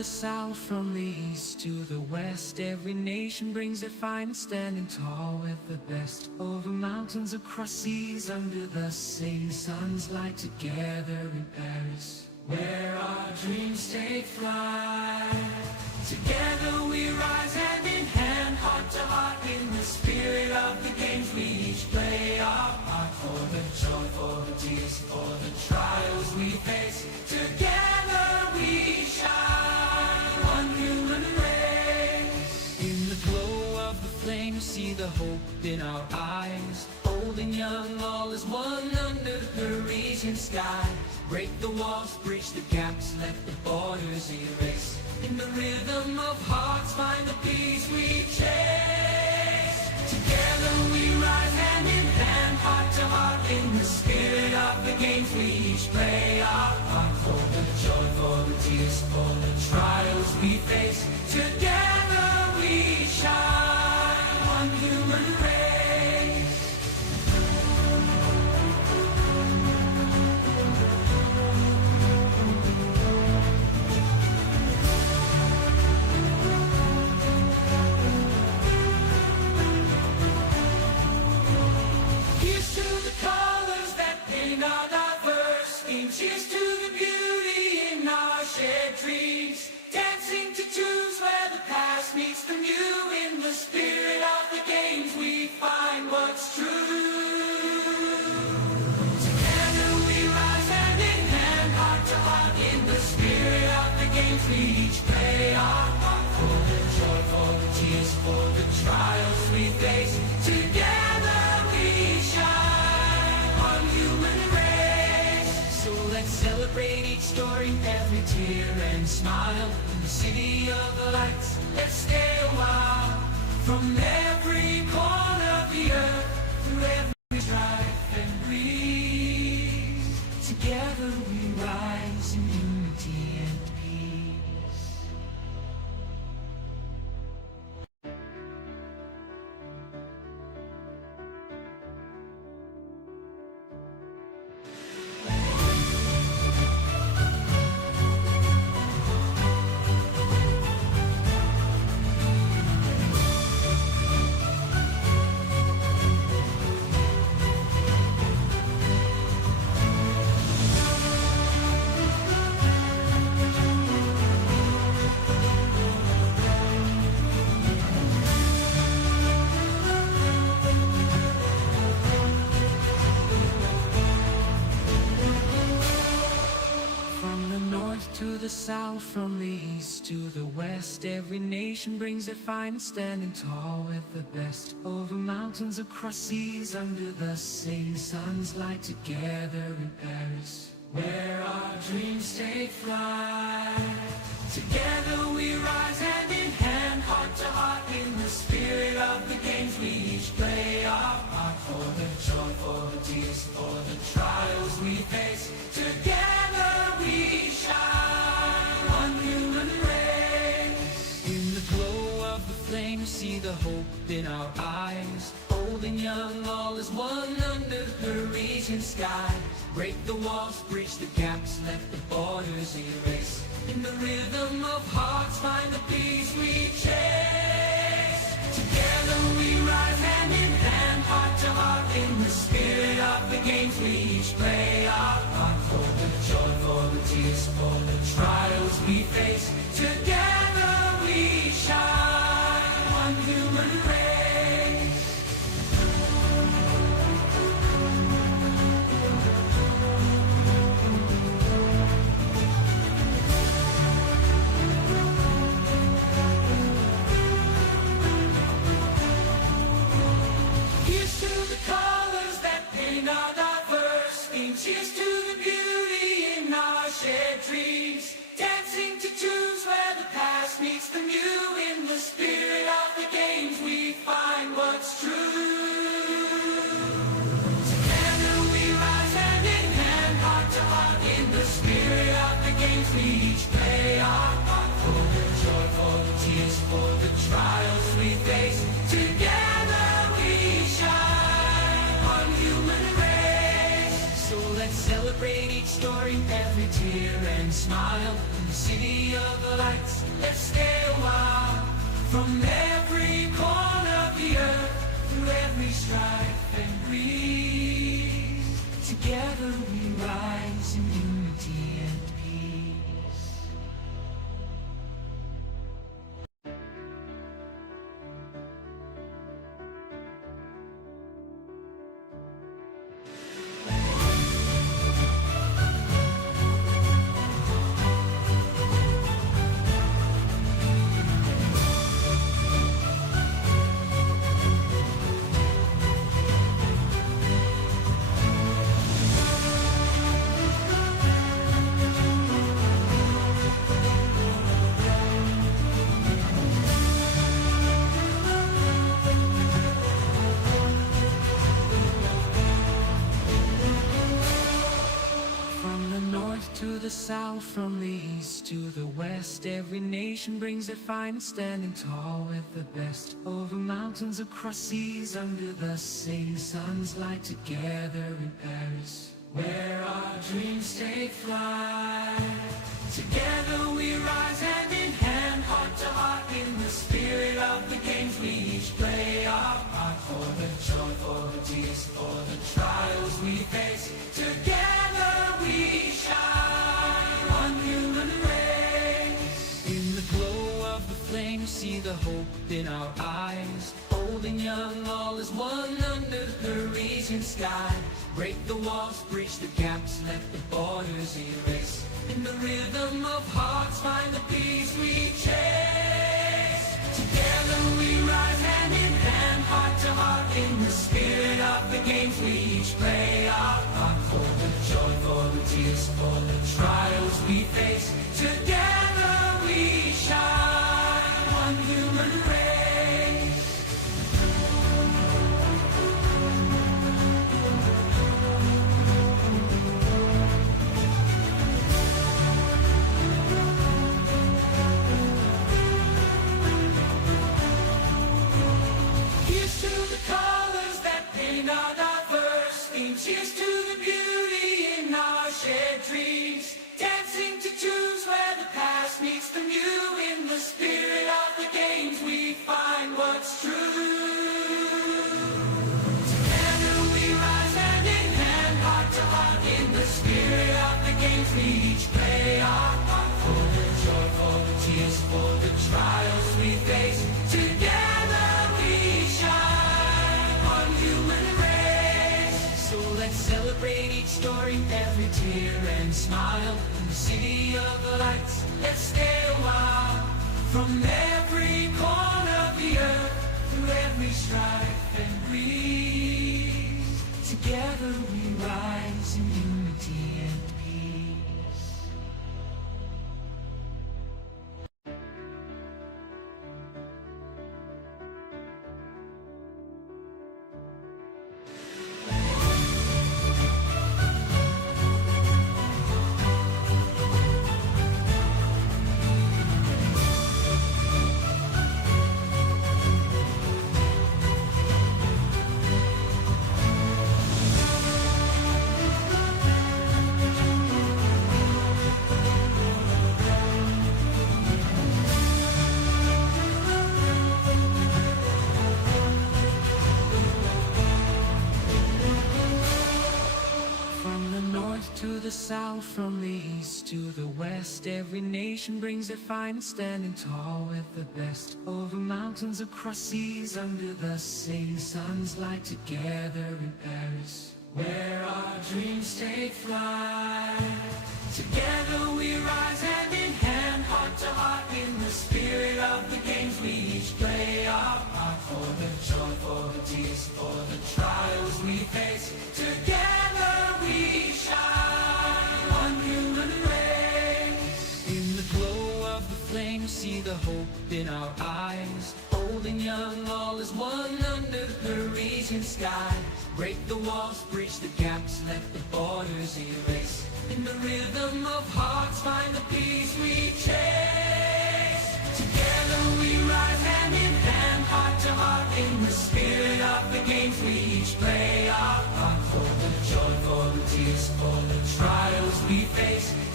the south, from the east to the west, every nation brings their finest, standing tall with the best. Over mountains, across seas, under the same sun's light, together in Paris, where our dreams take flight. Together we rise hand in hand, heart to heart, in the spirit of the games. We each play our part, for the joy, for the tears, for the trials we face. Together we shine, one human race. In the glow of the flame, see the hope in our eyes. Old and young, all is one under Parisian skies. Break the walls, bridge the gaps, let the borders erase. In the rhythm of hearts, find the peace we chase. Together we rise hand in hand, heart to heart, in the spirit of the games. We each play our part, for the joy, for the tears, for the trials we face. Together we shine, one human race. Cheers to the beauty in our shared dreams, dancing to tunes where the past meets the new. In the spirit of the games we find what's true. Together we rise hand in hand, heart to heart, in the spirit of the games. We each play our part, for the joy, for the tears, for the trials we face. Together we shine, one human race. So let's celebrate each story, every tear and smile. In the city of the lights, let's stay a while. From every corner of the earth, through every strife and breeze, together we rise in unity and peace. To the south, from the east to the west, every nation brings their finest, standing tall with the best. Over mountains, across seas, under the same sun's light, together in Paris, where our dreams take flight. Together we rise hand in hand, heart to heart, in the spirit of the games. We each play our part, for the joy, for the tears, for the trials we face. Together we shine, one human race. In the glow of the flame, see the hope in our eyes. Old and young, all is one under Parisian skies. Break the walls, bridge the gaps, let the borders erase. In the rhythm of hearts, find the peace we chase. Together we rise hand in hand, heart to heart, in the spirit of the games. We each play our part, for the joy, for the tears, for the trials we face. Together we shine, one human race. Cheers to the beauty in our shared dreams, dancing to tunes where the past meets the new. In the spirit of the games we find what's true. Together we rise hand in hand, heart to heart, in the spirit of the games. We each play our part, for the joy, for the tears, for the trials we face. Together we shine, one human race. So let's celebrate each story. every tear and smile. In the city of lights, let's stay a while. From every corner of the earth, through every strife and breeze, together we rise in unity and peace. To the south, from the east to the west, every nation brings their finest, standing tall with the best. Over mountains, across seas, under the setting sun's light, together in Paris, where our dreams take flight. Together we rise hand in hand, heart to heart, in the spirit of the games. We each play our part, for the joy, for the tears, for the trials we face. Together we shine, one human race. In the glow of the flame, see the hope in our eyes. Old and young, all is one under the Parisian sky. Break the walls, bridge the gaps, let the borders erase. In the rhythm of hearts, find the peace we chase. Together we rise hand in hand, heart to heart, in the spirit of the games. We each play our part, for the joy, for the tears, for the trials we face. Together we shine, one human race. Cheers to the beauty in our shared dreams, dancing to tunes where the past meets the new. In the spirit of the games we find what's true. Together we rise hand in hand, heart to heart, in the spirit of the games. We each play our part, for the joy, for the tears, for the trials we face. Together we shine, one human race. So let's celebrate each story, every tear and smile. In the city of lights, let's stay a while. From every corner of the earth, through every strife and breeze, together we rise in unity and peace. To the south, from the east to the west, every nation brings their finest, standing tall with the best. Over mountains, across seas, under the setting sun's light, together in Paris, where our dreams take flight. Together we rise hand in hand, heart to heart, in the spirit of the games. We each play our part, for the joy, for the tears, for the trials we face. Together we shine, one human race. In the glow of the flame, see the hope in our eyes. Old and young, all is one under the Parisian sky. Break the walls, bridge the gaps, let the borders erase. In the rhythm of hearts, find the peace we chase. Together we rise hand in hand, heart to heart, in the spirit of the games. We each play our part, for the joy, for the tears, for the trials we face.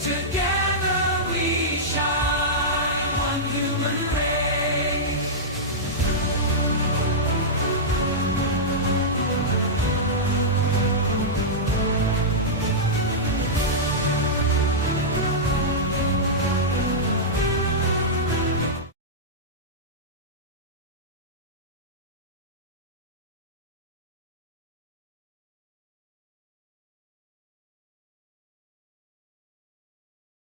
Together we shine, one human race.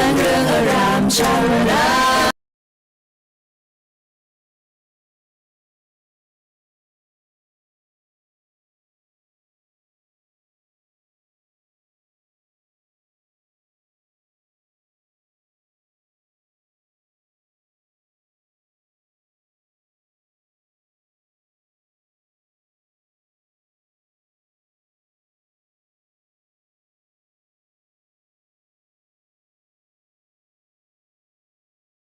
สรรค์เรื่องอารามชาวนา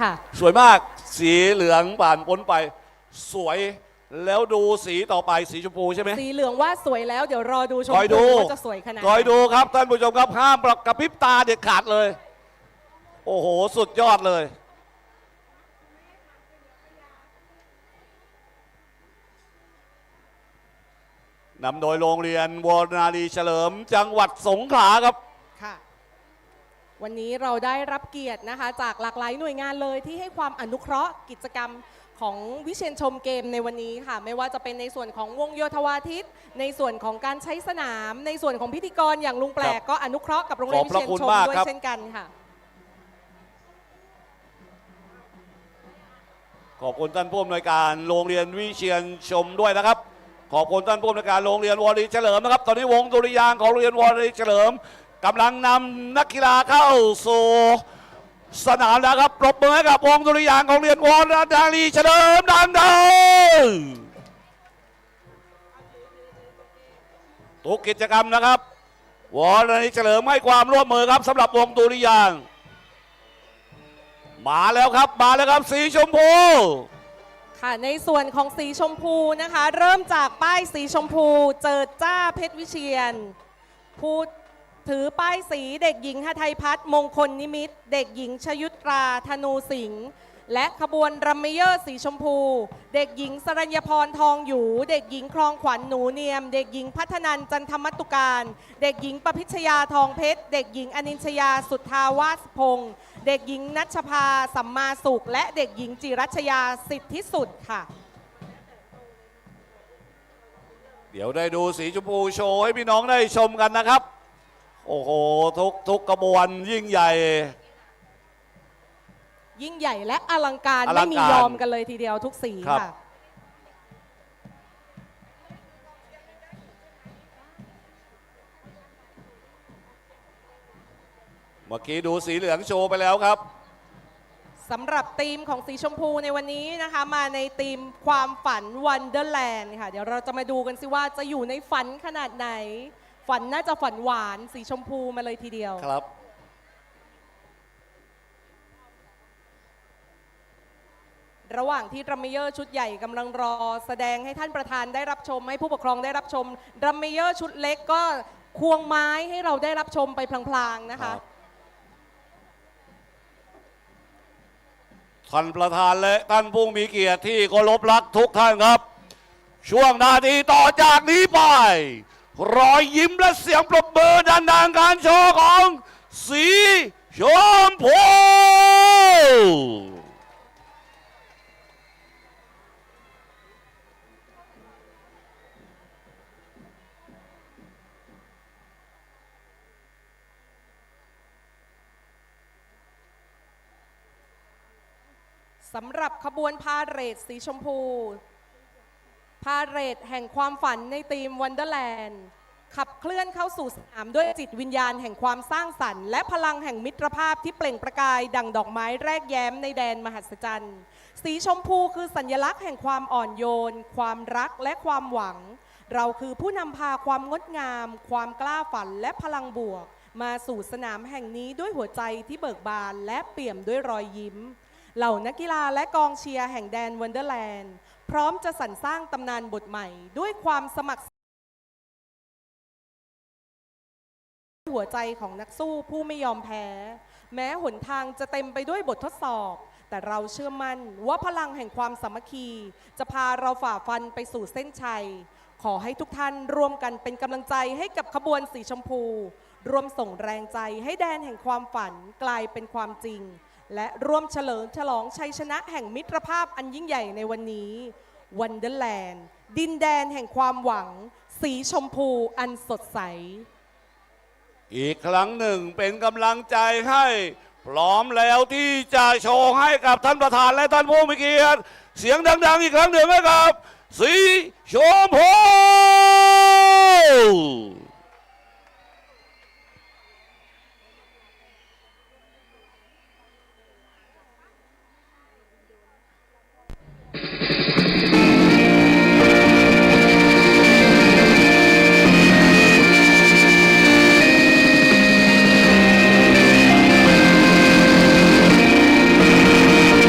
ค่ะ สวยมากสีเหลืองผ่านพ้นไปสวยแล้วดูสีต่อไปสีชมพูใช่ไหมสีเหลืองว่าสวยแล้วเดี๋ยวรอดูชม คอยดู พูว่าจะสวยขนาดไหน คอยดูครับท่านผู้ชมครับห้ามกระพริบตาเด็ดขาดเลยโอ้โหสุดยอดเลยนำโดยโรงเรียนวรนารีเฉลิมจังหวัดสงขลาครับค่ะวันนี้เราได้รับเกียรตินะคะจากหลากหลายหน่วยงานเลยที่ให้ความอนุเคราะห์กิจกรรมของวิเชียรชมเกมในวันนี้ค่ะไม่ว่าจะเป็นในส่วนของวงโยธวาทิตในส่วนของการใช้สนามในส่วนของพิธีกรอย่างลุงแปลกก็อนุเคราะห์กับโรงเรียนวิเชียรชมด้วยเช่นกันค่ะขอบคุณท่านผู้อำนวยการโรงเรียนวิเชียรชมด้วยนะครับขอบคุณท่านผู้อำนวยการโรงเรียนวรรีเฉลิมนะครับตอนนี้วงดุริยางค์ของโรงเรียนวรรีเฉลิมกำลังนำนักกีฬาเข้าสู่สนามแล้วครับปรบมือให้กับวงดุริยางค์ของโรงเรียนวรนารีเฉลิมดังๆทุกกิจกรรมนะครับวรนารีเฉลิมให้ความร่วมมือครับสำหรับวงดุริยางค์มาแล้วครับสีชมพูค่ะในส่วนของสีชมพูนะคะเริ่มจากป้ายสีชมพูเจิดจ้าเพชรวิเชียรผู้ถือป้ายสีเด็กหญิงหทัยพัฒน์มงคลนิมิตรเด็กหญิงชยุตราธนูสิงห์และขบวนรัมเมเยอร์สีชมพูเด็กหญิงสรัญญพรทองหยูเด็กหญิงคลองขวัญหนูเนียมเด็กหญิงพัฒนันจันทมัตตุการเด็กหญิงประพิชยาทองเพชรเด็กหญิงอนินชยาสุทธาวาสพงศ์เด็กหญิงนัชภาสัมมาสุขและเด็กหญิงจิรัชยาสิทธิสุดค่ะเดี๋ยวได้ดูสีชมพูโชว์ให้พี่น้องได้ชมกันนะครับโอ้โหทุกกระบวนยิ่งใหญ่และอลังการไม่มียอมกันเลยทีเดียวทุกสีค่ะเมื่อกี้ดูสีเหลืองโชว์ไปแล้วครับสำหรับธีมของสีชมพูในวันนี้นะคะมาในธีมความฝันวันเดอร์แลนด์ค่ะเดี๋ยวเราจะมาดูกันสิว่าจะอยู่ในฝันขนาดไหนฝันน่าจะฝันหวานสีชมพูมาเลยทีเดียวครับระหว่างที่ดรัมเมเยอร์ชุดใหญ่กำลังรอแสดงให้ท่านประธานได้รับชมให้ผู้ปกครองได้รับชมดรัมเมเยอร์ชุดเล็กก็ควงไม้ให้เราได้รับชมไปพลางๆนะคะท่านประธานและท่านผู้มีเกียรติที่เคารพรักทุกท่านครับช่วงนาทีต่อจากนี้ไปรอยยิ้มและเสียงปรบมือดังๆการโชว์ของสีชมพูสำหรับขบวนพาเหรดสีชมพูพาเหรดแห่งความฝันในธีมวันเดอร์แลนด์ขับเคลื่อนเข้าสู่สนามด้วยจิตวิญญาณแห่งความสร้างสรรค์และพลังแห่งมิตรภาพที่เปล่งประกายดั่งดอกไม้แรกแย้มในแดนมหัศจรรย์สีชมพูคือสัญลักษณ์แห่งความอ่อนโยนความรักและความหวังเราคือผู้นำพาความงดงามความกล้าฝันและพลังบวกมาสู่สนามแห่งนี้ด้วยหัวใจที่เบิกบานและเปี่ยมด้วยรอยยิ้มเหล่านักกีฬาและกองเชียร์แห่งแดนวันเดอร์แลนด์พร้อมจะสรรสร้างตำนานบทใหม่ด้วยความสมัครหัวใจของนักสู้ผู้ไม่ยอมแพ้แม้หนทางจะเต็มไปด้วยบททดสอบแต่เราเชื่อมั่นว่าพลังแห่งความสามัคคีจะพาเราฝ่าฟันไปสู่เส้นชัยขอให้ทุกท่านร่วมกันเป็นกำลังใจให้กับขบวนสีชมพูร่วมส่งแรงใจให้แดนแห่งความฝันกลายเป็นความจริงและร่วมเฉลิมฉลองชัยชนะแห่งมิตรภาพอันยิ่งใหญ่ในวันนี้วันเดอร์แลนด์ดินแดนแห่งความหวังสีชมพูอันสดใสอีกครั้งหนึ่งเป็นกำลังใจให้พร้อมแล้วที่จะโชว์ให้กับท่านประธานและท่านผู้มีเกียรติเสียงดังๆอีกครั้งหนึ่งให้กับสีชมพู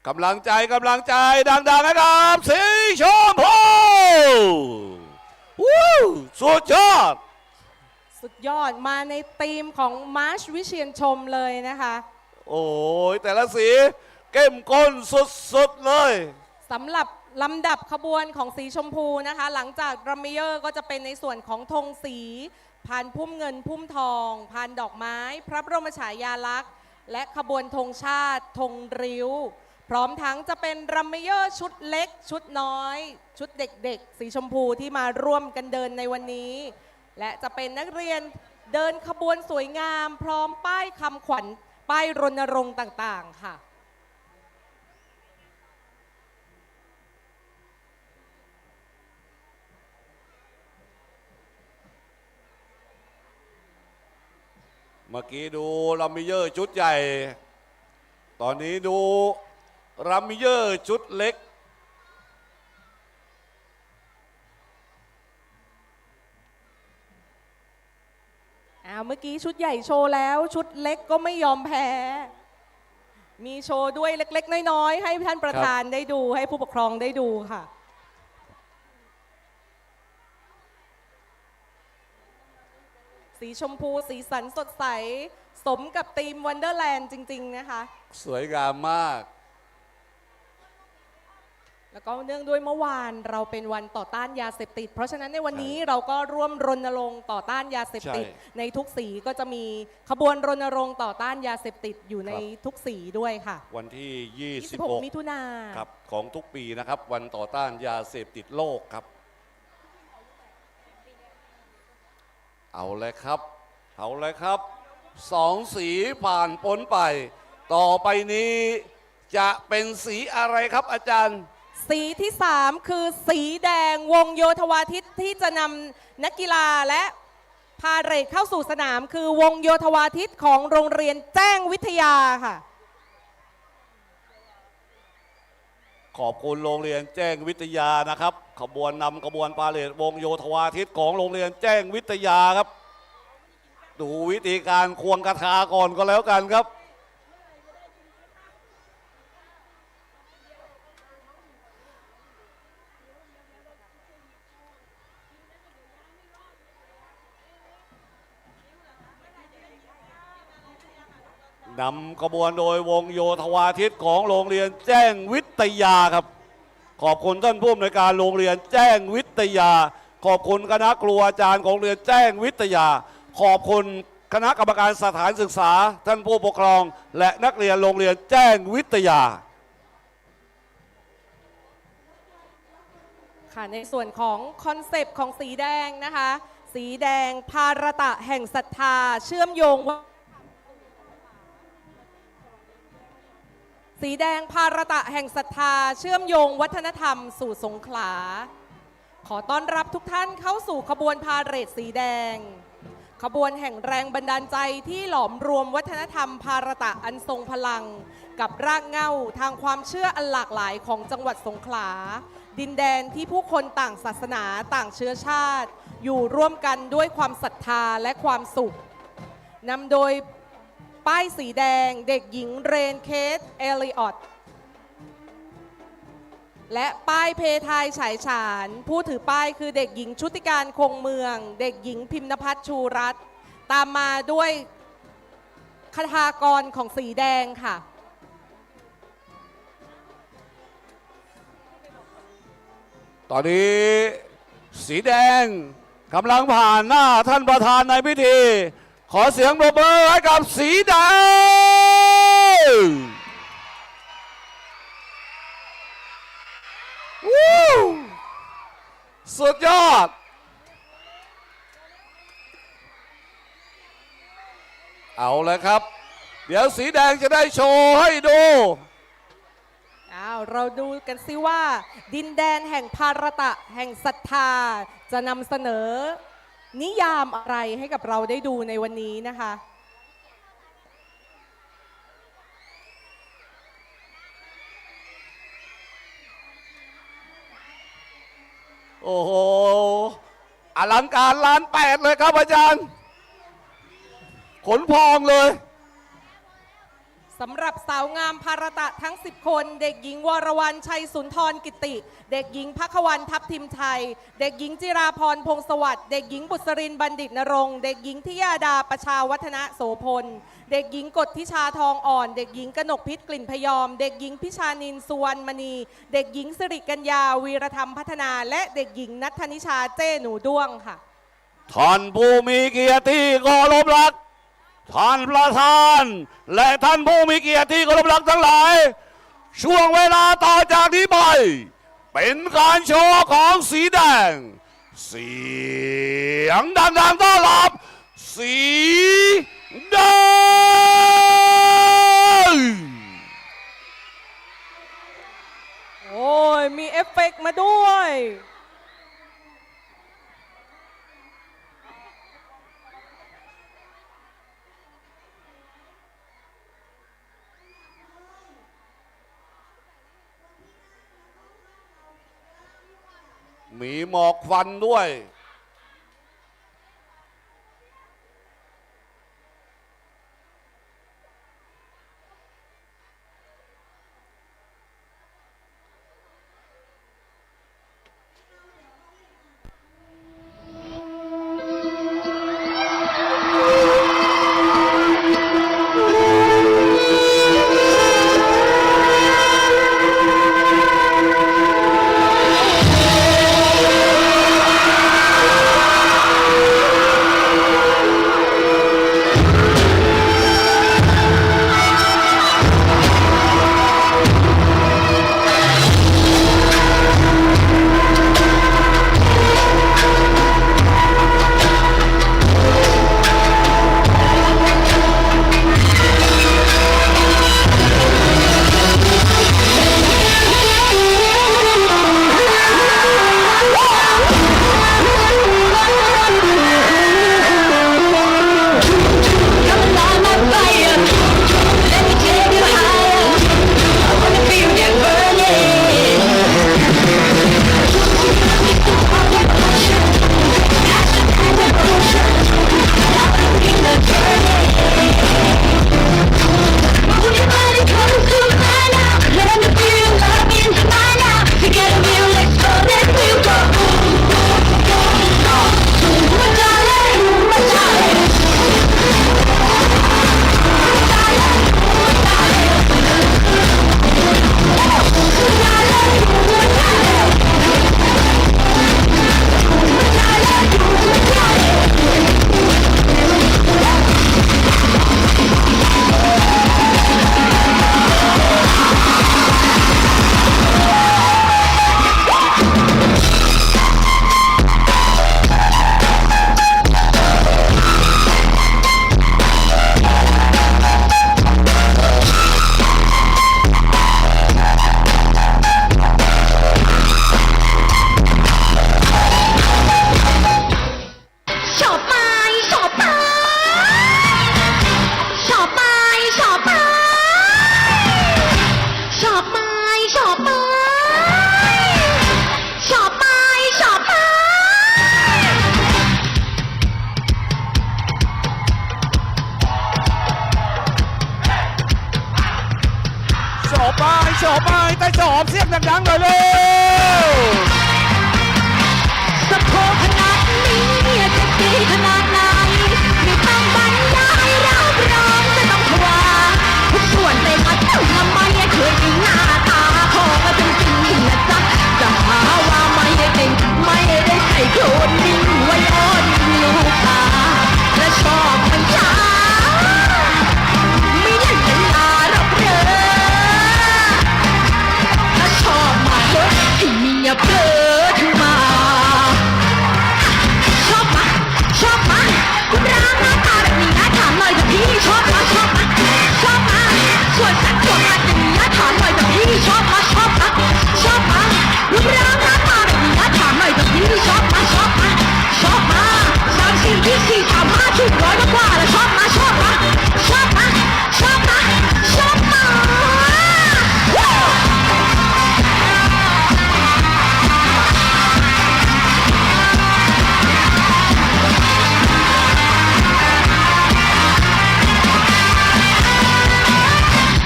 กำลังใจดังๆนะครับสีชมพูสุดยอด สุดยอดมาในธีมของมาร์ชวิเชียนชมเลยนะคะ โอ้ยแต่ละสีเข้มข้นสุดๆเลยสำหรับลำดับขบวนของสีชมพูนะคะ หลังจากรัมเมเยอร์ก็จะเป็นในส่วนของธงสีพานพุ่มเงินพุ่มทองพานดอกไม้ พระบรมฉายาลักษณ์และขบวนธงชาติธงริ้ว พร้อมทั้งจะเป็นรัมเมเยอร์ชุดเล็กชุดน้อย ชุดเด็กๆสีชมพูที่มาร่วมกันเดินในวันนี้ และจะเป็นนักเรียนเดินขบวนสวยงาม พร้อมป้ายคำขวัญป้ายรณรงค์ต่างๆค่ะ เมื่อกี้ดูรัมมิเยอร์ชุดใหญ่ ตอนนี้ดูรัมมิเยอร์ชุดเล็กเมื่อกี้ชุดใหญ่โชว์แล้วชุดเล็กก็ไม่ยอมแพ้ มีโชว์ด้วยเล็กๆน้อยๆให้ท่านประธานได้ดูให้ผู้ปกครองได้ดูค่ะ สีชมพูสีสันสดใสสมกับธีมวันเดอร์แลนด์จริงๆนะคะ สวยงามมาก แล้วก็เนื่องด้วยเมื่อวานเราเป็นวันต่อต้านยาเสพติดเพราะฉะนั้นในวันนี้เราก็ร่วมรณรงค์ต่อต้านยาเสพติดในทุกสีก็จะมีขบวนรณรงค์ต่อต้านยาเสพติดอยู่ในทุกสีด้วยค่ะ วันที่ 26 มิถุนายนครับของทุกปีนะครับวันต่อต้านยาเสพติดโลกครับเอาเลยครับสองสีผ่านพ้นไปต่อไปนี้จะเป็นสีอะไรครับอาจารย์สีที่ 3 คือสีแดงวงโยธวาทิตที่จะนำนักกีฬาและพาเหรดเข้าสู่สนามคือวงโยธวาทิตของโรงเรียนแจ้งวิทยาค่ะขอบคุณโรงเรียนแจ้งวิทยานะครับขบวนพาเหรดวงโยธวาทิตของโรงเรียนแจ้งวิทยาครับดูวิธีการควงกระทาก่อนก็แล้วกันครับนำขบวนโดยวงโยธวาทิตของโรงเรียนแจ้งวิทยาครับขอบคุณท่านผู้อำนวยการโรงเรียนแจ้งวิทยาขอบคุณคณะครูอาจารย์ของโรงเรียนแจ้งวิทยาขอบคุณคณะกรรมการสถานศึกษาท่านผู้ปกครองและนักเรียนโรงเรียนแจ้งวิทยาค่ะในส่วนของคอนเซปต์ของสีแดงนะคะสีแดงภารตะแห่งศรัทธาเชื่อมโยงสีแดงภารตะแห่งศรัทธาเชื่อมโยงวัฒนธรรมสู่สงขลาขอต้อนรับทุกท่านเข้าสู่ขบวนพาเหรดสีแดงขบวนแห่งแรงบันดาลใจที่หลอมรวมวัฒนธรรมภารตะอันทรงพลังกับรากเหง้าทางความเชื่ออันหลากหลายของจังหวัดสงขลาดินแดนที่ผู้คนต่างศาสนาต่างเชื้อชาติอยู่ร่วมกันด้วยความศรัทธาและความสุขนำโดยป้ายสีแดงเด็กหญิงเรนเคทเอลิออตและป้ายเพทายฉายฉานผู้ถือป้ายคือเด็กหญิงชุติการคงเมืองเด็กหญิงพิมนภัทรชูรัตน์ตามมาด้วยคทากรของสีแดงค่ะตอนนี้สีแดงกำลังผ่านหน้าท่านประธานในพิธีขอเสียงปรบมือให้กับสีแดงสุดยอดเอาเลยครับเดี๋ยวสีแดงจะได้โชว์ให้ดูเราดูกันซิว่าดินแดนแห่งภารตะแห่งศรัทธาจะนำเสนอนิยามอะไรให้กับเราได้ดูในวันนี้นะคะโอ้โหอลังการล้านแปดเลยครับอาจารย์ขนพองเลย สำหรับสาวงามภารตะทั้ง 10 คน เด็กหญิงวรวรรณชัยสุนทรกิติ เด็กหญิงภัควรรณทัพทิมชัย เด็กหญิงจิราพรพงศ์สวัสดิ์เด็กหญิงบุษรินทร์บัณฑิตนรงค์เด็กหญิงทิยาดาประชาวัฒนะโสพล เด็กหญิงกฎทิชาทองอ่อน เด็กหญิงกนกพิษกลิ่นพยอม เด็กหญิงพิชานินสุวรรณมณี เด็กหญิงสิริกัญญาวีรธรรมพัฒนา และเด็กหญิงนัทธนิชาเจ้หนูด้วงค่ะท่านผู้มีเกียรติที่เคารพรักท่านประธานและท่านผู้มีเกียรติที่เคารพรักทั้งหลายช่วงเวลาต่อจากนี้ไปเป็นการโชว์ของสีแดงเสียงดังๆต้อนรับสีแดงโอ้ยมีเอฟเฟกต์มาด้วยมีหมอกควันด้วยชอบไปแต่ชอบเสียงดังๆหน่อยเร็วสะโพกขนาดนี้จะดีขนาดไหนไม่ต้องบรรยายรับรองจะต้องทว่าทุกส่วนเลยมาทำไมเคยมีหน้าตาของมาเป็นจริงนะจ๊ะจะหาว่าไม่เก่งไม่ได้ใส่โคลนนิ่งไว้อ่อนลูกตาและชอบมันช้าไม่เล่นเวลาหรอกเด้อถ้าชอบมาเถอะให้เมียเพ้อถึงมาชอบมาคุณรามหน้าตาแบบนี้นะถามหน่อยแต่พี่ชอบมาส่วนฉันส่วนมันอย่างนี้นะถามหน่อยแต่พี่ชอบมาคุณรามหน้าตาแบบนี้นะถามหน่อยแต่พี่ชอบมา3 4 24 3 5ถึง100มากกว่าแล้วชอบมา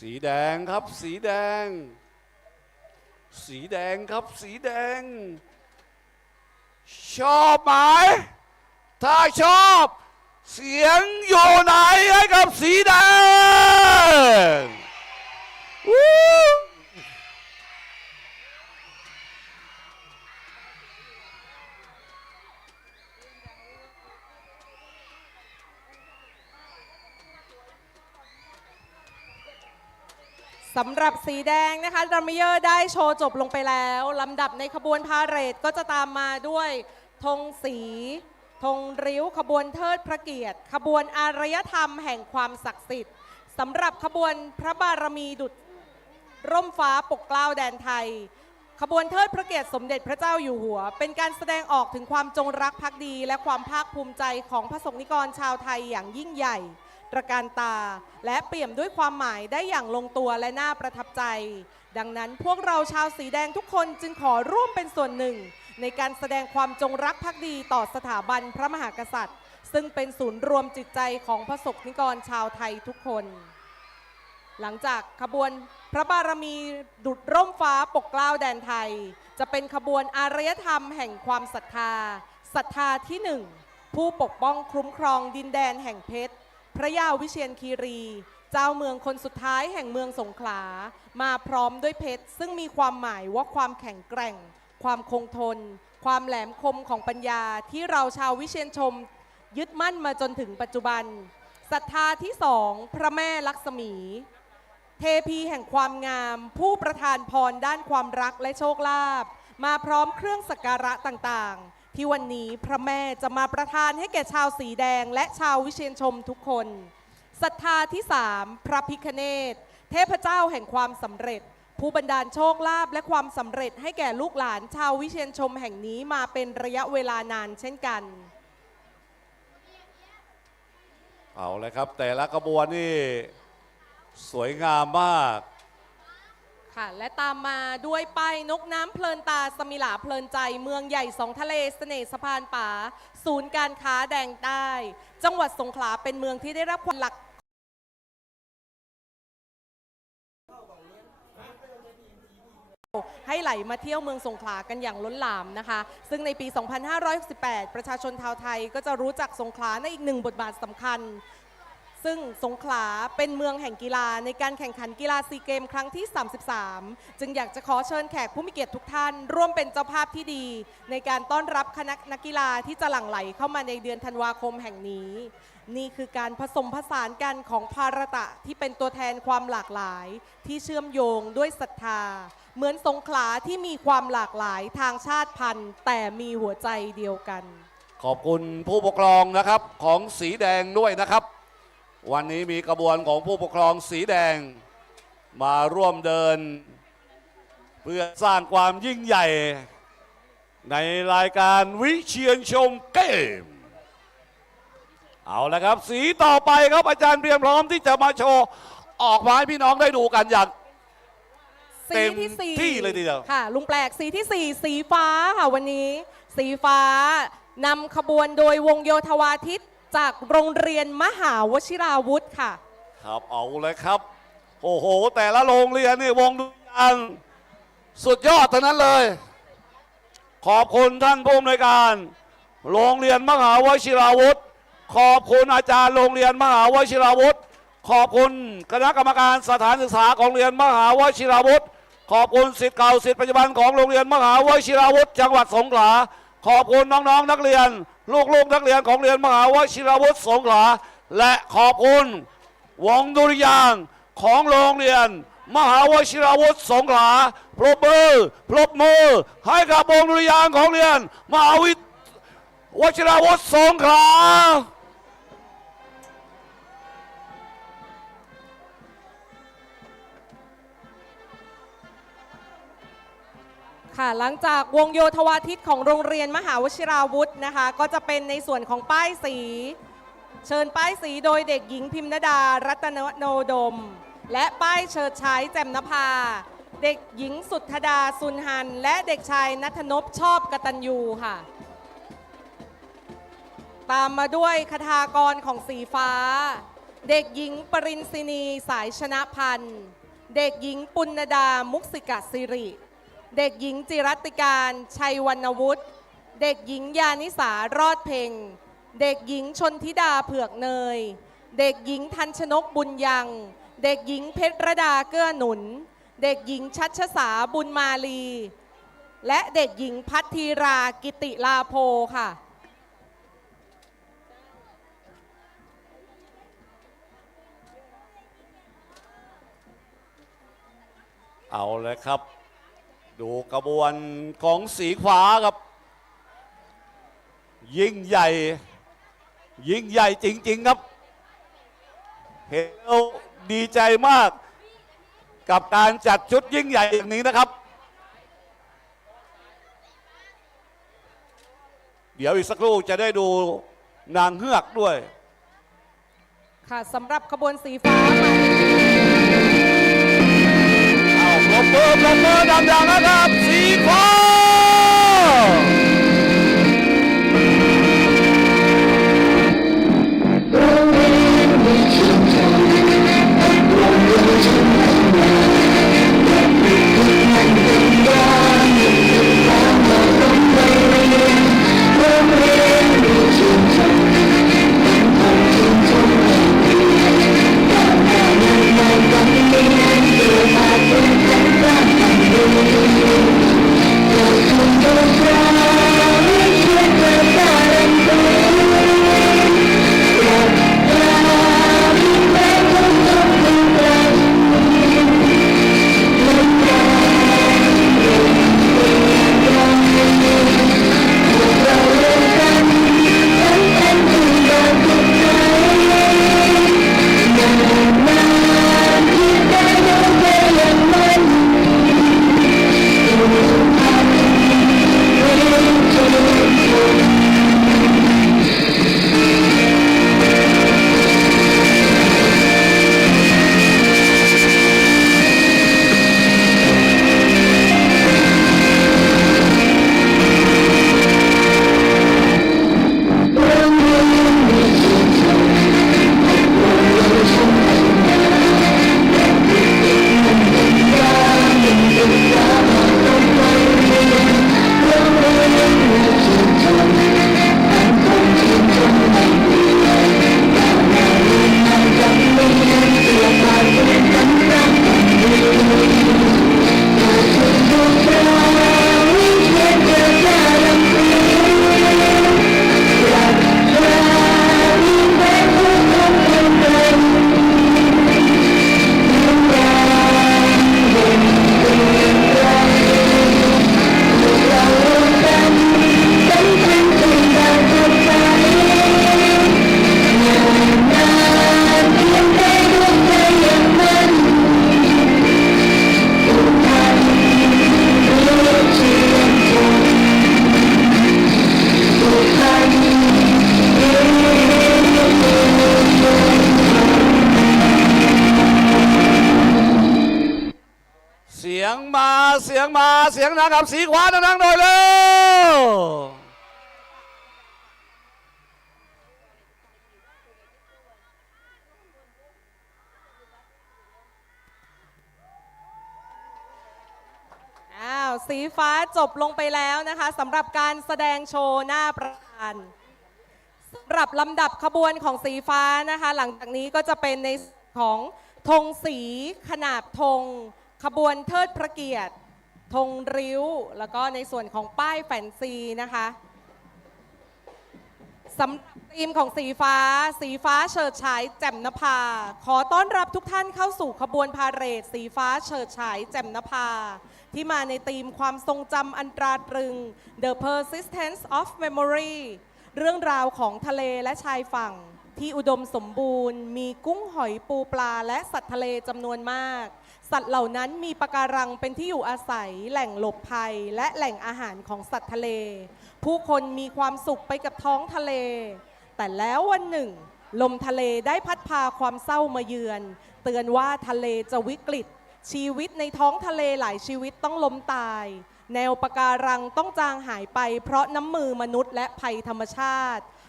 สีแดงครับสีแดงสีแดงครับสีแดงชอบไหมถ้าชอบเสียงอยู่ไหนให้กับสีแดงสำหรับสีแดงนะคะดรัมเมเยอร์ได้โชว์จบลงไปแล้วลำดับในขบวนพาเหรดก็จะตามมาด้วยธงสีธงริ้วขบวนเทิดพระเกียรติขบวนอารยธรรมแห่งความศักดิ์สิทธิ์สำหรับขบวนพระบารมีดุจร่มฟ้าปกเกล้าแดนไทยขบวนเทิดพระเกียรติสมเด็จพระเจ้าอยู่หัวเป็นการแสดงออกถึงความจงรักภักดีและความภาคภูมิใจของพระสงฆ์นิกรชาวไทยอย่างยิ่งใหญ่ตระการตาและเปี่ยมด้วยความหมายได้อย่างลงตัวและน่าประทับใจดังนั้นพวกเราชาวสีแดงทุกคนจึงขอร่วมเป็นส่วนหนึ่งในการแสดงความจงรักภักดีต่อสถาบันพระมหากษัตริย์ซึ่งเป็นศูนย์รวมจิตใจของพระสงฆ์นิกรชาวไทยทุกคนหลังจากขบวนพระบารมีดุจร่มฟ้าปกเกล้าแดนไทยจะเป็นขบวนอารยธรรมแห่งความศรัทธาที่หนึ่งผู้ปกป้องคุ้มครองดินแดนแห่งเพชรพระยาวิเชียรคีรีเจ้าเมืองคนสุดท้ายแห่งเมืองสงขลามาพร้อมด้วยเพชรซึ่งมีความหมายว่าความแข็งแกร่งความคงทนความแหลมคมของปัญญาที่เราชาววิเชียรชมยึดมั่นมาจนถึงปัจจุบันศรัทธาที่สองพระแม่ลักษมีเทพีแห่งความงามผู้ประทานพรด้านความรักและโชคลาภมาพร้อมเครื่องสักการะต่างๆที่วันนี้พระแม่จะมาประทานให้แก่ชาวสีแดงและชาววิเชียรชมทุกคนศรัทธาที่สามพระพิฆเนศเทพเจ้าแห่งความสำเร็จผู้บันดาลโชคลาภและความสำเร็จให้แก่ลูกหลานชาววิเชียรชมแห่งนี้มาเป็นระยะเวลานานเช่นกันเอาเลยครับแต่ละขบวนนี่สวยงามมากค่ะและตามมาด้วยป้ายนกน้ำเพลินตาสมิลาเพลินใจเมืองใหญ่สองทะเลเสน่ห์สะพานป่าศูนย์การค้าแดงใต้จังหวัดสงขลาเป็นเมืองที่ได้รับความหลักให้ไหลมาเที่ยวเมืองสงขลากันอย่างล้นหลามนะคะซึ่งในปี 2568 ประชาชนชาวไทยก็จะรู้จักสงขลาในอีกหนึ่งบทบาทสำคัญซึ่งสงขลาเป็นเมืองแห่งกีฬาในการแข่งขันกีฬาซีเกมครั้งที่ 33 จึงอยากจะขอเชิญแขกผู้มีเกียรติทุกท่านร่วมเป็นเจ้าภาพที่ดีในการต้อนรับคณะนักกีฬาที่จะหลั่งไหลเข้ามาในเดือนธันวาคมแห่งนี้นี่คือการผสมผสานกันของภารตะที่เป็นตัวแทนความหลากหลายที่เชื่อมโยงด้วยศรัทธาเหมือนสงขลาที่มีความหลากหลายทางชาติพันธุ์แต่มีหัวใจเดียวกันขอบคุณผู้ปกครองนะครับของสีแดงด้วยนะครับวันนี้มีกระบวนของผู้ปกครองสีแดงมาร่วมเดินเพื่อสร้างความยิ่งใหญ่ในรายการวิเชียรชมเกมเอาละครับสีต่อไปครับอาจารย์เตรียมพร้อมที่จะมาโชว์ออกมาให้พี่น้องได้ดูกันอย่างเต็มที่เลยทีเดียวค่ะลุงแปลกสีที่4สีฟ้าค่ะวันนี้สีฟ้านำขบวนโดยวงโยธวาทิตจากโรงเรียนมหาวชิราวุธค่ะครับเอาเลยครับโอ้โหแต่ละโรงเรียนนี่วงดุริยางค์สุดยอดทั้งนั้นเลยขอบคุณท่านผู้อำนวยการโรงเรียนมหาวชิราวุธขอบคุณอาจารย์โรงเรียนมหาวชิราวุธขอบคุณคณะกรรมการสถานศึกษาของโรงเรียนมหาวชิราวุธขอบคุณศิษย์เก่าศิษย์ปัจจุบันของโรงเรียนมหาวชิราวุธจังหวัดสงขลาขอบคุณน้องๆนักเรียนลูกๆนักเรียนของโรงเรียนมหาวชิราวุธสงขลาและขอบคุณวงดุริยางค์ของโรงเรียนมหาวชิราวุธสงขลาปรบมือให้กับวงดุริยางค์ของโรงเรียนมหาวชิราวุธสงขลาค่ะหลังจากวงโยธวาทิตของโรงเรียนมหาวชิราวุธนะคะก็จะเป็นในส่วนของป้ายสีเชิญป้ายสีโดยเด็กหญิงพิมนดารัตนโนดมและป้ายเชิดฉายแจ่มนภาเด็กหญิงสุทธดาสุนหันและเด็กชายณัฐนพชอบกตัญญูค่ะตามมาด้วยคทากรของสีฟ้าเด็กหญิงปรินศินีสายชนะพันธ์ เด็กหญิงปุณดามุกสิกสิริเด็กหญิงจิรัติการชัยวรรณวุฒิเด็กหญิงยานิสารอดเพ็งเด็กหญิงชนธิดาเผือกเนยเด็กหญิงทันชนกบุญยังเด็กหญิงเพชรดาเกื้อหนุนเด็กหญิงชัชสาบุญมาลีและเด็กหญิงพัทธีรากิติลาโภค่ะเอาเลยครับดูกระบวนของสีฟ้าครับยิ่งใหญ่จริงๆครับเห็นแล้วดีใจมากกับการจัดชุดยิ่งใหญ่อย่างนี้นะครับเดี๋ยวอีกสักครู่จะได้ดูนางเงือกด้วยค่ะสำหรับขบวนสีฟ้าเอาปรบมือดังๆนะครับสีฟ้าเสียงดังกับสีขวาดังๆหน่อยเร็วสีฟ้าจบลงไปแล้วนะคะสำหรับการแสดงโชว์หน้าประธานสำหรับลำดับขบวนของสีฟ้านะคะหลังจากนี้ก็จะเป็นในของธงสีขนาบธงขบวนเทิดพระเกียรติธงริ้วแล้วก็ในส่วนของป้ายแฟนซีนะคะสำหรับธีมของสีฟ้าเฉิดฉายแจ่มนภาขอต้อนรับทุกท่านเข้าสู่ขบวนพาเหรดสีฟ้าเฉิดฉายแจ่มนภาที่มาในธีมความทรงจำอันตราตรึง The Persistence of Memory เรื่องราวของทะเลและชายฝั่งที่อุดมสมบูรณ์มีกุ้งหอยปูปลาและสัตว์ทะเลจำนวนมากสัตว์เหล่านั้นมีปะการังเป็นที่อยู่อาศัยแหล่งหลบภัยและแหล่งอาหารของสัตว์ทะเลผู้คนมีความสุขไปกับท้องทะเลแต่แล้ววันหนึ่งลมทะเลได้พัดพาความเศร้ามาเยือนเตือนว่าทะเลจะวิกฤตชีวิตในท้องทะเลหลายชีวิตต้องล้มตายแนวปะการังต้องจางหายไปเพราะน้ำมือมนุษย์และภัยธรรมชาติ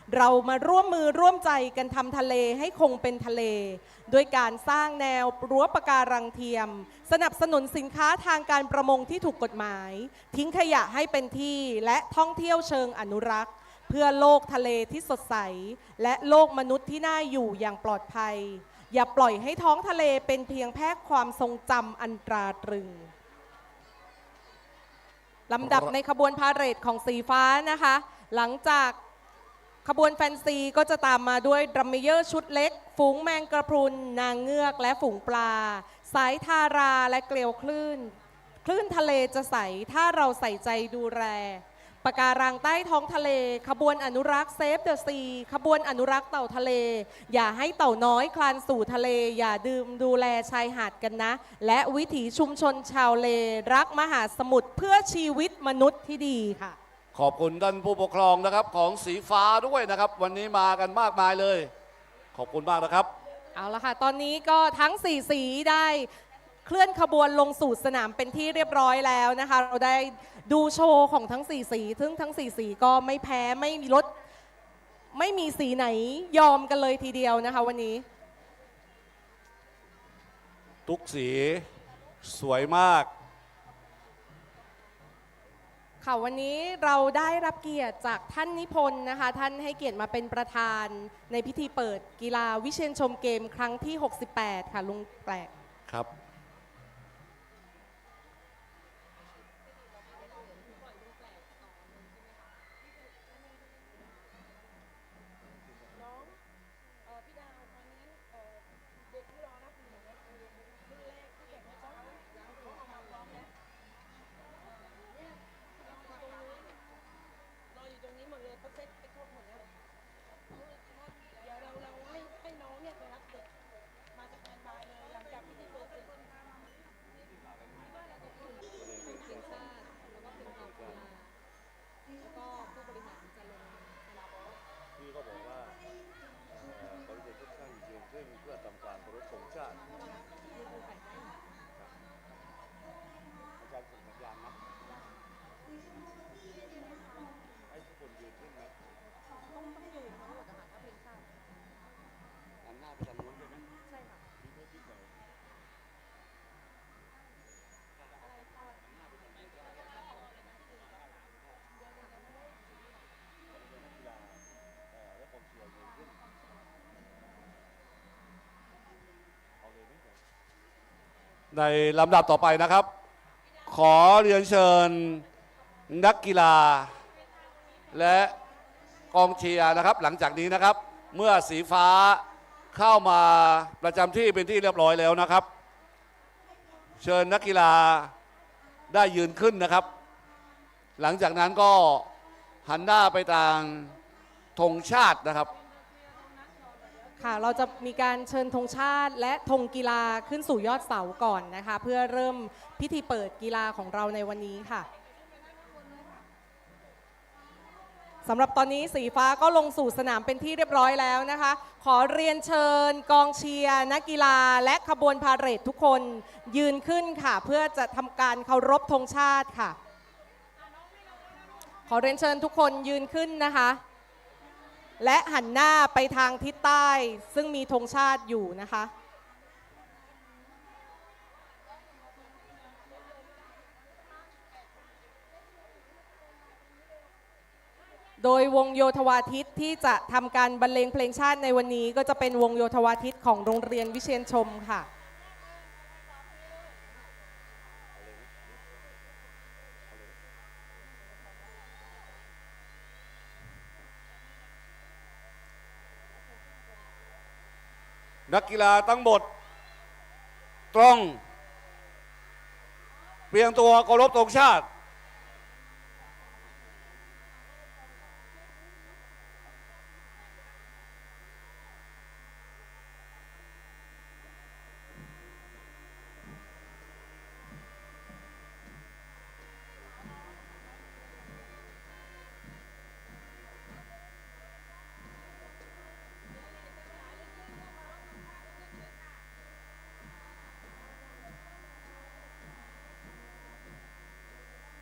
เรามาร่วมมือร่วมใจกันทำทะเลให้คงเป็นทะเลด้วยการสร้างแนวรั้วปะการังเทียมสนับสนุนสินค้าทางการประมงที่ถูกกฎหมายทิ้งขยะให้เป็นที่และท่องเที่ยวเชิงอนุรักษ์เพื่อโลกทะเลที่สดใสและโลกมนุษย์ที่น่าอยู่อย่างปลอดภัยอย่าปล่อยให้ท้องทะเลเป็นเพียงแค่ความทรงจำอันตราตรึงลำดับในขบวนพาเหรดของสีฟ้านะคะหลังจากขบวนแฟนซีก็จะตามมาด้วยดรัมเมเยอร์ชุดเล็กฝูงแมงกระพรุนนางเงือกและฝูงปลาสายทาราและเกลียวคลื่นทะเลจะใสถ้าเราใส่ใจดูแลปะการังใต้ท้องทะเลขบวนอนุรักษ์เซฟเดอะซีขบวนอนุรักษ์เต่าทะเลอย่าให้เต่าน้อยคลานสู่ทะเลอย่าดื่มดูแลชายหาดกันนะและวิถีชุมชนชาวเลรักมหาสมุทรเพื่อชีวิตมนุษย์ที่ดีค่ะขอบคุณท่านผู้ปกครองนะครับของสีฟ้าด้วยนะครับวันนี้มากันมากมายเลยขอบคุณมากนะครับเอาละค่ะตอนนี้ก็ทั้ง4สีได้เคลื่อนขบวนลงสู่สนามเป็นที่เรียบร้อยแล้วนะคะเราได้ดูโชว์ของทั้ง4สีซึ่งทั้ง4สีก็ไม่แพ้ไม่มีลดไม่มีสีไหนยอมกันเลยทีเดียวนะคะวันนี้ทุกสีสวยมากค่ะวันนี้เราได้รับเกียรติจากท่านนิพนธ์นะคะท่านให้เกียรติมาเป็นประธานในพิธีเปิดกีฬาวิเชียรชมเกมครั้งที่68ค่ะลุงแปลกครับในลำดับต่อไปนะครับขอเรียนเชิญนักกีฬาและกองเชียร์นะครับหลังจากนี้นะครับเมื่อสีฟ้าเข้ามาประจำที่เป็นที่เรียบร้อยแล้วนะครับเชิญนักกีฬาได้ยืนขึ้นนะครับหลังจากนั้นก็หันหน้าไปทางธงชาตินะครับค่ะเราจะมีการเชิญธงชาติและธงกีฬาขึ้นสู่ยอดเสาก่อนนะคะเพื่อเริ่มพิธีเปิดกีฬาของเราในวันนี้ค่ะสำหรับตอนนี้สีฟ้าก็ลงสู่สนามเป็นที่เรียบร้อยแล้วนะคะขอเรียนเชิญกองเชียร์นักกีฬาและขบวนพาเหรดทุกคนยืนขึ้นค่ะเพื่อจะทำการเคารพธงชาติค่ะขอเรียนเชิญทุกคนยืนขึ้นนะคะและหันหน้าไปทางทิศใต้ซึ่งมีธงชาติอยู่นะคะโดยวงโยธวาทิตที่จะทำการบรรเลงเพลงชาติในวันนี้ก็จะเป็นวงโยธวาทิตของโรงเรียนวิเชียรชมค่ะนักกีฬาทั้งหมดตรงเพียงตัวเคารพธงชาติ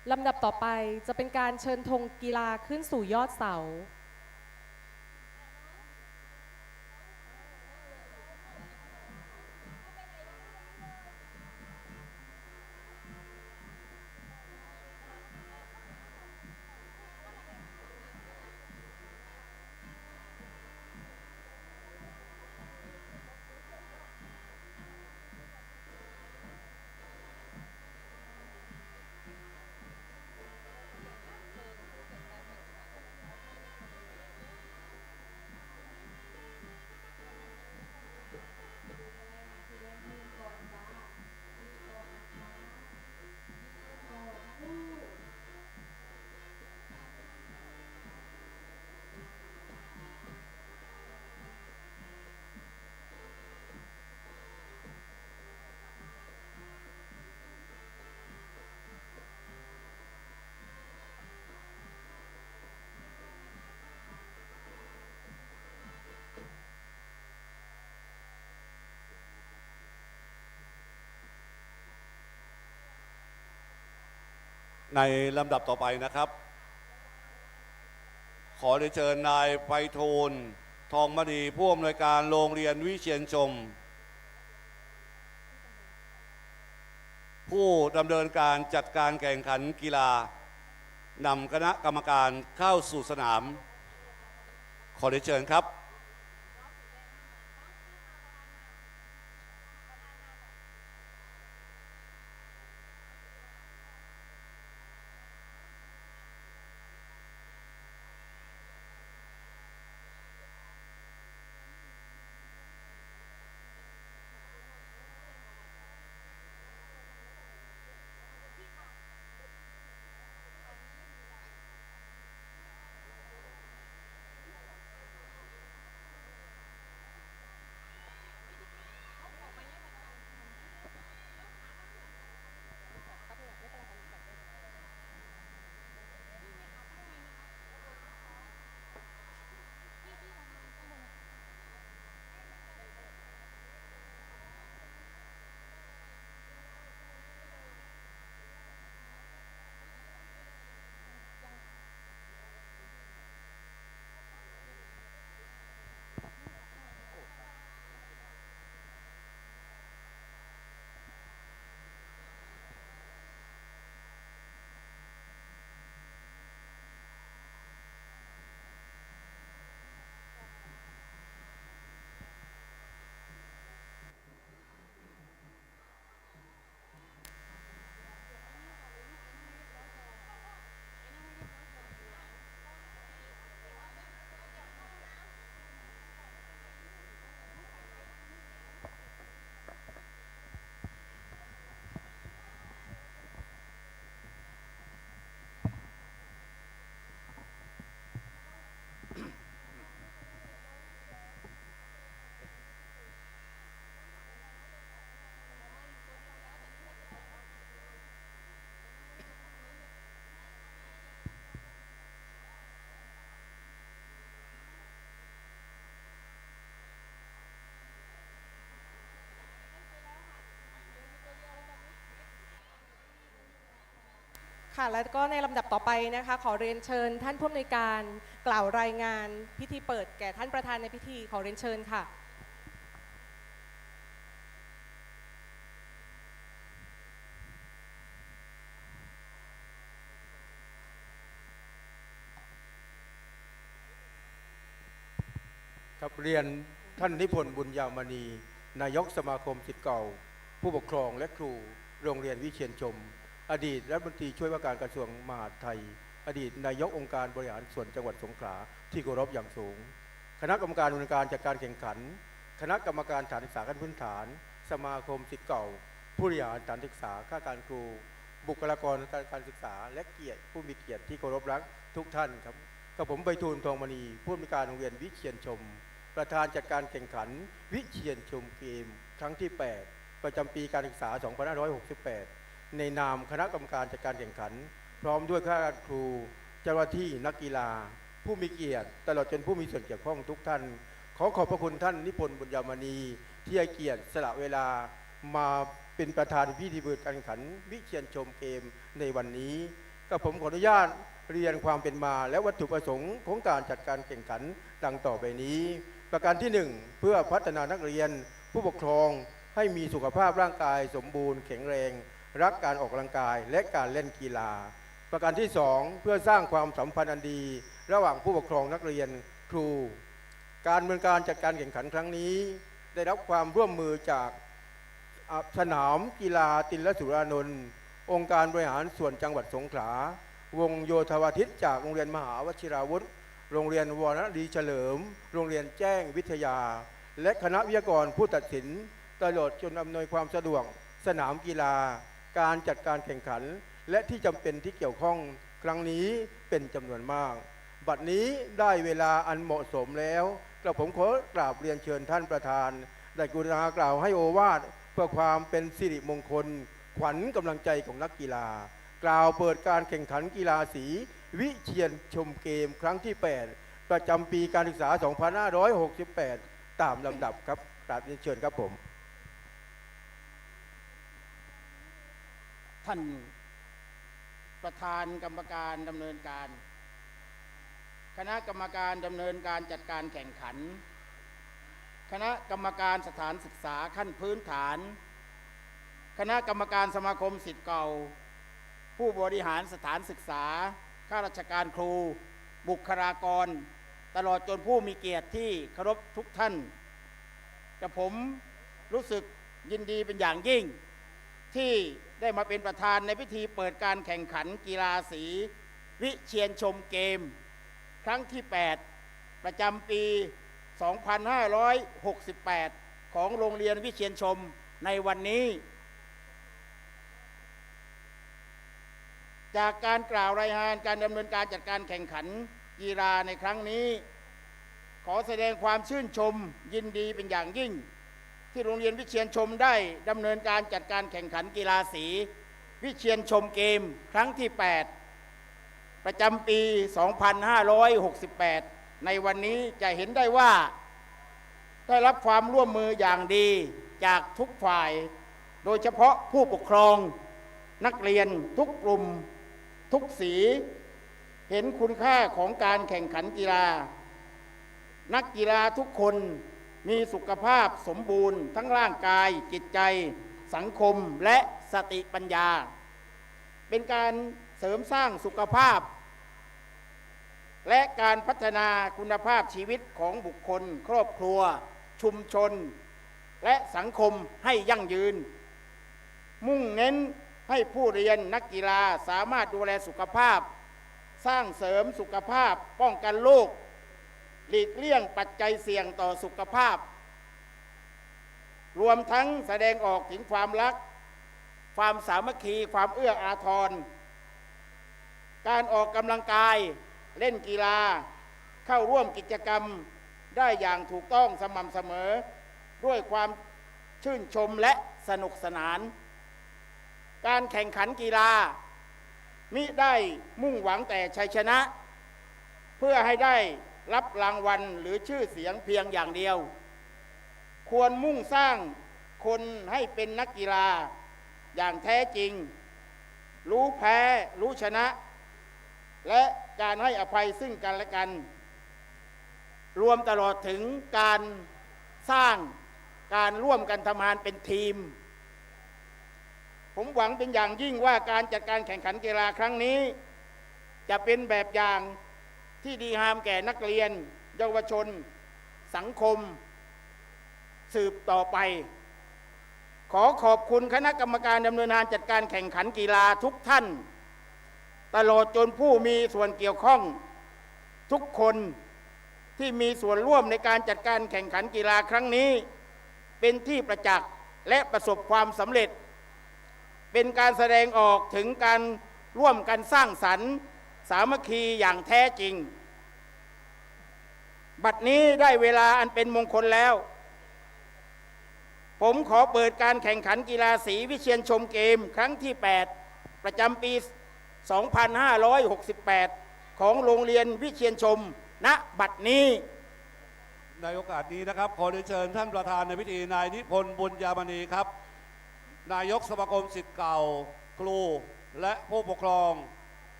ลำดับต่อไปจะเป็นการเชิญธงกีฬาขึ้นสู่ยอดเสาในลำดับต่อไปนะครับ ขอเรียนเชิญนายไพฑูรย์ทองมณีผู้อำนวยการโรงเรียนวิเชียรชมผู้ดำเนินการจัดการแข่งขันกีฬานำคณะกรรมการเข้าสู่สนามขอเรียนเชิญครับ ค่ะแล้วก็ในลำดับต่อไปนะคะขอเรียนเชิญท่านผู้อำนวยการกล่าวรายงานพิธีเปิดแก่ท่านประธานในพิธีขอเรียนเชิญค่ะครับเรียนท่านนิพนธ์บุญยามณีนายกสมาคมศิษย์เก่าผู้ปกครองและครูโรงเรียนวิเชียรชมอดีตรัฐมนตรีช่วยว่าการกระทรวงมหาดไทยอดีตนายกองค์การบริหารส่วนจังหวัดสงขลาที่เคารพอย่างสูงคณะกรรมการดำเนินการจัดการแข่งขันคณะกรรมการสถานศึกษาขั้นพื้นฐานสมาคมศิษย์เก่าผู้บริหารสถานศึกษาข้าการครูบุคลากรการศึกษาและเกียรติผู้มีเกียรติที่เคารพรักทุกท่านครับกับผมไพฑูรย์ทองมณีผู้อำนวยการโรงเรียนวิเชียรชมประธานจัดการแข่งขันวิเชียรชมเกมครั้งที่ 8 ประจำปีการศึกษา 2568 ในนามคณะกรรมการจัดการแข่งขันพร้อมด้วยข้าราชการครูเจ้าหน้าที่นักกีฬาผู้มีเกียรติตลอดจนผู้มีส่วนเกี่ยวข้องทุกท่านขอขอบพระคุณท่านนิพนธ์บุญยามณีที่ให้เกียรติสละเวลามาเป็นประธานพิธีเปิดการแข่งขันวิเชียรชมเกมในวันนี้ กับผมขออนุญาตเรียนความเป็นมาและวัตถุประสงค์ของการจัดการแข่งขันดังต่อไปนี้ ประการที่ 1 เพื่อพัฒนานักเรียนผู้ปกครองให้มีสุขภาพร่างกายสมบูรณ์แข็งแรงรักการออกกำลังกายและการเล่นกีฬาประการที่ 2 เพื่อสร้างความสัมพันธ์อันดีระหว่างผู้ปกครองนักเรียนครูการดำเนินการจัดการแข่งขันครั้งนี้ได้รับความร่วมมือจากสนามกีฬาติลสุรานนท์องค์การบริหารส่วนจังหวัดสงขลาวงโยธวาทิตจากโรงเรียนมหาวชิราวุธโรงเรียนวรดีเฉลิมโรงเรียนแจ้งวิทยาและคณะวิทยากรผู้ตัดสินตลอดจนอำนวยความสะดวกสนามกีฬาการจัดการแข่งขันและที่จำเป็นที่เกี่ยวข้องครั้งนี้เป็นจำนวนมากบัดนี้ได้เวลาอันเหมาะสมแล้วกระผมขอกราบเรียนเชิญท่านประธานได้กรุณากล่าวให้โอวาทเพื่อความเป็นสิริมงคลขวัญกำลังใจของนักกีฬากล่าวเปิดการแข่งขันกีฬาสีวิเชียรชมเกมครั้งที่ 8 ประจำปีการศึกษา 2568 ตามลำดับครับกราบเรียนเชิญครับผมท่านประธานกรรมการดำเนินการคณะกรรมการดำเนินการจัดการแข่งขันคณะกรรมการสถานศึกษาขั้นพื้นฐานคณะกรรมการสมาคมศิษย์เก่าผู้บริหารสถานศึกษาข้าราชการครูบุคลากรตลอดจนผู้มีเกียรติที่เคารพทุกท่านกับผมรู้สึกยินดีเป็นอย่างยิ่งที่ได้มาเป็นประธานในพิธีเปิดการแข่งขันกีฬาสีวิเชียรชมเกมครั้งที่ 8 ประจำปี 2568 ของโรงเรียนวิเชียรชมในวันนี้จากการกล่าวรายงานการดำเนินการจัดการแข่งขันกีฬาในครั้งนี้ขอแสดงความชื่นชมยินดีเป็นอย่างยิ่งที่โรงเรียนวิเชียรชมได้ดำเนินการจัดการแข่งขันกีฬาสีวิเชียรชมเกมครั้งที่ 8 ประจำปี 2568 ในวันนี้จะเห็นได้ว่าได้รับความร่วมมืออย่างดีจากทุกฝ่ายโดยเฉพาะผู้ปกครองนักเรียนทุกกลุ่มทุกสีเห็นคุณค่าของการแข่งขันกีฬานักกีฬาทุกคนมีสุขภาพสมบูรณ์ทั้งร่างกายจิตใจสังคมและสติปัญญาเป็นการเสริมสร้างสุขภาพและการพัฒนาคุณภาพชีวิตของบุคคลครอบครัวชุมชนและสังคมให้ยั่งยืนมุ่งเน้นให้ผู้เรียนนักกีฬาสามารถดูแลสุขภาพสร้างเสริมสุขภาพป้องกันโรคหลีกเลี่ยงปัจจัยเสี่ยงต่อสุขภาพรวมทั้งแสดงออกถึงความรักความสามัคคีความเอื้ออาทรการออกกำลังกายเล่นกีฬาเข้าร่วมกิจกรรมได้อย่างถูกต้องสม่ำเสมอด้วยความชื่นชมและสนุกสนานการแข่งขันกีฬามิได้มุ่งหวังแต่ชัยชนะเพื่อให้ได้รับรางวัลหรือชื่อเสียงเพียงอย่างเดียวควรมุ่งสร้างคนให้เป็นนักกีฬาอย่างแท้จริงรู้แพ้รู้ชนะและการให้อภัยซึ่งกันและกันรวมตลอดถึงการสร้างการร่วมกันทำงานเป็นทีมผมหวังเป็นอย่างยิ่งว่าการจัดการแข่งขันกีฬาครั้งนี้จะเป็นแบบอย่างที่ดีงามแก่นักเรียนเยาวชนสังคมสืบต่อไปขอขอบคุณคณะกรรมการดำเนินงานจัดการแข่งขันกีฬาทุกท่านตลอดจนผู้มีส่วนเกี่ยวข้องทุกคนที่มีส่วนร่วมในการจัดการแข่งขันกีฬาครั้งนี้เป็นที่ประจักษ์และประสบความสำเร็จเป็นการแสดงออกถึงการร่วมกันสร้างสรรค์สามัคคีอย่างแท้จริงบัดนี้ได้เวลาอันเป็นมงคลแล้วผมขอเปิดการแข่งขันกีฬาสีวิเชียรชมเกมครั้งที่ 8 ประจำปี 2568 ของโรงเรียนวิเชียรชมณบัดนี้ในโอกาสนี้นะครับขอเรียนเชิญท่านประธานในพิธีนายนิพนธ์บุญญามณีครับนายกสมาคมศิษย์เก่าครูและผู้ปกครอง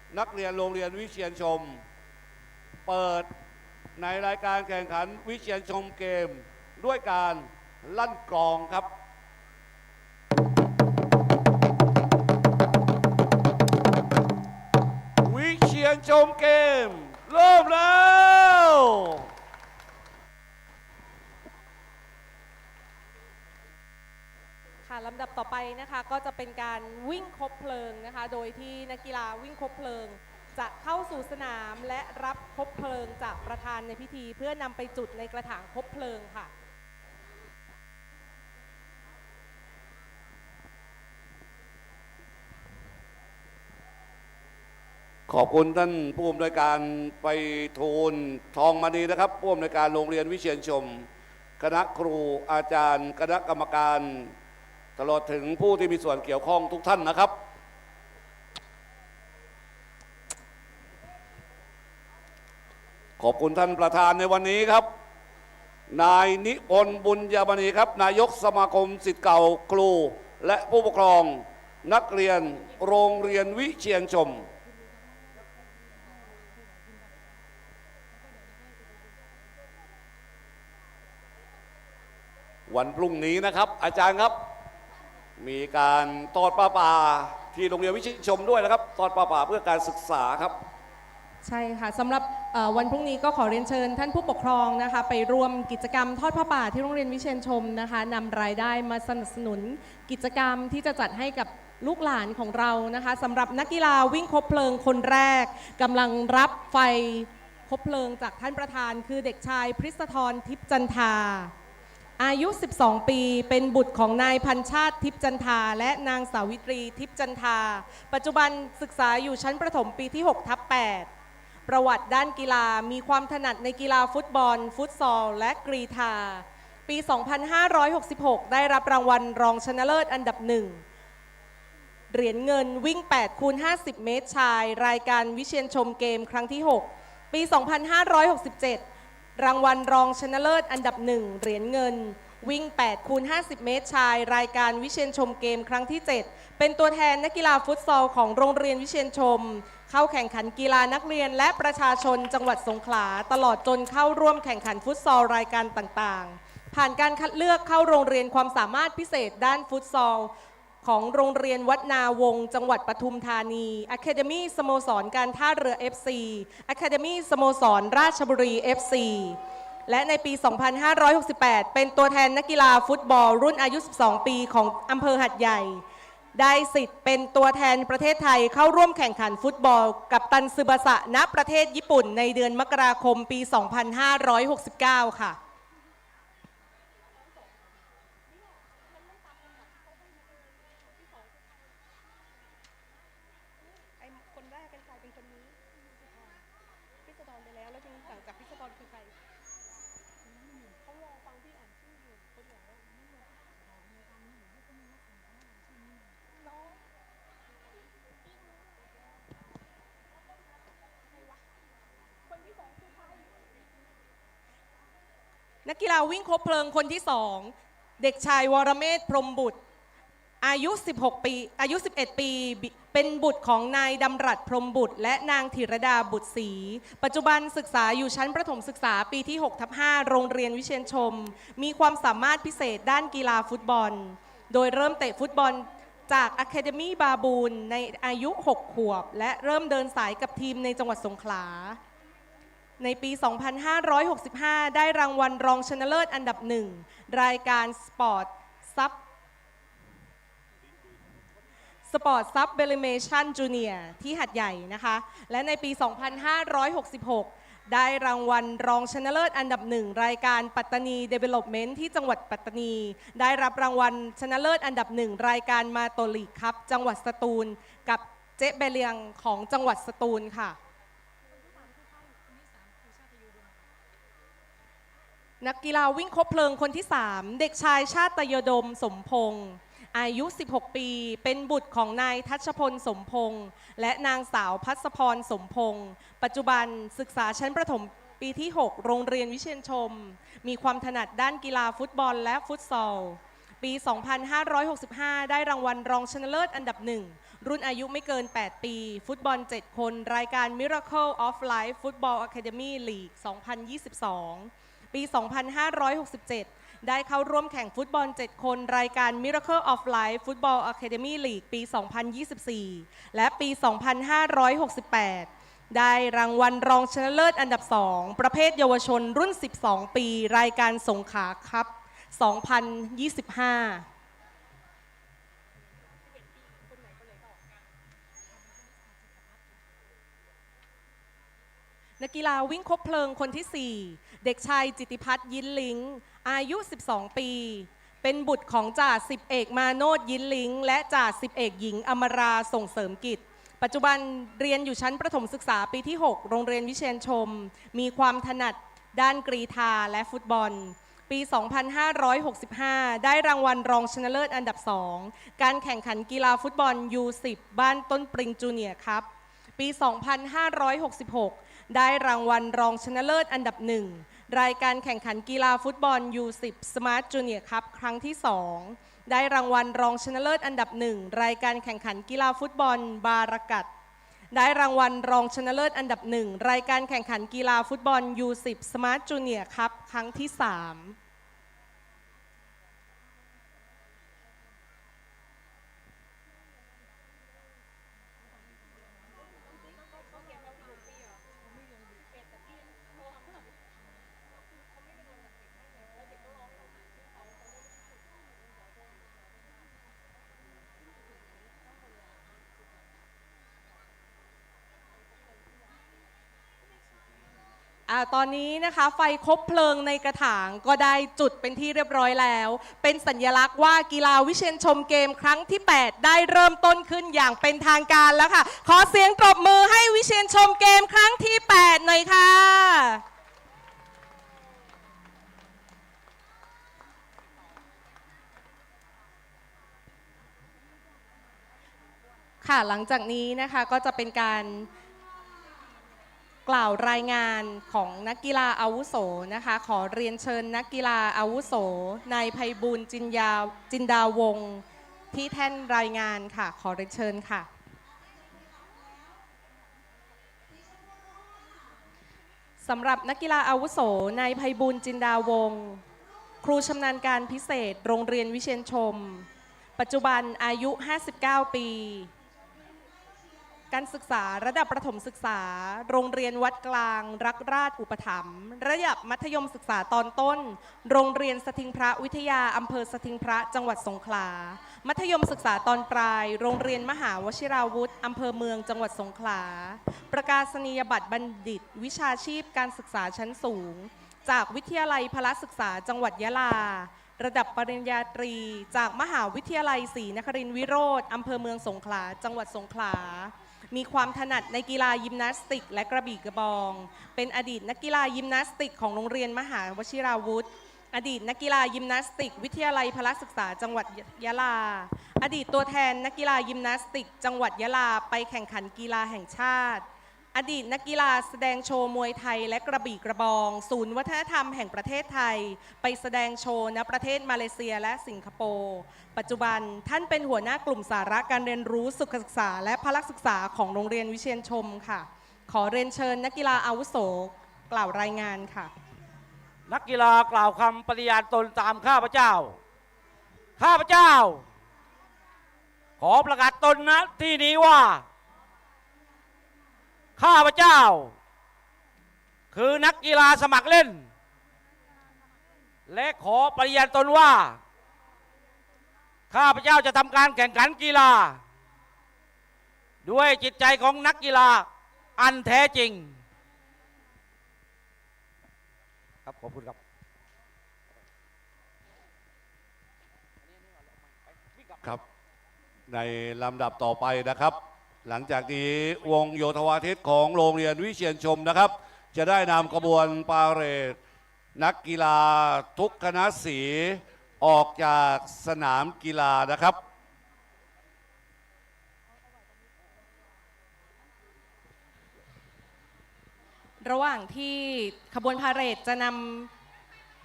นักเรียนโรงเรียนวิเชียรชมเปิดในรายการแข่งขันวิเชียรชมเกมด้วยการลั่นกลองครับวิเชียรชมเกมเริ่มแล้วค่ะลำดับต่อไปนะคะก็จะเป็นการวิ่งคบเพลิงนะคะโดยที่นักกีฬาวิ่งคบเพลิงจะเข้าสู่สนามและรับคบเพลิงจากประธานในพิธีเพื่อนำไปจุดในกระถางคบเพลิงค่ะขอบคุณท่านผู้อำนวยการไปทูลทองมณีนะครับผู้อำนวยการโรงเรียนวิเชียรชมคณะครูอาจารย์คณะกรรมการตลอดถึงผู้ที่มีส่วนเกี่ยวข้องทุกท่านนะครับขอบคุณท่านประธานในวันนี้ครับนายนิพนธ์บุญยามณีครับนายกสมาคมศิษย์เก่าครูและผู้ปกครองนักเรียนโรงเรียนวิเชียรชมวันพรุ่งนี้นะครับอาจารย์ครับมีการทอดผ้าป่าที่โรงเรียนวิเชียรชมด้วยนะครับทอดผ้าป่าเพื่อการศึกษาครับใช่ค่ะสำหรับวันพรุ่งนี้ก็ขอเรียนเชิญท่านผู้ปกครองนะคะไปร่วมกิจกรรมทอดผ้าป่าที่โรงเรียนวิเชียรชมนะคะนำรายได้มาสนับสนุนกิจกรรมที่จะจัดให้กับลูกหลานของเรานะคะสำหรับนักกีฬาวิ่งคบเพลิงคนแรกกำลังรับไฟคบเพลิงจากท่านประธานคือเด็กชายพฤษธรทิพย์จันทาอายุ 12 ปี เป็นบุตรของนายพันชาติทิพย์จันทาและนางสาวิตรีทิพย์จันทาปัจจุบันศึกษาอยู่ชั้นประถมปีที่ 6/8 ประวัติด้านกีฬามีความถนัดในกีฬาฟุตบอลฟุตซอลและกรีฑาปี 2566 ได้รับรางวัลรองชนะเลิศอันดับ 1 เหรียญเงินวิ่ง 8x50 เมตรชายรายการวิเชียรชมเกมครั้งที่ 6 ปี 2567 รางวัลรองชนะเลิศอันดับ 1 เหรียญเงินวิ่ง 8x50 เมตรชายรายการวิเชียรชมเกมครั้งที่ 7 เป็นตัวแทนนักกีฬาฟุตซอลของโรงเรียนวิเชียรชมเข้าแข่งขันกีฬานักเรียนและประชาชนจังหวัดสงขลาตลอดจนเข้าร่วมแข่งขันฟุตซอลรายการต่างๆผ่านการคัดเลือกเข้าโรงเรียนความสามารถพิเศษด้านฟุตซอลของโรงเรียนวัดนาวงจังหวัดปทุมธานี Academy สโมสรการท่าเรือ FC Academy สโมสรราชบุรี FC และในปี 2568 เป็นตัวแทนนักกีฬาฟุตบอลรุ่นอายุ 12 ปีของอำเภอหัดใหญ่ได้สิทธิ์เป็นตัวแทนประเทศไทยเข้าร่วมแข่งขันฟุตบอลกับตันซึบาสะณประเทศญี่ปุ่นในเดือนมกราคมปี 2569 ค่ะคนแรกเป็นใครเป็นคนนี้พิสดรไปแล้วแล้วหลังจากพิสดรคือใครเขารอฟังพี่อ่านชื่ออยู่คนไหนนักกีฬาวิ่งคบเพลิงคนที่ 2 เด็กชายวรเมธพรหมบุตรอายุ 11 ปี เป็นบุตรของนายดำรัสพรหมบุตรและนางธิรดาบุตรศรีปัจจุบันศึกษาอยู่ชั้นประถมศึกษาปีที่ 6/5 โรงเรียนวิเชียรชมมีความสามารถพิเศษด้านกีฬาฟุตบอลโดยเริ่มเตะฟุตบอลจาก Academy บาบูนในอายุ 6 ขวบและเริ่มเดินสายกับทีมในจังหวัดสงขลาในปี 2565 ได้รางวัลรองชนะเลิศอันดับ 1 รายการสปอร์ตซับเบลิเมชันจูเนียร์ที่หัดใหญ่นะคะและในปี 2566 ได้รางวัลรองชนะเลิศอันดับ 1 รายการปัตตานีเดเวล็อปเมนต์ที่จังหวัดปัตตานีได้รับรางวัลชนะเลิศอันดับ 1 รายการมาโตลีกครับจังหวัดสตูลกับเจ๊เบเลียงของจังหวัดสตูลค่ะนักกีฬาวิ่งคบเพลิงคนที่ 3 เด็กชายชาตยดมสมพงษ์อายุ 16 ปี เป็นบุตรของนายทัชพลสมพงษ์และนางสาวพัสพรสมพงษ์ปัจจุบันศึกษาชั้นประถมปีที่ 6 โรงเรียนวิเชียรชมมีความถนัดด้านกีฬาฟุตบอลและฟุตซอลปี ปี 2565 ได้รางวัลรองชนะเลิศอันดับ 1 รุ่นอายุไม่เกิน 8 ปี ฟุตบอล 7 คน รายการ Miracle of Life Football Academy League 2022 ปี 2567 ได้เข้าร่วมแข่งฟุตบอล 7 คน รายการ Miracle of Life Football Academy League ปี 2024 และปี 2568 ได้รางวัลรองชนะเลิศอันดับ 2 ประเภทเยาวชนรุ่น 12 ปี รายการสงขลาคัพ 2025 นักกีฬาวิ่งคบเพลิงคนที่ 4 เด็กชายจิตติพัฒน์ยิ้นลิงอายุ 12 ปี เป็นบุตรของจ่าสิบเอกมาโนดยิ้นลิงและจ่าสิบเอกหญิงอมราส่งเสริมกิจ ปัจจุบันเรียนอยู่ชั้นประถมศึกษาปีที่ 6 โรงเรียนวิเชียรชม มีความถนัดด้านกรีฑาและฟุตบอล ปี 2565 ได้รางวัลรองชนะเลิศอันดับ 2 การแข่งขันกีฬาฟุตบอล U10 บ้านต้นปริงจูเนียร์ครับ ปี 2566 ได้รางวัลรองชนะเลิศอันดับ 1 รายการแข่งขันกีฬาฟุตบอล U10 Smart Junior Cup ครั้งที่ 2 ได้รางวัลรองชนะเลิศอันดับ 1 รายการแข่งขันกีฬาฟุตบอลบารากัดได้รางวัลรองชนะเลิศอันดับ 1 รายการแข่งขันกีฬาฟุตบอล U10 Smart Junior Cup ครั้งที่ 3ตอนนี้นะคะไฟคบเพลิงในกระถางก็ได้จุดเป็นที่เรียบร้อยแล้ว เป็นสัญลักษณ์ว่ากีฬาวิเชียรชมเกมครั้งที่ 8 ได้เริ่มต้นขึ้นอย่างเป็นทางการแล้วค่ะขอเสียงปรบมือให้วิเชียรชมเกมครั้งที่ 8 หน่อยค่ะค่ะหลังจากนี้นะคะก็จะเป็นการกล่าวรายงานของนักกีฬาอาวุโสนะคะขอเรียนเชิญนักกีฬาอาวุโสนายไพบูลย์จินดาวงศ์ที่แท่นรายงานค่ะขอเรียนเชิญค่ะสำหรับนักกีฬาอาวุโสนายไพบูลย์จินดาวงศ์ครูชำนาญการพิเศษโรงเรียนวิเชียรชมปัจจุบันอายุ 59 ปีการศึกษาระดับประถมศึกษาโรงเรียนวัดกลางรักราชอุปถัมภ์ระดับมัธยมศึกษาตอนต้นโรงเรียนสถิงพระวิทยาอำเภอสถิงพระจังหวัดสงขลามัธยมศึกษาตอนปลายโรงเรียนมหาวชิราวุธอำเภอเมืองจังหวัดสงขลาประกาศนียบัตรบัณฑิตวิชาชีพการศึกษาชั้นสูงจากวิทยาลัยพละศึกษาจังหวัดยะลาระดับปริญญาตรีจากมหาวิทยาลัยศรีนครินทรวิโรธอำเภอเมืองสงขลาจังหวัดสงขลามีความถนัดในกีฬายิมนาสติกและกระบี่กระบองเป็นอดีตนักกีฬายิมนาสติกของโรงเรียนมหาวชิราวุธอดีตนักกีฬายิมนาสติกวิทยาลัยพละศึกษาจังหวัดยะลาอดีตตัวแทนนักกีฬายิมนาสติกจังหวัดยะลาไปแข่งขันกีฬาแห่งชาติอดีตนักกีฬาแสดงโชว์มวยไทยและกระบี่กระบองศูนย์วัฒนธรรมแห่งประเทศไทยไปแสดงโชว์ณประเทศมาเลเซียและสิงคโปร์ปัจจุบันท่านเป็นหัวหน้ากลุ่มสาระการเรียนรู้สุขศึกษาและพละศึกษาของโรงเรียนวิเชียรชมค่ะขอเรียนเชิญนักกีฬาอาวุโสกล่าวรายงานค่ะนักกีฬากล่าวคำปฏิญาณตนตามข้าพเจ้าขอประกาศตนณที่นี้ว่าข้าพเจ้าคือนักกีฬาสมัครเล่นและขอปฏิญาณตนว่าข้าพเจ้าจะทำการแข่งขันกีฬาด้วยจิตใจของนักกีฬาอันแท้จริงครับขอบคุณครับครับในลำดับต่อไปนะครับหลังจากนี้วงโยธวาทิตของโรงเรียนวิเชียรชมนะครับจะได้นำขบวนปาเหรดนักกีฬาทุกคณะสีออกจากสนามกีฬานะครับระหว่างที่ขบวนพาเหรดจะน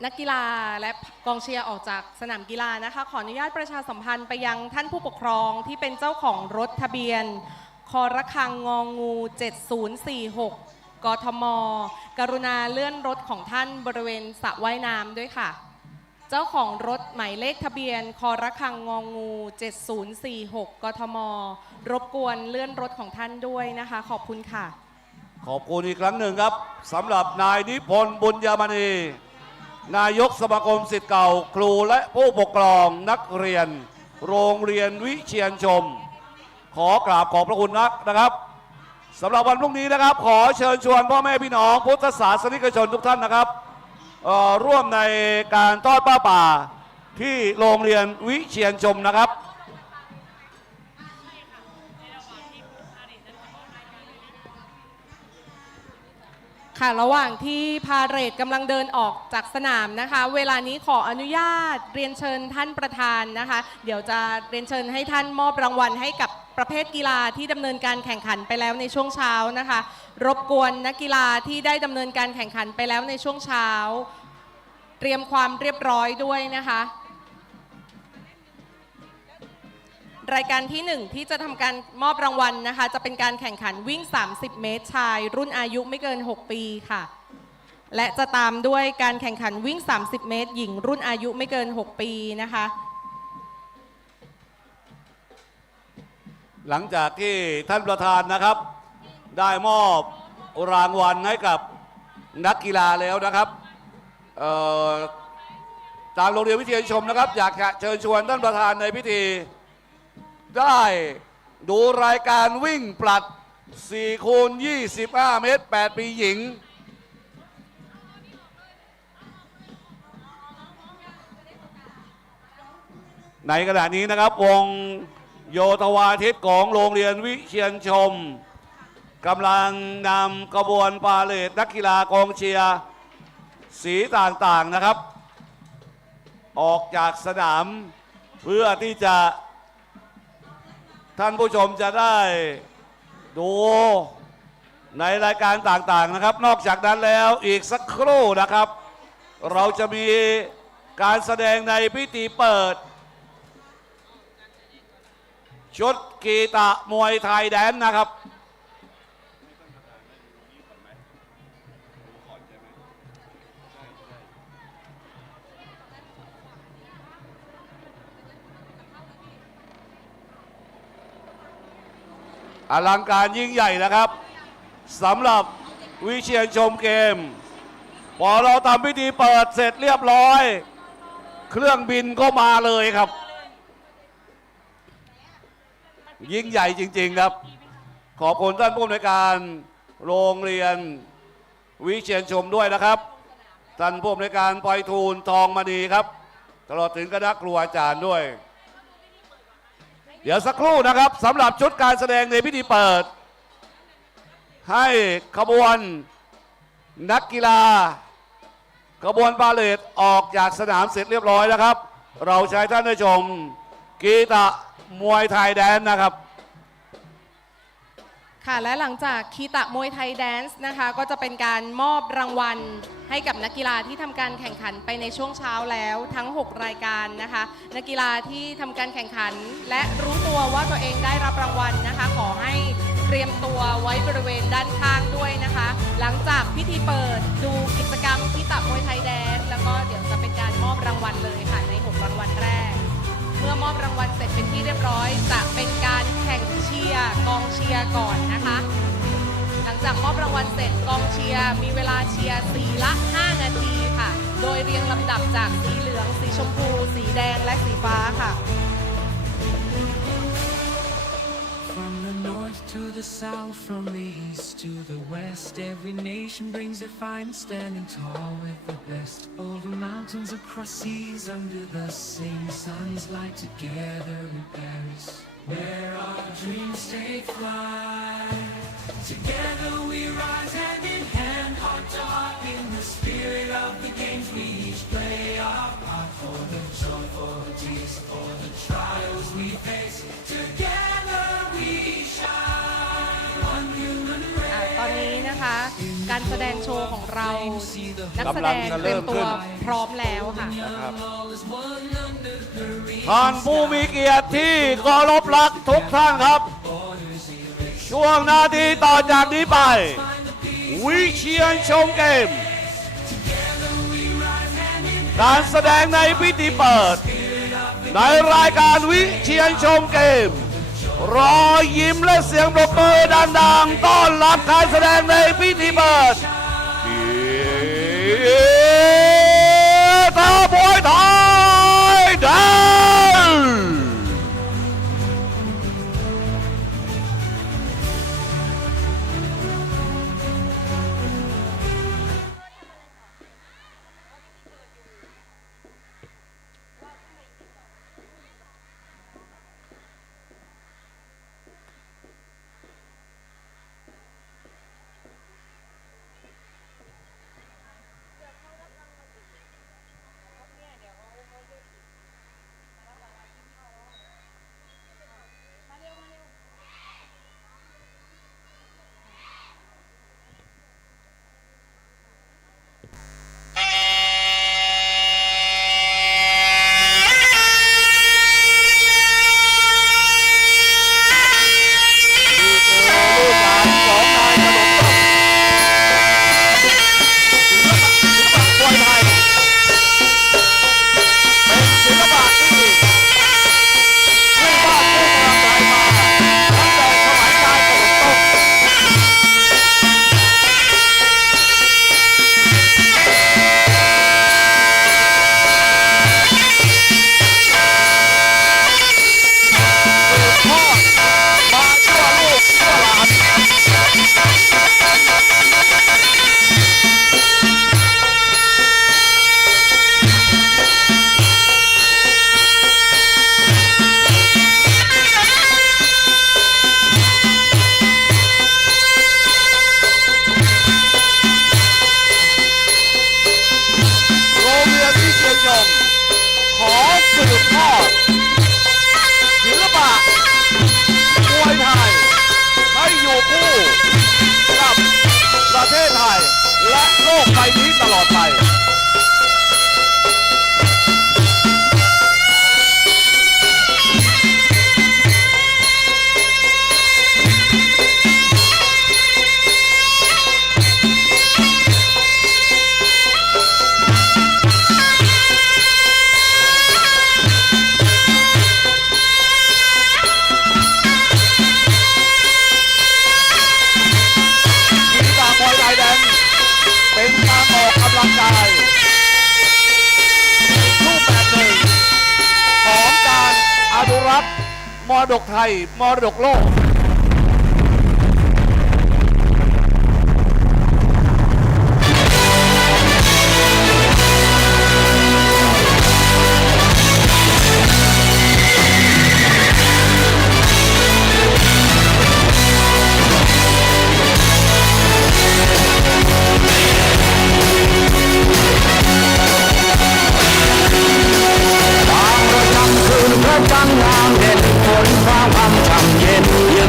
นักกีฬาและกองเชียร์ออกจากสนามกีฬานะคะขออนุญาตประชาสัมพันธ์ไปยังท่านผู้ปกครองที่เป็นเจ้าของรถทะเบียนคอระฆังงองู 7046 กทม.กรุณาเลื่อนรถของท่านบริเวณสระว่ายน้ำด้วยค่ะเจ้าของรถหมายเลขทะเบียนคอระฆังงองู 7046 กทม.รบกวนเลื่อนรถของท่านด้วยนะคะขอบคุณค่ะขอบคุณอีกครั้งหนึ่งครับสำหรับนายนิพนธ์บุญยมณีนายกสมาคมศิษย์เก่าครูและผู้ปกครองนักเรียนโรงเรียนวิเชียรชมขอกราบขอบพระคุณนะครับสำหรับวันพรุ่งนี้นะครับขอเชิญชวนพ่อแม่พี่น้องพุทธศาสนิกชนทุกท่านนะครับร่วมในการทอดผ้าป่าที่โรงเรียนวิเชียรชมนะครับค่ะระหว่างที่พาเหรดกำลังเดินออกจากสนามนะคะเวลานี้ขออนุญาตเรียนเชิญท่านประธานนะคะเดี๋ยวจะเรียนเชิญให้ท่านมอบรางวัลให้กับประเภทกีฬาที่ดำเนินการแข่งขันไปแล้วในช่วงเช้านะคะรบกวนนักกีฬาที่ได้ดำเนินการแข่งขันไปแล้วในช่วงเช้าเตรียมความเรียบร้อยด้วยนะคะรายการที่1ที่จะทำการมอบรางวัลนะคะจะเป็นการแข่งขันวิ่ง30 เมตรชายรุ่นอายุไม่เกิน6 ปีค่ะและจะตามด้วยการแข่งขันวิ่ง30 เมตรหญิงรุ่นอายุไม่เกิน6 ปีนะคะหลังจากที่ท่านประธานนะครับได้มอบรางวัลให้กับนักกีฬาแล้วนะครับตามโรงเรียนวิเชียรชมนะครับอยากจะเชิญชวนท่านประธานในพิธีได้ดูรายการวิ่งผลัด4 คูณ 25 เมตร 8 ปีหญิงในขณะนี้นะครับวงโยธวาทิตของโรงเรียนวิเชียรชมกำลังนำขบวนพาเหรดนักกีฬากองเชียร์สีต่างๆนะครับออกจากสนามเพื่อที่จะท่านผู้ชมจะได้ดูในรายการต่างๆนะครับนอกจากนั้นแล้วอีกสักครู่นะครับเราจะมีการแสดงในพิธีเปิดชุดกีตะมวยไทยแดนนะครับอลังการยิ่งใหญ่นะครับสำหรับวิเชียรชมเกมพอเราทำพิธีเปิดเสร็จเรียบร้อยเครื่องบินก็มาเลยครับยิ่งใหญ่จริงๆครับขอบคุณท่านผู้อำนวยการโรงเรียนวิเชียรชมด้วยนะครับท่านผู้อำนวยการปอยทูลทองมณีครับตลอดถึงคณะครูอาจารย์ด้วยเดี๋ยวสักครู่นะครับสำหรับชุดการแสดงในพิธีเปิดให้ขบวนนักกีฬาขบวนพาเหรดออกจากสนามเสร็จเรียบร้อยแล้วครับเราใช้ท่านได้ชมกีตะมวยไทยแดนนะครับค่ะและหลังจากคีตะมวยไทยแดนซ์นะคะก็จะเป็นการมอบรางวัลให้กับนักกีฬาที่ทำการแข่งขันไปในช่วงเช้าแล้วทั้ง6รายการนะคะนักกีฬาที่ทำการแข่งขันและรู้ตัวว่าตัวเองได้รับรางวัลนะคะขอให้เตรียมตัวไว้บริเวณด้านข้างด้วยนะคะหลังจากพิธีเปิดดูกิจกรรมคีตะมวยไทยแดนซ์แล้วก็เดี๋ยวจะเป็นการมอบรางวัลเลยค่ะใน6รางวัลแรกเมื่อมอบรางวัลเสร็จเป็นที่เรียบร้อยจะเป็นการแข่งเชียร์กองเชียร์ก่อนนะคะหลังจากมอบรางวัลเสร็จกองเชียร์มีเวลาเชียร์สีละ5 นาทีค่ะโดยเรียงลำดับจากสีเหลืองสีชมพูสีแดงและสีฟ้าค่ะ From the north to the south, from the east to the west, every nation brings their finest, standing tall with the best. Over mountains, across seas, under the same sun's light, together in Paris, where our dreams take flight. Together we rise hand in hand, heart to heart, in the spirit of the games. We each play our part for the joy, for the tears, for the trials we face. Together we shine, one human race. ตอนนี้นะคะการ แสดงโชว์ของเรา นักแสดงเตรียมตัวพร้อมแล้วค่ะ ท่านผู้มีเกียรติที่เคารพรักทุกท่านครับ ช่วงนาทีต่อจากนี้ไป วิเชียรชมเกม การแสดงในพิธีเปิด ในรายการวิเชียรชมเกม รอยยิ้มและเสียงปรบมือดังๆต้อนรับการแสดงในพิธีเปิดตาบอยไทยแดงมรดกไทยมรดกโลก จังงามเด่นฝนฟ้าพำช่ำเย็น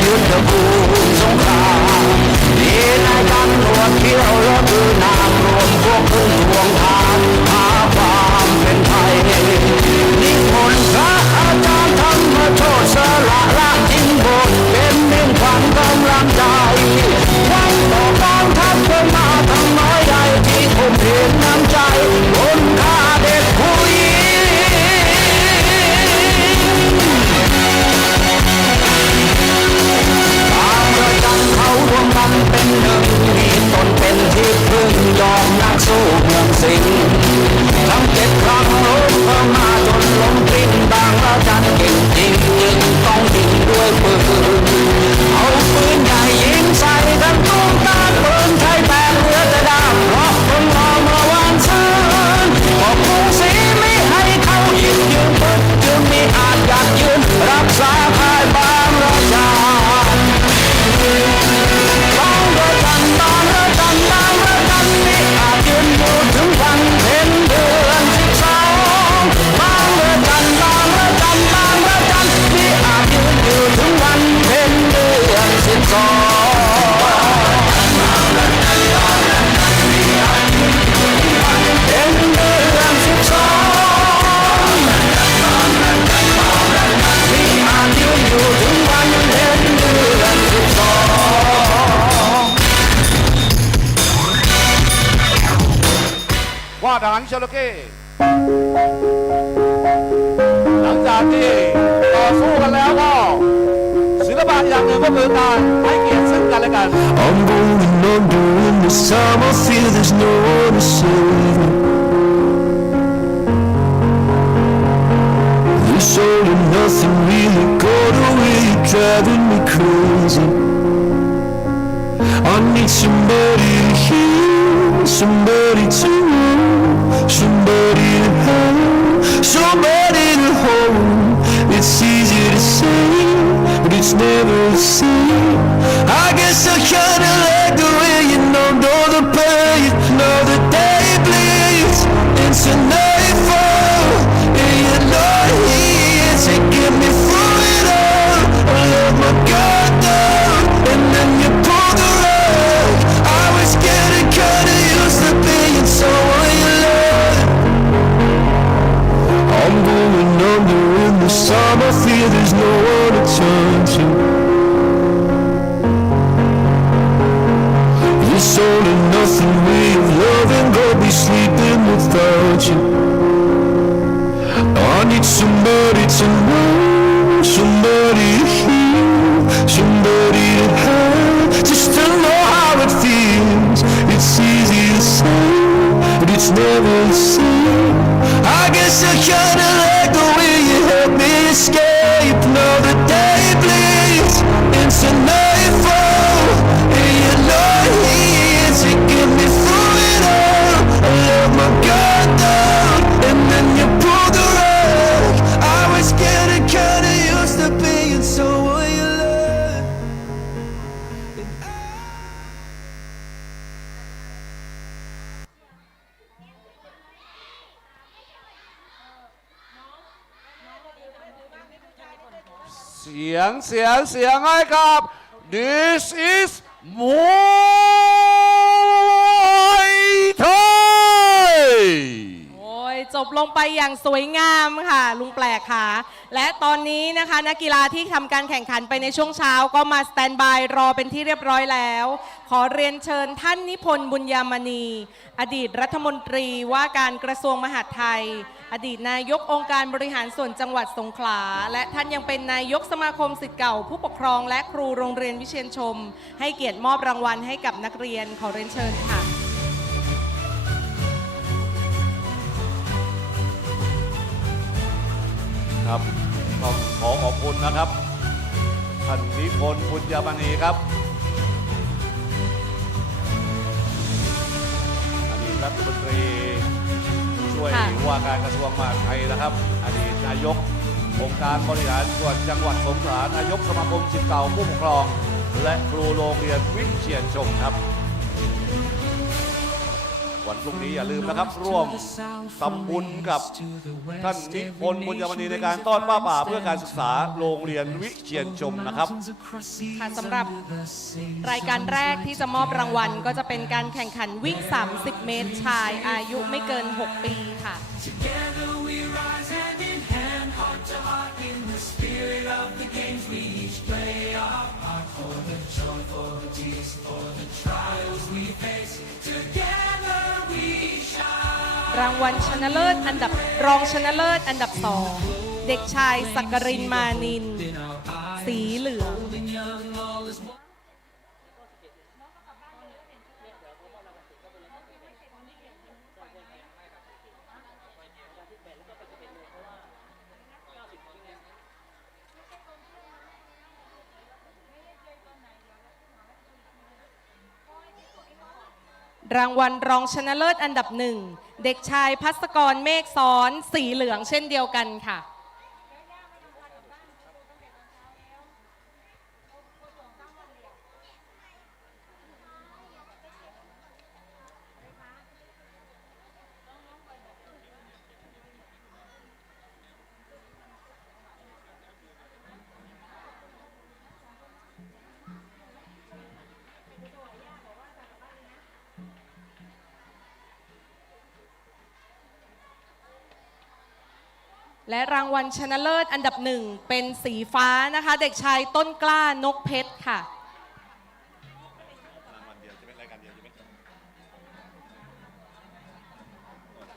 มาตรฐานจระเข้หลังจากที่ต่อสู้กันแล้วก็ศิลปะอย่างหนึ่งก็คือการให้เกียรติซึ่งกันและกัน I'm going under and this time I feel there's no one to save me. This all and nothing really got away, you're driving me crazy. I need somebody to hear, somebody to know, somebody to have, somebody to hold. It's easy to say, but it's never the same. I guess I kinda like the way you know the pain. Now the day bleeds into nightfall, and you're not here to get me through it all. I let my guard down, and then you pulled the rug. I was getting kinda used to being someone you love. I'm going under and this time I feel there's no one to turn to. This all and nothing way of loving, got me sleeping without you. Now I need somebody to know, somebody to hear, somebody to have, just to know how it feels. It's easy to say, but it's never the same. I guess I kinda like the way you help me escape. Now the day bleeds into nightfall, and you're not here to get me through it all. I let my guard down, and then you pulled the rug. I was getting kinda used to being someone you love.เสียงให้ครับ This is Muay Thai โอ้ยจบลงไปอย่างสวยงามค่ะลุงแปลกค่ะ และตอนนี้นะคะนักกีฬาที่ทำการแข่งขันไปในช่วงเช้าก็มาสแตนบายรอเป็นที่เรียบร้อยแล้ว ขอเรียนเชิญท่านนิพนธ์บุญยามณี อดีตรัฐมนตรีว่าการกระทรวงมหาดไทย อดีตนายกองค์การบริหารส่วนจังหวัดสงขลาและท่านยังเป็นนายกสมาคมศิษย์เก่าผู้ปกครองและครูโรงเรียนวิเชียรชมให้เกียรติมอบรางวัลให้กับนักเรียนขอเรียนเชิญค่ะ ครับต้องขอขอบคุณนะครับท่านนิพนธ์บุญยามณีครับอดีตรัฐมนตรีช่วยว่าการกระทรวงมหาดไทยนะครับอดีตนายกองค์การบริหารส่วนจังหวัดสงขลานายกสมาคมศิษย์เก่าผู้ปกครองและครูโรงเรียนวิเชียรชมครับวันพรุ่งนี้อย่าลืมนะครับร่วมทำบุญกับท่านนิพนธ์บุญยามณีในการต้อนผ้าป่าเพื่อการศึกษาโรงเรียนวิเชียรชมนะครับค่ะสำหรับรายการแรกที่จะมอบรางวัลก็จะเป็นการแข่งขันวิ่ง 30 เมตรชายอายุไม่เกิน 6 ปีค่ะ รางวัลชนะเลิศอันดับรองชนะเลิศอันดับ 2 เด็กชายสักกรินมานิน สีเหลือง รางวัลรองชนะเลิศอันดับ 1 เด็กชายภัสกรเมฆซ้อนสีเหลืองเช่นเดียวกันค่ะ และรางวัลชนะเลิศอันดับ 1เป็นสีฟ้านะคะเด็กชายต้นกล้านกเพชรค่ะ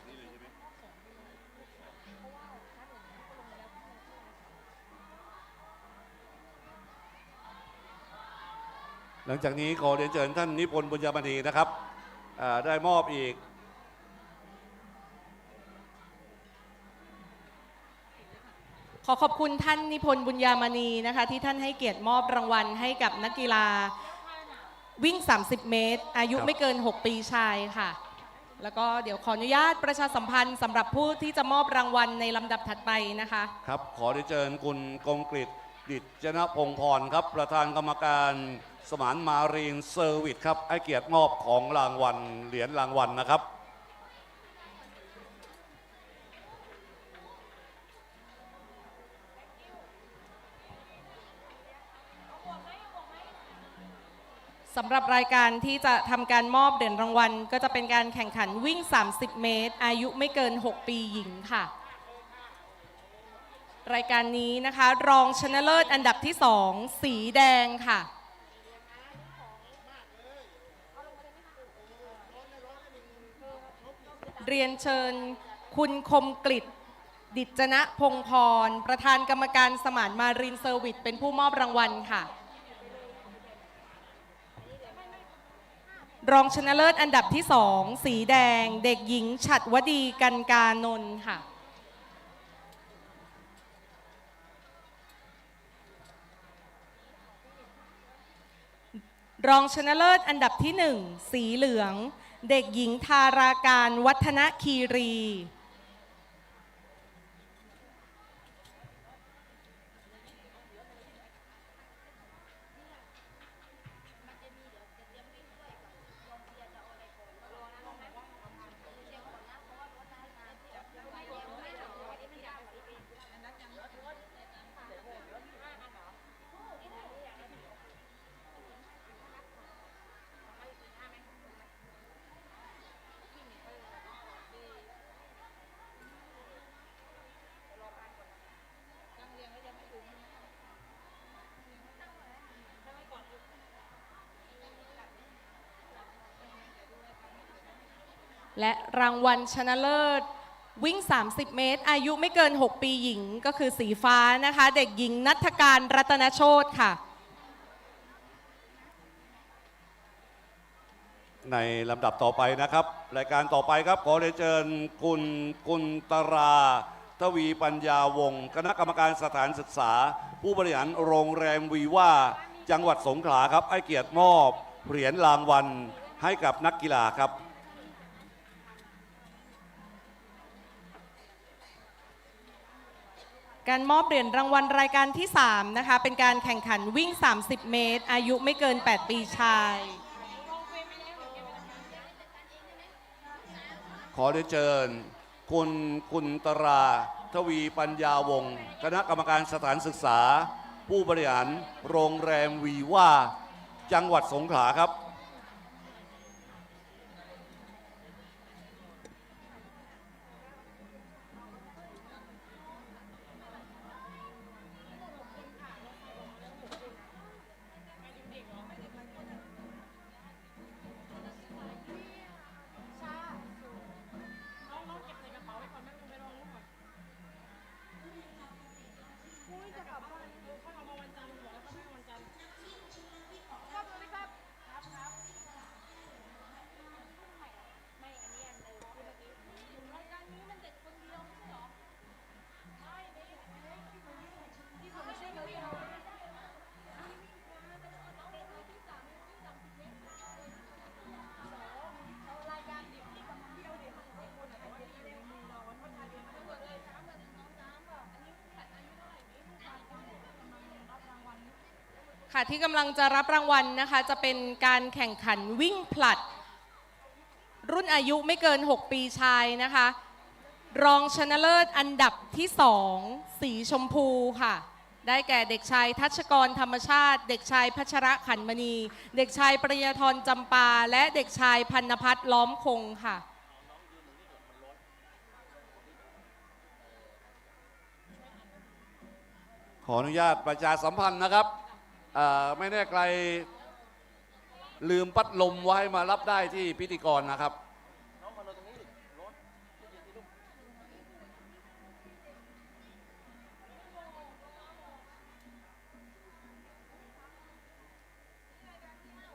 หลังจากนี้ขอเรียนเชิญท่านนิพนธ์บุญยมณีนะครับได้มอบอีกขอขอบคุณท่านนิพนธ์บุญยามณีนะคะที่ท่านให้เกียรติมอบรางวัลให้กับนักกีฬาวิ่ง 30 เมตร อายุไม่เกิน 6 ปีชายค่ะแล้วก็เดี๋ยวขออนุญาตประชาสัมพันธ์สำหรับผู้ที่จะมอบรางวัลในลำดับถัดไปนะคะครับขอเรียนเชิญคุณกงกฤษดิษจนพงศ์พรครับประธานกรรมการสมานมารีนเซอร์วิสครับให้เกียรติมอบของรางวัลเหรียญรางวัลนะครับสำหรับรายการที่จะทำการมอบเหรียญรางวัลก็จะเป็นการแข่งขันวิ่ง 30 เมตร อายุไม่เกิน 6 ปีหญิงค่ะรายการนี้นะคะรองชนะเลิศอันดับที่ 2 สีแดงค่ะเรียนเชิญคุณคมกฤษดิษจนพงศ์พรประธานกรรมการสมานมารีนเซอร์วิสเป็นผู้มอบรางวัลค่ะรองชนะเลิศอันดับที่ 2 สีแดงเด็กหญิงฉัตรวดีกันกานนท์ค่ะรองชนะเลิศอันดับที่ 1 สีเหลืองเด็กหญิงทาราการวัฒนคีรีและรางวัลชนะเลิศวิ่ง 30 เมตร อายุไม่เกิน 6 ปีหญิงก็คือสีฟ้านะคะเด็กหญิงณัฐการรัตนโชติค่ะในลำดับต่อไปนะครับรายการต่อไปครับขอเรียนเชิญคุณกุลตราทวีปัญญาวงศ์คณะกรรมการสถานศึกษาผู้บริหารโรงแรมวีว่าจังหวัดสงขลาครับให้เกียรติมอบเหรียญรางวัลให้กับนักกีฬาครับการมอบเหรียญรางวัลรายการที่ 3 นะคะเป็นการแข่งขันวิ่ง 30 เมตร อายุไม่เกิน 8 ปีชายขอเรียนเชิญคุณกุลตราทวีปัญญาวงศ์คณะกรรมการสถานศึกษาผู้บริหารโรงแรมวีว่าจังหวัดสงขลาครับค่ะที่กำลังจะรับรางวัลนะคะจะเป็นการแข่งขันวิ่งผลัดรุ่นอายุไม่เกิน 6 ปีชายนะคะรองชนะเลิศอันดับที่ 2 สีชมพูค่ะได้แก่เด็กชายทัชกรธรรมชาติเด็กชายพัชระขันมณีเด็กชายปริยธรจำปาและเด็กชายพันพัฒน์ล้อมคงค่ะขออนุญาตประชาสัมพันธ์นะครับไม่แน่ใครลืมพัดลมไว้มารับได้ที่พิธีกรนะครับ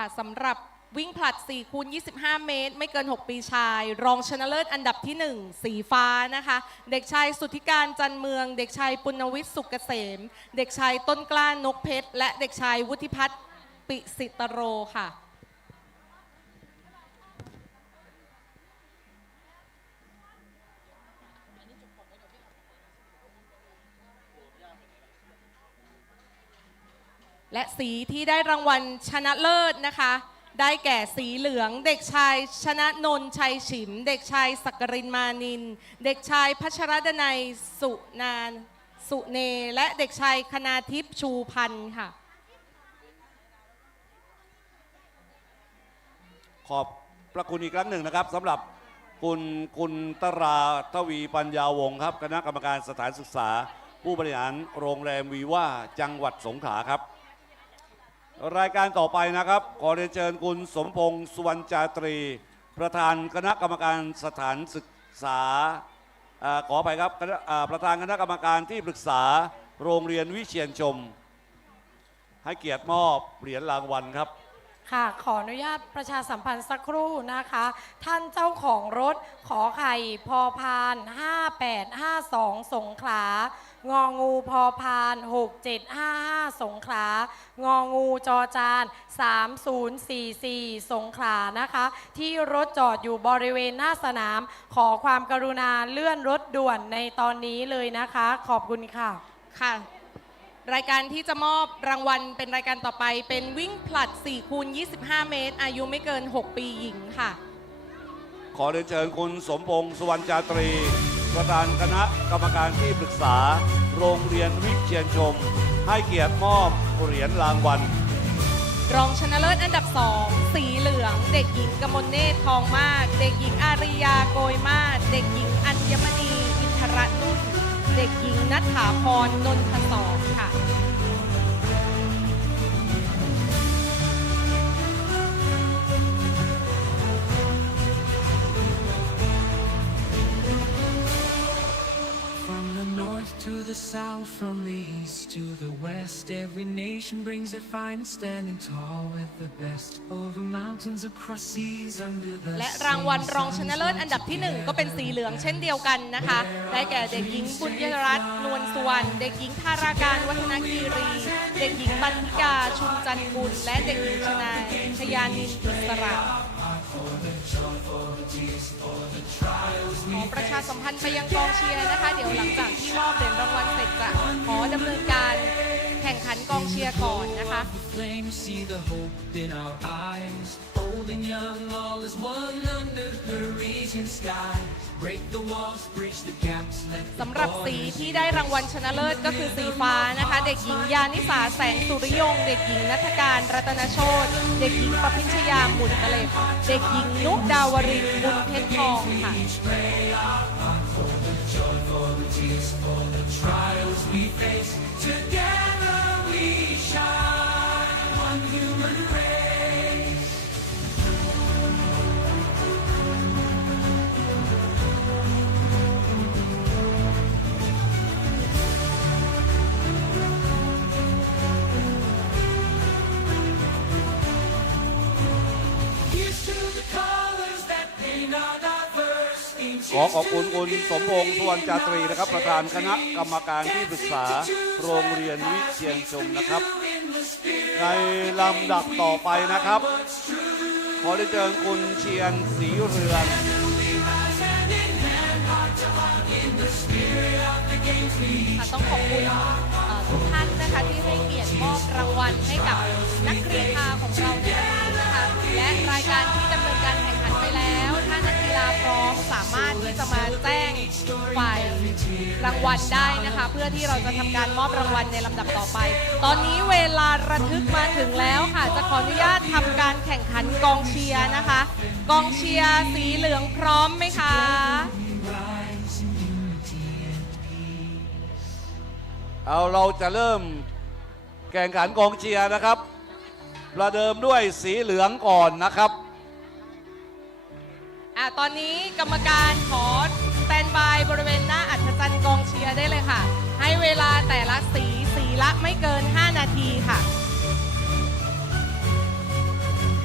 ค่ะสำหรับวิ่งผลัด4 คูณ 25 เมตร ไม่เกิน 6 ปีชาย รองชนะเลิศอันดับที่ 1 สีฟ้านะคะ เด็กชายสุทธิการจันเมือง เด็กชายปุณวิทย์สุกเกษม เด็กชายต้นกล้านกเพชร และเด็กชายวุฒิพัฒน์ปิสิตโรค่ะ และสีที่ได้รางวัลชนะเลิศนะคะ ได้แก่สีเหลืองเด็กชายชนะนนท์ชัยฉิม เด็กชายสักกรินมานิน เด็กชายพัชรดนัยสุเนและเด็กชายคณาทิพย์ชูพันธ์ค่ะ ขอบพระคุณอีกครั้งหนึ่งนะครับสำหรับคุณตราทวีปัญญาวงศ์ครับคณะกรรมการสถานศึกษา ผู้บริหารโรงแรมวีว่าจังหวัดสงขลาครับรายการต่อไปนะครับขอเรียนเชิญคุณสมพงษ์สุวรรณจาตรี ประธานคณะกรรมการสถานศึกษาขออภัยครับประธานคณะกรรมการที่ปรึกษาโรงเรียนวิเชียรชมให้เกียรติมอบเหรียญรางวัลครับค่ะขออนุญาตประชาสัมพันธ์สักครู่นะคะท่านเจ้าของรถขอไข่พอพาน5852สงขลางองูพอพาน6755สงขลางองูจอจาน3044สงขลานะคะที่รถจอดอยู่บริเวณหน้าสนามขอความกรุณาเลื่อนรถด่วนในตอนนี้เลยนะคะขอบคุณค่ะค่ะรายการที่จะมอบรางวัลเป็นรายการต่อไปเป็นวิ่งผลัด4 คูณ 25 เมตร อายุไม่เกิน 6 ปีหญิงค่ะขอเรียนเชิญคุณสมพงษ์สุวรรณจาตรี ประธานคณะกรรมการที่ปรึกษาโรงเรียนวิเชียรชมให้เกียรติมอบเหรียญรางวัลรองชนะเลิศอันดับ 2 สีเหลืองเด็กหญิงกมลเนตรทองมากเด็กหญิงอาริยาโกยมาศเด็กหญิงอัญมณีอินทรนุ่นเด็กหญิงณัฐาพรนนทศรค่ะ To the south, from the east to the west, every nation brings their finest, standing tall with the best over mountains, across seas, under the และรางวัลรองชนะเลิศอันดับที่ 1 ก็เป็นสีเหลืองเช่นเดียวกันนะคะได้แก่เด็กหญิงบุญยรัตน์นวลสุวรรณเด็กหญิงธาราการวัฒนคีรีเด็กหญิงบันทิกาชุมจันทร์กุลและเด็กหญิงชยานินอิสระขอประชาสัมพันธ์ไปยังกองเชียร์นะคะเดี๋ยวหลังจากที่มอบเหรียญรางวัลเสร็จจะขอดำเนินการแข่งขันกองเชียร์ก่อนนะคะสำหรับสีที่ได้รางวัลชนะเลิศก็คือสีฟ้านะคะเด็กหญิงยานิสาแสงสุริยงเด็กหญิงณัฐการรัตนโชติเด็กหญิงประพิชยาหมุนตะเลเด็กหญิงนุดาวรินบุญเพชรทองค่ะขอขอบคุณคุณสมพงษ์สุวรรณจาตรีนะครับประธานคณะกรรมการที่ปรึกษาโรงเรียนวิเชียรชมนะครับในลำดับต่อไปนะครับขอได้เจอคุณเชียนศรีเรือนต้องขอบคุณทุกท่านนะคะที่ให้เกียรติมอบรางวัลให้กับนักกรีฑาของเราในวันนี้นะคะและรายการที่ดำเนินการแข่งขันไปแล้วถ้านักกีฬาพร้อมสามารถที่จะมาแจ้งฝ่ายรางวัลได้นะคะเพื่อที่เราจะทำการมอบรางวัลในลำดับต่อไปตอนนี้เวลาระทึกมาถึงแล้วค่ะจะขออนุญาตทำการแข่งขันกองเชียร์นะคะกองเชียร์สีเหลืองพร้อมไหมคะเราจะเริ่มแข่งขันกองเชียร์นะครับประเดิมด้วยสีเหลืองก่อนนะครับตอนนี้กรรมการขอสแตนบายบริเวณหน้าอัศจรรย์กองเชียร์ได้เลยค่ะให้เวลาแต่ละสีละไม่เกิน5 นาทีค่ะ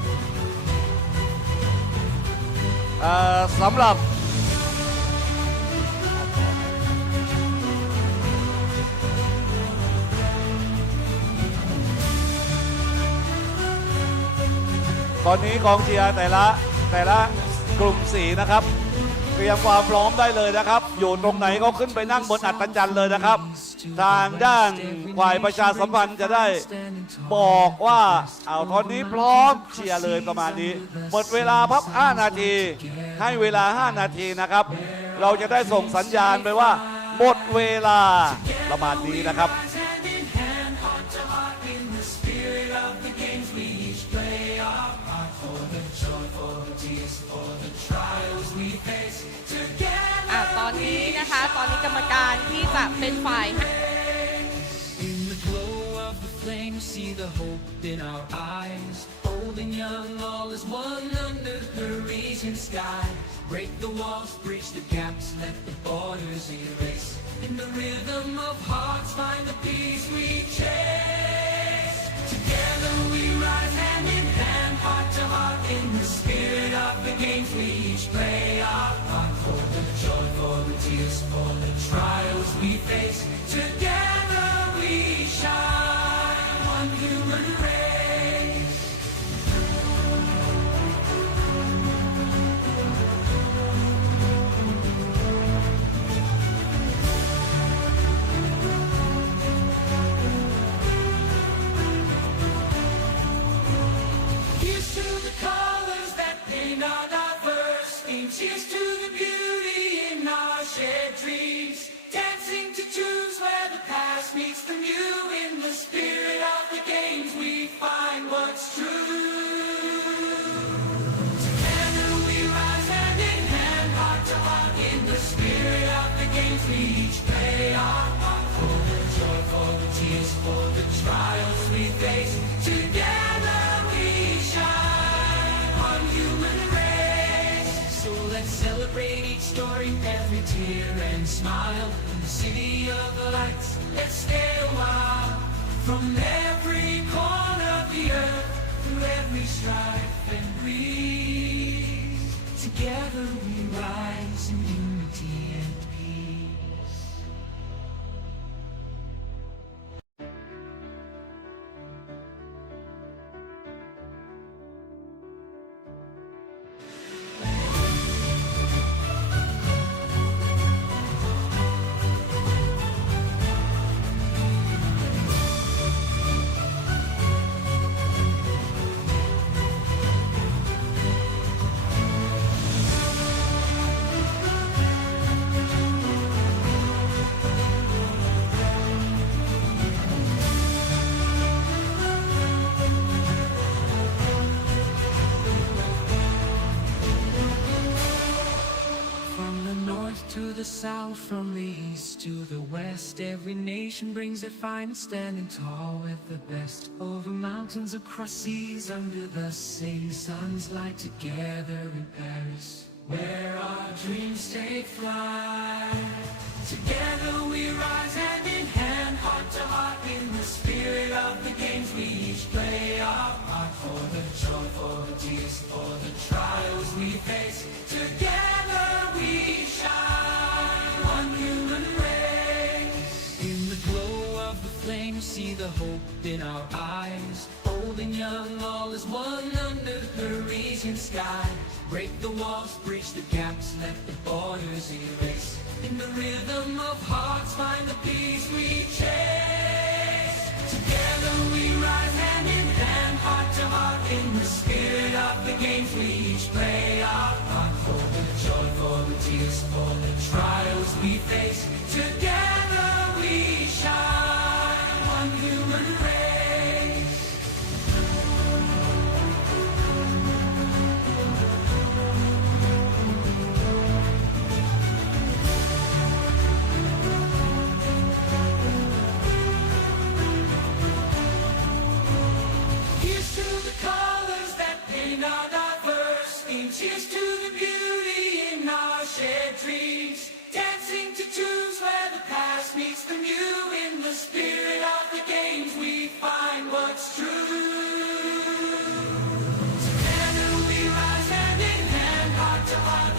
สำหรับตอนนี้กองเชียร์แต่ละกลุ่มสีนะครับเตรียมความพร้อมได้เลยนะครับอยู่ตรงไหนก็ขึ้นไปนั่งบนอัศจรรย์เลยนะครับทางด้านฝ่ายประชาสัมพันธ์จะได้บอกว่าเอาตอนนี้พร้อมเชียร์เลยประมาณนี้หมดเวลาพับ5 นาทีให้เวลา5 นาทีนะครับเราจะได้ส่งสัญญาณไปว่าหมดเวลาประมาณนี้นะครับ ตอนนี้นะคะตอนนี้กรรมการที่จะเป็นฝ่าย In the glow of the flame, see the hope in our eyes. Old and young, all is one under Parisian sky. Break the walls, bridge the gaps, let the borders erase. In the rhythm of hearts, find the peace we chase. Together we rise hand in hand, heart to heart, in the spirit of the games we each play our part. For the joy, for the tears, for the trials we face. Together we shine, one human race. Here's to the colors that paint our diverse themes. Here's to the beauty in our shared dreams. Dancing to tunes where the past meets the new. In the spirit of the games we find what's true. Together we rise hand in hand, heart to heart. In the spirit of the games we each play our part. For the joy, for the tears, for the trials we face. Together we shine, one human race. So let's celebrate each story, every tear and smile. In the city of the lights, let's stay a while. From every corner of the earth, through every strife and breeze. Together we rise in unity and peace. To the south, from the east to the west, every nation brings their finest, standing tall with the best. Over mountains, across seas, under the same sun's light, together in Paris, where our dreams take flight. Together we rise hand in hand, heart to heart, in the spirit of the games we each play our part. For the joy, for the tears, for the trials we face. Together we shine, one human race. In the glow of the flame, see the hope in our eyes. Old and young, all is one under Parisian sky. Break the walls, bridge the gaps, let the borders erase. In the rhythm of hearts, find the peace we chase. Together we rise hand in hand, heart to heart, in the spirit of the games we each play our part. For the joy, for the tears, for the trials we face. Together we shine, one human race. Here's to the colors that paint our diverse themes. Here's to the beauty in our shared dreams. Dancing to tunes where the past meets the new. In the spirit of the games we find what's true. Together we rise hand in hand, heart to heart.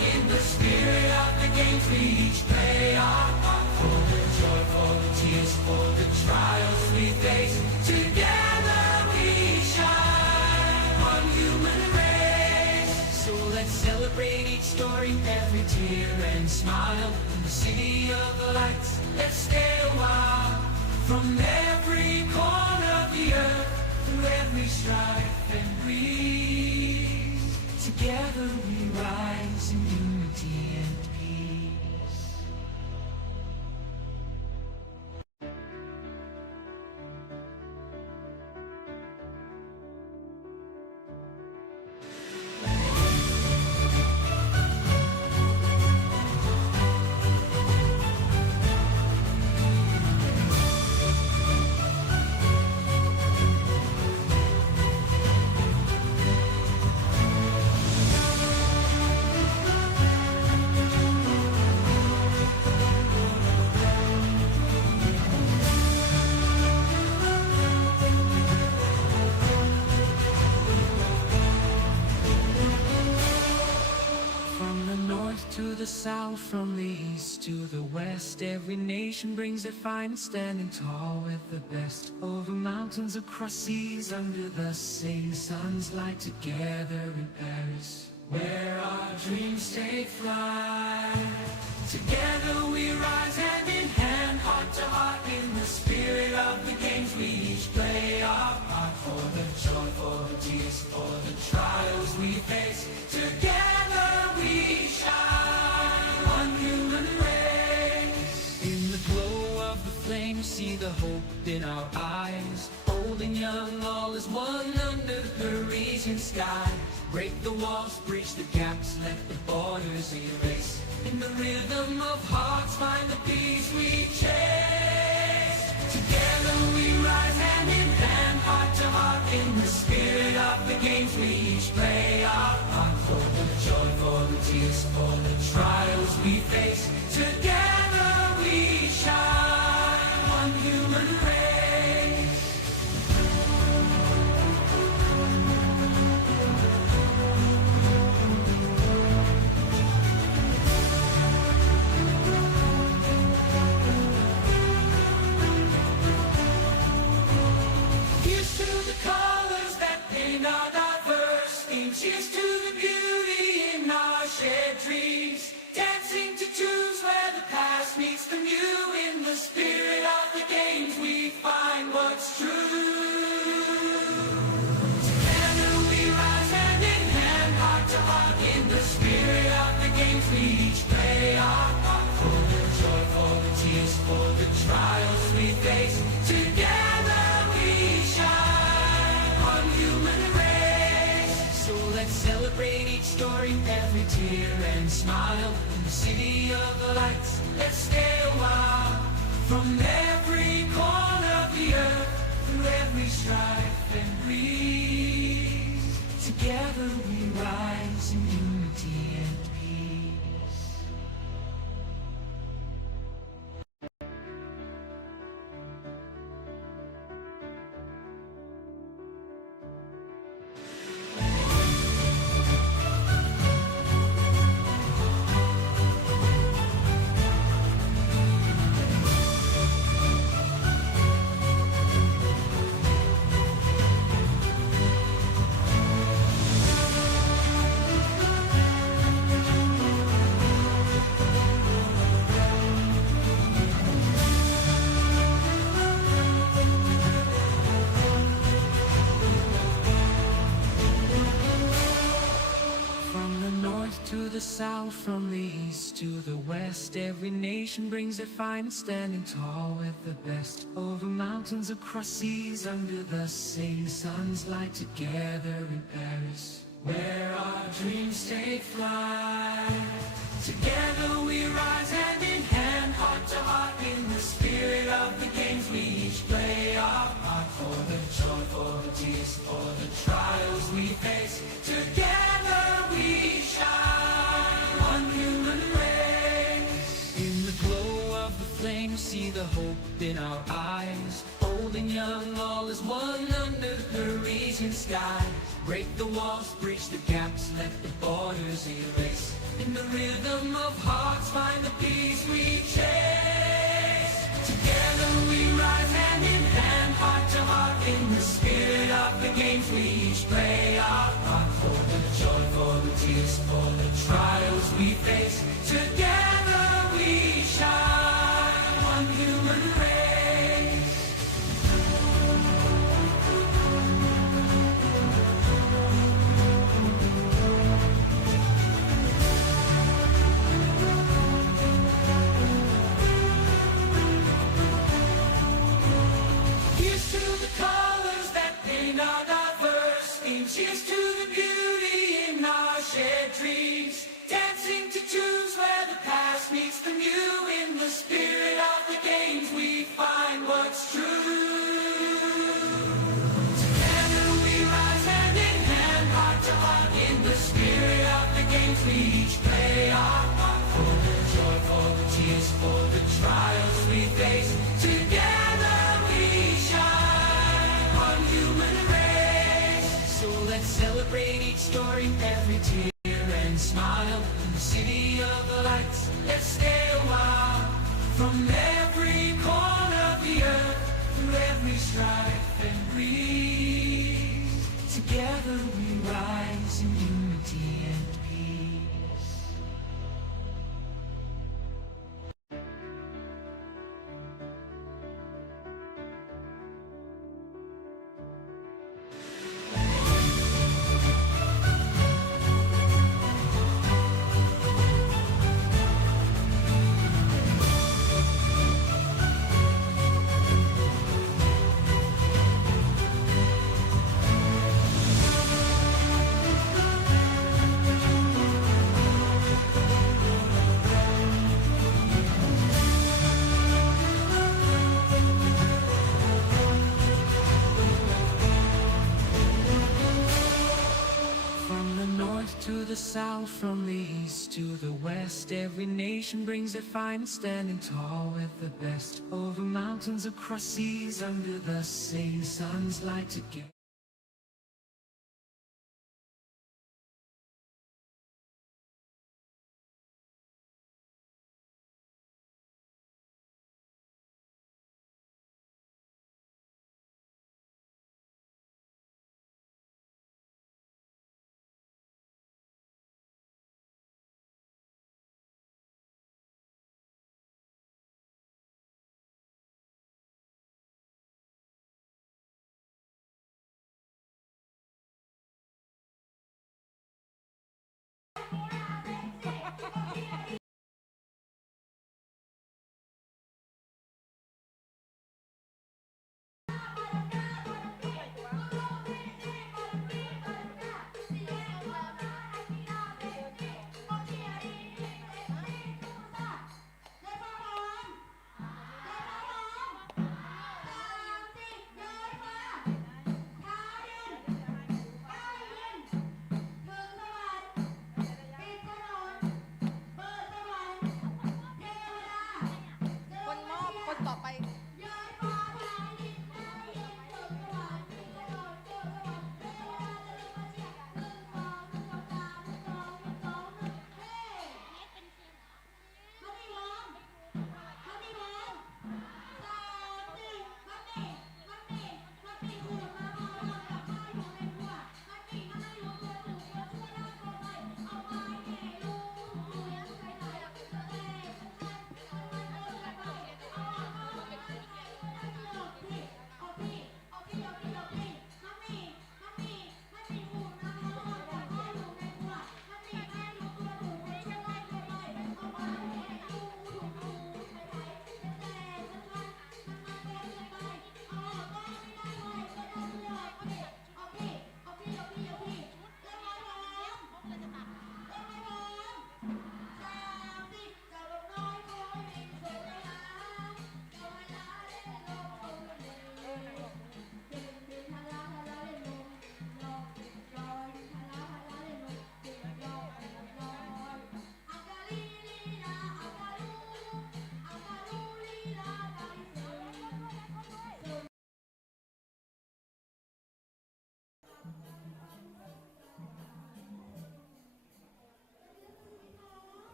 we each play our part. For the joy, for the tears, for the trials we face. Together we shine, one human race. So let's celebrate each story, every tear and smile. In the city of the lights, let's stay a while. From every corner of the earth, through every strife and breeze. Together we rise in unity and peace. To the south, from the east to the west, every nation brings their finest, standing tall with the best. Over mountains, across seas, under the same sun's light, together in Paris, where our dreams take flight. Together we rise hand in hand, heart to heart, in the spirit of the games. We each play our part. For the joy, for the tears, for the trials we face. Together we shine, one human race. In the glow of the flame, you see the hope in our eyes. Old and young, all is one under the Parisian sky. Break the walls, bridge the gaps, let the borders erase. In the rhythm of hearts, find the peace we chase. Together we rise hand in hand, heart to heart, in the spirit of the games. We each play our part. For the joy, for the tears, for the trials we face. Together we shine, one human race. Here's to the colors that paint our diverse themes. Cheers to the beauty in our shared dreams. Dancing to tunes where the past meets the new. In the spirit of the games we find what's true. Together we rise hand in hand, heart to heart, in the spirit of the games. We each play our part. For the joy, for the tears, for the trials we face. Together we shine, one human race. So let's celebrate each story, every tear and smile. In the city of the lights, let's stay a while. From every corner of the earth, through every strife and breeze. Together we rise in unity and peace. To the south, from the east to the west, every nation brings their finest, standing tall with the best. Over mountains, across seas, under the same sun's light, together in Paris, where our dreams take flight. Together we rise hand in hand, heart to heart, in the spirit of the games. We each play our part. For the joy, for the tears, for the trials we face. Together we shine, one human race. In the glow of the flame, you see the hope in our eyes. Old and young, all is one under the Parisian sky. Break the walls, bridge the gaps, let the borders erase. In In the rhythm of hearts, find the peace we chase. Together we rise hand in hand, heart to heart. In the spirit of the games, we each play our part. For the joy, for the tears, for the trials we face. Together we shine, one human race. Here's to the colors that paint our diverse themes. Here's to the beauty in our shared dreams. Dancing to tunes where the past meets the new. In the spirit of the games, we find what's true. Together we rise hand in hand, heart to heart. In the spirit of the games, we each play our part. For the joy, for the tears, for the trials we face. Together we shine, one human race. So let's celebrate each story, every tear and smile. In the city of the lights, let's stay a while. From every corner of the earth, through every strife and breeze. Together we rise in unity and peace. To the south, from the east to the west, every nation brings their finest, standing tall with the best. Over mountains, across seas, under the same sun's light together.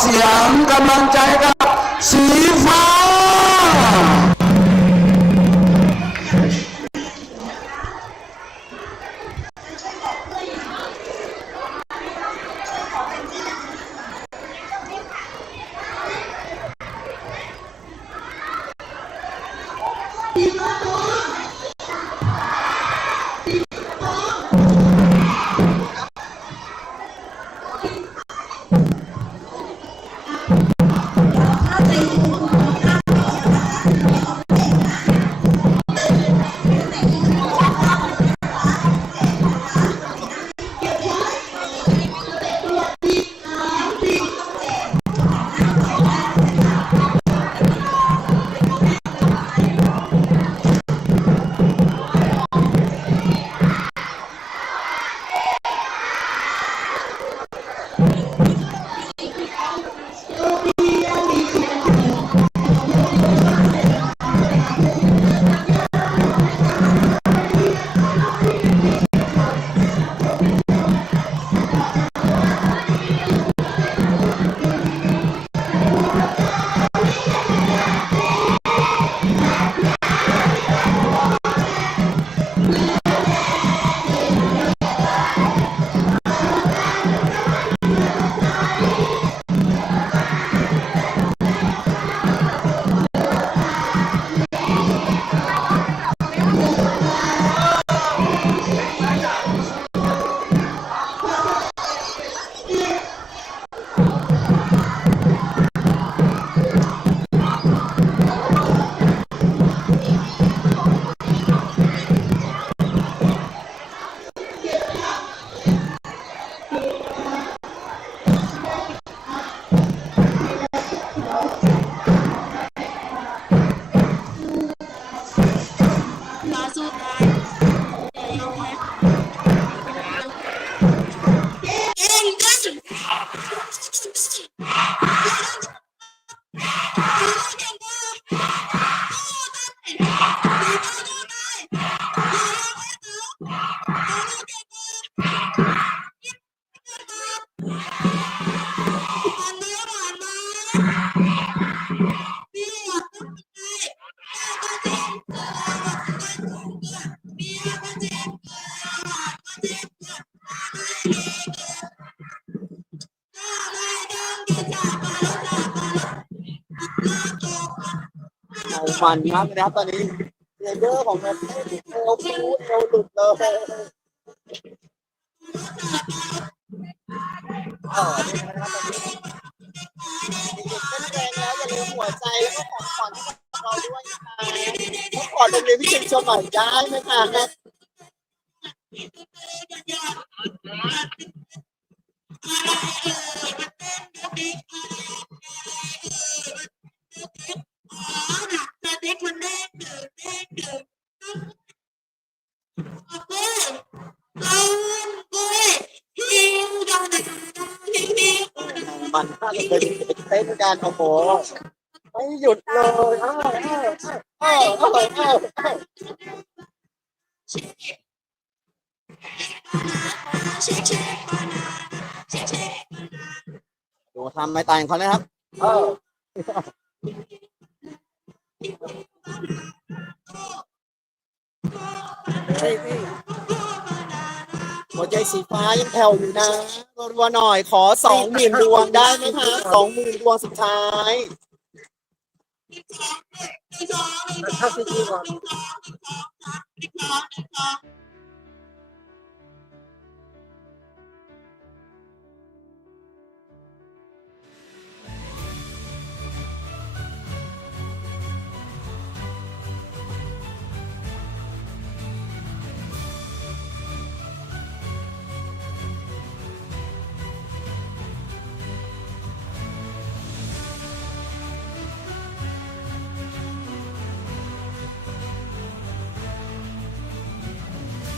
เสียงกำลังใจกับสีฟ้ามันมากนะครับตอนนี้เลเยอร์ของมันเอวฟูเอวหลุดเลยนี่นะครับตอนนี้เด็กๆเต้นแรงแล้วอย่าลืมหัวใจแล้วก็ของขวัญให้กับเราด้วยนะคะต้องขอโรงเรียนวิเชียรชมหน่อยได้ไหมคะมันถ้าเราไปเต้นกันโอ้โหไม่หยุดเลยดูทำไม่ตายของเขานะครับหัวใจสีฟ้ายังแผ่วอยู่นะรัวๆหน่อยขอ 20,000 ดวงได้ไหมคะ 20,000 ดวงสุดท้ายถ้าซีจีก่อน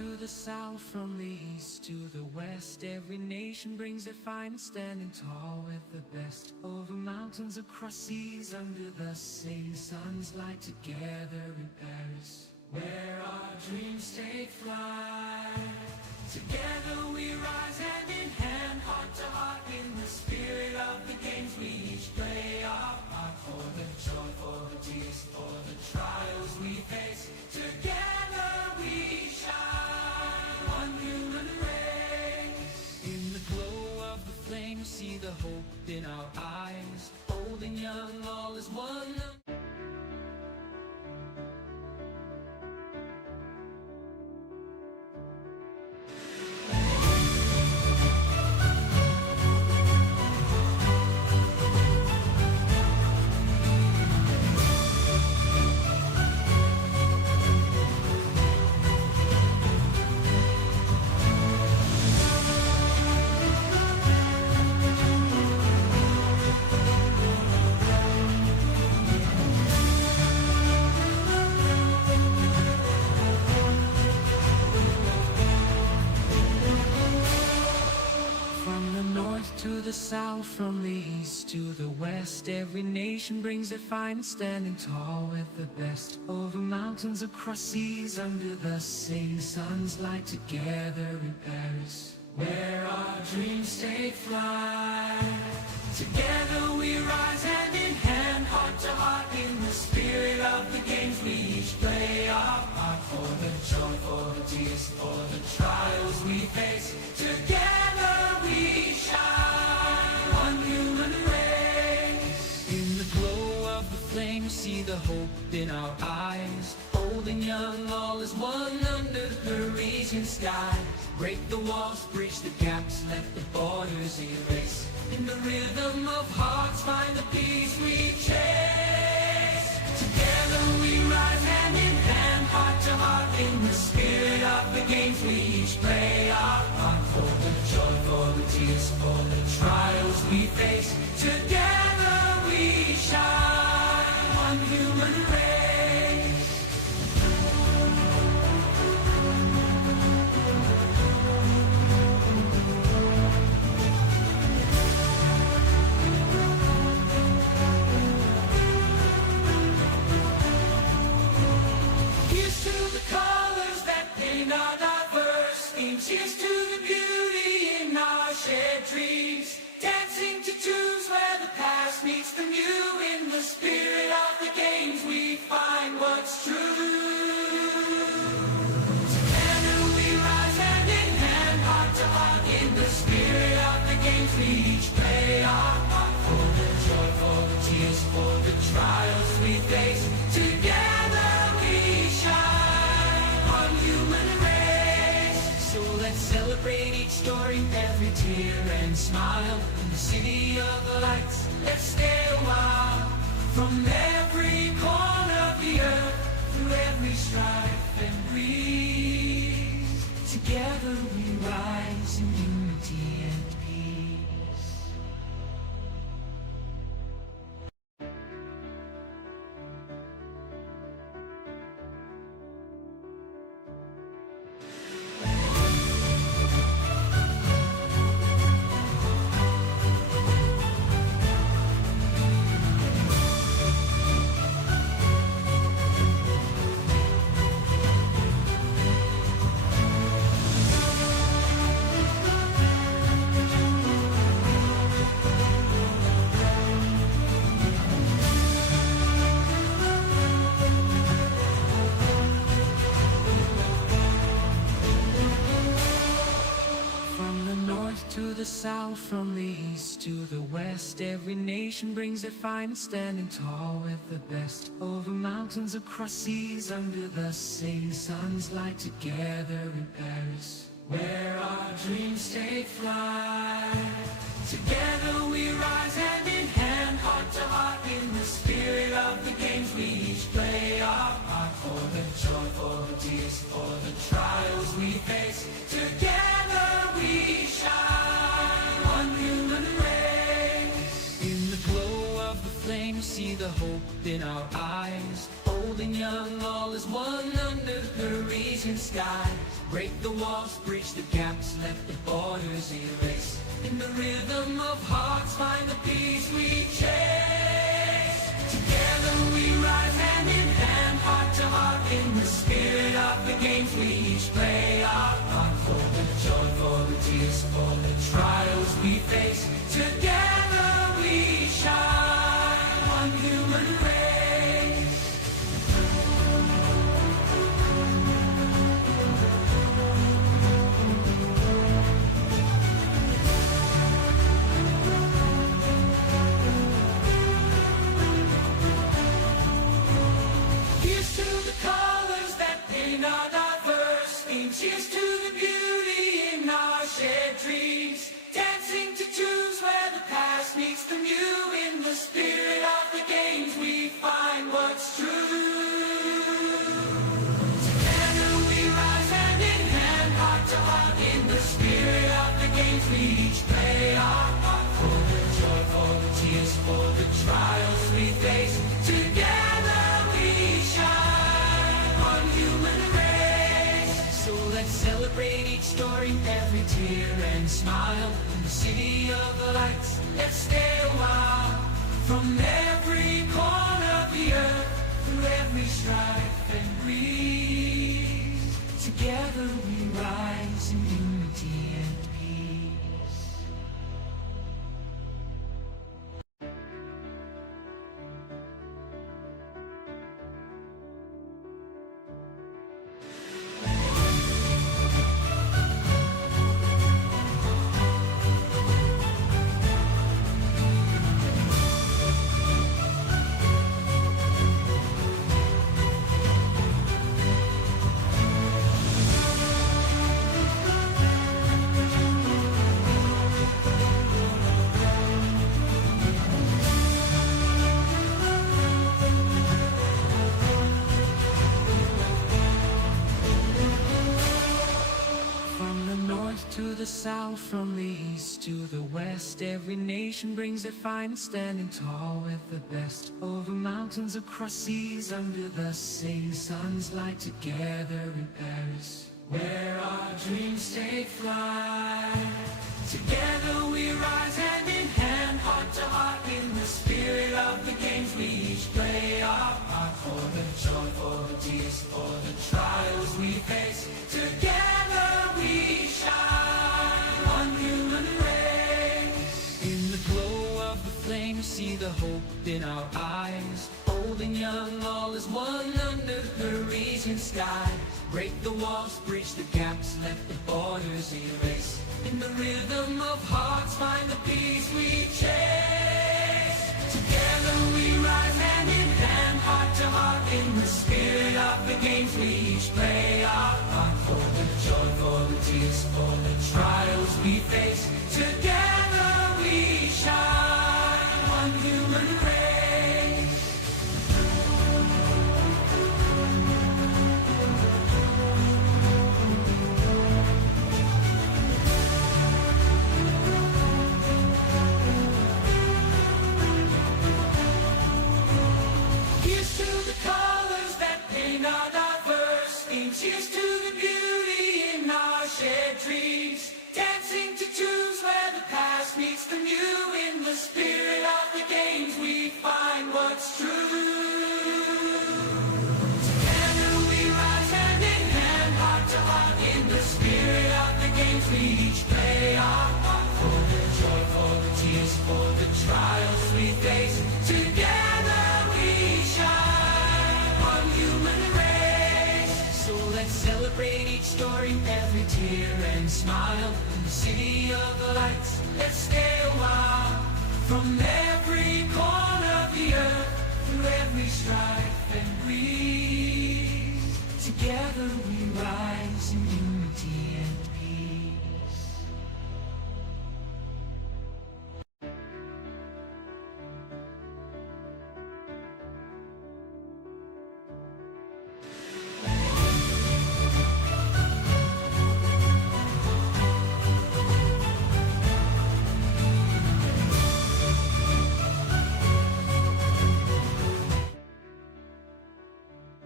to the south, from the east to the west, every nation brings their finest, standing tall with the best. Over mountains, across seas, under the same sun's light, together in Paris, where our dreams take flight. Together we rise hand in hand, heart to heart, in the spirit of the games. We each play our part, for the joy, for the tears, for the trials we face. Together we shine, one human race. In the glow of the flame, see the hope in our eyes. Old and young, all is one. To the south, from the east to the west, every nation brings their finest, standing tall with the best. Over mountains, across seas, under the same sun's light, together in Paris, where our dreams take flight. Together we rise hand in hand, heart to heart, in the spirit of the games. We each play our part, for the joy, for the tears, for the trials we face. Together we shine, one human race. In the glow of the flame, see the hope in our eyes. Old and young, all is one under Parisian skies. Break the walls, bridge the gaps, let the borders erase. In the rhythm of hearts, find the peace we chase. Together we rise hand in hand, heart to heart, in the spirit of the games. We each play our part, for the joy, for the tears, for the trials we face. Together we shine, one human race. Here's to the colors that paint our diverse themes. Here's to the beauty in our shared dreams. Dancing to tunes where the past meets the new. In the spirit of the games we find what's true. Together we rise hand in hand, heart to heart, in the spirit of the games. We each play our part, for the joy, for the tears, for the trials we face. Together we shine, one human race. So let's celebrate each story, every tear and smile. In the city of the lights, let's stay a while. From every corner of the earth, through every strife and breeze, together we rise in unity and peace. To the south, from the east to the west, every nation brings their finest, standing tall with the best. Over mountains, across seas, under the same sun's light, together in Paris, where our dreams take flight. Together we rise hand in hand, heart to heart, in the spirit of the games. We each play our part, for the joy, for the tears, for the trials we face. Together we shine, one human race. In the glow of the flame, see the hope in our eyes. Old and young, all is one under the reaching sky. Break the walls, bridge the gaps, let the borders erase. In the rhythm of hearts, find the peace we chase. Together we rise hand in hand, heart to heart, in the spirit of the games we each play our part. For the joy, for the tears, for the trials we face. Together we shine, one human race. Here's to the colors that paint our diverse themes. Here's to the beauty in our shared dreams. Dancing to tunes where the past meets the new. In the spirit of the games we find what's true. Together we rise hand in hand, heart to heart. In the spirit of the games we each play our part. For the joy, for the tears, for the trials we face. Together we shine, one human race. So let's celebrate each story, every tear and smile. In the city of the lights, let's stay a while. From every corner of the earth, through every strife and breeze. Together we rise in unity and peace. To the south, from the east to the west, every nation brings their finest, standing tall with the best. Over mountains, across seas, under the same sun's light, together in Paris, where our dreams take flight. Together we rise hand in hand, heart to heart, in the spirit of the games we each play our part. For the joy, for the tears, for the trials we face. Together we shine, one human race. In the glow of the flame, you see the hope in our eyes. Old and young, all is one under the reaching sky. Break the walls, bridge the gaps, let the borders erase. In the rhythm of hearts, find the peace we chase. Together we rise hand in hand, heart to heart, in the spirit of the games we each play our part. For the joy, for the tears, for the trials we face. Together we shine, one human race. Here's to the colors that paint our diverse themes. Here's to the beauty in our shared dreams. Dancing to tunes where the past meets the new. In the spirit of the games we find what's true. Together we rise hand in hand, heart to heart, in the spirit of the games we each play our part. For the joy, for the tears, for the trials we face. Together we shine, one human race. So let's celebrate each story, every tear and smile. In the city of the lights, let's stay a while. From every corner of the earth, through every strife and breeze. Together we rise in unity and peace.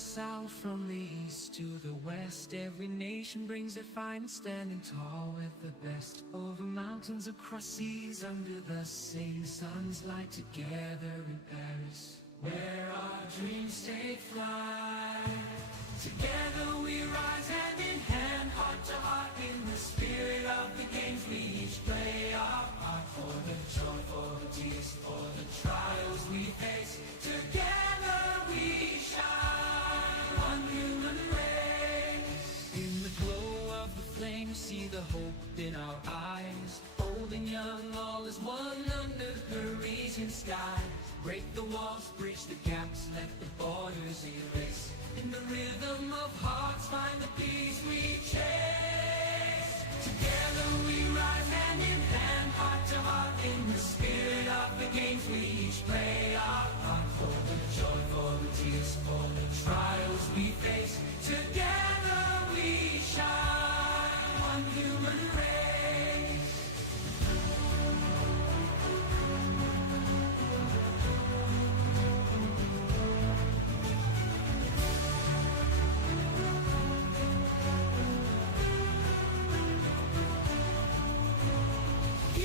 south, from the east to the west. Every nation brings their finest, standing tall with the best. Over mountains, across seas, under the same sun's light. Together in Paris, where our dreams take flight. Together we rise hand in hand, heart to heart, in the spirit of the games. We each play our part, for the joy, for the tears, for the trials we face. Together we shine, one human race. In the glow of the flame, see the hope in our eyes. Old and young, all is one under Parisian skies. Break the walls, bridge the gaps, let the borders erase. In the rhythm of hearts, find the peace we chase. Together we rise hand in hand, heart to heart, in the spirit of the games. We each play our part, for the joy, for the tears, for the trials we face. Together we shine, one human race.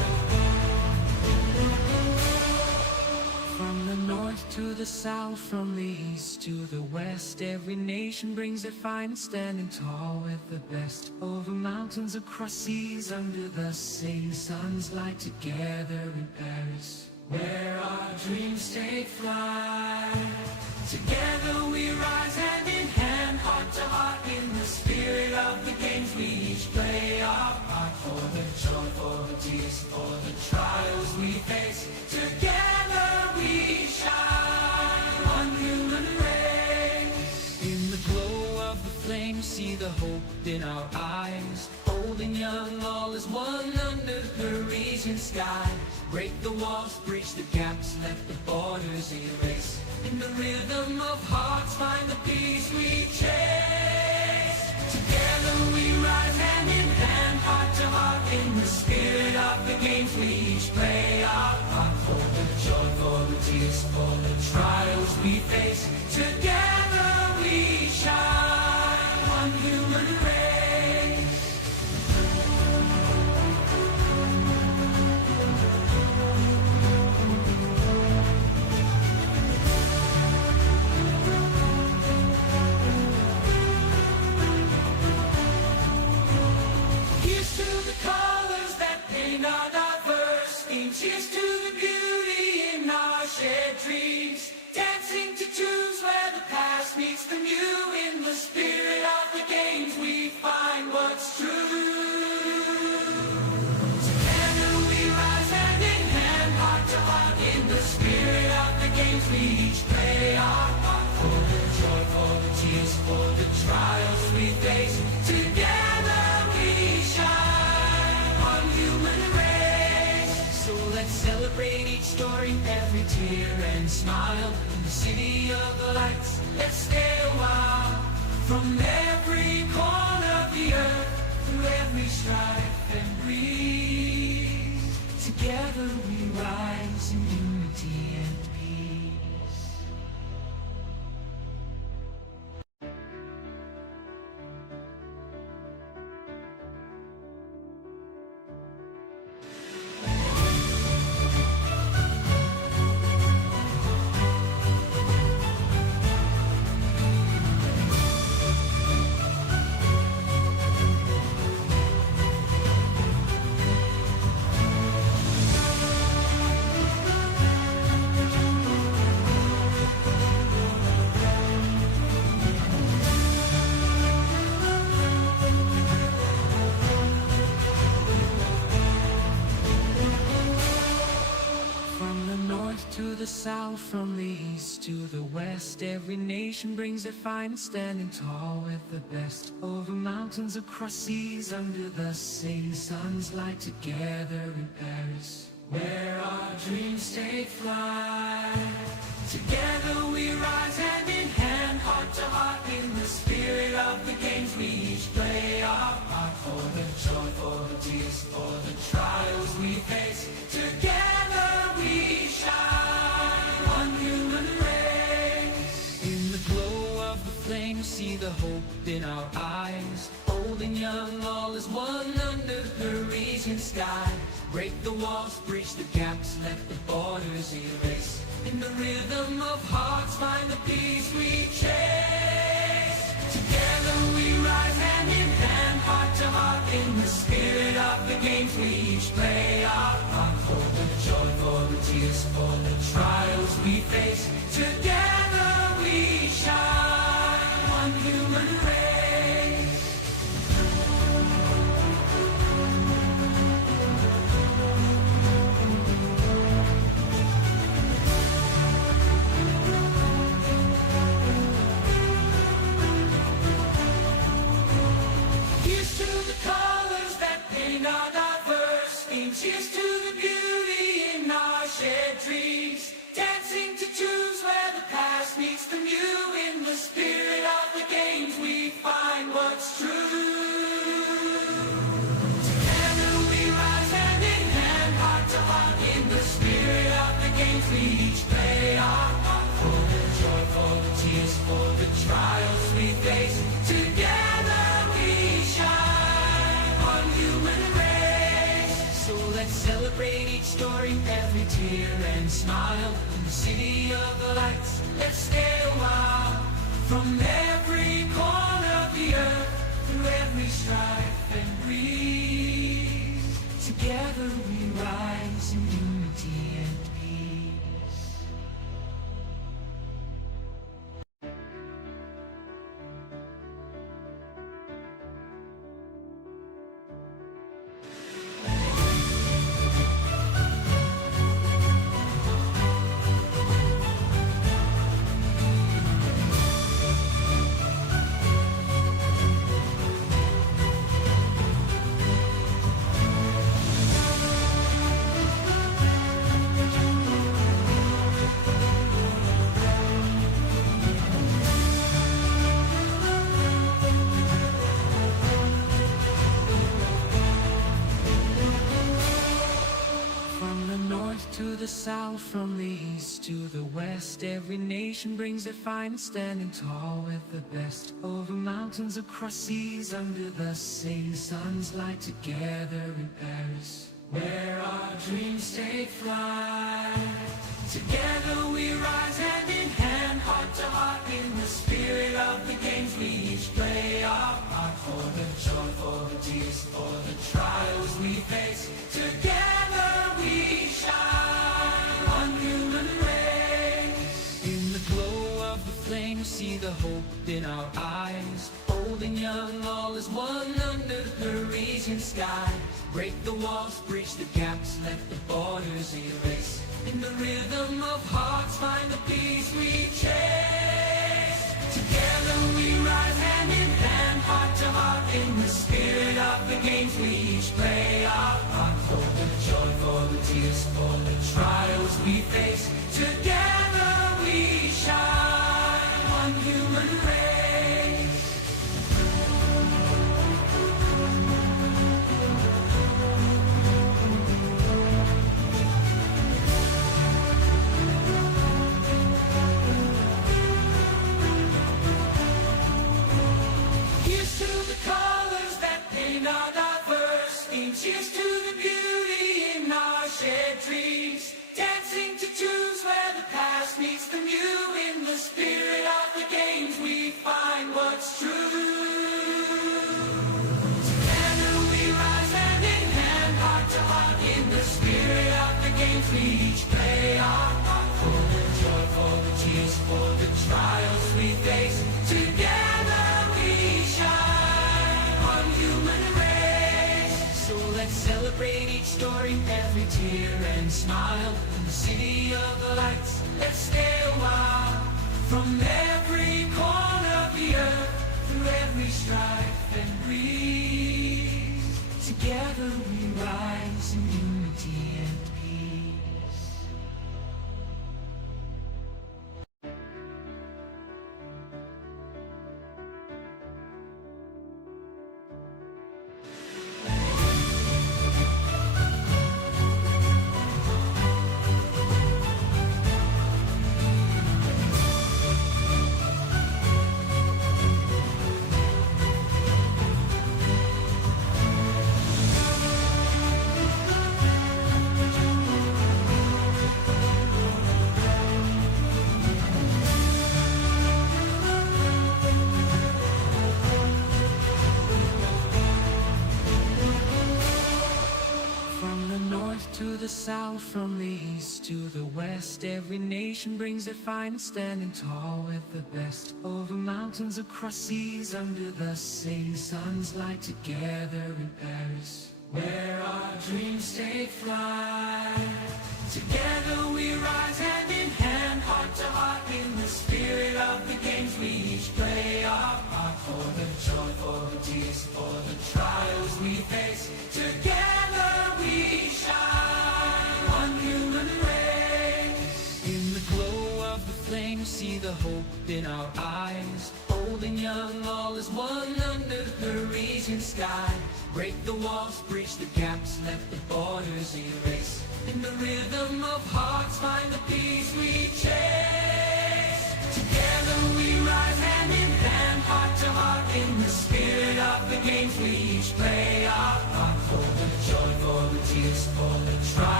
south, from the east to the west. Every nation brings their finest, standing tall with the best. Over mountains, across seas, under the same sun's light, together in Paris, where our dreams take flight. Together we rise hand in hand, heart to heart, in the spirit of the games. We each play our part, for the joy, for the tears, for the trials we face. Together we shine, one human race. In the glow of the flame, see the hope in our eyes. Old and young, all is one under the Parisian sky. Break the walls, bridge the gaps, let the borders erase. In the rhythm of hearts, find the peace we chase. Together we rise hand in hand, heart to heart, in the spirit of the games. We each play our part, for the joy, for the tears, for the trials we face. Together we shine, one human race. Here's to the colors that paint our diverse themes. Here's to the beauty in our shared dreams. Dancing to tunes where the past meets the new. In the spirit of the games we find what's true. Together we rise hand in hand, heart to heart, in the spirit of the games. We each play our part, for the joy, for the tears, for the trials we face. Together we shine, one human race. So let's celebrate each story, every tear and smile. In the city of the lights, let's stay a while. From every corner of the earth, through every strife and breeze. Together we rise in unity and peace. To the south, from the east to the west, every nation brings their finest, standing tall with the best. Over mountains, across seas, under the same sun's light, together in Paris, where our dreams take flight. Together we rise hand in hand, heart to heart, in the spirit of the games. We each play our part, for the joy, for the tears, for the trials we face. Together we shine, one human race. In the glow of the flame, see the hope in our eyes. Old and young, all is one under the Parisian sky. Break the walls, bridge the gaps, let the borders erase. In the rhythm of hearts, find the peace we chase. Together we rise hand in hand, heart to heart, in the spirit of the games. We each play our part, for the joy, for the tears, for the trials we face. Together we shine, one human race. Here's to the colors that paint our diverse themes. Here's to the beauty in our shared dreams. Dancing to tunes where the past meets the new. In the spirit of the games we find what's true. Together we rise hand in hand, heart to heart, in the spirit of the games. We each play our part, for the joy, for the tears, for the trials we face. Together we shine, one human race. So let's celebrate celebrate each story, every tear and smile. In the city of the lights, let's stay a while. From every corner of the earth, through every strife and breeze, together we rise in unity and peace. To the south, from the east to the west, every nation brings their finest, standing tall with the best. Over mountains, across seas, under the same sun's light, together in Paris, where our dreams take flight. Together we rise hand in hand, heart to heart, in the spirit of the games. We each play our part, for the joy, for the tears, for the trials we face. Together we shine, one human race. In the glow of the flame, you see the hope in our eyes. Old and young, all is one under the Parisian sky. Break the walls, bridge the gaps, let the borders erase. In the rhythm of hearts, find the peace we chase. Together we rise hand in hand, heart to heart, in the spirit of the games. We each play our part, for the joy, for the tears, for the trials we face. Together we shine, one human race. Cheers to the beauty in our shared dreams, dancing to tunes where the past meets the new. In the spirit of the games we find what's true. Together we rise hand in hand, heart to heart, in the spirit of the games. We each play our part, for the joy, for the tears, for the trials we face. Together we shine, one human race. So let's celebrate each story, every tear and smile. In the city of the lights, let's stay a while. From every corner of the earth, through every strife and breeze, together we rise in unity and peace. To the south, from the east to the west, every nation brings their finest, standing tall with the best. Over mountains, across seas, under the same sun's light, together in Paris, where our dreams take flight. Together we rise hand in hand, heart to heart, in the spirit of the games. We each play our part, for the joy, for the tears, for the trials we face. Together we shine, one human race. In the glow of the flame, you see the hope in our eyes. Old and young, all is one under the Parisian sky. Break the walls, bridge the gaps, let the borders erase. In the rhythm of hearts, find the peace we chase. Together we rise hand in hand, heart to heart, in the spirit of the games. We each play our part, for the joy, for the tears, for the trials.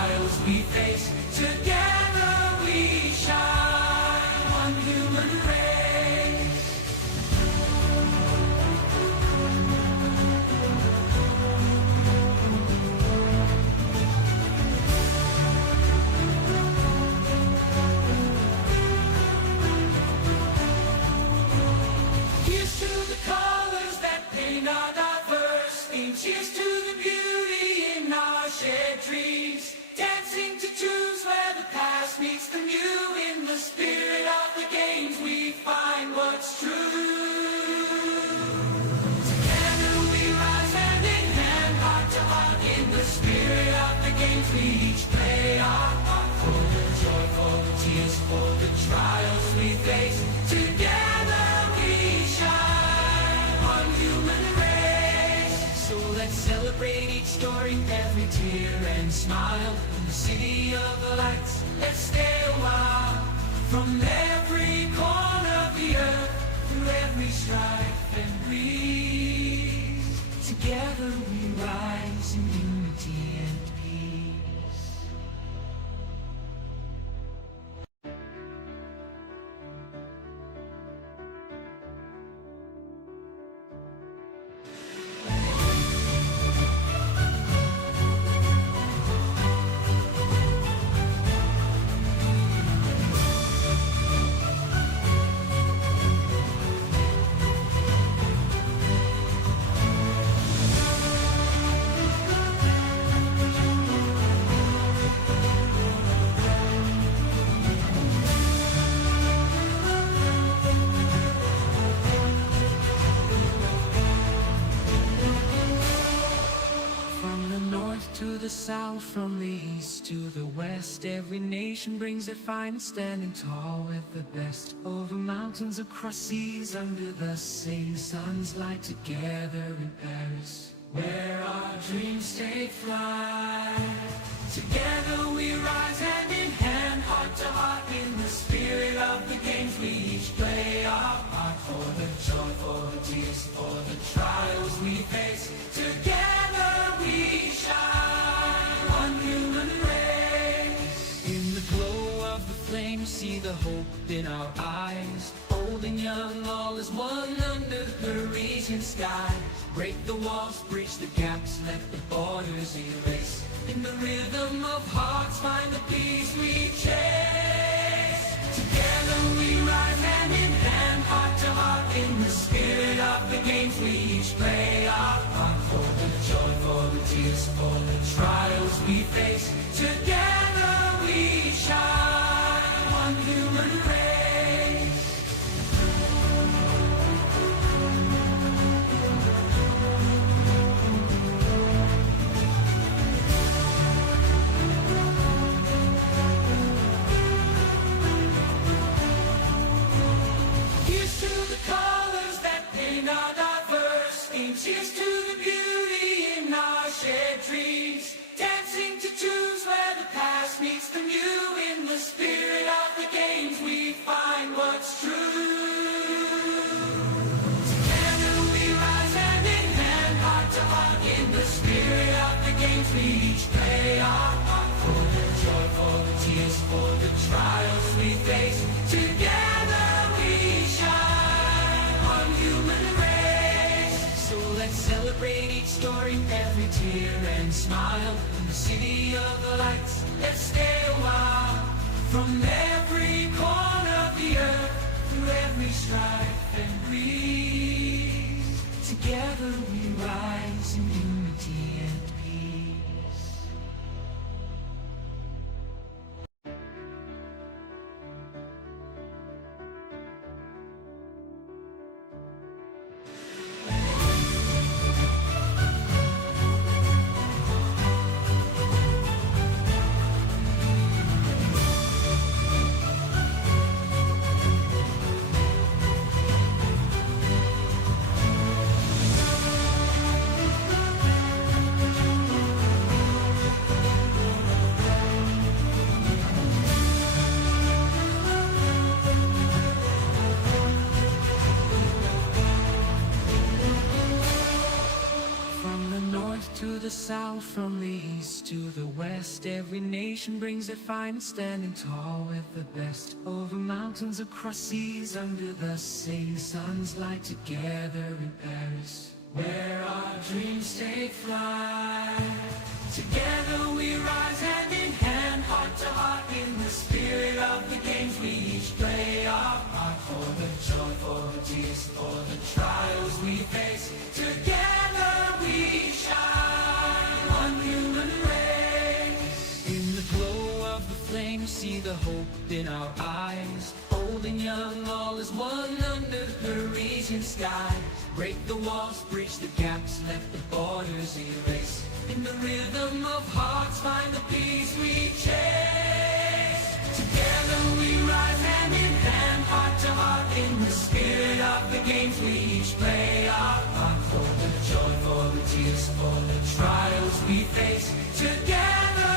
and smile in the city of the lights. Let's stay a while from every corner of the earth, through every strife and breeze. Together we rise in unity and peace. To the south, from the east to the west, every nation brings their finest, standing tall with the best. Over mountains, across seas, under the same sun's light, together in Paris, where our dreams take flight. Together we rise hand in hand, heart to heart, in the spirit of the games. We each play our part, for the joy, for the tears, for the trials we face. Together we shine, one human race. In the glow of the flame, see the hope in our eyes. Old and young, all is one under the Parisian sky. Break the walls, bridge the gaps, let the borders erase. In the rhythm of hearts, find the peace we chase. Together we rise hand in hand, heart to heart, in the spirit of the games. We each play our part, for the joy, for the tears, for the trials we face. Together we shine, one human race. Here's to the colors that paint our diverse themes. Here's to the beauty in our shared dreams. Dancing to tunes where the past meets the new. In the spirit of the games we find what's true. Together we rise hand in hand, heart to heart, in the spirit of the games. We each play our part, for the joy, for the tears, for the trials we face. Together we shine, one human race. So let's celebrate each story, every tear and smile, in the city of the lights. Let's stay a while from every corner of the earth, through every strife and breeze. Together we rise in unity and peace. To the south, from the east to the west, every nation brings their finest, standing tall with the best. Over mountains, across seas, under the same sun's light, together in Paris, where our dreams take flight. Together we rise hand in hand, heart to heart, in the spirit of the games. We each play our part, for the joy, for the tears, for the trials we face. Together we shine, one human race. In the glow of the flame, see the hope in our eyes. Old and young, all is one under the Parisian sky. Break the walls, bridge the gaps, let the borders erase. In the rhythm of hearts, find the peace we chase. Together we rise hand in hand, heart to heart, in the spirit of the games. We each play our part, for the joy, for the tears, for the trials we face. Together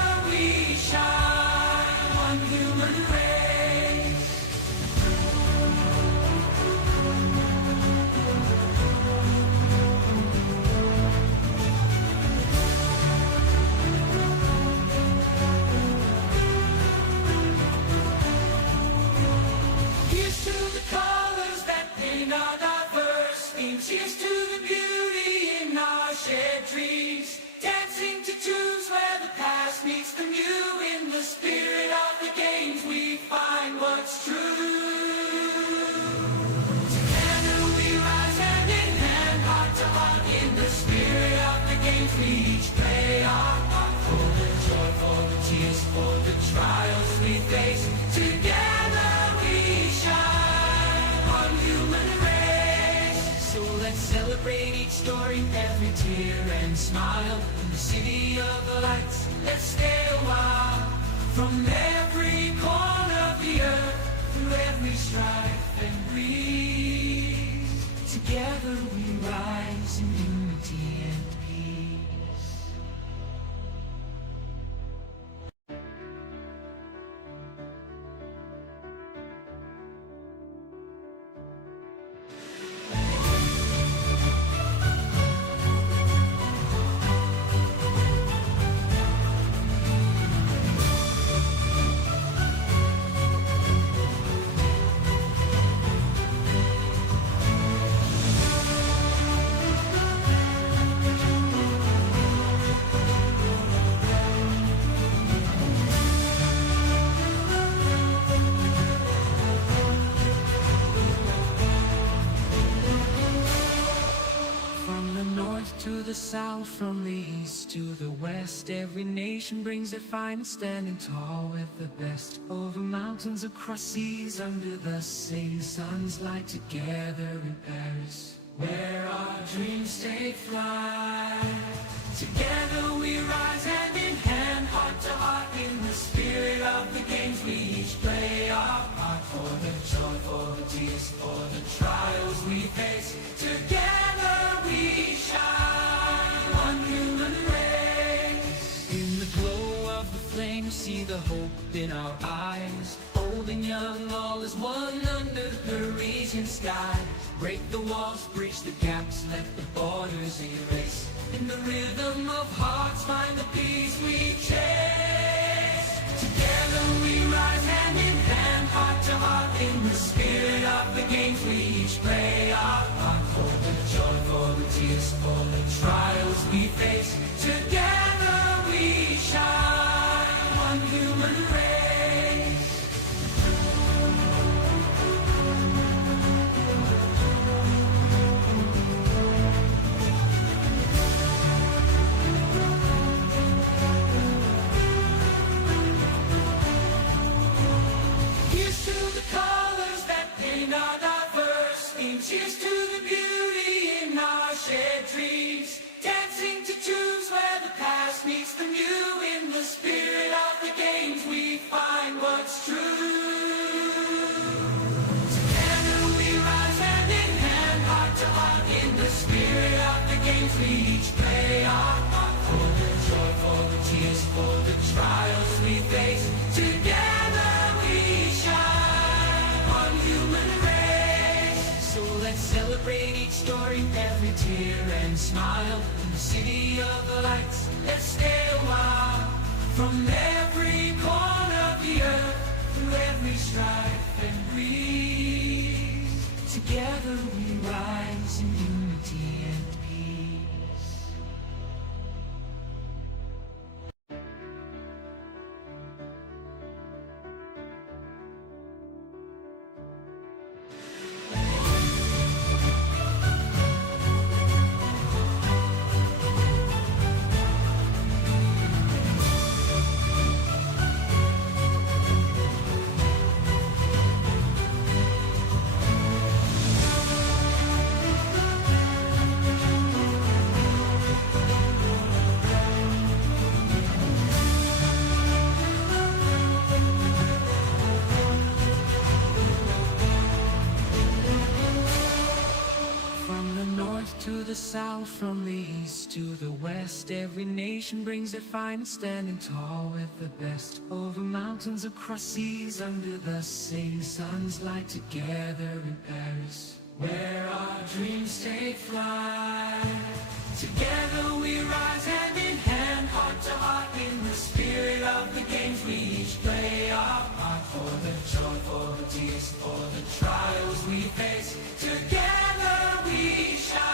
cheers to the beauty in our shared dreams. Dancing to tunes where the past meets the new. In the spirit of the games we find what's true. Together we rise hand in hand, heart to heart. In the spirit of the games we each play our part. For the joy, for the tears, for the trials we face. Together we shine, one human race. So let's celebrate each story, every tear and smile. In the city of the lights, let's stay a while. From every corner of the earth, through every strife and breeze. Together we rise in unity and peace. To the south, from the east to the west, every nation brings their finest, standing tall with the best. Over mountains, across seas, under the same sun's light, together in Paris, where our dreams take flight. Together we rise hand in hand, heart to heart. In the spirit of the games we each play our part. For the joy, for the tears, for the trials we face. Together we shine, one human race. In the glow of the flame, see the hope in our eyes. Old and young, all is one under Parisian sky. Break the walls, bridge the gaps, let the borders erase. In the rhythm of hearts, find the peace we chase. Together we rise hand in hand, heart to heart. In the spirit of the games we each play our part. For the joy, for the tears, for the trials we face. Together we shine, one human race. Here's to the colors that paint our diverse themes. Here's to the beauty in our shared dreams. Dancing to tunes where the past meets the new. In the spirit of the games we find what's true. Together we rise hand in hand, heart to heart. In the spirit of the games we each play our part. For the joy, for the tears, for the trials we face. Together we shine, one human race. So let's celebrate each story, every tear and smile. In the city of the lights, let's stay a while. From every corner of the earth, through every strife and breeze. Together we rise in unity and peace. To the south, from the east to the west, every nation brings their finest, standing tall with the best. Over mountains, across seas, under the same sun's light, together in Paris, where our dreams take flight. Together we rise hand in hand, heart to heart. In the spirit of the games we each play our part. For the joy, for the tears, for the trials we face. Together we shine.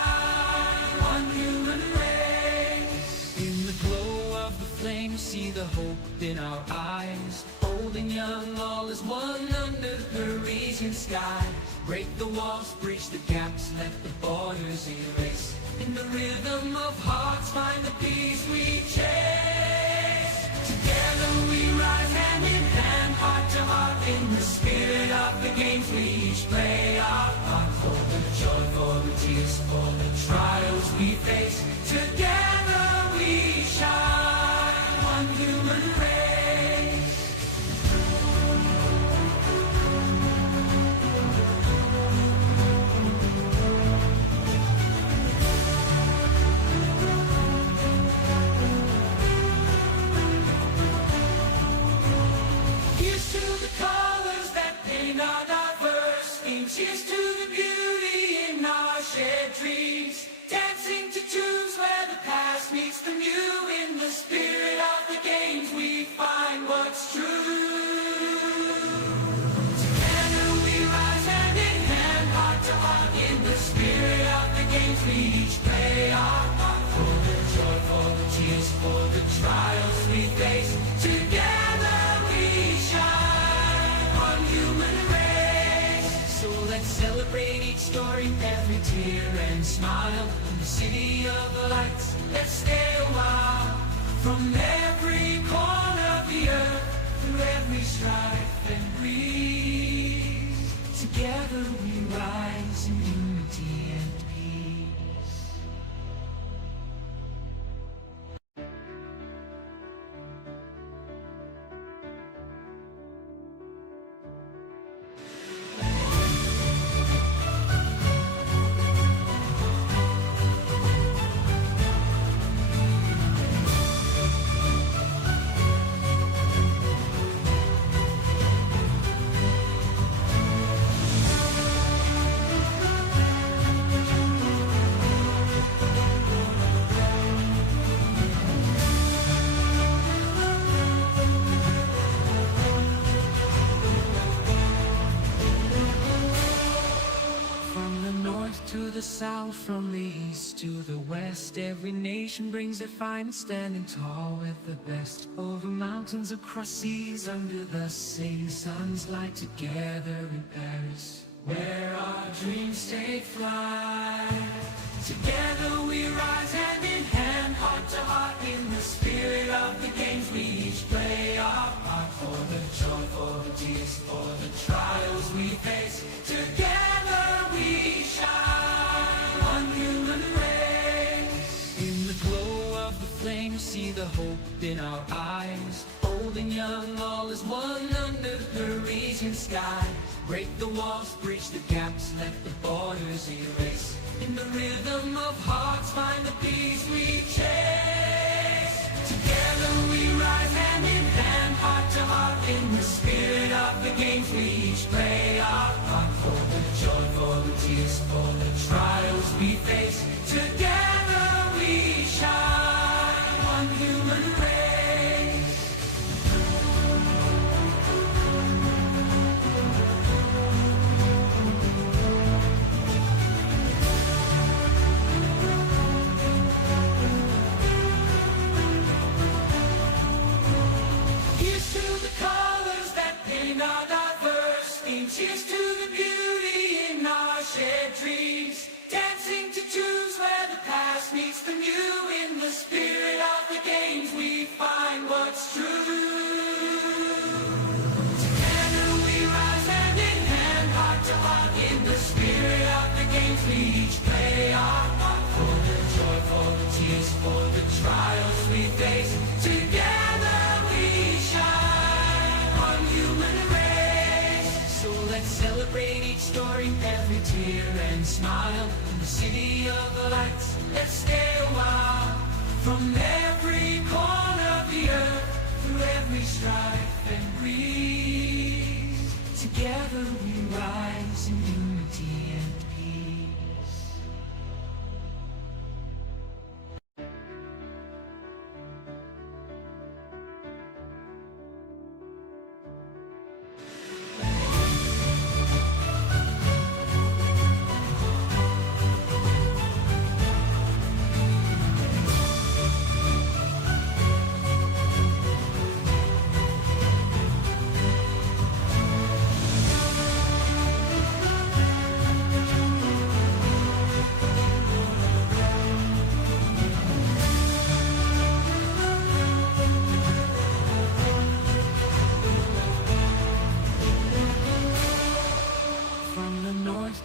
Break the walls, bridge the gaps, let the borders erase. In the rhythm of hearts, find the peace we chase. Together we rise hand in hand, heart to heart. In the spirit of the games, we each play our part. For the joy, for the tears, for the trials we face. Together we shine, one human race. Cheers to the beauty in our shared dreams. Dancing to tunes where the past meets the new. In the spirit of the games we find what's true. Together we rise hand in hand, heart to heart. In the spirit of the games we each play our part. For the joy, for the tears, for the trials we face. Together we shine, one human race. So let's celebrate each story, every tear and smile. In the city of the lights, let's stay a while. From every corner of the earth, through every strife and breeze. Together we rise in unity and peace. To the south, from the east to the west, every nation brings their finest, standing tall with the best. Over mountains, across seas, under the setting sun's light, together in Paris, where our dreams take flight. Together we rise hand in hand, heart to heart. In the spirit of the games we each play our part. For the joy, for the tears, for the trials we face. Together we shine, one human race. In the glow of the flame, see the hope in our eyes. Old and young, all is one under the reaching sky. Break the walls, bridge the gaps, let the borders erase. In the rhythm of hearts, find the peace we chase. Together we rise hand in hand, heart to heart. In the spirit of the games we each play our part. For the joy, for the tears, for the trials we face. Together we shine, one human race. Here's to the colors that paint our diverse themes. Here's to the beauty in our shared dreams. Dancing to tunes where the past meets the new. In the spirit of the games we find what's true. Together we rise hand in hand, heart to heart. In the spirit of the games we each play our part. For the joy, for the tears, for the trials we face. Together we shine, one human race. So let's celebrate each story, every tear and smile. In the city of the lights, let's stay a while. From every corner of the earth, through every strife and breeze. Together we rise in unity and peace.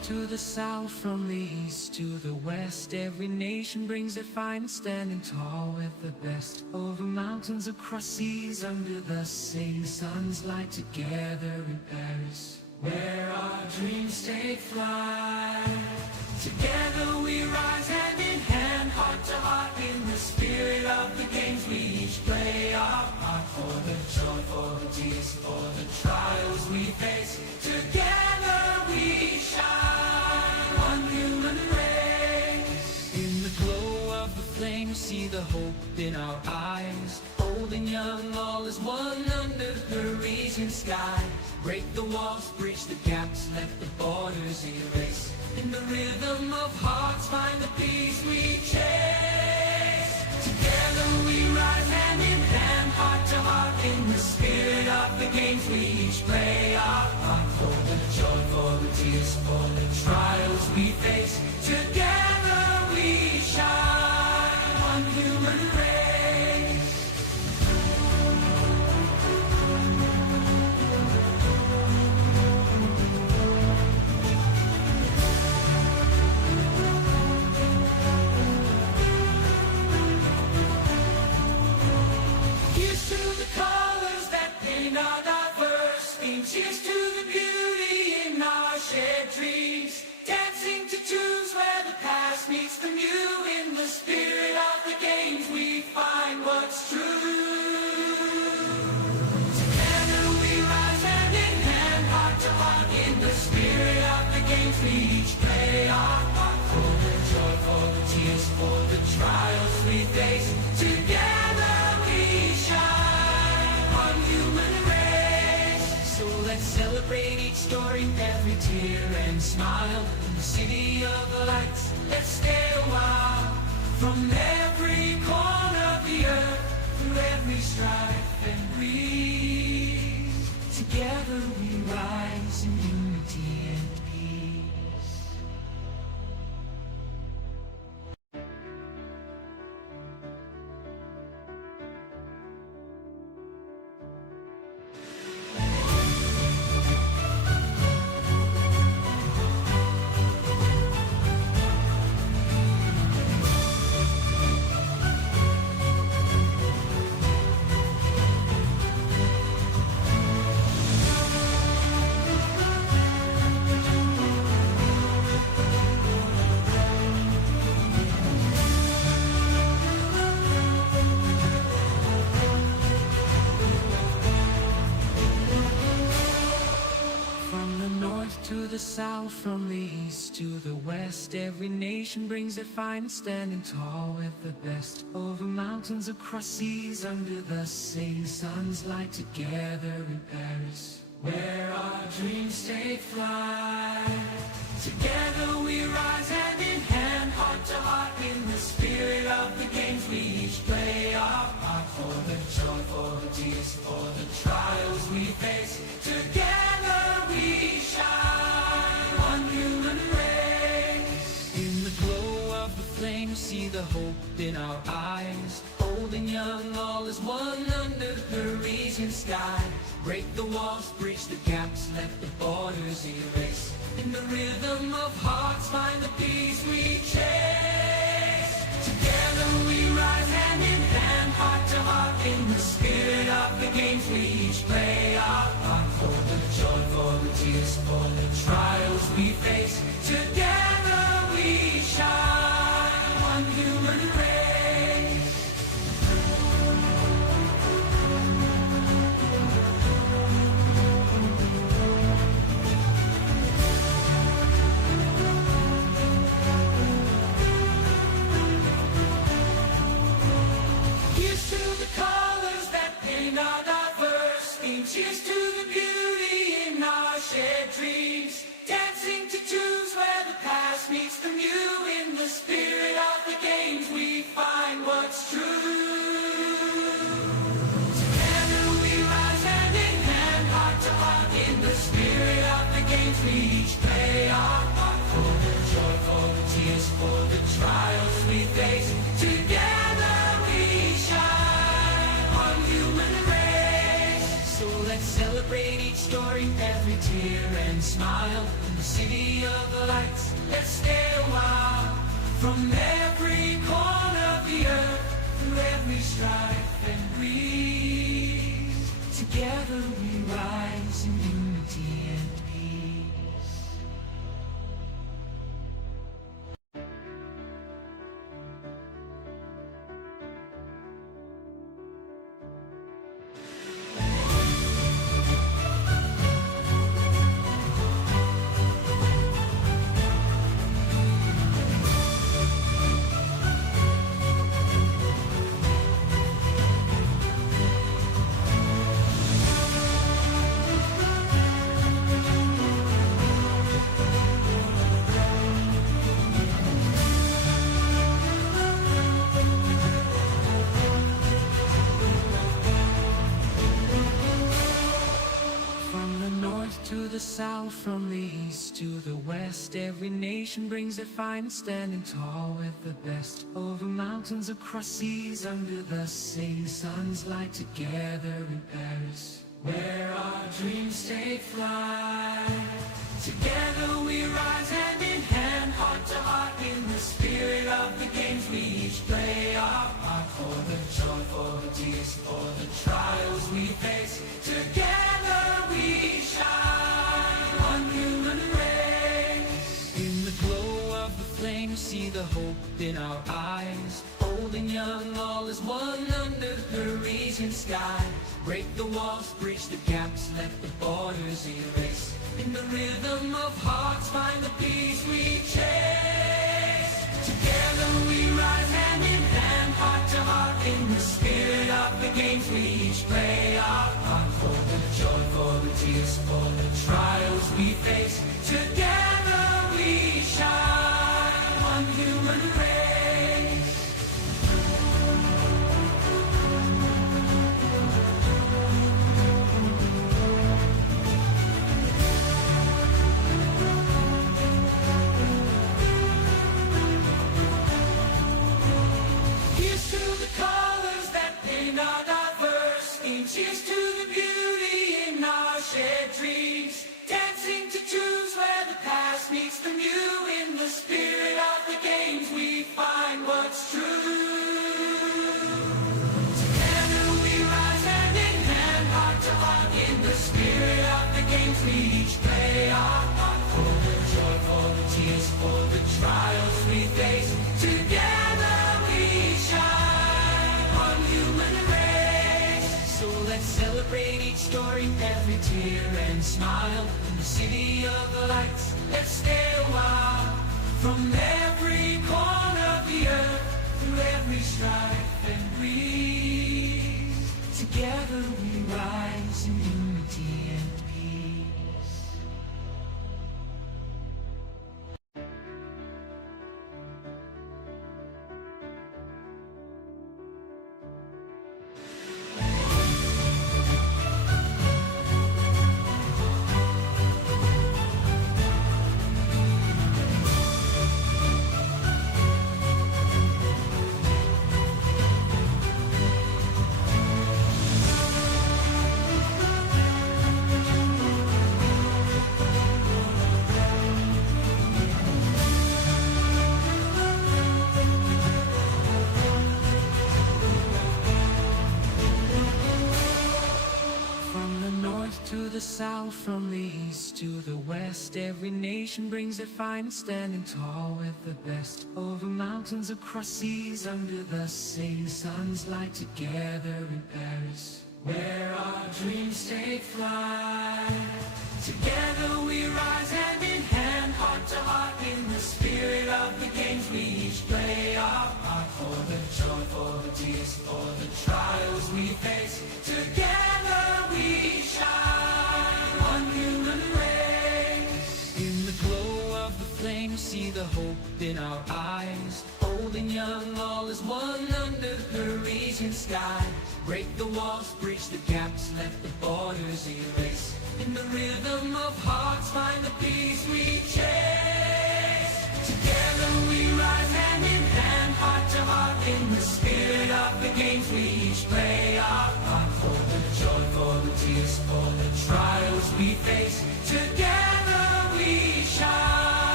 to the south, from the east to the west, every nation brings their finest, standing tall with the best. Over mountains, across seas, under the same sun's light, together in Paris, where our dreams take flight. Together we rise hand in hand, heart to heart, in the spirit of the games. We each play our part, for the joy, for the tears, for the trials we face. Together we shine, one human race. In the glow of the flame, see the hope in our eyes. Old and young, all is one under the Parisian skies. Break the walls, bridge the gaps, let the borders erase. In the rhythm of hearts, find the peace we chase. Together we rise hand in hand, heart to heart, in the spirit of the games. We each play our part, for the joy, for the tears, for the trials we face. Together we shine, one human race. Cheers to the beauty in our shared dreams, dancing to tunes where the past meets the new. In the spirit of the games we find what's true. Together we rise hand in hand, heart to heart, in the spirit of the games. We each play our part, for the joy, for the tears, for the trials we face. Together we shine, one human race. So let's celebrate each story, every tear and smile. In the city of lights, let's stay a while. From every corner of the earth, through every strife and breeze, together we rise in unity and peace. To the south, from the east to the west, every nation brings their finest, standing tall with the best. Over mountains, across seas, under the same sun's light, together in Paris, where our dreams take flight. Together we rise hand in hand, heart to heart, in the spirit of the games. We each play our part, for the joy, for the tears, for the trials we face. Together we shine, one human race. In the glow of the flame, see the hope in our eyes. Old and young, all is one under the Parisian skies. Break the walls, bridge the gaps, let the borders erase. In the rhythm of hearts, find the peace we chase. Together we rise hand in hand, heart to heart, in the spirit of the games. We each play our part, for the joy, for the tears, for the trials we face. Together we shine, one human race. Here's to the colors that paint our diverse themes. Cheers to the beauty in our shared dreams, dancing to tunes where the past meets the new. In the spirit of the games we find what's true. Together we rise hand in hand, heart to heart, in the spirit of the games. We each play our part, for the joy, for the tears, for the trials we face. Together we shine, one human race. So let's celebrate each story, every tear and smile. In the city of lights. Let's stay a while from every corner of the earth, through every strife and breeze. Together we rise in unity and peace. To the south, from the east to the west, every nation brings their finest, standing tall with the best. Over mountains, across seas, under the same sun's light, together in Paris, where our dreams take flight. Together we rise hand in hand, heart to heart, in the spirit of the games. We each play our part, for the joy, for the tears, for the trials we face. Together we shine, one human race. In the glow of the flame, see the hope in our eyes. Old and young, all is one under Parisian skies. Break the walls, bridge the gaps, let the borders erase. In the rhythm of hearts, find the peace we chase. Together we rise hand in hand, heart to heart, in the spirit of the games. We each play our part, for the joy, for the tears, for the trials we face. Together we shine, one human race. Here's to the colors that paint our diverse themes. Here's to the beauty in our shared dreams. Dancing to tunes where the past meets the new. In the spirit of the games we find what's true. Together we rise hand in hand, heart to heart, in the spirit of the games. We each play our part, for the joy, for the tears, for the trials we face. Together we shine, one human race. So let's celebrate each story, every tear and smile. In the city of the lights, let's stay a while. From every corner of the earth, through every strife and breeze. Together we rise in unity and peace. To the south, from the east to the west, every nation brings their finest, standing tall with the best. Over mountains, across seas, under the same sun's light, together in Paris, where our dreams take flight. Together we rise hand in hand, heart to heart, in the spirit of the games. We each play our part, for the joy, for the tears, for the trials we face. Together we shine, one human race. In the glow of the flame, see the hope in our eyes. Old and young, all is one under Parisian skies. Break the walls, bridge the gaps, let the borders erase. In the rhythm of hearts, find the peace we chase. Together we rise hand in hand, heart to heart, in the spirit of the games. We each play our part, for the joy, for the tears, for the trials we face. Together we shine.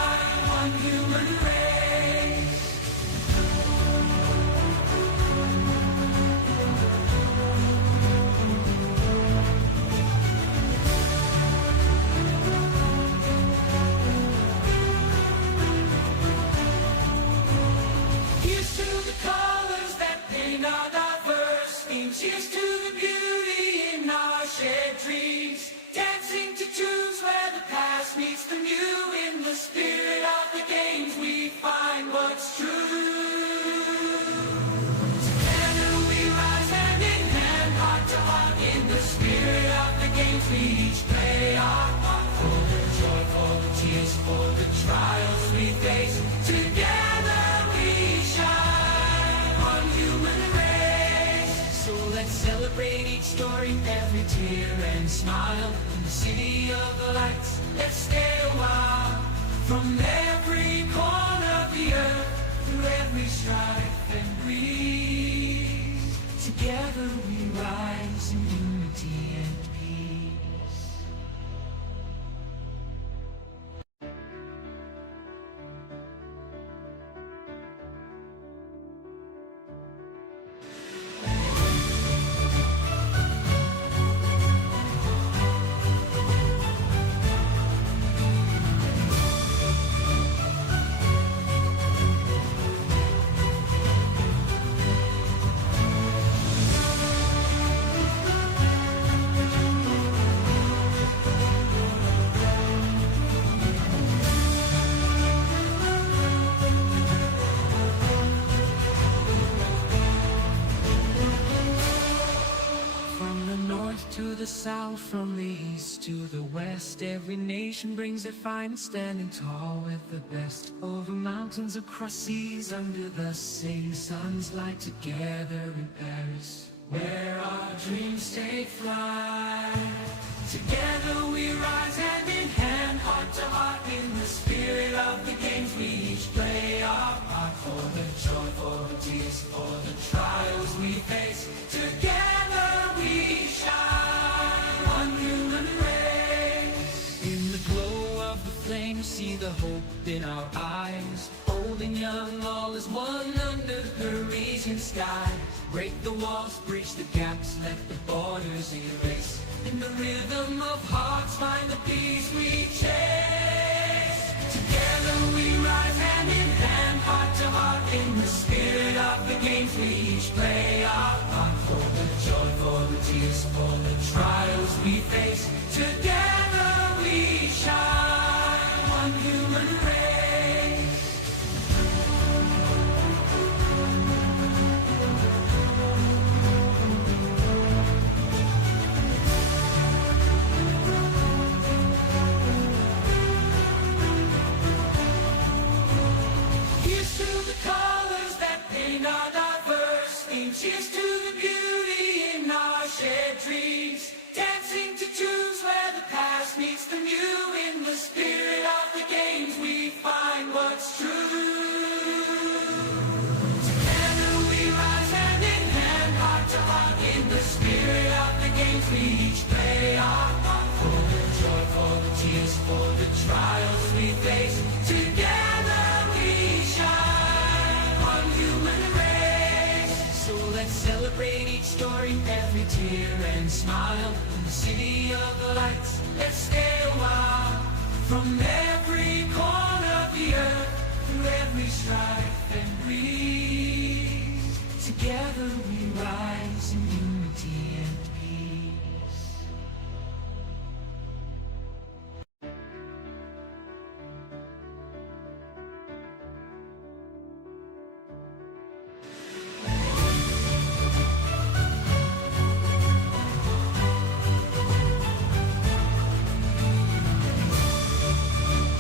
one human race. Here's to the colors that paint our diverse themes. Here's to the beauty in our shared dreams. Dancing to tunes where the past meets the new. In the spirit of the games we find what's true. Together we rise hand in hand, heart to heart. In the spirit of the games we each play our part. For the joy, for the tears, for the trials we face. Together we shine, one human race. So let's celebrate each story, every tear and smile. In the city of the lights, let's stay a while. From every corner of the earth, through every strife and breeze. Together we rise in unity and peace. To the south, from the east to the west, every nation brings their finest, standing tall with the best. Over mountains, across seas, under the same sun's light, together in Paris, where our dreams take flight. Together we rise hand in hand, heart to heart. In the spirit of the games we each play our part. For the joy, for the tears, for the trials we face. Together we shine, one human race. In the glow of the flame, see the hope in our eyes. Old and young, all is one under the Parisian sky. Break the walls, bridge the gaps, let the borders erase. In the rhythm of hearts, find the peace we chase. Together we rise hand in hand, heart to heart. In the spirit of the games we each play our part. For the joy, for the tears, for the trials we face. Together we shine, one human race. Here's to the colors that paint our diverse themes. Here's to the beauty in our shared dreams. Dancing to tunes where the past meets the new. In the spirit of the games we find what's true. Together we rise hand in hand, heart to heart. In the spirit of the games we each play our part. For the joy, for the tears, for the trials we face. Together we shine, one human race. So let's celebrate each story, every tear and smile. In the city of the lights, let's stay a while. From every corner of the earth, through every strife and breeze. Together we rise in unity and peace.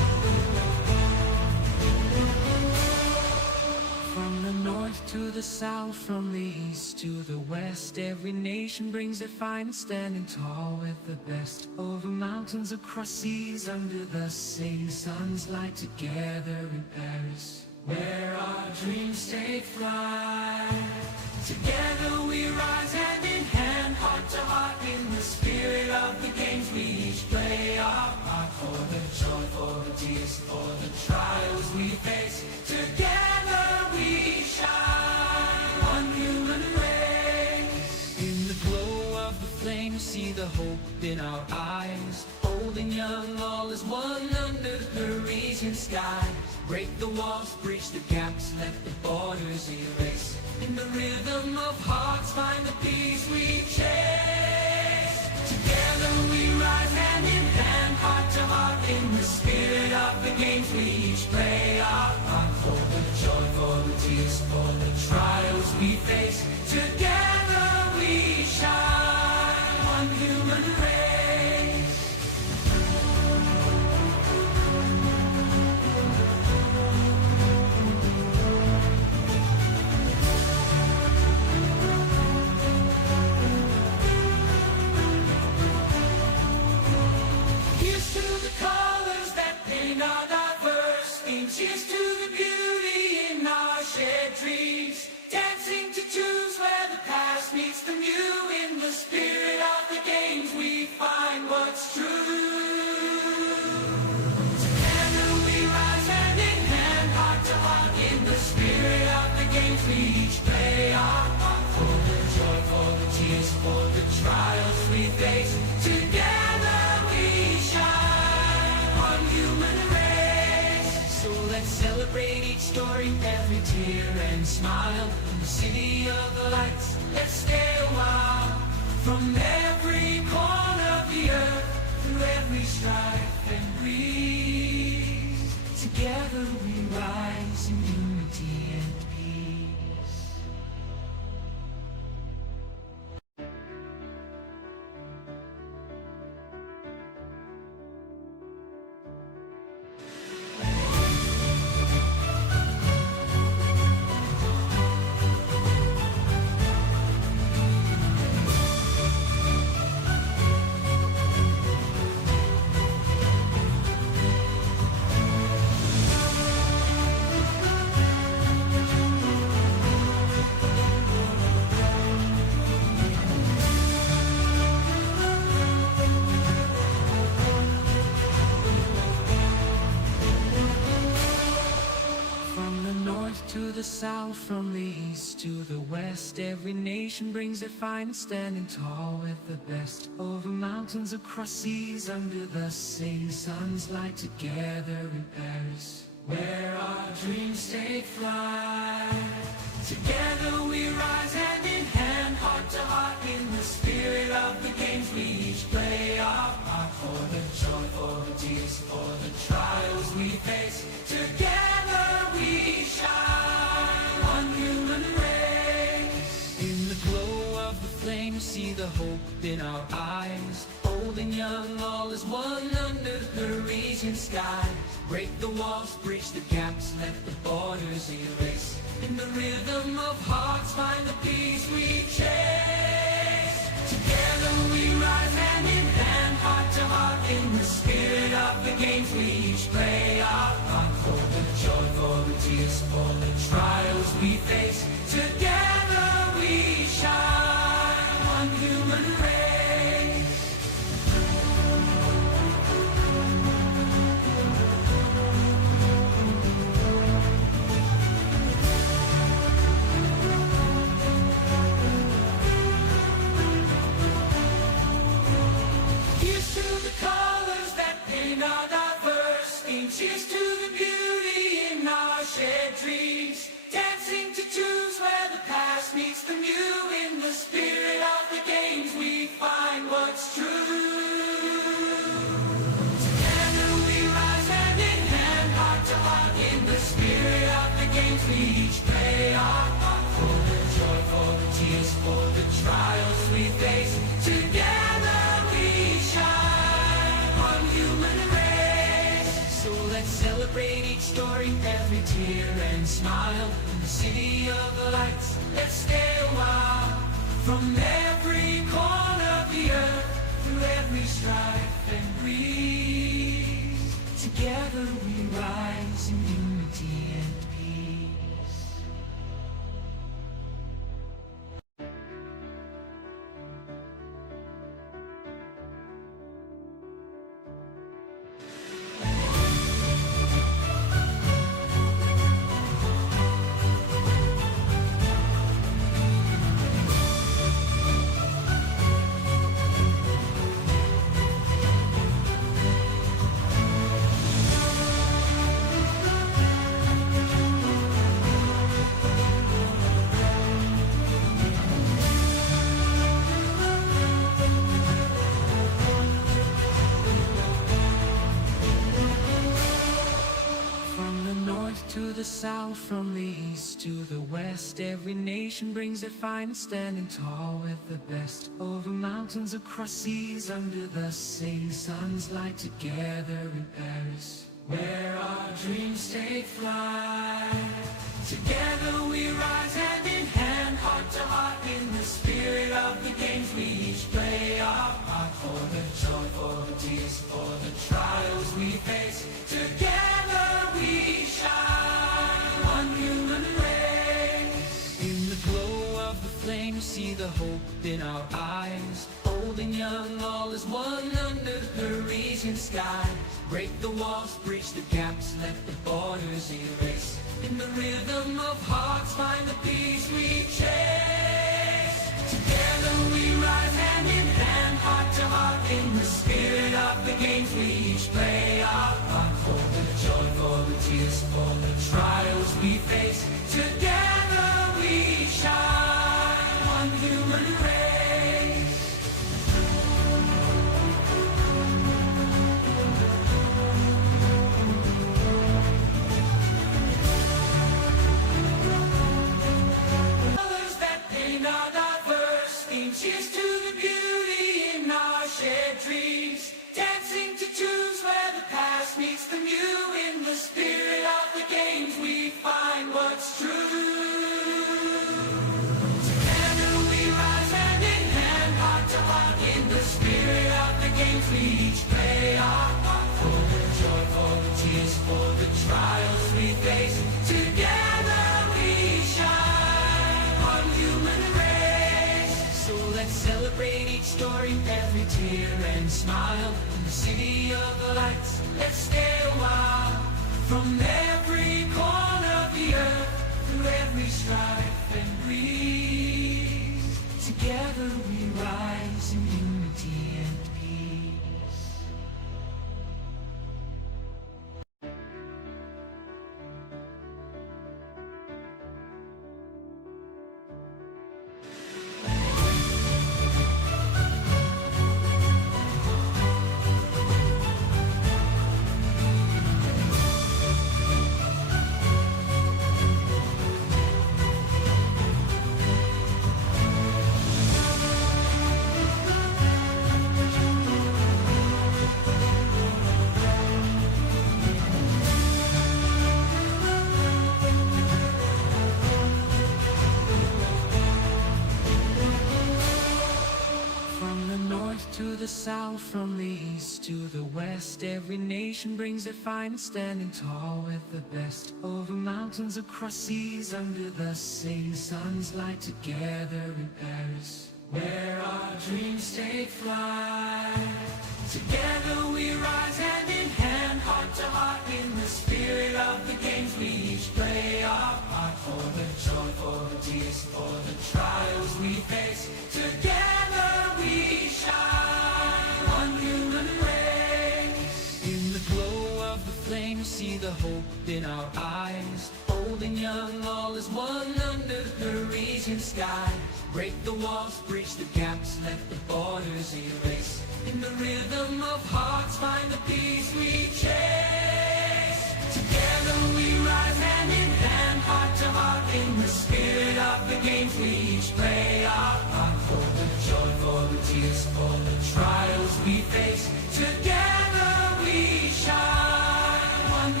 south, from the east to the west. Every nation brings their finest, standing tall with the best. Over mountains, across seas, under the same sun's light, together in Paris, where our dreams take flight. Together we rise hand in hand, heart to heart, in the spirit of the games. We each play our part, for the joy, for the tears, for the trials we face. Together we shine, one human race. In the glow of the flame, see the hope in our eyes. Old and young, all is one under the Parisian sky. Break the walls, bridge the gaps, let the borders erase. In the rhythm of hearts, find the peace we chase. Together we rise hand in hand, heart to heart, in the spirit of the games. We each play our part, for the joy, for the tears, for the trials we face. Together we shine, one human race. Here's to the colors that paint our diverse themes. Here's to the beauty in our shared dreams. Dancing to tunes where the past meets the new. In the spirit of the games we find what's true. Together we rise hand in hand, heart to heart, in the spirit of the games. We each play our part, for the joy, for the tears, for the trials we face. Together we shine, one human race. So let's celebrate each story, every tear and smile. In the city of the lights, let's stay a while. From every corner of the earth, through every strife and breeze. Together we rise in unity and peace. To the south, from the east to the west, every nation brings their finest, standing tall with the best. Over mountains, across seas, under the same sun's light, together in Paris, where our dreams take flight. Together we rise hand in hand, heart to heart, in the spirit of the games. We each play our part, for the joy, for the tears, for the trials we face. Together we shine, one human race. In the glow of the flame, see the hope in our eyes. Old and young, all is one under the Parisian sky. Break the walls, bridge the gaps, let the borders erase. In the rhythm of hearts, find the peace we chase. Together we rise hand in hand, heart to heart, in the spirit of the games. We each play our part, for the joy, for the tears, for the trials we face. Together we shine, one human race. Here's to the colors that paint our diverse themes. Here's to the beauty in our shared dreams. Dancing to tunes where the past meets the new. In the spirit of the games we find what's true. Together we rise hand in hand, heart to heart, in the spirit of the games. We each play our part, for the joy, for the tears, for the trials we face. Together we shine, one human race. So let's celebrate each story, every tear and smile. In the city of the lights, let's stay a while. From every corner of the earth, through every strife and breeze, together we rise in unity and peace. To the south, from the east to the west, every nation brings their finest, standing tall with the best. Over mountains, across seas, under the same sun's light, together in Paris, where our dreams take flight. Together we rise hand in hand, heart to heart, in the spirit of the games. We each play our part, for the joy, for the tears, for the trials we face. Together we shine, one human race. In the glow of the flame, see the hope in our eyes. Old and young, all is one under Parisian skies. Break the walls, bridge the gaps, let the borders erase. In the rhythm of hearts, find the peace we chase. Together we rise hand in hand, heart to heart, in the spirit of the games. We each play our part, for the joy, for the tears, for the trials we face. Together we shine, one human race. Colors that paint our diverse themes. Cheers to the beauty in our shared dreams. Dancing to tunes where the past meets the new. In the spirit of the games we find what's true. Together we rise hand in hand, heart to heart, in the spirit of the games. We each play our part, for the joy, for the tears, for the trials we face. Together we shine, one human race. So let's celebrate each story, every tear and smile. In the city of the lights, let's stay a while. From every corner of the earth, through every strife and breeze, together we rise in unity and peace. To the south, from the east to the west, every nation brings their finest, standing tall with the best. Over mountains, across seas, under the same sun's light, together in Paris, where our dreams take flight. Together we rise hand in hand, heart to heart, in the spirit of the games. We each play our part, for the joy, for the tears, for the trials we face. Together we shine, one human race. In the glow of the flame, see the hope in our eyes. Old and young, all is one under Parisian skies. Break the walls, bridge the gaps, let the borders erase. In the rhythm of hearts, find the peace we chase. Together we rise hand in hand, heart to heart, in the spirit of the games. We each play our part, for the joy, for the tears, for the trials we face. Together we shine, one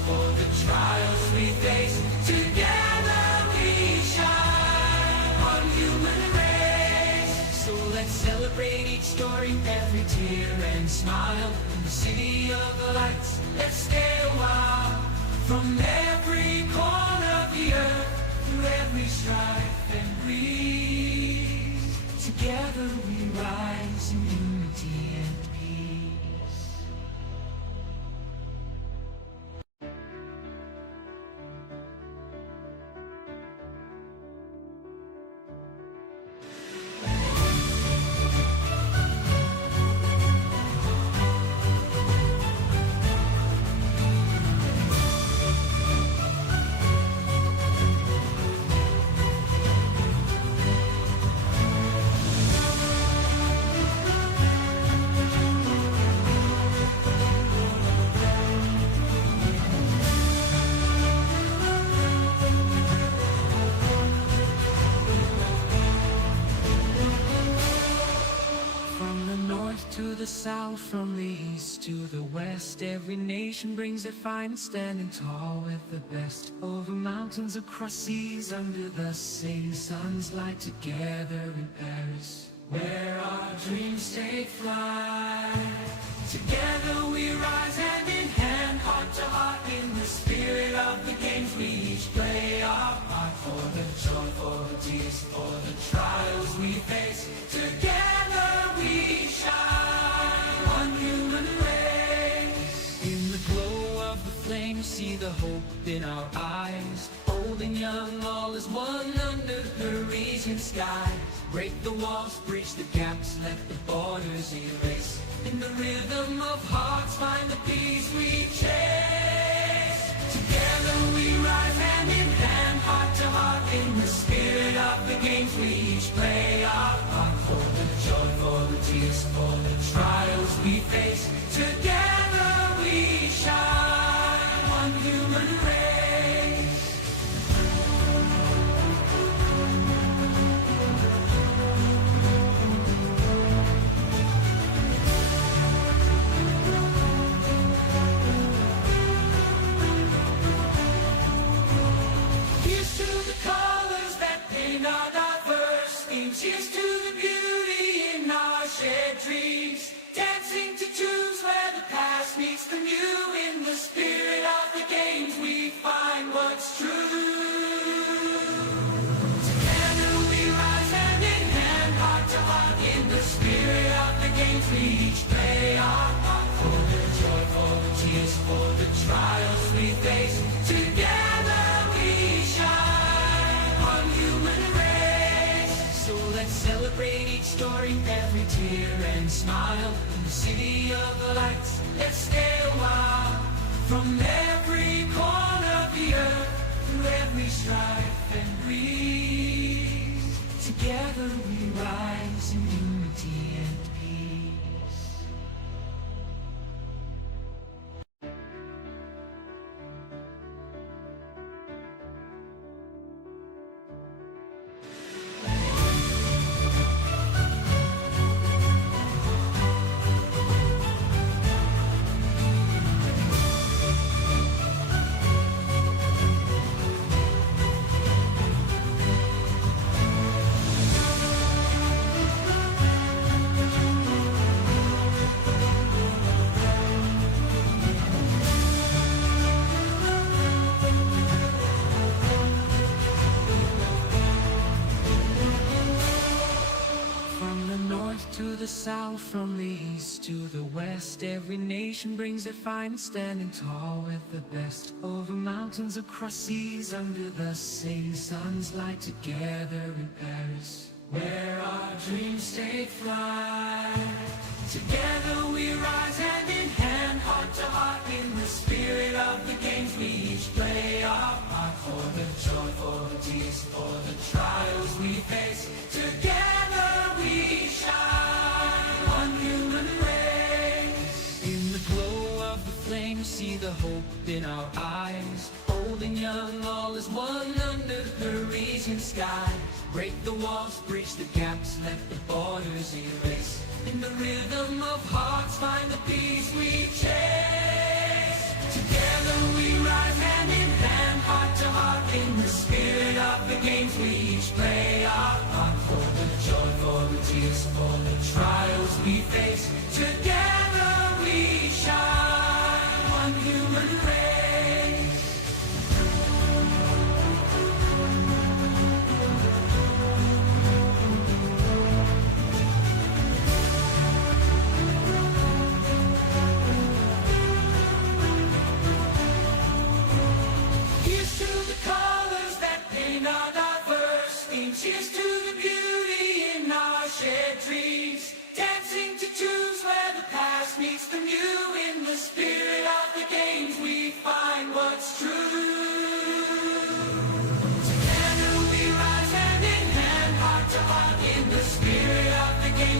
for the trials we face. Together we shine, one human race. So let's celebrate each story, every tear and smile. In the city of the lights, let's stay a while. From every corner of the earth, through every strife and breeze, together we rise in unity and peace. To the south, from the east to the west, every nation brings their finest, standing tall with the best. Over mountains, across seas, under the same sun's light, together in Paris, where our dreams take flight. Together we rise hand in hand, heart to heart, in the spirit of the games. We each play our part, for the joy, for the tears, for the trials we face. Together we shine, one human race. In the glow of the flame, you see the hope in our eyes. Old and young, all is one under Parisian skies. Break the walls, bridge the gaps, let the borders erase. In the rhythm of hearts, find the peace we chase. Together we rise hand in hand, heart to heart, in the spirit of the games. We each play our part, for the joy, for the tears, for the trials we face. Together we shine, one human race. Here's to the colors that paint our diverse themes. Here's to the beauty in our shared dreams. Dancing to tunes where the past meets the new. In the spirit of the games, we find what's true. Together we rise hand in hand, heart to heart, in the spirit of the games. We each play our part, for the joy, for the tears, for the trials we face. Together we shine, one human race. So let's celebrate each story, every tear and smile. In the city of the lights, let's stay a while. From every corner of the earth, through every strife and breeze, together we rise in unity and peace. To the south, from the east to the west, every nation brings their finest, standing tall with the best. Over mountains, across seas, under the same sun's light, together in Paris, where our dreams take flight. Together we rise hand in hand, heart to heart, in the spirit of the games. We each play our part, for the joy, for the tears, for the trials we face. Together we shine, one human race. In the glow of the flame, you see the hope in our eyes. Old and young, all is one under Parisian skies. Break the walls, bridge the gaps, let the borders erase. In the rhythm of hearts, find the peace we chase. Together we rise.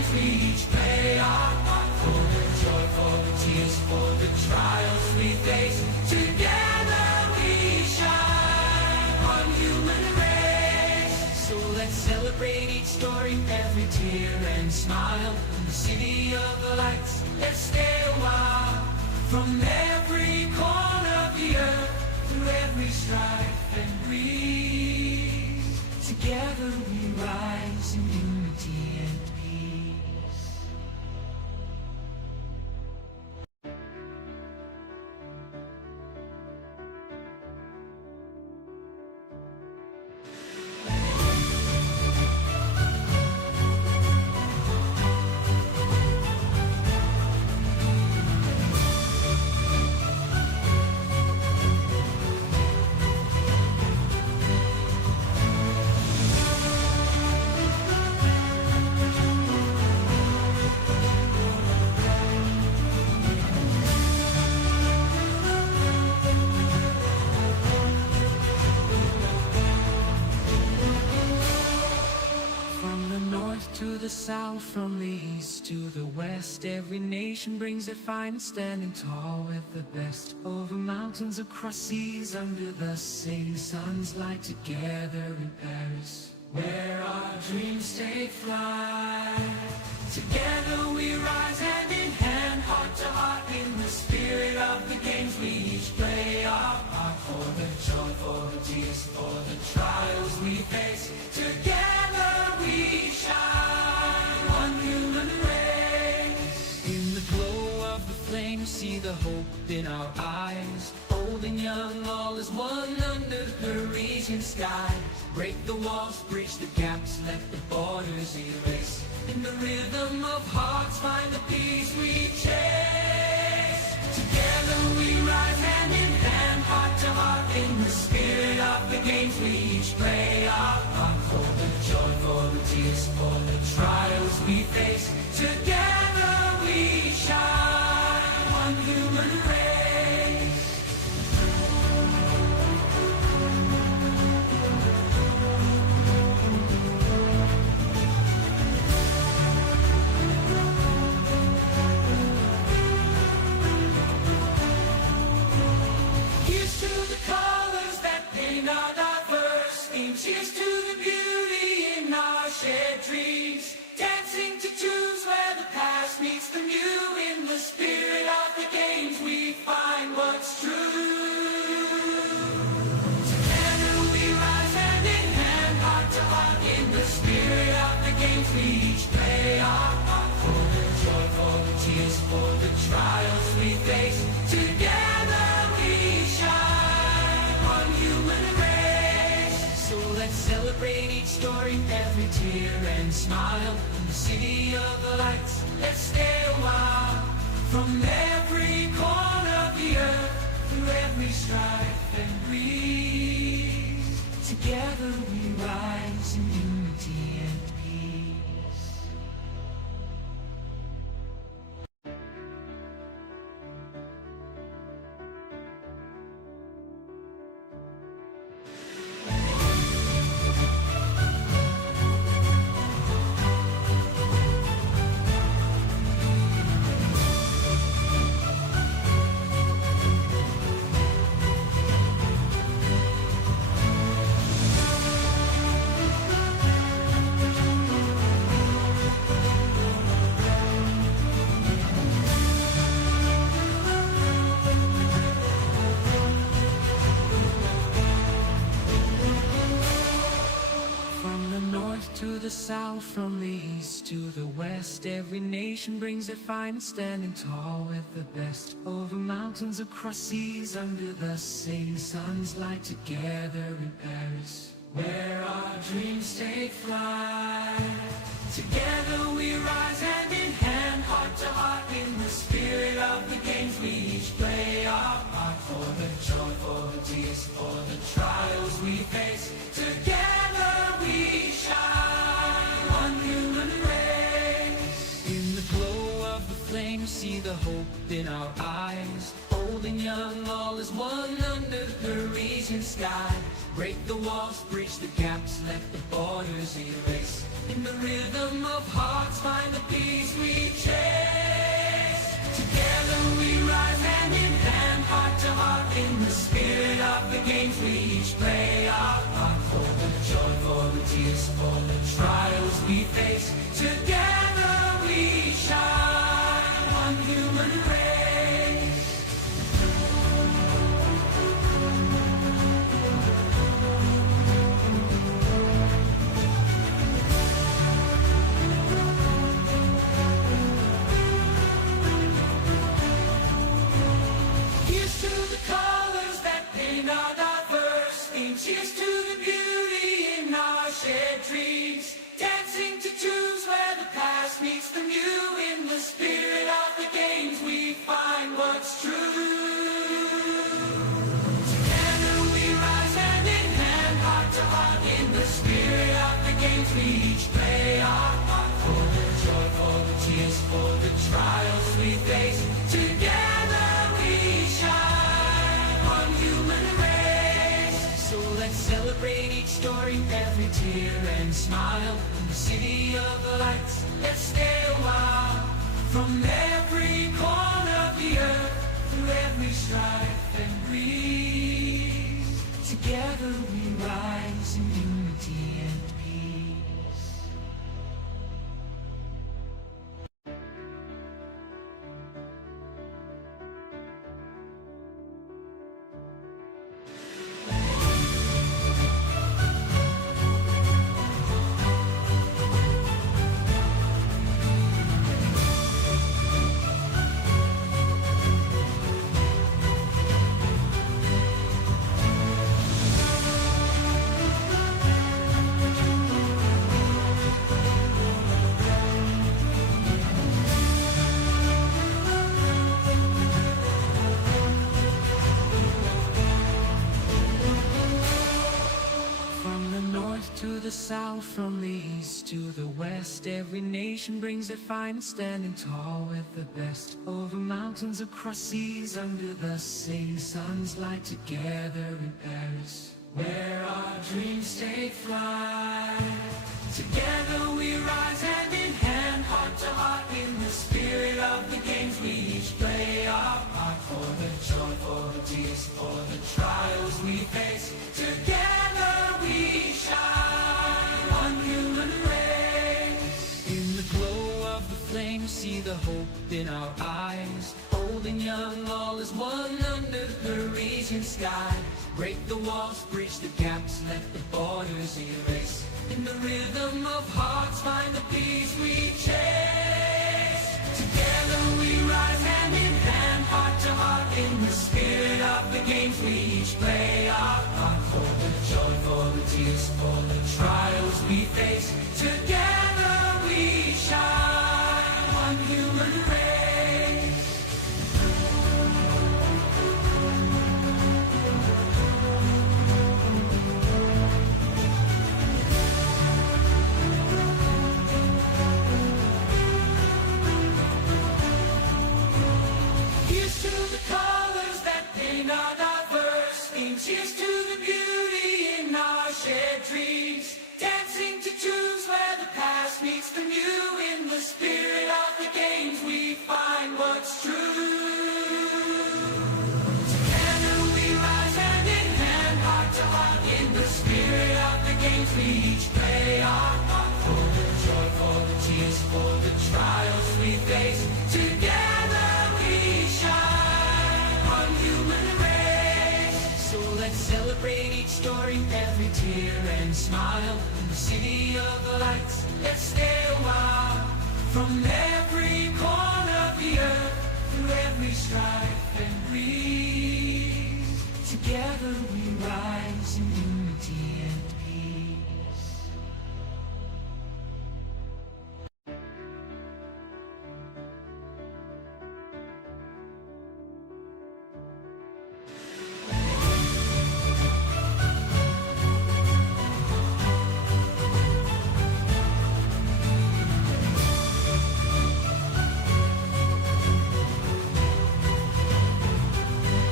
games we each play our part. For the joy, for the tears, for the trials we face. Together we shine, one human race. So let's celebrate each story, every tear and smile. In the city of the lights, let's stay a while. From every corner of the earth, through every strife and breeze. Together we rise in unity and peace. To the south, from the east to the west, every nation brings their finest, standing tall with the best. Over mountains, across seas, under the setting sun's light, together in Paris, where our dreams take flight. Together we rise hand in hand, heart to heart, in the spirit of the games we each play our part. For the joy, for the tears, for the trials we face, together we shine, one human race. In the glow of the flame, see the hope in our eyes. Old and young, all is one under the reaching sky. Break the walls, bridge the gaps, let the borders erase. In the rhythm of hearts, find the peace we chase. Together we rise hand in hand, heart to heart, in the spirit of the games we each play our part. For the joy, for the tears, for the trials we face, together we shine, one human race. Here's to the colors that paint our diverse themes. Here's to the beauty in our shared dreams. Dancing to tunes where the past meets the new. In the spirit of the games we find what's true. Together we rise hand in hand, heart to heart, in the spirit of the games we each play our part. For the joy, for the tears, for the trials we face, together we shine, one human race. So let's celebrate each story, every tear and smile. In the city of the lights, let's stay a while. From every corner of the earth, through every strife and breeze, together we rise in unity and peace. To the south, from the east to the west, every nation brings their finest, standing tall with the best. Over mountains, across seas, under the setting sun's light, together in Paris, where our dreams take flight. Together we rise hand in hand, heart to heart, in the spirit of the games we each play our part. For the joy, for the tears, for the trials we face, together we shine, one human race. In the glow of the flame, see the hope in our eyes. Old Old and young, all is one under the Parisian sky. Break the walls, bridge the gaps, let the borders erase. In the rhythm of hearts, find the peace we chase. Together we rise hand in hand, heart to heart. In the spirit of the games, we each play our part. For the joy, for the tears, for the trials we face. Together we shine, one human race. Here's to the colors that paint our diverse themes. Cheers to the beauty in our shared dreams. Dancing to tunes where the past meets the new. In the spirit of the games, we find what's true. Together we rise hand in hand, heart to heart. In the spirit of the games, we each play our part. For the joy, for the tears, for the trials we face. Together we shine, one human race. So let's celebrate each story, every tear and smile. In the city of the lights, let's stay a while. From every corner of the earth, through every strife and breeze. Together we rise in unity and peace. To the south, from the east to the west, every nation brings their finest, standing tall with the best. Over mountains, across seas, under the same sun's light, together in Paris, where our dreams take flight. Together we rise hand in hand, heart to heart. In the spirit of the games, we each play our part. For the joy, for the tears, for the trials we face. Together we shine, one human race. In the glow of the flame, see the hope in our eyes. Old and young, all is one under the Parisian sky. Break the walls, bridge the gaps, let the borders erase. In the rhythm of hearts, find the peace we chase. Together we rise hand in hand, heart to heart. In the spirit of the games, we each play our part. For the joy, for the tears, for the trials we face. Together we shine, one human race. Here's to the colors that paint our diverse themes. Here's to the beauty in our shared dreams. Dancing to tunes where the past meets the new. In the spirit of the games, we find what's true. Together we rise hand in hand, heart to heart. In the spirit of the games, we each play our part. For the joy, for the tears, for the trials we face. Together we shine, one human race. So let's celebrate each story, every tear and smile. In the city of the lights, let's stay a while. From every corner of the earth, through every strife and breeze. Together we rise in unity and peace.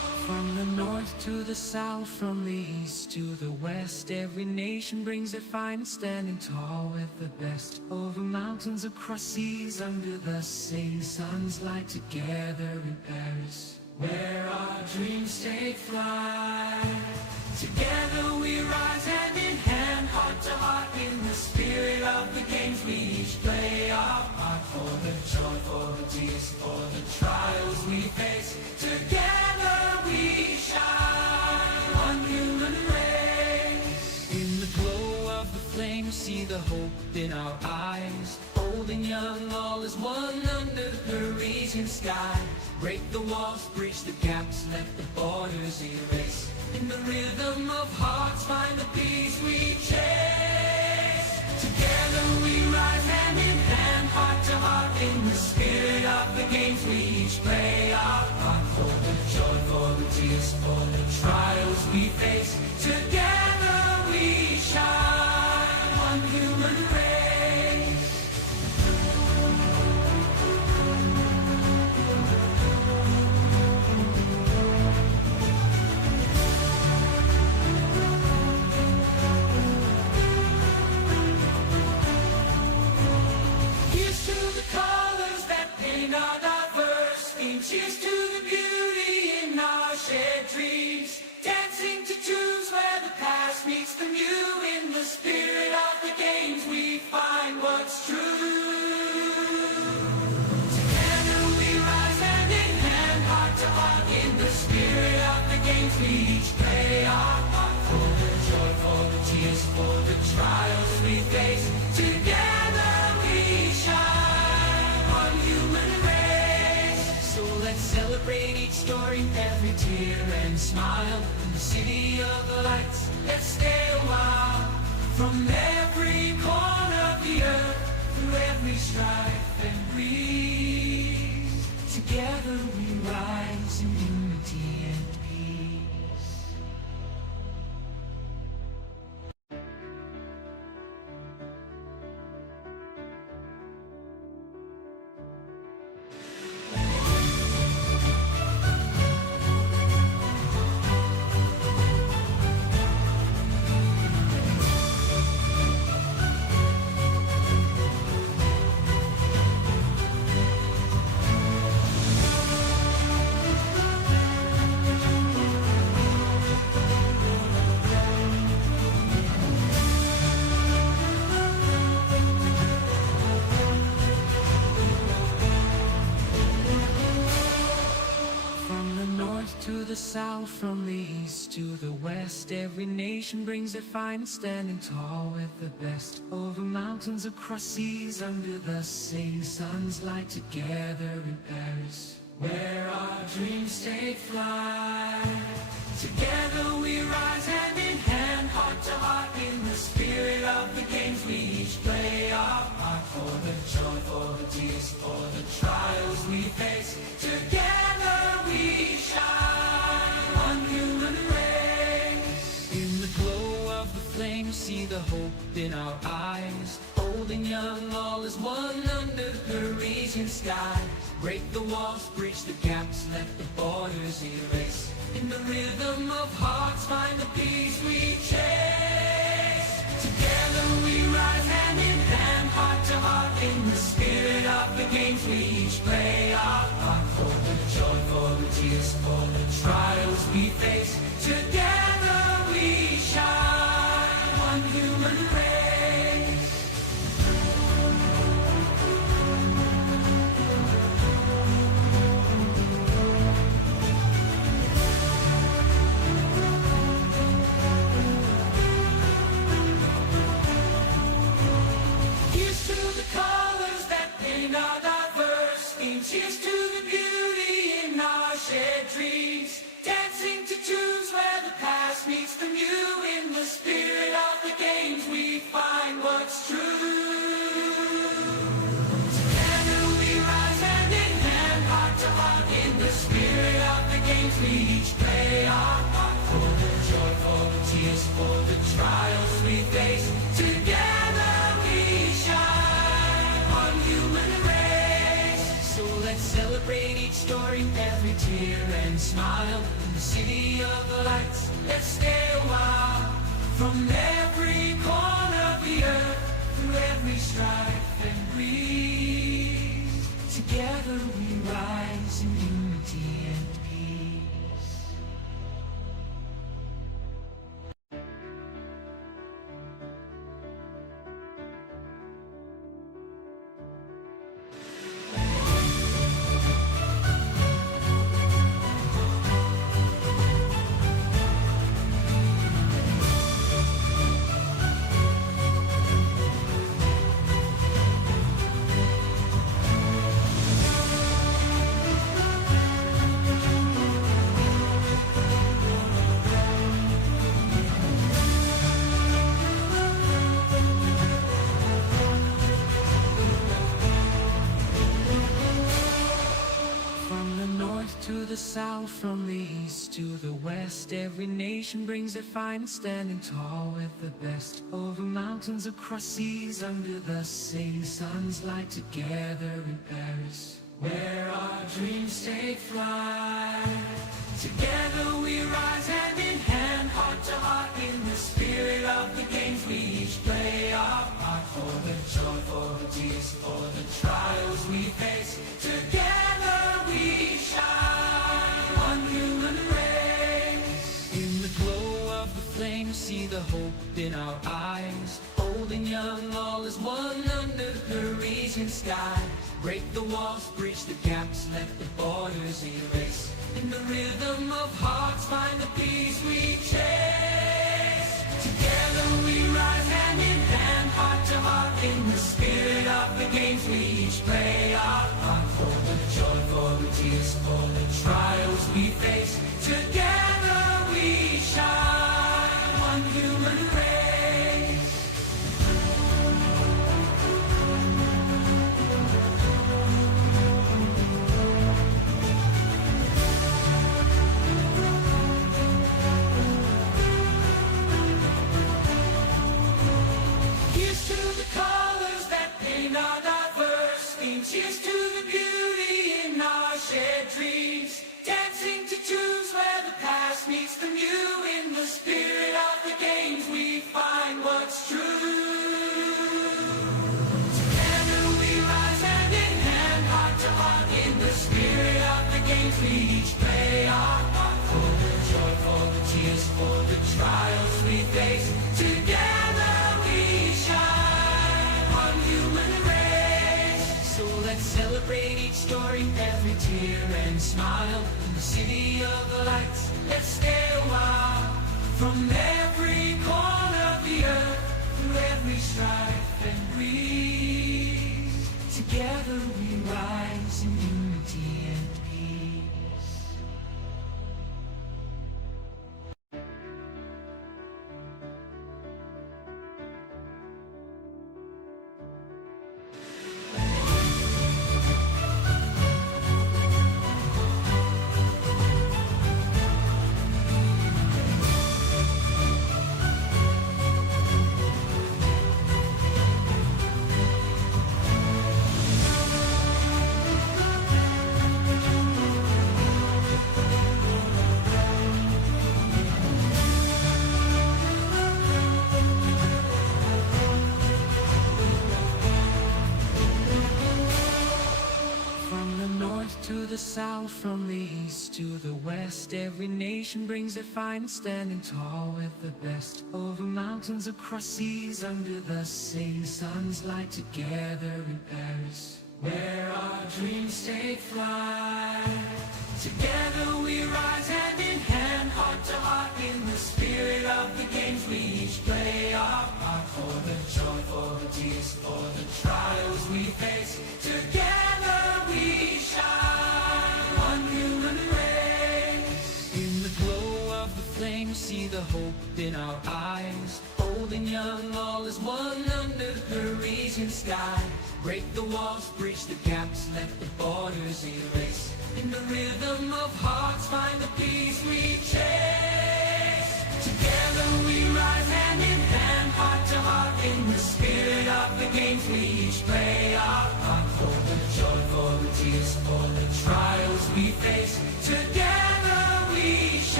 to the south, from the east to the west, every nation brings their finest, standing tall with the best. Over mountains, across seas, under the same sun's light, together in Paris, where our dreams take flight. Together we rise hand in hand, heart to heart, in the spirit of the games. We each play our part, for the joy, for the tears, for the trials we face. Together we shine, one human race. In the glow of the flame, see the hope in our eyes. Old and young, all is one under the Parisian sky. Break the walls, bridge the gaps, let the borders erase. In the rhythm of hearts, find the peace we chase. Together we rise hand in hand, heart to heart, in the spirit of the games. We each play our part, for the joy, for the tears, for the trials we face. Together we shine, one human race. Cheers to the beauty in our shared dreams, dancing to tunes where the past meets the new. In the spirit of the games we find what's true. Together we rise hand in hand, heart to heart, in the spirit of the games. We each play our part, for the joy, for the tears, for the trials we face. Together we shine, one human race. So let's celebrate each story, every tear and smile. In the city of the lights, let's stay a while. From every corner of the earth, through every strife and breeze, together we rise in unity and peace. To the south, from the east to the west, every nation brings their finest, standing tall with the best. Over mountains, across seas, under the same sun's light, together in Paris, where our dreams take flight. Together we rise hand in hand, heart to heart, in the spirit of the games. We each play our part, for the joy, for the tears, for the trials we face. Together we shine, one human race. In the glow of the flame, see the hope in our eyes. Old and young, all is one under the Parisian sky. Break the walls, bridge the gaps, let the borders erase. In the rhythm of hearts, find the peace we chase. Together we rise hand in hand, heart to heart, in the spirit of the games. We each play our part, for the joy, for the tears, for the trials we face. Together we shine, one human race. Cheers to the beauty in our shared dreams, dancing to tunes where the past meets the new. In the spirit of the games we find what's true. Together we rise hand in hand, heart to heart, in the spirit of the games. We each play our part, for the joy, for the tears, for the trials we face. Together we shine, one human race. So let's celebrate each story, every tear and smile. In the city of the lights. Let's stay a while from every corner of the earth, through every strife and breeze. Together we rise in unity and peace. To the south, from the east to the west, every nation brings their finest, standing tall with the best. Over mountains, across seas, under the same sun's light, together in Paris, where our dreams take flight. Together we rise hand in hand, heart to heart, in the spirit of the games. We each play our part, for the joy, for the tears, for the trials we face. Together we shine, one human race. In the glow of the flame, see the hope in our eyes. Old and young, all is one under the Parisian sky. Break the walls, bridge the gaps, let the borders erase. In the rhythm of hearts, find the peace we chase. Together we rise hand in hand, heart to heart, in the spirit of the games. We each play our part, for the joy, for the tears, for the trials we face. Together we shine, one human race. Here's to the colors that paint our diverse themes. Here's to the beauty in our shared dreams. Dancing to tunes where the past meets the new. In the spirit of the games we find what's true. Together we rise hand in hand, heart to heart, in the spirit of the games. We each play our part, for the joy, for the tears, for the trials we face. Together we shine, one human race. So let's celebrate each story, every tear and smile. In the city of the lights, let's stay a while. From every corner of the earth, through every strife and breeze. Together we rise in unity and peace. To the south, from the east to the west, every nation brings their finest, standing tall with the best. Over mountains, across seas, under the same sun's light, together in Paris, where our dreams take flight. Together we rise hand in hand, heart to heart, in the spirit of the games. We each play our part, for the joy, for the tears, for the trials we face. Together we shine, one human race. In the glow of the flame, see the hope in our eyes. Old and young, all is one under the Parisian sky. Break the walls, bridge the gaps, let the borders erase. In the rhythm of hearts, find the peace we chase. Together we rise hand in hand, heart to heart, in the spirit of the games. We each play our part, for the joy, for the tears, for the trials we face. Together we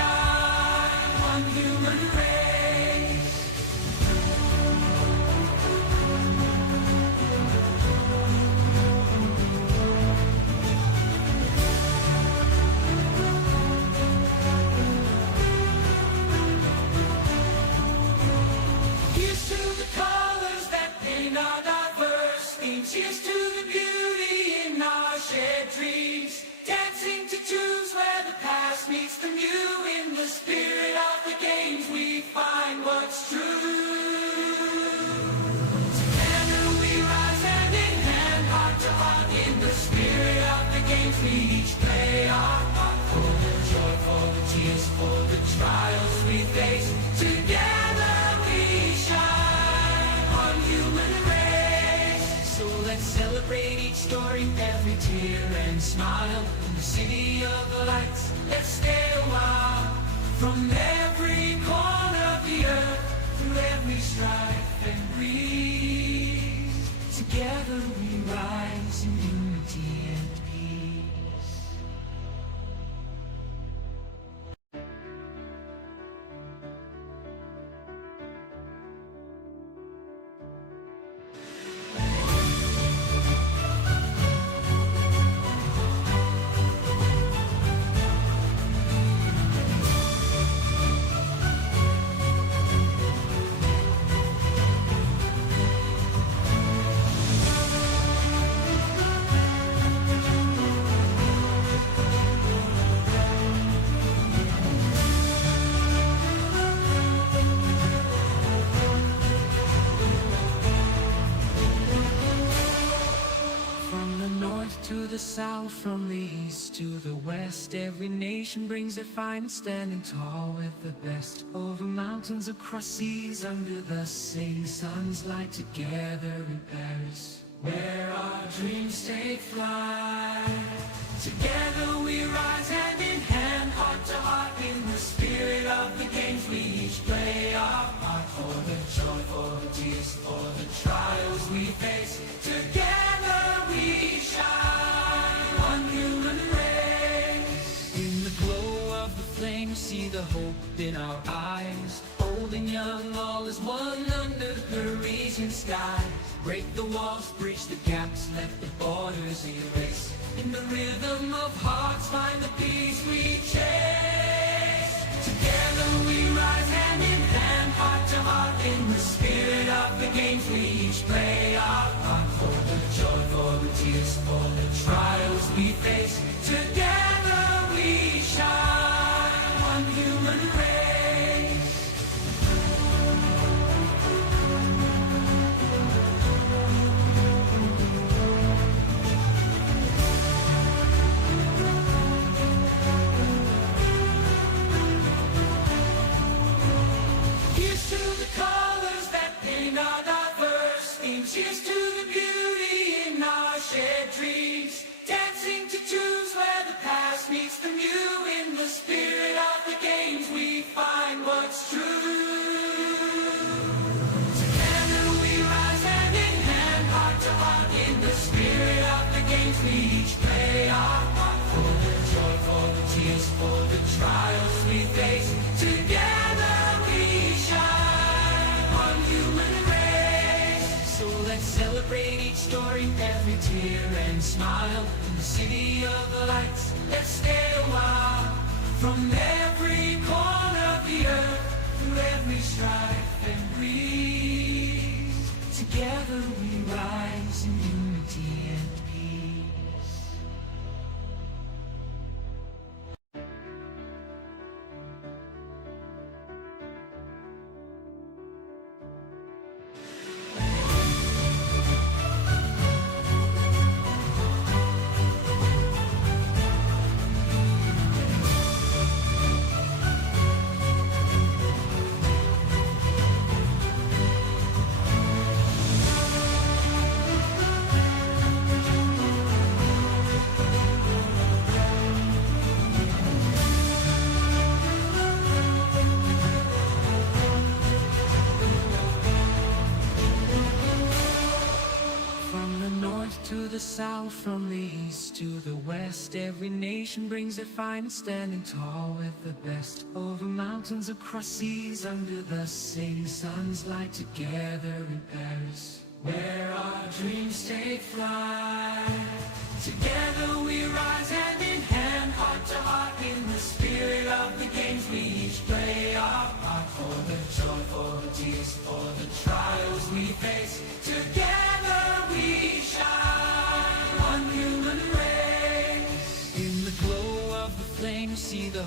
past meets the new. In the spirit of the games we find what's true. Together we rise hand in hand, heart to heart. In the spirit of the games we each play our part. For the joy, for the tears, for the trials we face. Together we shine, one human race. So let's celebrate each story, every tear and smile. In the city of the lights, let's stay a while. From every corner of the earth, through every strife and breeze. Together we rise in unity and peace. To the south, from the east to the west, every nation brings their finest, standing tall with the best. Over mountains, across seas, under the same sun's light, together in Paris, where our dreams take flight. Together we rise hand in hand, heart to heart. In the spirit of the games we each play our part. For the joy, for the tears, for the trials we face. Together we shine, one human race. In the glow of the flame, see the hope in our eyes. Old and young, all is one under Parisian skies. Break the walls, bridge the gaps, let the borders erase. In the rhythm of hearts, find the peace we chase. Together we rise hand in hand, heart to heart. In the spirit of the games we each play our part. For the joy, for the tears, for the trials we face. Together we shine, one human race. Here's to the colors that paint our diverse themes. Here's to the beauty in our shared dreams. Dancing to tunes where the past meets the new. In the spirit of the games we find what's true. Together we rise hand in hand, heart to heart. In the spirit of the games we each play our part. For the joy, for the tears, for the trials we face. Together we shine, one human race. So let's celebrate each story, every tear and smile. In the city of the lights, let's stay a while. From every corner of the earth, through every strife and breeze. Together we rise in unity and peace. To the south, from the east to the west, every nation brings their finest, standing tall with the best. Over mountains, across seas, under the same sun's light, together in Paris, where our dreams take flight. Together we rise hand in hand, heart to heart. In the spirit of the games we each play our part. For the joy, for the tears, for the trials we face. Together we shine, one human race. In the glow of the flame, see the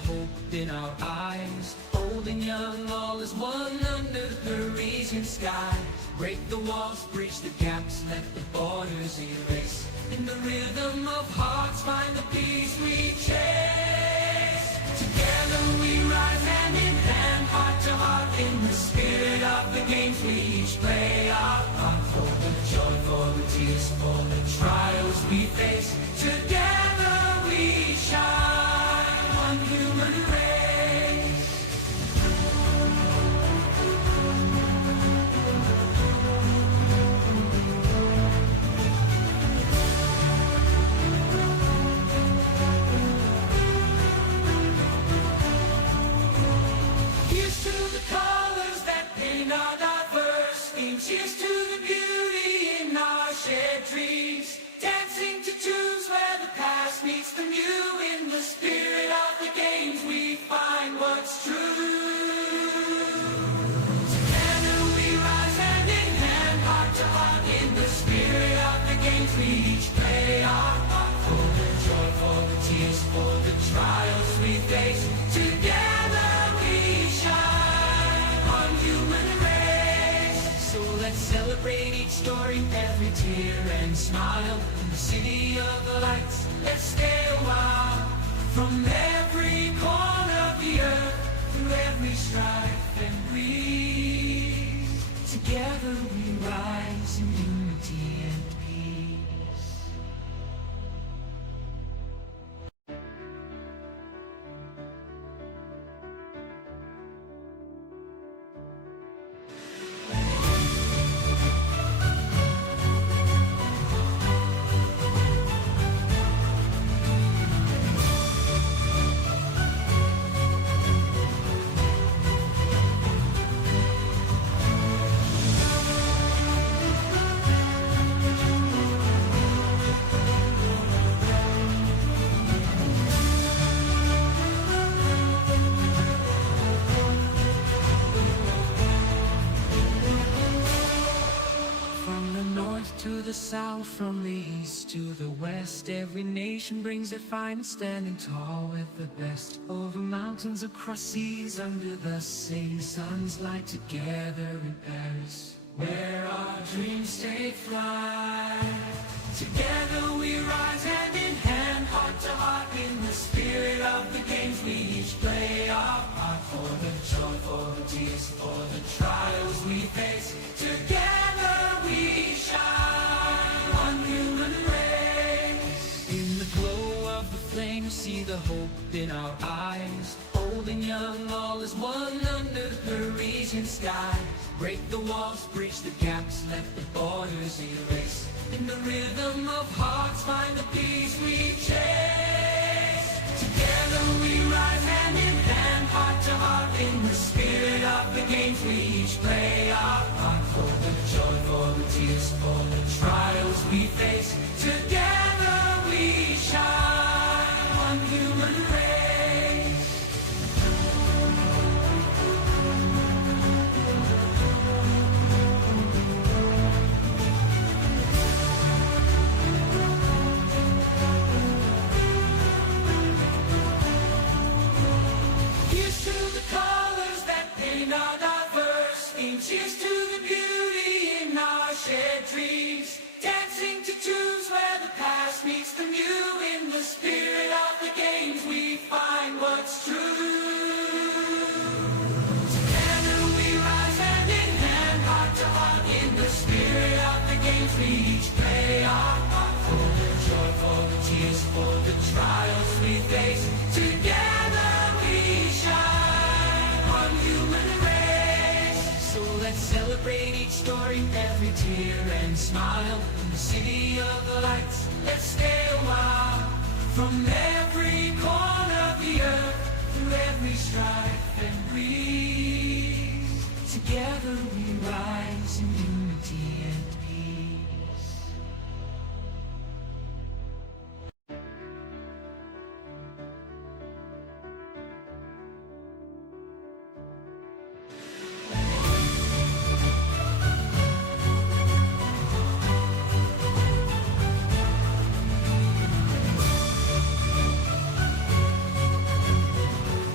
hope in our eyes. Old and young, all is one under the Parisian sky. Break the walls, bridge the gaps, let the borders erase. In the rhythm of hearts, find the peace we chase. Together we rise hand in hand, heart to heart, in the spirit of the games we each play our part. For the joy, for the tears, for the trials we face. Together we shine, one human race. Here's to the colors that paint our diverse themes. Here's to the beauty in our shared dreams. Dancing to tunes where the past meets the new. In the spirit of the games we find what's true. Together we rise hand in hand, heart to heart. In the spirit of the games we each play our part. For the joy, for the tears, for the trials we face. Together we shine, one human race. So let's celebrate each story, every tear and smile. In the city of the lights, let's stay a while. From every corner of the earth, through every strife and breeze. Together we rise in unity and peace. To the south, from the east to the west, every nation brings their finest, standing tall with the best. Over mountains, across seas, under the same sun's light, together in Paris, where our dreams take flight. Together we rise hand in hand, heart to heart, in the spirit of the games we each play our part. For the joy, for the tears, for the trials we face. Together we shine, one human race. In the glow of the flame, you see the hope in our eyes. Old and young, all is one under the Parisian sky. Break the walls, bridge the gaps, let the borders erase. In the rhythm of hearts, find the peace we chase. Together we rise hand in hand, heart to heart, in the spirit of the games we each play our part. For the joy, for the tears, for the trials we face. Together we shine, one human race. Here's to the colors that paint our diverse themes. Here's to the beauty in our shared dreams. Dancing to tunes where the past meets the new. In the spirit of the games we find what's true. Together we rise hand in hand, heart to heart, in the spirit of the games we each play our part. For the joy, for the tears, for the trials we face. Together we shine, one human race. So let's celebrate each story, every tear and smile. In the city of the lights, let's stay a while. From every corner of the earth, through every strife and breeze. Together we rise in unity and peace.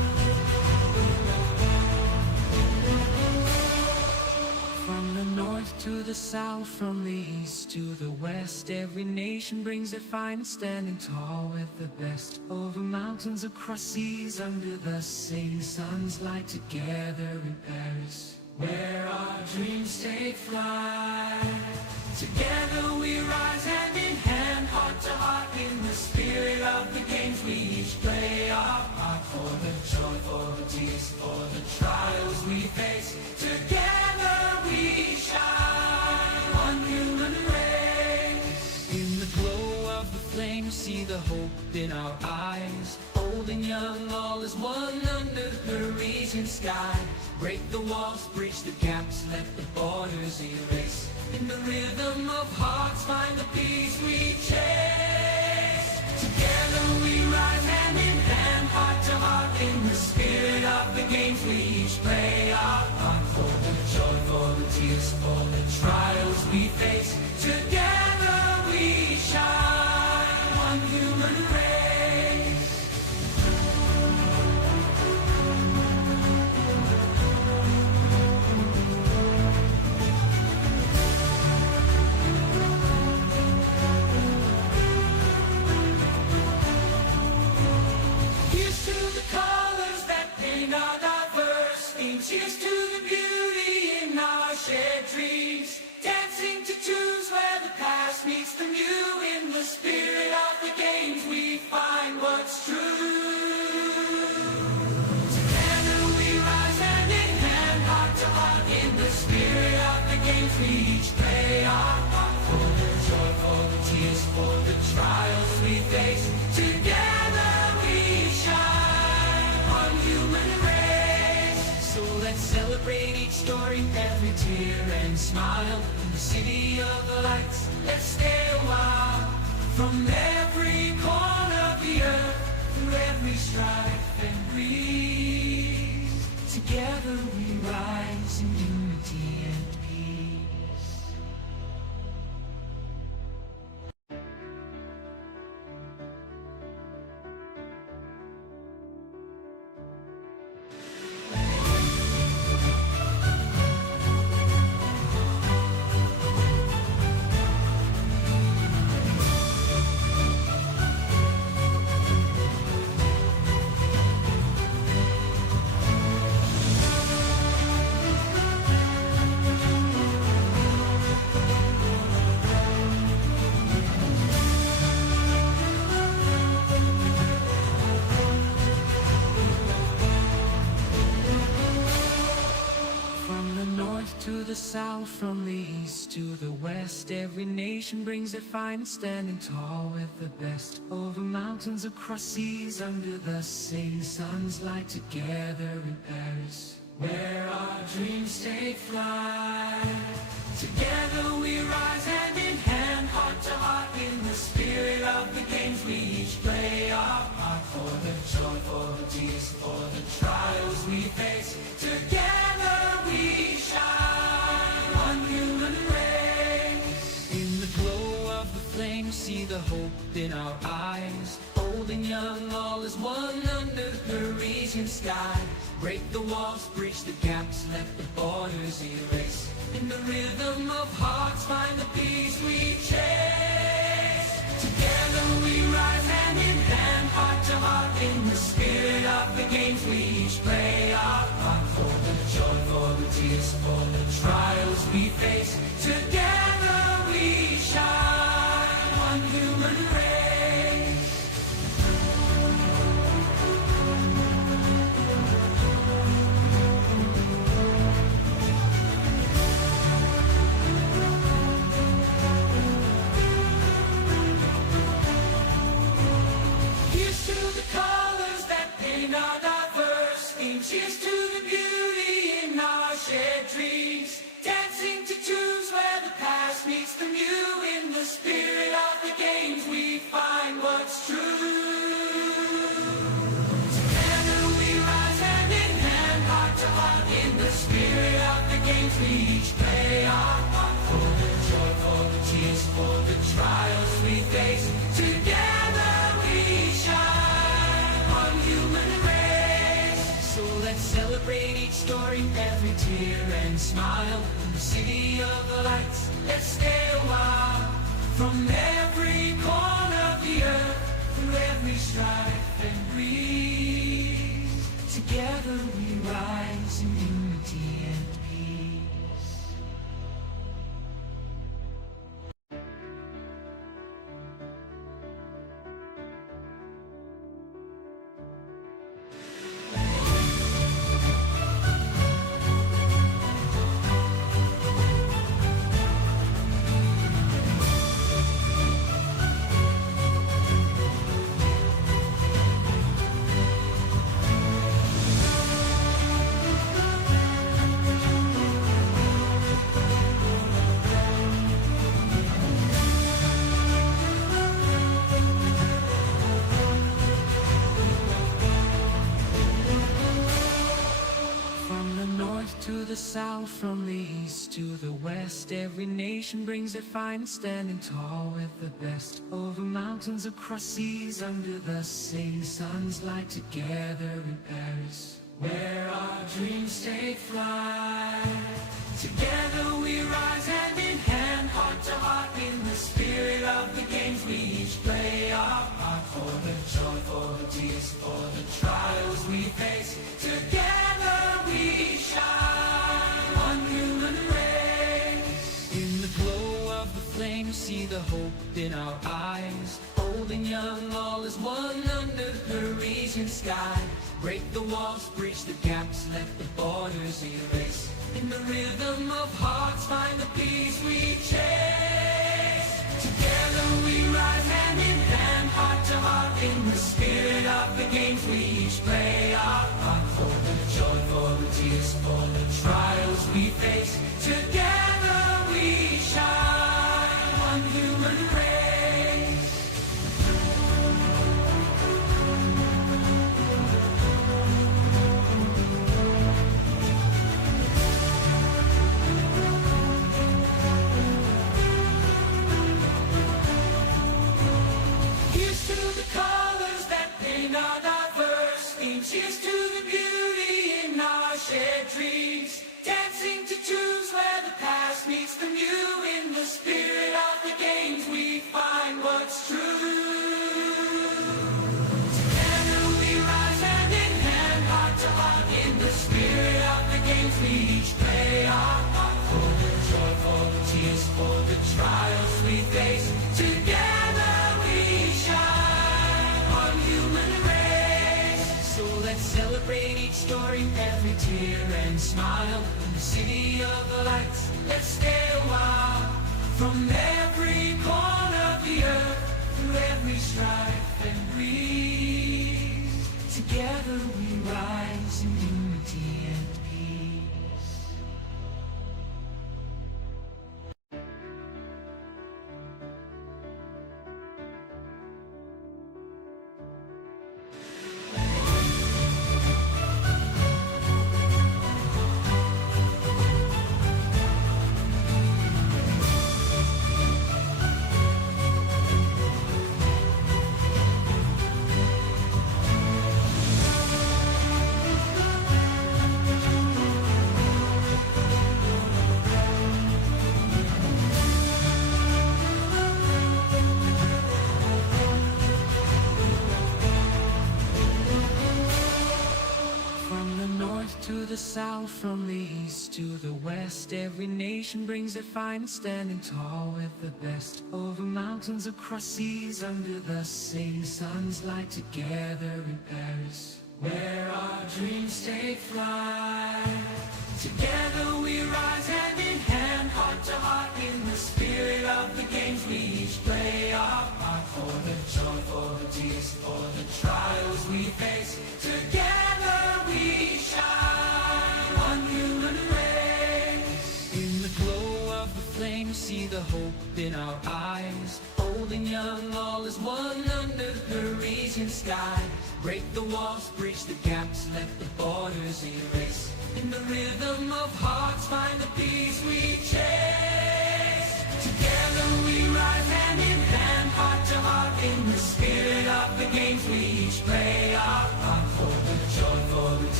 south, from the east to the west. Every nation brings their finest, standing tall with the best. Over mountains, across seas, under the setting sun's light, together in Paris, where our dreams take flight. Together we rise hand in hand, heart to heart, in the spirit of the games. We each play our part, for the joy, for the tears, for the trials we face. Together we shine, one human race. In the glow of the flame, see the hope in our eyes. Old and young, all is one under the Parisian sky. Break the walls, bridge the gaps, let the borders erase. In the rhythm of hearts, find the peace we chase. Together we rise hand in hand, heart to heart, in the spirit of the games. We each play our part, for the joy, for the tears, for the trials we face. Together we shine, one human race. Here's to the colors that paint our diverse themes. Here's to the beauty in our shared dreams. Dancing to tunes where the past meets the new. In the spirit of the games we find what's true. Together we rise hand in hand, heart to heart, in the spirit of the games. We each play our part, for the joy, for the tears, for the trials we face. Together we shine, one human race. So let's celebrate each story, every tear and smile. In the city of the lights, let's stay a while. From every corner of the earth, through every strife and breeze. Together we rise in unity and peace. To the south, from the east to the west, every nation brings their finest, standing tall with the best. Over mountains, across seas, under the setting sun's light, together in Paris, where our dreams take flight. Together we rise hand in hand, heart to heart, in the spirit of the games. We each play our part, for the joy, for the tears, for the trials we face. Together we shine, one human race. In the glow of the flame, see the hope in our eyes. Old and young, all is one under the Parisian sky. Break the walls, bridge the gaps, let the borders erase. In the rhythm of hearts, find the peace we chase. Together we rise hand in hand, heart to heart, in the spirit of the games. We each play our part, for the joy, for the tears, for the trials we face. Together we shine, one human race. Here's to the colors that paint our diverse themes. Here's to the beauty in our shared dreams. Dancing to tunes where the past meets the new. In the spirit of the games we find what's true. Together we rise hand in hand, heart to heart, in the spirit of the games. We each play our part, for the joy, for the tears, for the trials we face. Together we shine, one human race. So let's celebrate each story, every tear and smile. In the city of the lights, let's stay a while. From every corner of the earth, through every strife and breeze, together we rise in unity and peace. To the south, from the east to the west, every nation brings their finest, standing tall with the best. Over mountains, across seas, under the same sun's light, together in Paris, where our dreams take flight. Together we rise hand in hand, heart to heart, in the spirit of the games. We each play our part, for the joy, for the tears, for the trials we face. Together we shine, one human race. In the glow of the flame, you see the hope in our eyes. Old and young, all is one under the Parisian sky. Break the walls, bridge the gaps, let the borders erase. In the rhythm of hearts, find the peace we chase. Together we rise hand in hand, heart to heart, in the spirit of the games. We each play our part, for the joy, for the tears, for the trials we face. Together we shine, one human race. Here's to the colors that paint our diverse themes. Here's to the beauty in our shared dreams. Dancing to tunes where the past meets the new. In the spirit of the games we find what's true. Together we rise hand in hand, heart to heart, in the spirit of the games. We each play our part, for the joy, for the tears, for the trials we face. Together we shine, one human race. So let's celebrate each story, every tear and smile. In the city of the lights, let's stay a while. From every corner of the earth, through every strife and breeze, together we rise in unity and peace. To the south, from the east to the west, every nation brings their finest, standing tall with the best. Over mountains, across seas, under the same sun's light, together in Paris, where our dreams take flight. Together we rise hand in hand, heart to heart, in the spirit of the games. We each play our part, for the joy, for the tears, for the trials we face. Together we shine, one human race. In the glow of the flame, you see the hope in our eyes. Old and young, all is one under the Parisian sky. Break the walls, bridge the gaps, let the borders erase. In the rhythm of hearts, find the peace we chase. Together we rise hand in hand, heart to heart, in the spirit of the games. We each play our part, for the joy, for the tears.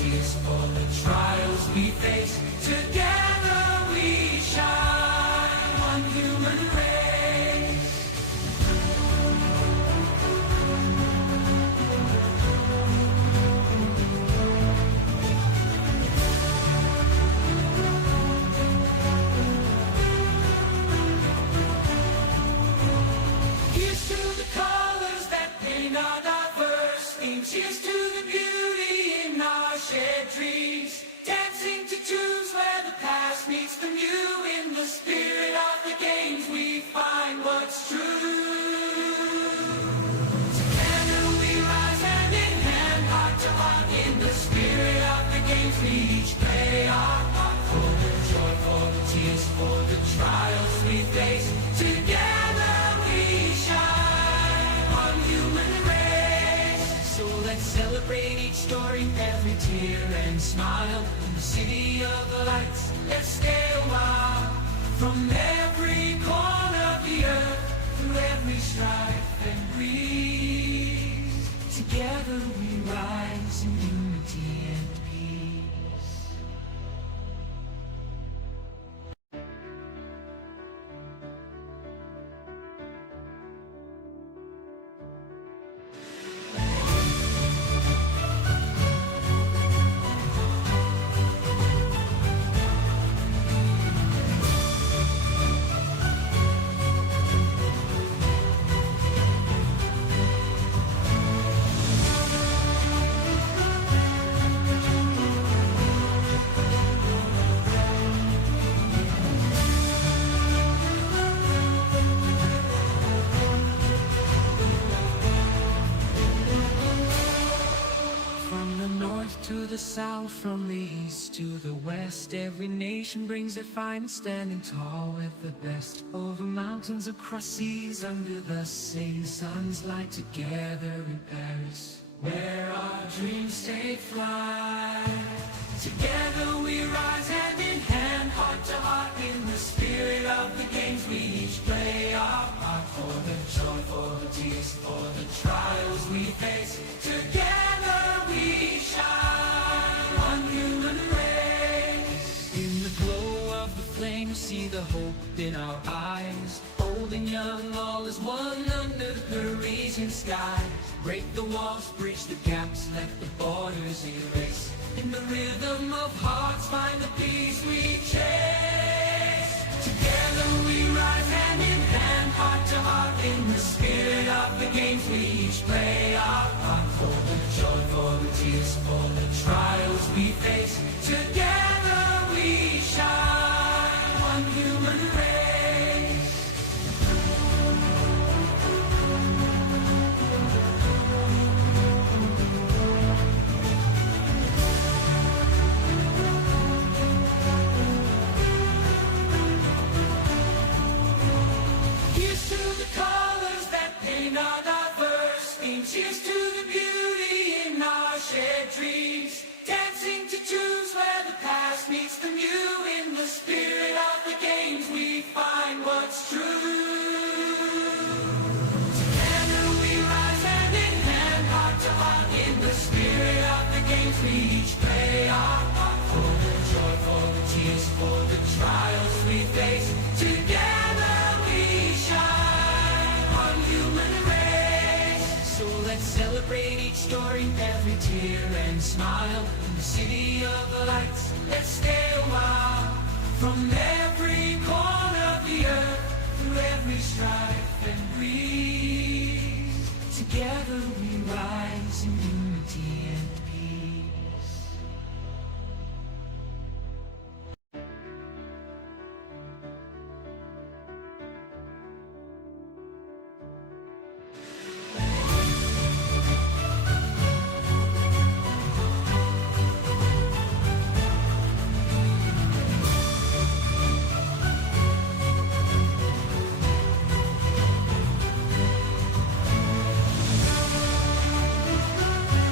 tears, for the trials we face. Together we shine, one human race. Here's to the colors that paint our diverse themes. Here's to the beauty in our shared dreams. Dancing to tunes where the past meets the new. In the spirit of the games we find what's true. Together we rise hand in hand, heart to heart. In the spirit of the games we each play our part. For the joy, for the tears, for the trials we face. Together we shine, one human race. So let's celebrate each story, every tear and smile. In the city of the lights, let's stay a while. From every corner of the earth, through every strife and breeze. Together we rise in unity and peace. From the north to the south, from the east to the west, every nation brings their finest, standing tall with the best. Over mountains, across seas, under the same sun's light, together in Paris, where our dreams take flight. Together we rise hand in hand, heart to heart. In the spirit of the games we each play our part. For the joy, for the tears, for the trials we face. Together we shine, one human race. In the glow of the flame, see the hope in our eyes. Old and young, all is one under the Parisian sky. Break the walls, bridge the gaps, let the borders erase. In the rhythm of hearts, find the peace we chase. Together we rise hand in hand, heart to heart. In the spirit of the games we each play our part. For the joy, for the tears, for the trials we face. Together we shine, one human race. Here's to the colors that paint our diverse themes. Here's to the beauty in our shared dreams. Dancing to tunes where the past meets the new. In the spirit of the games we find what's true. Together we rise hand in hand, heart to heart. In the spirit of the games we each play our part. For the joy, for the tears, for the trials we face. Together we shine, one human race. So let's celebrate each story, every tear and smile. In the city of the lights, let's stay a while. From every corner of the earth, through every strife and breeze. Together we rise in unity and peace.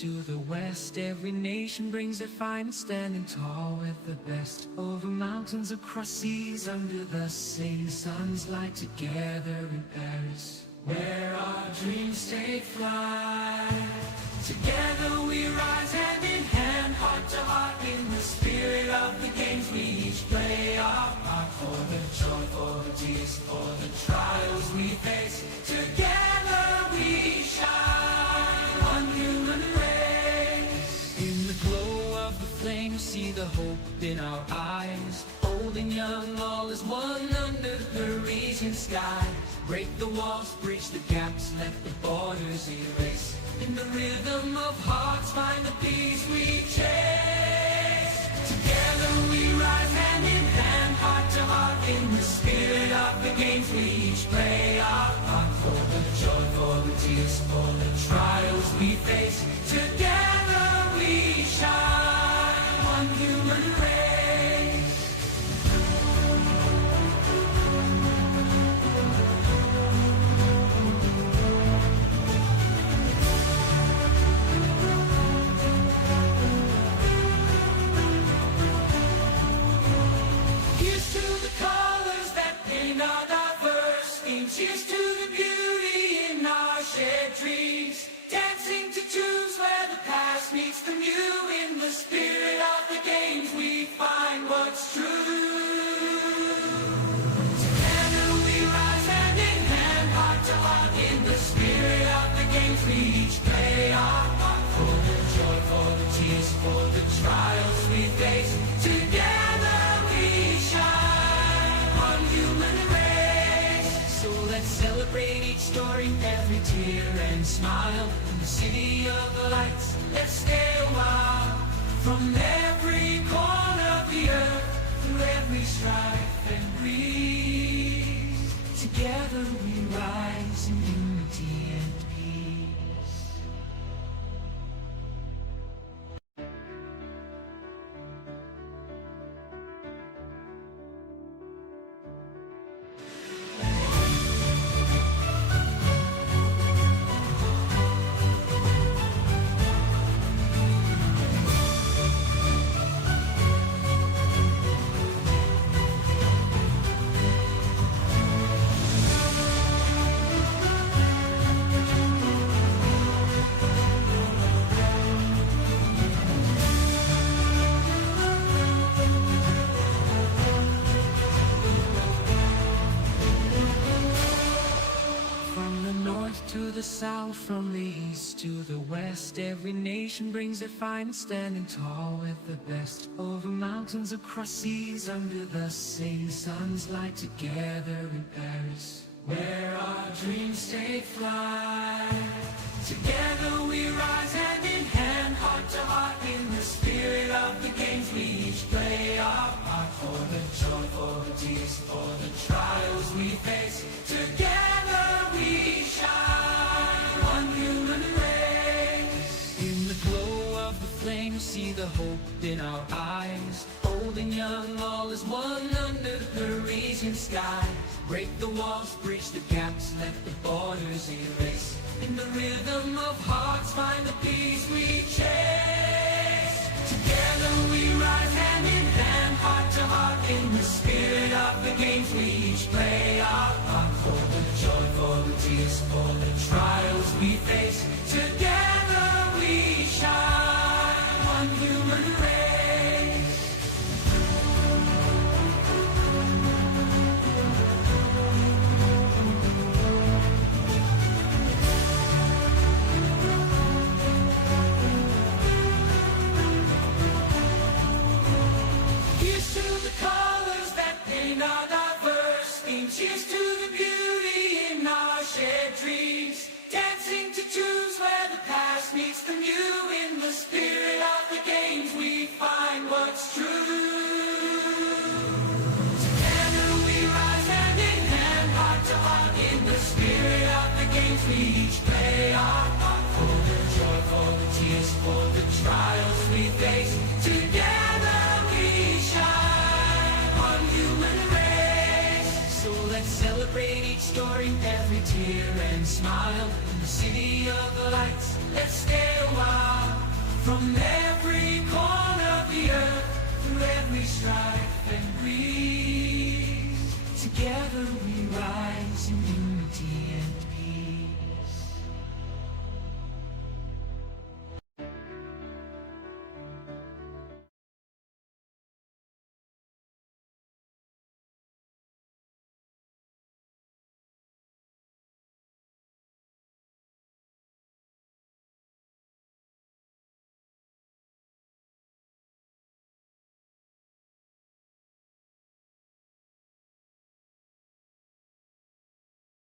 to the west, every nation brings their finest, standing tall with the best. Over mountains, across seas, under the same sun's light, together in Paris, where our dreams take flight. Together we rise hand in hand, heart to heart, in the spirit of the games. We each play our part, for the joy, for the tears, for the trials we face. Together we shine, one human race. In the glow of the flame, see the hope in our eyes. Old and young, all is one under the Parisian sky. Break the walls, bridge the gaps, let the borders erase. In the rhythm of hearts, find the peace we chase. Together we rise hand in hand, heart to heart, in the spirit of the games. We each play our part, for the joy, for the tears, for the trials we face. Together we shine, one human race. Here's to the colors that paint our diverse schemes. Here's to the beauty in our shared dreams. Dancing to tunes where the past meets the new. In the spirit of the games, we find what's true. Together we rise hand in hand, heart to heart, in the spirit of the games. We each play our part, for the joy, for the tears, for the trials we face. Together we shine, one human race. So let's celebrate each story, every tear and smile. In the city of the lights, let's stay a while. From every corner of the earth, through every strife and breeze. Together we rise in unity and peace. To the south, from the east to the west, every nation brings their finest, standing tall with the best. Over mountains, across seas, under the same sun's light, together in Paris, where our dreams take flight. Together we rise hand in hand, heart to heart, in the spirit of the games. We each play our part, for the joy, for the tears, for the trials we face. Together we shine, one human race. In the glow of the flame, see the hope in our eyes. Old and young, all is one under the Parisian sky. Break the walls, bridge the gaps, let the borders erase. In the rhythm of hearts, find the peace we chase. Together we rise hand in hand, heart to heart, in the spirit of the games. We each play our part, for the joy, for the tears, for the trials we face. Together we shine, one human race. Here's to the colors that paint our diverse schemes. Here's to the beauty in our shared dreams. Dancing to tunes where the past meets the new. In the spirit of the games, we find what's true. Together we rise hand in hand, heart to heart, in the spirit of the games. We each play our part, for the joy, for the tears, for the trials we face. Together we shine, one human race. So let's celebrate each story, every tear and smile. In the city of the lights, Let's stay a while from every corner of the earth, through every strife and breeze. Together we rise in unity and peace.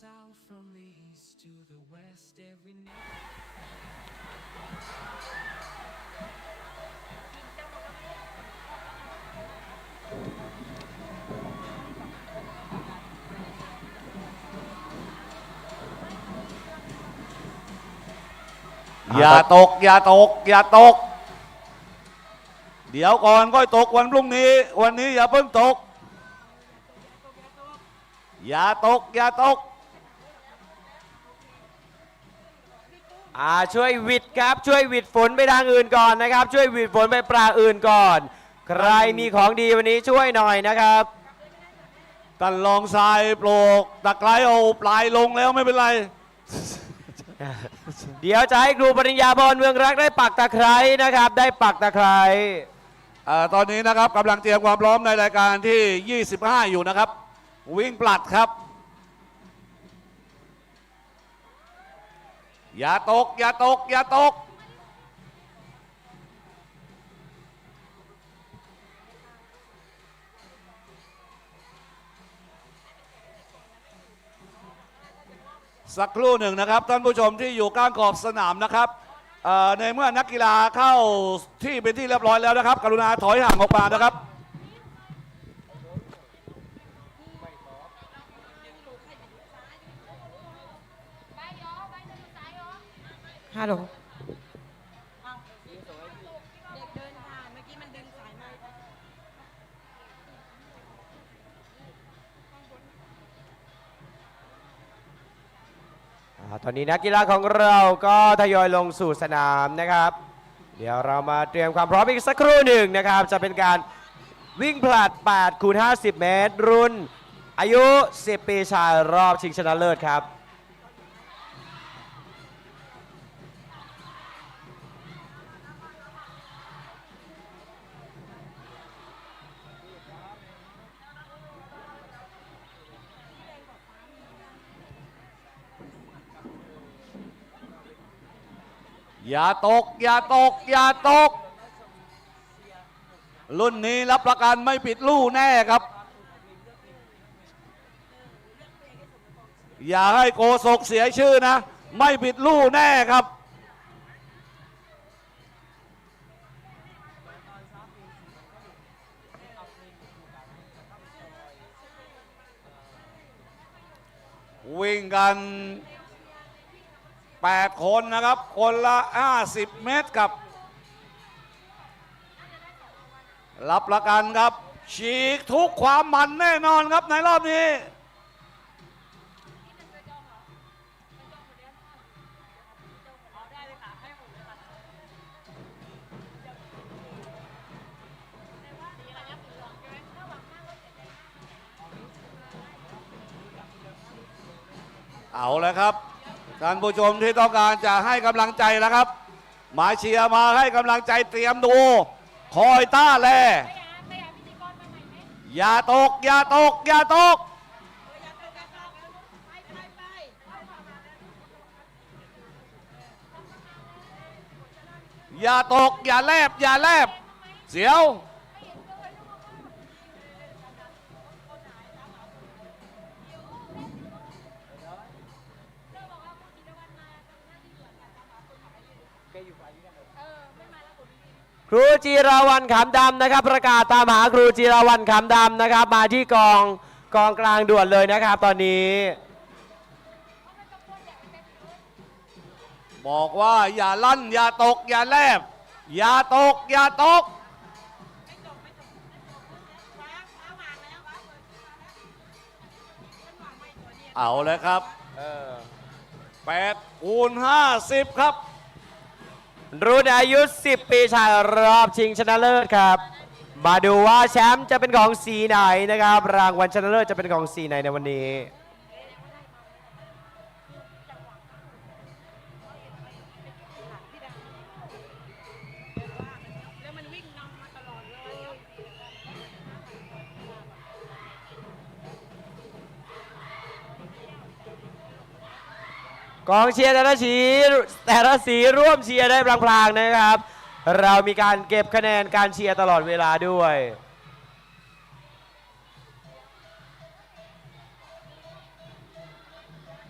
south, from the east to the west, every nation. อย่าตก อย่าตก อย่าตก เดี๋ยวก่อนก็ตกวันพรุ่งนี้ วันนี้อย่าเพิ่งตก อย่าตก อย่าตก ช่วยหวิดครับช่วยหวิดฝนไปทางอื่นก่อนนะครับ ช่วยหวิดฝนไปปลาอื่นก่อน ใครมีของดีวันนี้ช่วยหน่อยนะครับท่านลองทรายโปรกตะไคร้เอาปลายลงแล้วไม่เป็นไร เดี๋ยวจะให้ครูปริญญาพรเมืองรักได้ปักตะไคร้นะครับได้ปักตะไคร้ตอนนี้นะครับกำลังเตรียมความพร้อมในรายการที่ 25 อยู่นะครับ วิ่งปลัดครับ อย่าตก อย่าตก อย่าตก สักครู่หนึ่งนะครับท่านผู้ชมที่อยู่กลางขอบสนามนะครับในเมื่อนักกีฬาเข้าที่เป็นที่เรียบร้อยแล้วนะครับกรุณาถอยห่างออกมานะครับฮัลโหลตอนนี้นักกีฬาของเราก็ทยอยลงสู่สนามนะครับ เดี๋ยวเรามาเตรียมความพร้อมอีกสักครู่หนึ่งนะครับจะเป็นการวิ่งผลัด8 คูณ 50 เมตรรุ่นอายุ 10 ปีชายรอบชิงชนะเลิศครับอย่าตก อย่าตก อย่าตก รุ่นนี้รับประกันไม่ผิดลู่แน่ครับ อย่าให้โกศกเสียชื่อนะ ไม่ผิดลู่แน่ครับ วิ่งกัน8 คนนะครับ คนละ 50 เมตรครับ รับประกันครับ ฉีกทุกความมันแน่นอนครับในรอบนี้ เอาเลยครับท่านผู้ชมที่ต้องการจะให้กำลังใจแล้วครับมาเชียร์มาให้กำลังใจเตรียมดูคอยต้าแลอย่าตก อย่าตก อย่าตก อย่าตก อย่าแลบ อย่าแลบ เสียวครูจีราวันขำดำนะครับประกาศตามหาครูจีราวันขำดำนะครับมาที่กองกลางด่วนเลยนะครับตอนนี้บอกว่าอย่าลั่น อย่าตก อย่าแลบ อย่าตก อย่าตก เอาเลยครับ8 คูณ 50 ครับรุ่นอายุ 10 ปีชายรอบชิงชนะเลิศครับมาดูว่าแชมป์จะเป็นของสีไหนนะครับรางวัลชนะเลิศจะเป็นของสีไหนในวันนี้กองเชียร์แต่ละสีร่วมเชียร์ได้พลางๆนะครับเรามีการเก็บคะแนนการเชียร์ตลอดเวลาด้วย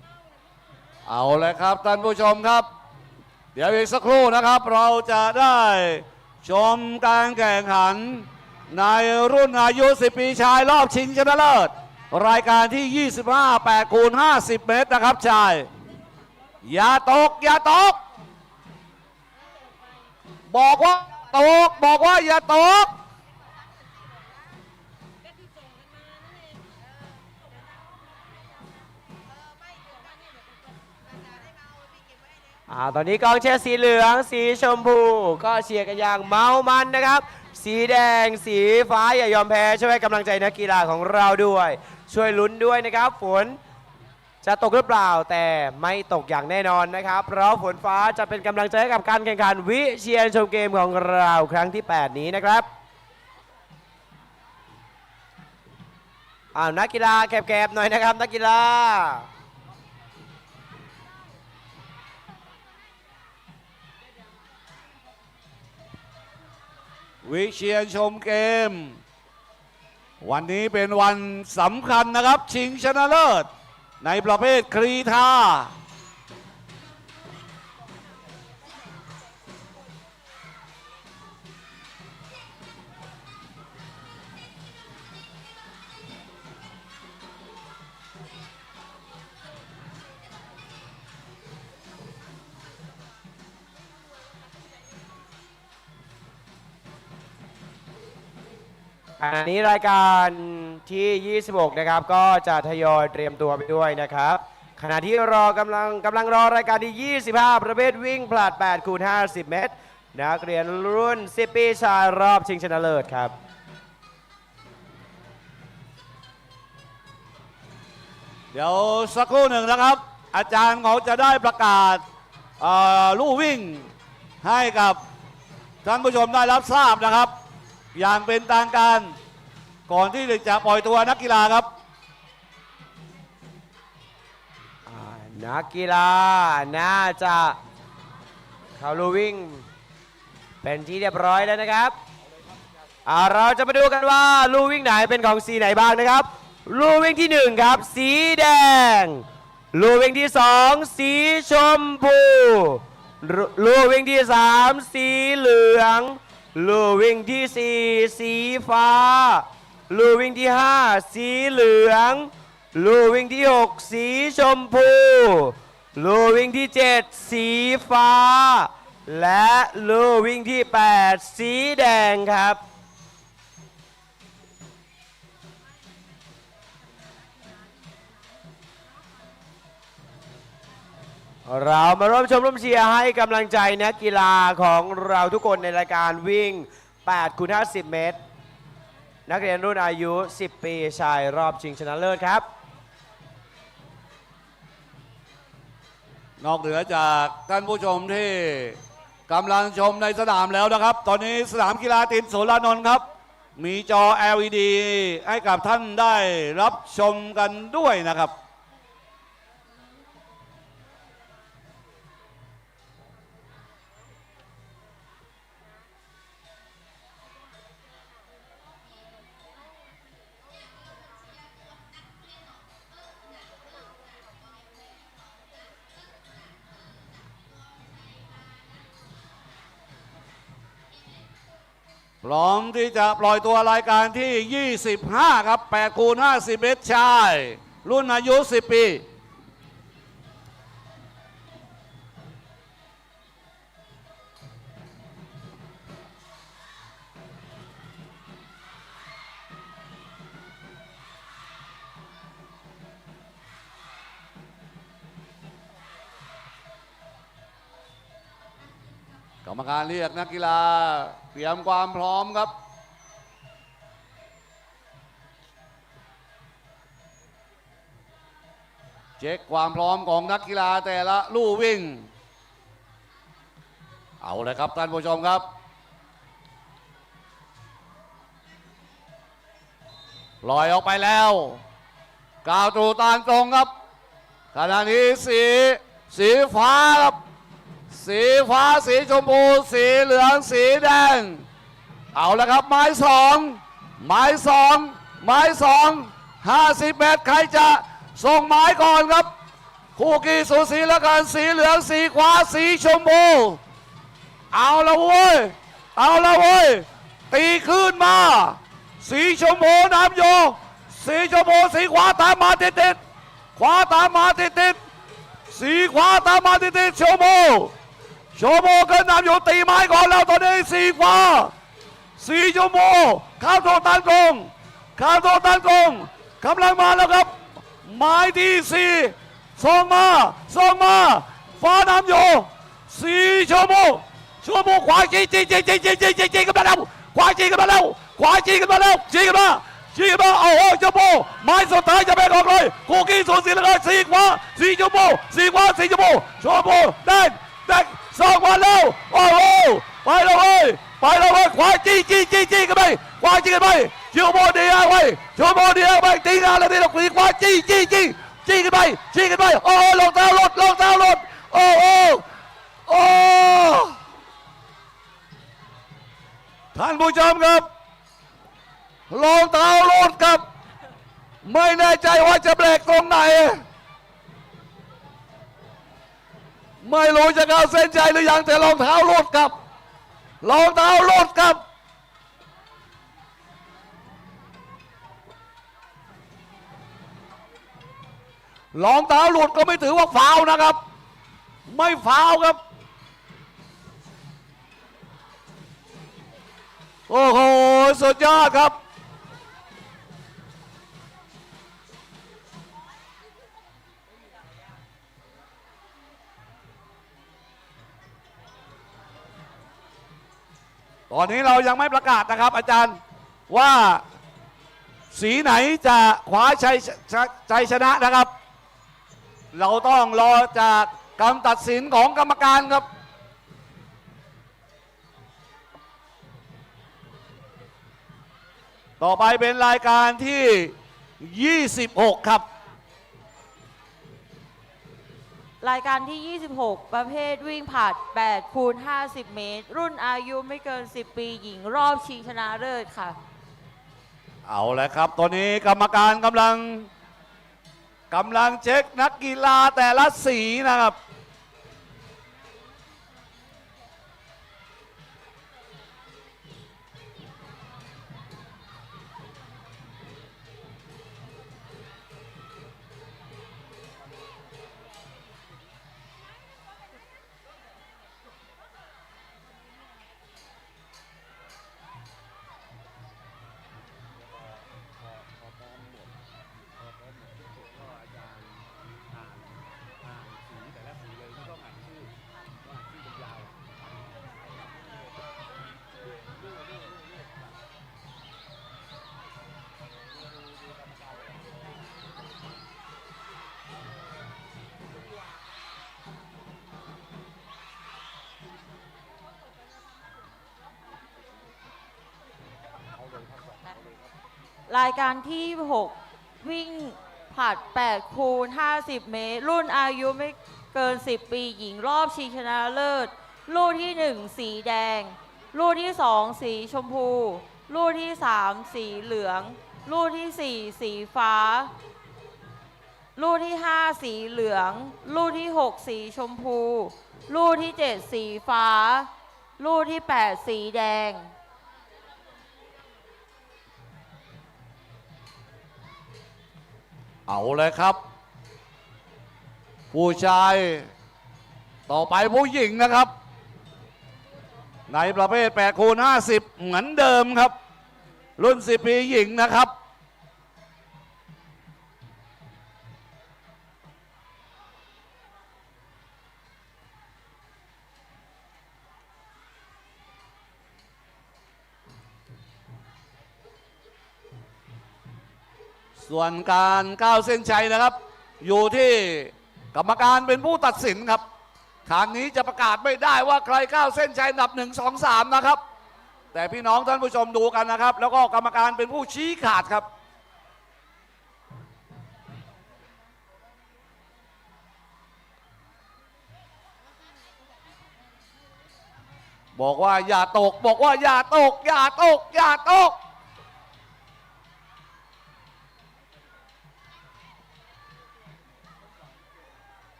เอาเลยครับท่านผู้ชมครับ เดี๋ยวอีกสักครู่นะครับเราจะได้ชมการแข่งขันในรุ่นอายุ 10 ปีชายรอบชิงชนะเลิศรายการที่ 25 8 คูณ 50 เมตรนะครับชายอย่าตกอย่าตกบอกว่าตกบอกว่าอย่าตก ตอนนี้กองเชียร์สีเหลืองสีชมพูก็เชียร์กันอย่างเมามันนะครับสีแดงสีฟ้าอย่ายอมแพ้ช่วยให้กำลังใจนักกีฬาของเราด้วยช่วยลุ้นด้วยนะครับฝนจะตกหรือเปล่าแต่ไม่ตกอย่างแน่นอนนะครับเพราะฝนฟ้าจะเป็นกำลังใจให้กับการแข่งขันวิเชียรชมเกมของเราครั้งที่ 8 นี้นะครับนักกีฬาแคบๆหน่อยนะครับนักกีฬาวิเชียรชมเกมวันนี้เป็นวันสำคัญนะครับชิงชนะเลิศในประเภทกรีฑาอันนี้รายการที่ 26 นะครับก็จะทยอยเตรียมตัวไปด้วยนะครับขณะที่รอกำลังรอรายการที่ 25 ประเภทวิ่งผลัด 8 คูณ 50 เมตรนักเรียนรุ่น 10 ปีชายรอบชิงชนะเลิศครับเดี๋ยวสักครู่หนึ่งนะครับอาจารย์เขาจะได้ประกาศลู่วิ่งให้กับท่านผู้ชมได้รับทราบนะครับอย่างเป็นทางการก่อนที่จะปล่อยตัวนักกีฬาครับนักกีฬาน่าจะเข้าลู่วิ่งเป็นที่เรียบร้อยแล้วนะครับเราจะมาดูกันว่าลู่วิ่งไหนเป็นของสีไหนบ้างนะครับลู่วิ่งที่1ครับสีแดงลู่วิ่งที่2สีชมพูลู่วิ่งที่3สีเหลืองลู่วิ่งที่4สีฟ้าลู่วิ่งที่5สีเหลืองลู่วิ่งที่6สีชมพูลู่วิ่งที่7สีฟ้าและลู่วิ่งที่8สีแดงครับเรามาร่วมชมร่วมเชียร์ให้กำลังใจนักกีฬาของเราทุกคนในรายการวิ่ง 8 คูณ 50 เมตรนักเรียนรุ่นอายุ 10 ปีชายรอบชิงชนะเลิศครับนอกเหนือจากท่านผู้ชมที่กำลังชมในสนามแล้วนะครับตอนนี้สนามกีฬาตินสุรานนท์ครับมีจอ LED ให้กับท่านได้รับชมกันด้วยนะครับพร้อมที่จะปล่อยตัวรายการที่ 25 ครับ 8 คูณ 50 เมตรชายรุ่นอายุ 10 ปีกรรมการเรียกนักกีฬาเตรียมความพร้อมครับเช็คความพร้อมของนักกีฬาแต่ละลู่วิ่งเอาเลยครับท่านผู้ชมครับลอยออกไปแล้วก้าวตรูตานตรงครับขณะนี้สีฟ้าครับสีฟ้าสีชมพูสีเหลืองสีแดงเอาแล้วครับไม้สอง50 เมตรใครจะส่งไม้ก่อนครับ คู่กี้สูสีแล้วกันสีเหลืองสีขวาสีชมพูเอาละเว้ยเอาละเว้ยตีขึ้นมาสีชมพูน้ำโยสีชมพูสีขวาตามมาติดขวาตามมาติดสีขวาตามมาติดชมพูก็น้ำโยตีไม้ก่อนแล้วตอนนี้สีขวาสีชมพูข้าวโตตันกงกำลังมาแล้วครับหมายที่สี่ส่งมาฟ้าน้ำโยสีชมพูขวาจีกันมาแล้วขวาจีกันมาโอ้โหชมพูไม้สุดท้ายจะเป็นออกเลยคู่กี้สูสีแล้วกันสีขวาสีชมพูได้ส่งมาแล้วโอ้โหไปแล้วเว้ยขวาจีกันไปชมพูเดียวไปตีงานแล้วทีละขวาจีกันไปโอ้โหลงเท้าหลดโอ้ท่านผู้ชมครับรองเท้าหลุดครับไม่แน่ใจว่าจะเบรกตรงไหนไม่รู้จะเข้าเส้นใจหรือยังแต่รองเท้าหลุดครับรองเท้าหลุดครับรองเท้าหลุดก็ไม่ถือว่าฟาวล์นะครับไม่ฟาวล์ครับโอ้โหสุดยอดครับตอนนี้เรายังไม่ประกาศนะครับอาจารย์ว่าสีไหนจะคว้าชัยชนะนะครับเราต้องรอจากการตัดสินของกรรมการครับต่อไปเป็นรายการที่ 26 ครับรายการที่ 26 ประเภทวิ่งผลัด8 คูณ 50 เมตร รุ่นอายุไม่เกิน 10 ปีหญิงรอบชิงชนะเลิศค่ะเอาละครับตอนนี้กรรมการกำลังเช็คนักกีฬาแต่ละสีนะครับรายการที่ 6 วิ่งผลัด8 คูณ 50 เมตร รุ่นอายุไม่เกิน 10 ปีหญิงรอบชิงชนะเลิศลู่ที่ 1 สีแดงลู่ที่ 2 สีชมพูลู่ที่ 3 สีเหลืองลู่ที่ 4 สีฟ้าลู่ที่ 5 สีเหลืองลู่ที่ 6 สีชมพูลู่ที่ 7 สีฟ้าลู่ที่ 8 สีแดงเอาเลยครับผู้ชายต่อไปผู้หญิงนะครับในประเภท8 คูณ 50เหมือนเดิมครับรุ่น10 ปีหญิงนะครับส่วนการก้าวเส้นชัยนะครับอยู่ที่กรรมการเป็นผู้ตัดสินครับทางนี้จะประกาศไม่ได้ว่าใครก้าวเส้นชัยอันดับ1 2 3นะครับแต่พี่น้องท่านผู้ชมดูกันนะครับแล้วก็กรรมการเป็นผู้ชี้ขาดครับบอกว่าอย่าตก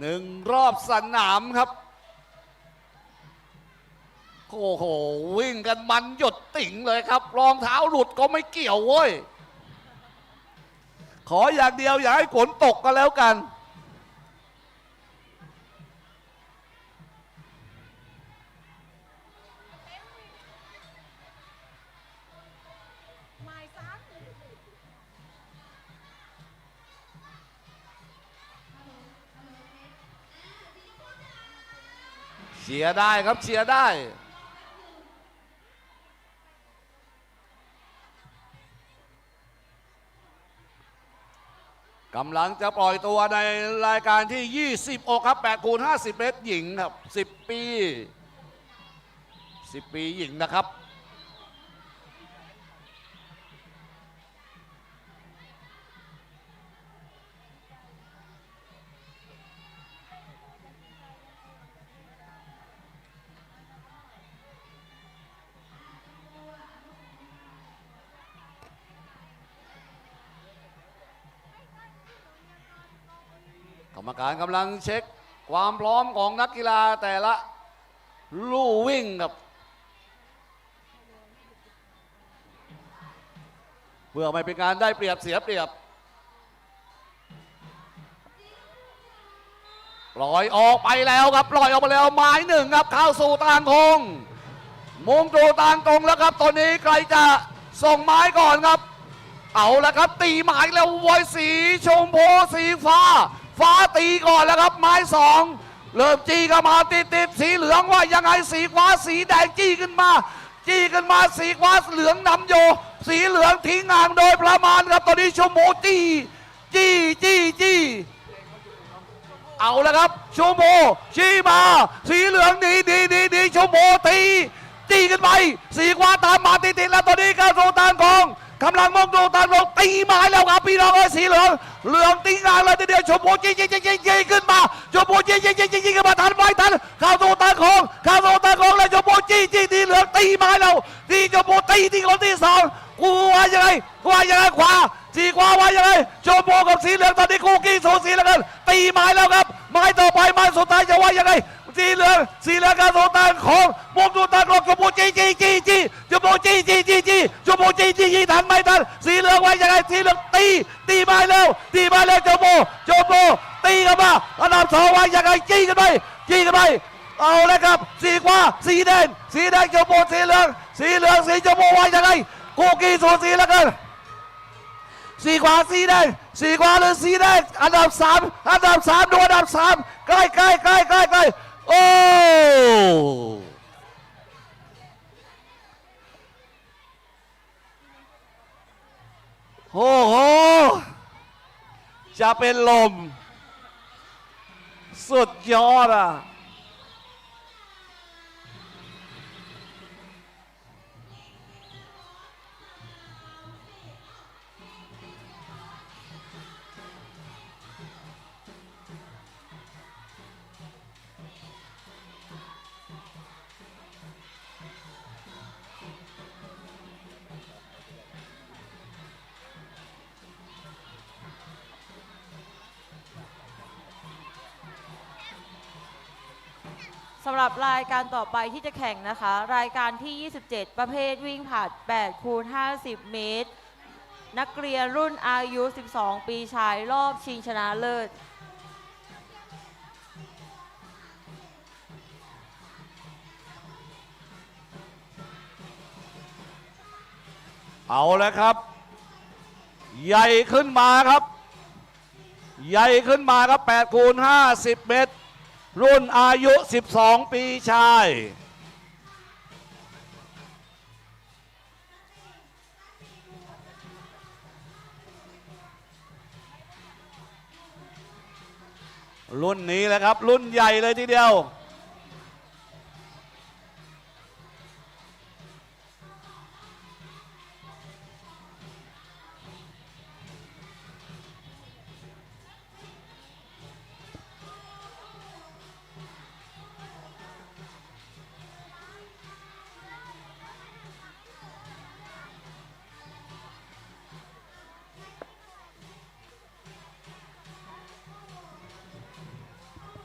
1 รอบสนามครับโอ้โหวิ่งกันมันหยดติ่งเลยครับรองเท้าหลุดก็ไม่เกี่ยวเว้ยขออย่างเดียวอย่าให้ฝนตกก็แล้วกันเชียร์ได้ครับเชียร์ได้กำลังจะปล่อยตัวในรายการที่ 20 อกครับ8 คูณ 50 เมตรหญิงครับ10 ปีหญิงนะครับกรรมการกำลังเช็คความพร้อมของนักกีฬาแต่ละลู่วิ่งครับเพื่อไม่เป็นการได้เปรียบเสียเปรียบปล่อยออกไปแล้วครับปล่อยออกไปแล้วไม้1ครับเข้าสู่ตางคงมุงดูตางตรงแล้วครับตอนนี้ใครจะส่งไม้ก่อนครับเอาแล้วครับตีไม้แล้วไว้สีชมพูสีฟ้าตีก่อนแล้วครับไม้2เริ่มจี้กันมาติดสีเหลืองว่ายังไงสีฟ้าสีแดงจี้ขึ้นมาสีฟ้าเหลืองนำโยสีเหลืองทิ้งห่างโดยประมาณครับตอนนี้ชมพูจี้เอาแล้วครับชมพูชี้มาสีเหลืองดีชมพูตีจี้ขึ้นไปสีฟ้าตามมาติดแล้วตอนนี้เข้าสู่ตางกองกำลังมองดูตามลงตีไม้แล้วครับพี่น้องสีเหลืองตีงานเลยทีเดียวชมพูจี้ขึ้นมาชมพูจี้ขึ้นมาทันเข้าสู่ตางของเลยชมพูจี้ตีเหลืองตีไม้แล้วตีชมพูตีคนที่2กูว่ายังไงขวาสีขวาว่ายังไงชมพูกับสีเหลืองตอนนี้คู่กี้สูสีแล้วกันตีไม้แล้วครับไม้ต่อไปไม้สุดท้ายจะว่ายังไงสีเหลืองกับสู่ตางของมองดูตางของชมพูจี้ชมพูจี้ทันไม่ทันสีเหลืองไว้ยังไงสีเหลืองตีไม้แล้วชมพูตีกันมาอันดับ2ไว้ยังไงจี้กันไปเอาเลยครับสีขวาสีแดงชมพูสีเหลืองสีชมพูไว้ยังไงคู่กี้สูสีแล้วกันสีขวาสีแดงหรือสีแดงอันดับ3ดูอันดับ3ใกล้โอ้โหจะเป็นลมสุดยอดอ่ะสำหรับรายการต่อไปที่จะแข่งนะคะรายการที่ 27 ประเภทวิ่งผลัด8 คูณ 50 เมตรนักเรียนรุ่นอายุ 12 ปีชายรอบชิงชนะเลิศเอาแล้วครับใหญ่ขึ้นมาครับ8 คูณ 50 เมตรรุ่นอายุ 12 ปีชายรุ่นนี้แหละครับรุ่นใหญ่เลยทีเดียว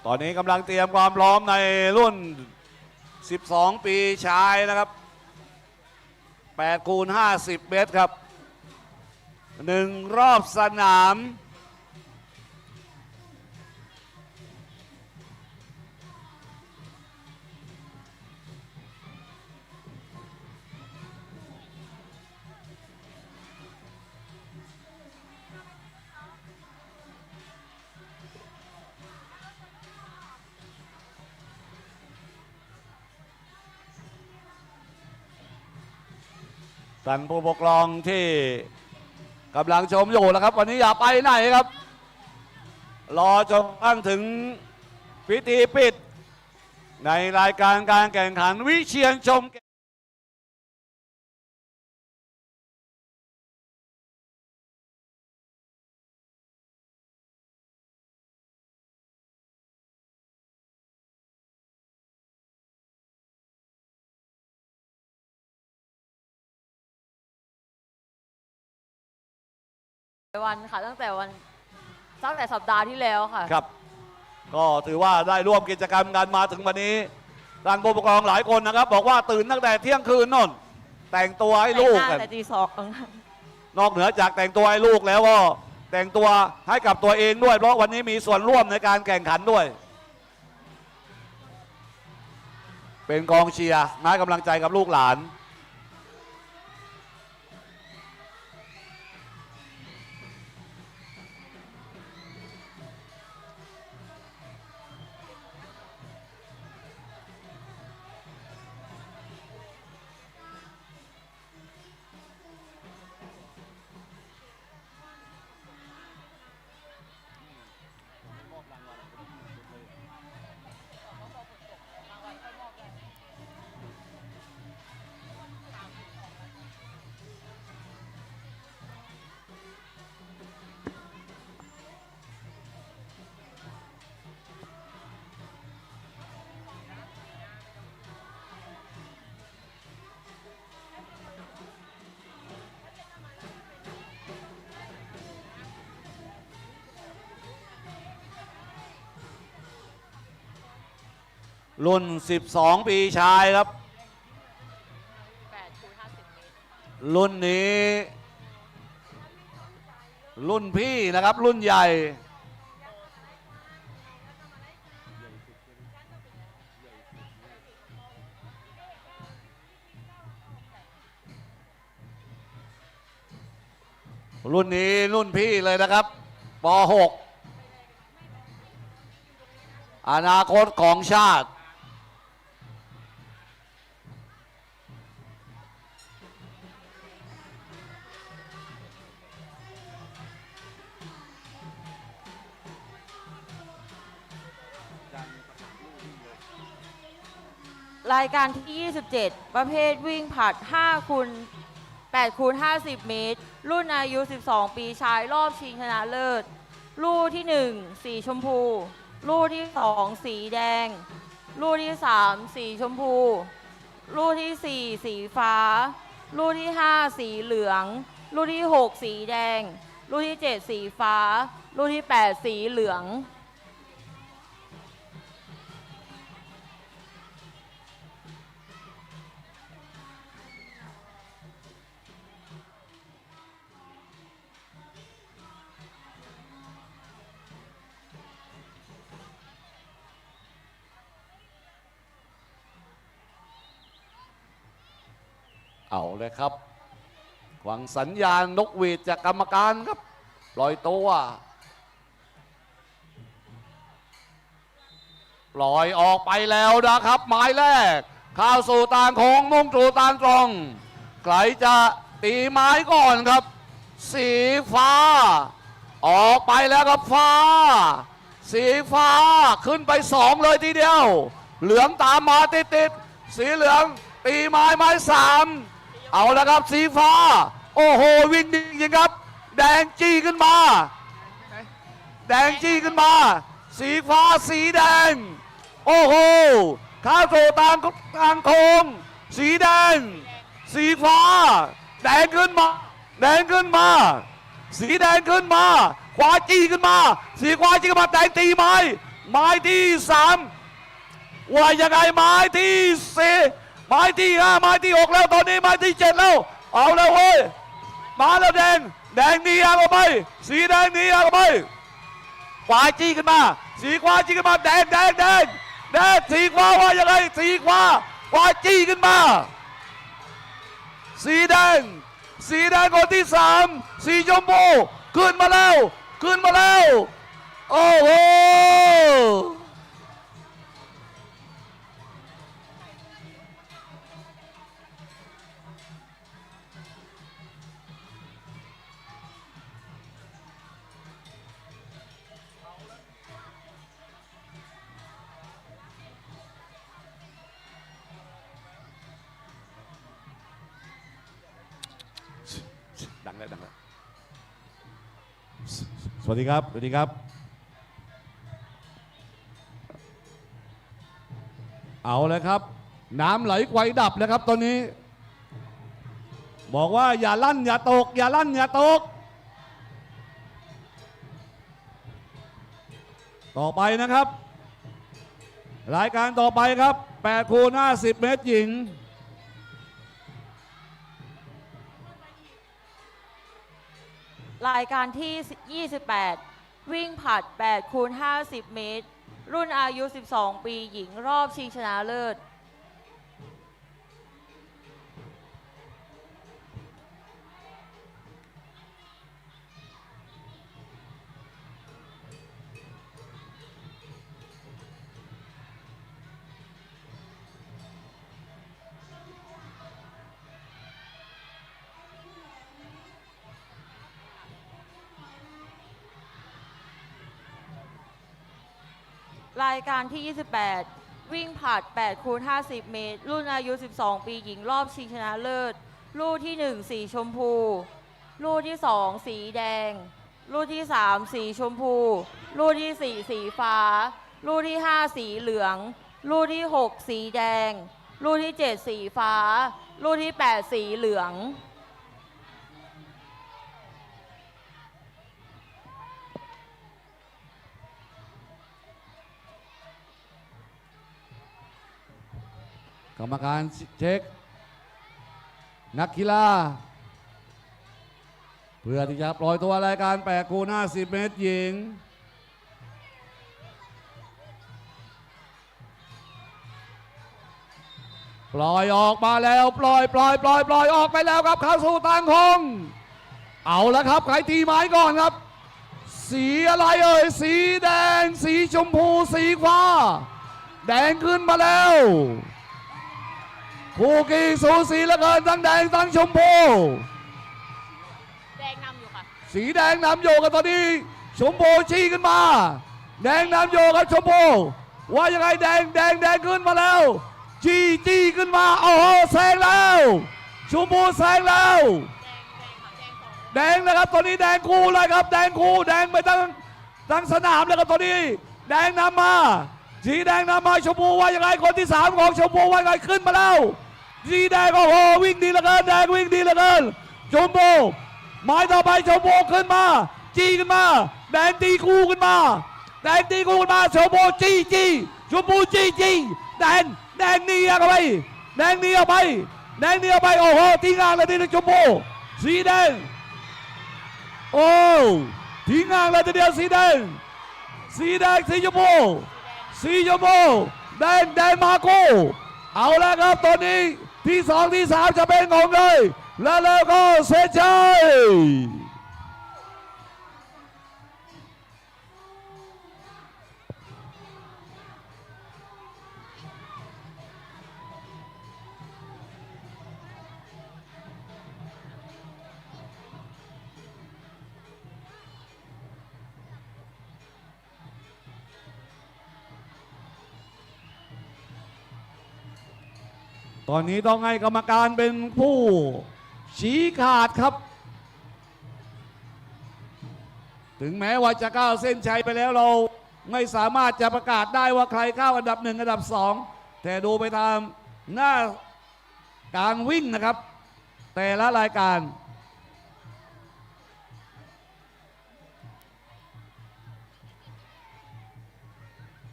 ตอนนี้กำลังเตรียมความพร้อมในรุ่น 12 ปีชายนะครับ8 คูณ 50 เมตรครับ1 รอบสนามท่านผู้ปกครองที่กำลังชมอยู่นะครับวันนี้อย่าไปไหนครับรอจนกระทั่งถึงพิธีปิดในรายการการแข่งขันวิเชียรชมวันค่ะตั้งแต่สัปดาห์ที่แล้วค่ะครับก็ถือว่าได้ร่วมกิจกรรมกันมาถึงวันนี้ท่านผู้ปกครองหลายคนนะครับบอกว่าตื่นตั้งแต่เที่ยงคืนนนแต่งตัวให้ลูกกัน แต่ตีสอง นอกเหนือจากแต่งตัวให้ลูกแล้วก็แต่งตัวให้กับตัวเองด้วยเพราะวันนี้มีส่วนร่วมในการแข่งขันด้วยเป็นกองเชียร์ให้กำลังใจกับลูกหลานรุ่น 12 ปีชายครับรุ่นนี้รุ่นพี่นะครับรุ่นใหญ่รุ่นนี้รุ่นพี่เลยนะครับป .6 อนาคตของชาติรายการที่ 27 ประเภทวิ่งผลัด5 คูณ 8 คูณ 50 เมตร รุ่นอายุ 12 ปีชายรอบชิงชนะเลิศลู่ที่ 1 สีชมพูลู่ที่ 2 สีแดงลู่ที่ 3 สีชมพูลู่ที่ 4 สีฟ้าลู่ที่ 5 สีเหลืองลู่ที่ 6 สีแดงลู่ที่ 7 สีฟ้าลู่ที่ 8 สีเหลืองเอาเลยครับหวังสัญญาณนกหวีดจากกรรมการครับปล่อยตัวปล่อยออกไปแล้วนะครับหมายแรกเข้าสู่ตางโค้งมุ่งสู่ตางตรงใครจะตีไม้ก่อนครับสีฟ้าออกไปแล้วครับฟ้าสีฟ้าขึ้นไป2เลยทีเดียวเหลืองตามมาติดสีเหลืองตีไม้3เอาแล้วครับสีฟ้าโอ้โหวิ่งดีจริงครับแดงจี้ขึ้นมาแดงจี้ขึ้นมาสีฟ้าสีแดงโอ้โหเข้าสู่ตางโค้งสีแดงสีฟ้าแดงขึ้นมาแดงขึ้นมาสีแดงขึ้นมาขวาจี้ขึ้นมาสีขวาจี้ขึ้นมาแดงตีไม้ ไม้ที่3ว่ายังไงไม้ที่4ไม้ที่5ไม้ที่6แล้วตอนนี้ไม้ที่7แล้วเอาแล้วเว้ยมาแล้วแดงหนีออกไปสีแดงหนีออกไปขวาจี้ขึ้นมาสีขวาจี้ขึ้นมาแดงสีขวาว่ายังไงสีขวาจี้ขึ้นมาสีแดงคนที่3สีชมพูขึ้นมาแล้วโอ้โหดังแล้วสวัสดีครับเอาเลยครับน้ำไหลไกวดับนะครับตอนนี้บอกว่าอย่าลั่นอย่าตกต่อไปนะครับรายการต่อไปครับ8 คูณ 50 เมตรหญิงรายการที่ 28 วิ่งผลัด 8 คูณ 50 เมตร รุ่นอายุ 12 ปีหญิงรอบชิงชนะเลิศ รายการที่ 28 วิ่งผลัด 8 คูณ 50 เมตร รุ่นอายุ 12 ปีหญิงรอบชิงชนะเลิศ ลู่ที่ 1 สีชมพู ลู่ที่ 2 สีแดง ลู่ที่ 3 สีชมพู ลู่ที่ 4 สีฟ้า ลู่ที่ 5 สีเหลือง ลู่ที่ 6 สีแดง ลู่ที่ 7 สีฟ้า ลู่ที่ 8 สีเหลือง กรรมการเช็คนักกีฬาเพื่อที่จะปล่อยตัวรายการ8 คูณ 50 เมตรหญิงปล่อยออกมาแล้วปล่อยออกไปแล้วครับเข้าสู่ทางคงเอาแล้วครับใครตีไม้ก่อนครับสีอะไรเอ่ยสีแดงสีชมพูสีฟ้าแดงขึ้นมาแล้วคู่กี้สูสีเหลือเกินทั้งแดงทั้งชมพูแดงนำอยู่ค่ะ สีแดงนำอยู่กันตอนนี้ชมพูชี้ขึ้นมาแดงนำอยู่ครับชมพูว่ายังไงแดงขึ้นมาแล้วจี้ขึ้นมาโอ้โหแซงแล้วชมพูแซงแล้วแดงนะครับตอนนี้แดงคู่เลยครับแดงไปทั้งสนามเลยครับตอนนี้แดงนำมาสีแดงนำมาชมพูว่ายังไงคนที่3ของชมพูว่ายังไงขึ้นมาแล้วสีแดงโอ้โหวิ่งดีเหลือเกินแดงวิ่งดีเหลือเกินชมพูไม้ต่อไปชมพูขึ้นมาจี้ขึ้นมาแดงตีคู่ขึ้นมาชมพูจี้ชมพูจี้แดงหนีออกไปแดงหนีออกไปโอ้โหทิ้งห่างเลยทีเดียวชมพูสีแดงโอ้ทิ้งห่างเลยทีเดียวสีแดงสีชมพูแดงมาโก้เอาแล้วครับตอนนี้ที่2ที่3จะเป็นของเลยแล้วก็เซชัยตอนนี้ต้องให้กรรมการเป็นผู้ชี้ขาดครับถึงแม้ว่าจะก้าวเส้นชัยไปแล้วเราไม่สามารถจะประกาศได้ว่าใครเข้าอันดับ1อันดับ2แต่ดูไปตามหน้าการวิ่งนะครับแต่ละรายการ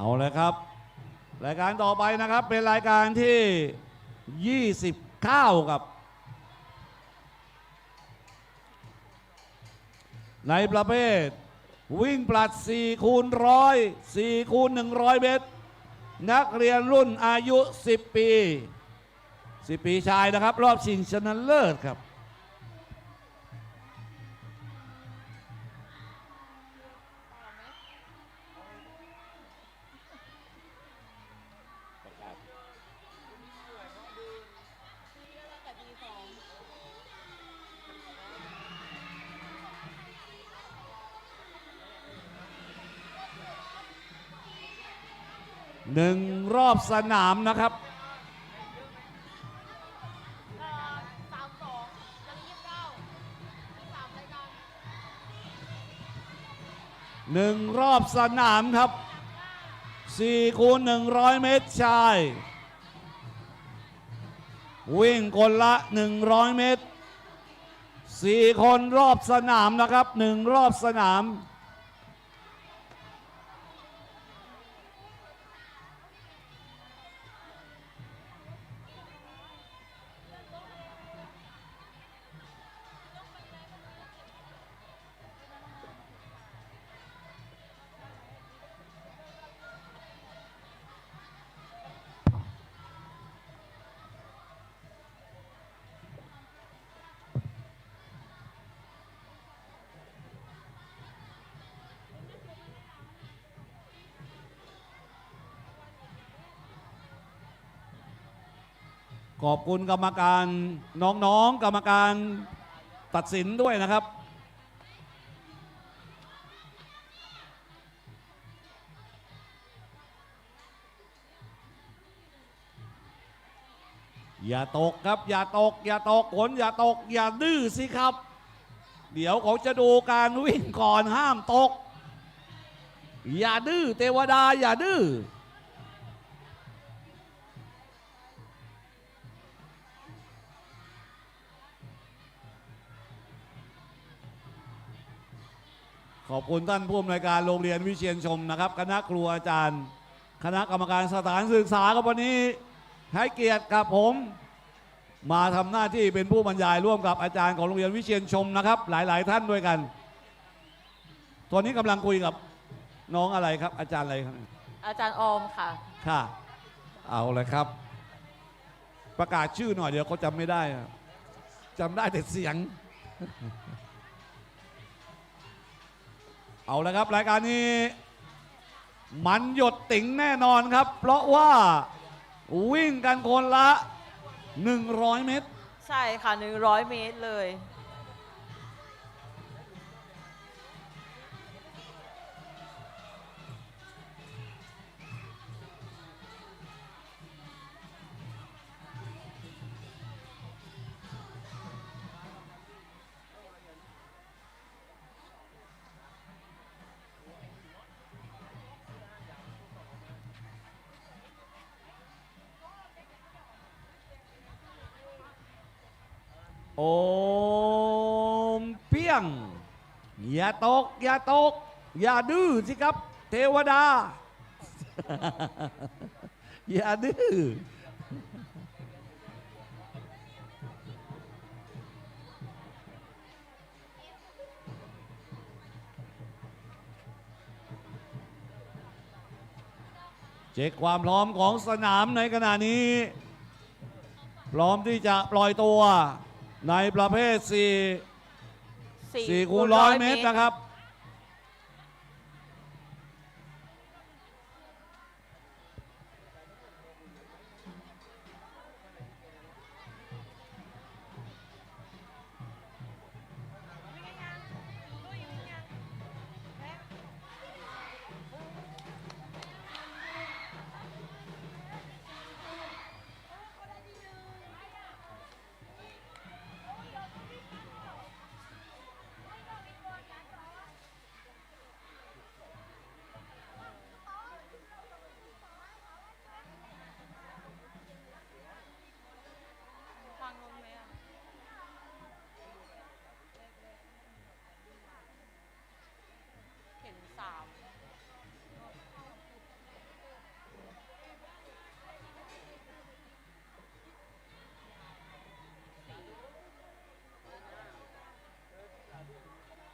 เอาเลยครับรายการต่อไปนะครับเป็นรายการที่ 29 ครับในประเภทวิ่งผลัด4 คูณ 100 4 คูณ 100 เมตรนักเรียนรุ่นอายุ 10 ปี 10 ปีชายนะครับรอบชิงชนะเลิศครับ1 รอบสนามนะครับ1 รอบสนามครับ4 คูณ 100 เมตรชายวิ่งคนละ 100 เมตร4 คนรอบสนามนะครับ1 รอบสนามขอบคุณกรรมการน้องๆกรรมการตัดสินด้วยนะครับอย่าตกครับอย่าตกอย่าตกผลอย่าตกอย่าดื้อสิครับเดี๋ยวเขาจะดูการวิ่งก่อนห้ามตกอย่าดื้อเทวดาอย่าดื้อขอบคุณท่านผู้อำนวยการโรงเรียนวิเชียรชมนะครับคณะครูอาจารย์คณะกรรมการสถานศึกษาครับวันนี้ให้เกียรติกับผมมาทำหน้าที่เป็นผู้บรรยายร่วมกับอาจารย์ของโรงเรียนวิเชียรชมนะครับหลายๆท่านด้วยกันตอนนี้กำลังคุยกับน้องอะไรครับอาจารย์อะไรครับอาจารย์ออมค่ะค่ะเอาเลยครับประกาศชื่อหน่อยเดี๋ยวเขาจำไม่ได้จำได้แต่เสียงเอาละครับรายการนี้มันหยดติ๋งแน่นอนครับเพราะว่าวิ่งกันคนละ100 เมตรใช่ค่ะ100 เมตรเลยโอมเปี้ยงอย่าตกอย่าตกอย่าดื้อสิครับเทวดา อย่าดื้อเช็คความพร้อมของสนามในขณะนี้พร้อมที่จะปล่อยตัวในประเภท4 คูณ 100 เมตรนะครับ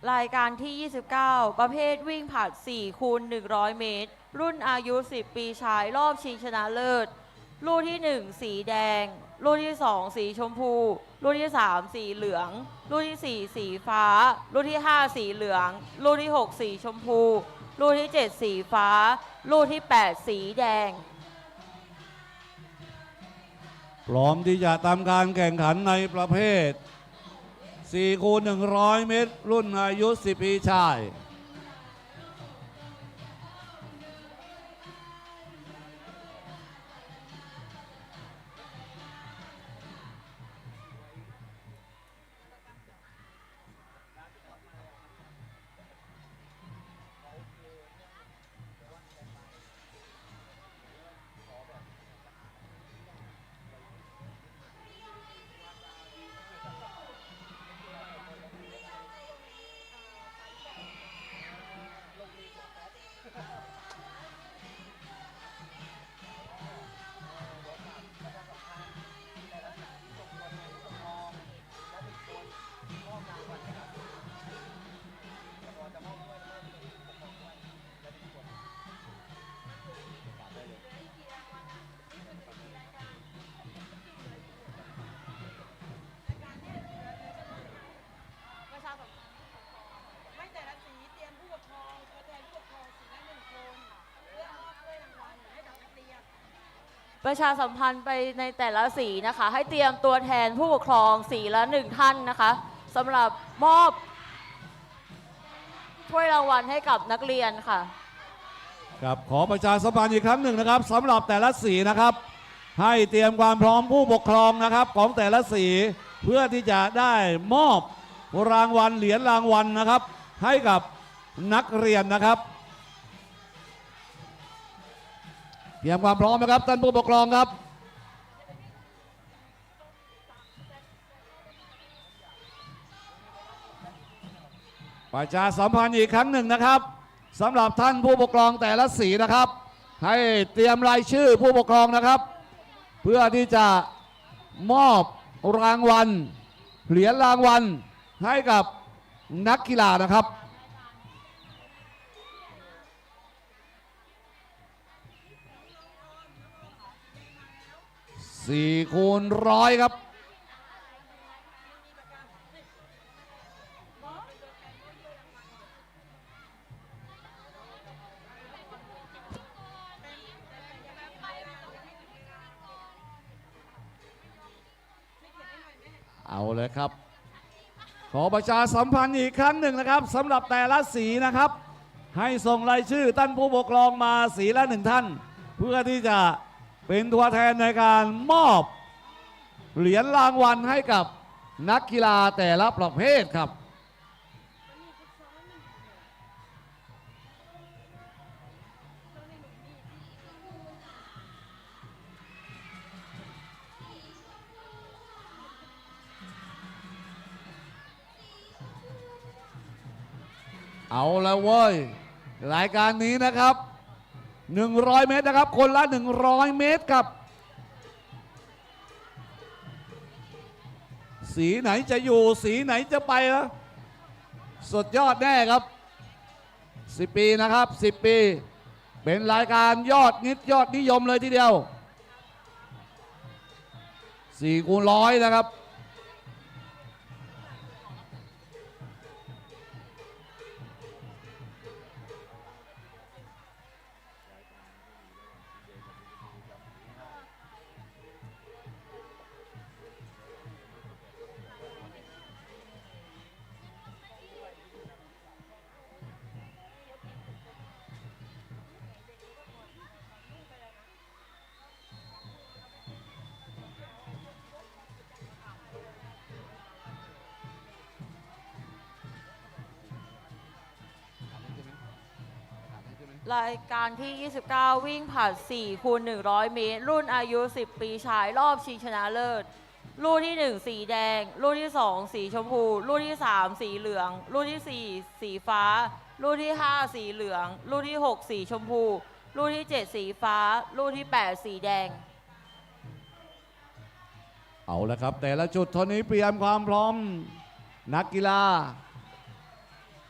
รายการที่ 29 ประเภทวิ่งผลัด4 คูณ 100 เมตร รุ่นอายุ 10 ปีชายรอบชิงชนะเลิศลู่ที่ 1 สีแดงลู่ที่ 2 สีชมพูลู่ที่ 3 สีเหลืองลู่ที่ 4 สีฟ้าลู่ที่ 5 สีเหลืองลู่ที่ 6 สีชมพูลู่ที่ 7 สีฟ้าลู่ที่ 8 สีแดง พร้อมที่จะทำการแข่งขันในประเภท4 คูณ 100 เมตร รุ่นอายุ 10 ปีชายประชาสัมพันธ์ไปในแต่ละสีนะคะให้เตรียมตัวแทนผู้ปกครองสีละ1ท่านนะคะสำหรับมอบถ้วยรางวัลให้กับนักเรียนค่ะครับขอประชาสัมพันธ์อีกครั้งหนึ่งนะครับสำหรับแต่ละสีนะครับให้เตรียมความพร้อมผู้ปกครองนะครับของแต่ละสีเพื่อที่จะได้มอบรางวัลเหรียญรางวัลนะครับให้กับนักเรียนนะครับเตรียมความพร้อมนะครับท่านผู้ปกครองครับประชาสัมพันธ์อีกครั้งหนึ่งนะครับสำหรับท่านผู้ปกครองแต่ละสีนะครับให้เตรียมรายชื่อผู้ปกครองนะครับเพื่อที่จะมอบรางวัลเหรียญรางวัลให้กับนักกีฬานะครับ4 คูณ 100ครับเอาเลยครับขอประชาสัมพันธ์อีกครั้งหนึ่งนะครับสำหรับแต่ละสีนะครับให้ส่งรายชื่อท่านผู้ปกครองมาสีละ1ท่านเพื่อที่จะเป็นตัวแทนในการมอบเหรียญรางวัลให้กับนักกีฬาแต่ละประเภทครับเอาแล้วเว้ยรายการนี้นะครับ100 เมตรนะครับคนละ100 เมตรครับสีไหนจะอยู่สีไหนจะไปนะสุดยอดแน่ครับ10 ปีนะครับ10 ปีเป็นรายการยอดนิยมเลยทีเดียว4 คูณ 100นะครับรายการที่ 29 วิ่งผลัด4 คูณ 100 เมตร รุ่นอายุ 10 ปีชายรอบชิงชนะเลิศลู่ที่ 1 สีแดงลู่ที่ 2 สีชมพูลู่ที่ 3 สีเหลืองลู่ที่ 4 สีฟ้าลู่ที่ 5 สีเหลืองลู่ที่ 6 สีชมพูลู่ที่ 7 สีฟ้าลู่ที่ 8 สีแดง เอาละครับแต่ละจุดตอนนี้เตรียมความพร้อมนักกีฬา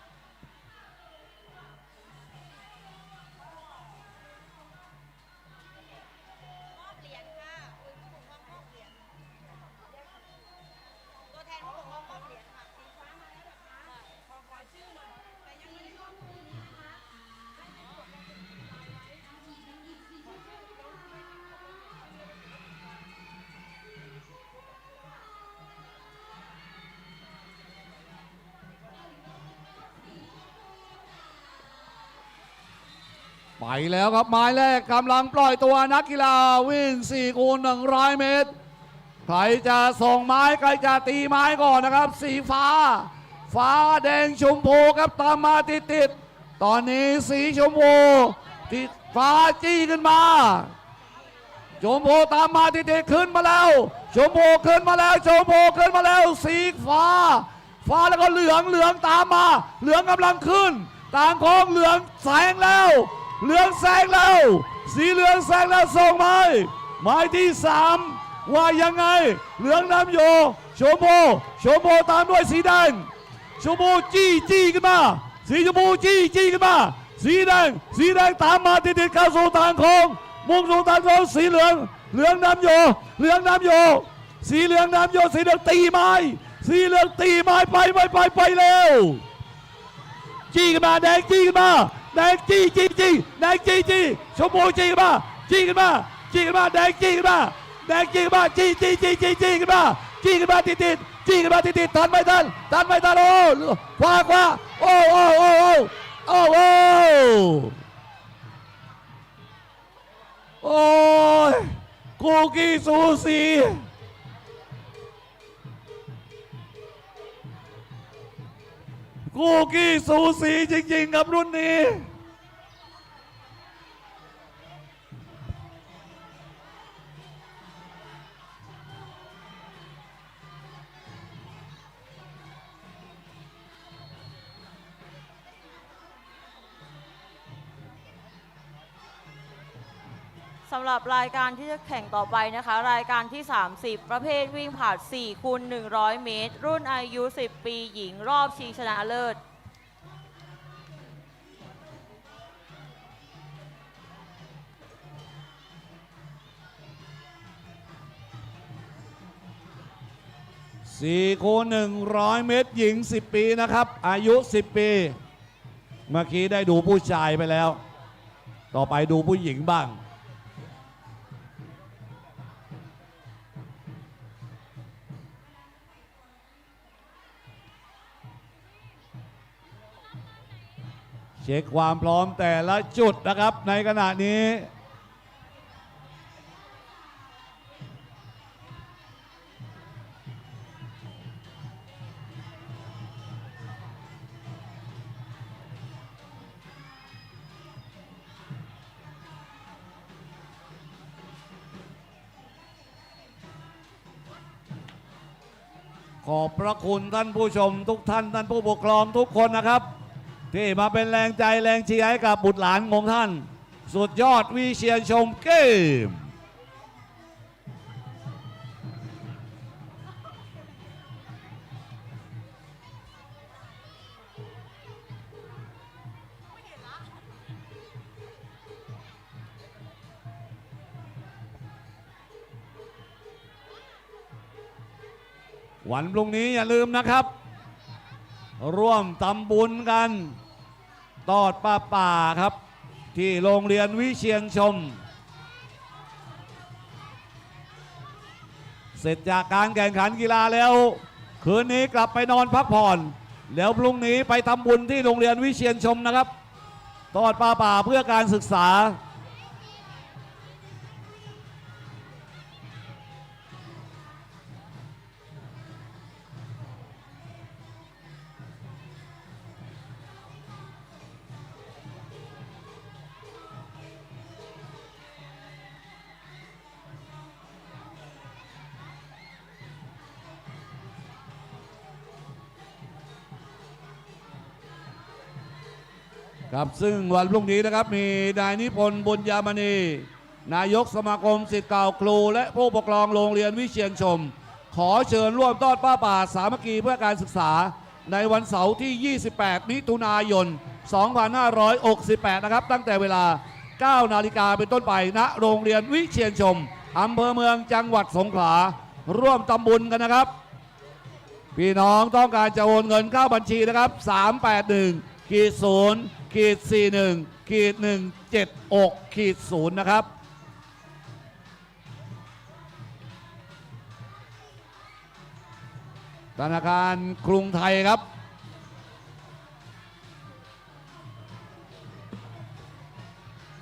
ไปแล้วครับหมายแรกกำลังปล่อยตัวนักกีฬาวิ่ง4 คูณ 100 เมตรใครจะส่งไม้ใครจะตีไม้ก่อนนะครับสีฟ้าแดงชมพูครับตามมาติดตอนนี้สีชมพูที่ฟ้าจี้ขึ้นมาชมพูตามมาติดขึ้นมาแล้วชมพูขึ้นมาแล้วชมพูขึ้นมาแล้วสีฟ้าแล้วก็เหลืองตามมาเหลืองกำลังขึ้นต่างโค้งเหลืองแซงแล้วเหลืองแซงแล้วสีเหลืองแซงแล้วส่งไม้ที่3ว่ายังไงเหลืองนำอยู่ชมพูตามด้วยสีแดงชมพูจี้ขึ้นมาสีชมพูจี้ขึ้นมาสีแดงตามมาติดเข้าสู่ทางโค้งมุ่งสู่ทางโค้งสีเหลืองนำอยู่สีเหลืองนำอยู่สีเหลืองตีไม้สีเหลืองตีไม้ไปแล้วจี้ขึ้นมาแดงจี้ขึ้นมาแดงจี้แดงจี้ชมพูจี้ขึ้นมาแดงจี้ขึ้นมาจี้ขึ้นมาจี้ขึ้นมาติดทันไม่ทันโอ้ขวาโอ้ยกูกี้สูสีจริงๆครับรุ่นนี้สำหรับรายการที่จะแข่งต่อไปนะคะรายการที่ 30 ประเภทวิ่งผาด4 คูณ 100 เมตร รุ่นอายุ 10 ปีหญิงรอบชิงชนะเลิศ4 คูณ 100 เมตรหญิง10 ปีนะครับอายุ10 ปีเมื่อกี้ได้ดูผู้ชายไปแล้วต่อไปดูผู้หญิงบ้างเช็คความพร้อมแต่ละจุดนะครับในขณะนี้ขอบพระคุณท่านผู้ชมทุกท่านท่านผู้ปกครองทุกคนนะครับที่มาเป็นแรงใจแรงเชียร์ให้กับบุตรหลานของท่านสุดยอดวิเชียรชมเกมวันพรุ่งนี้อย่าลืมนะครับร่วมทำบุญกันตอดป่าครับที่โรงเรียนวิเชียรชมเสร็จจากการแข่งขันกีฬาแล้วคืนนี้กลับไปนอนพักผ่อนแล้วพรุ่งนี้ไปทำบุญที่โรงเรียนวิเชียรชมนะครับตอดป่าเพื่อการศึกษาครับซึ่งวันพรุ่งนี้นะครับมีนายนิพนธ์บุญยามณีนายกสมาคมศิษย์เก่าครูและผู้ปกครองโรงเรียนวิเชียรชมขอเชิญร่วมทอดผ้าป่าสามัคคีเพื่อการศึกษาในวันเสาร์ที่ 28 มิถุนายน 2568 นะครับตั้งแต่เวลา 9 นาฬิกาเป็นต้นไปณโรงเรียนวิเชียรชมอำเภอเมืองจังหวัดสงขลาร่วมทำบุญกันนะครับพี่น้องต้องการจะโอนเงินเข้าบัญชีนะครับ 381-0-41-176-0 นะครับธนาคารกรุงไทยครับ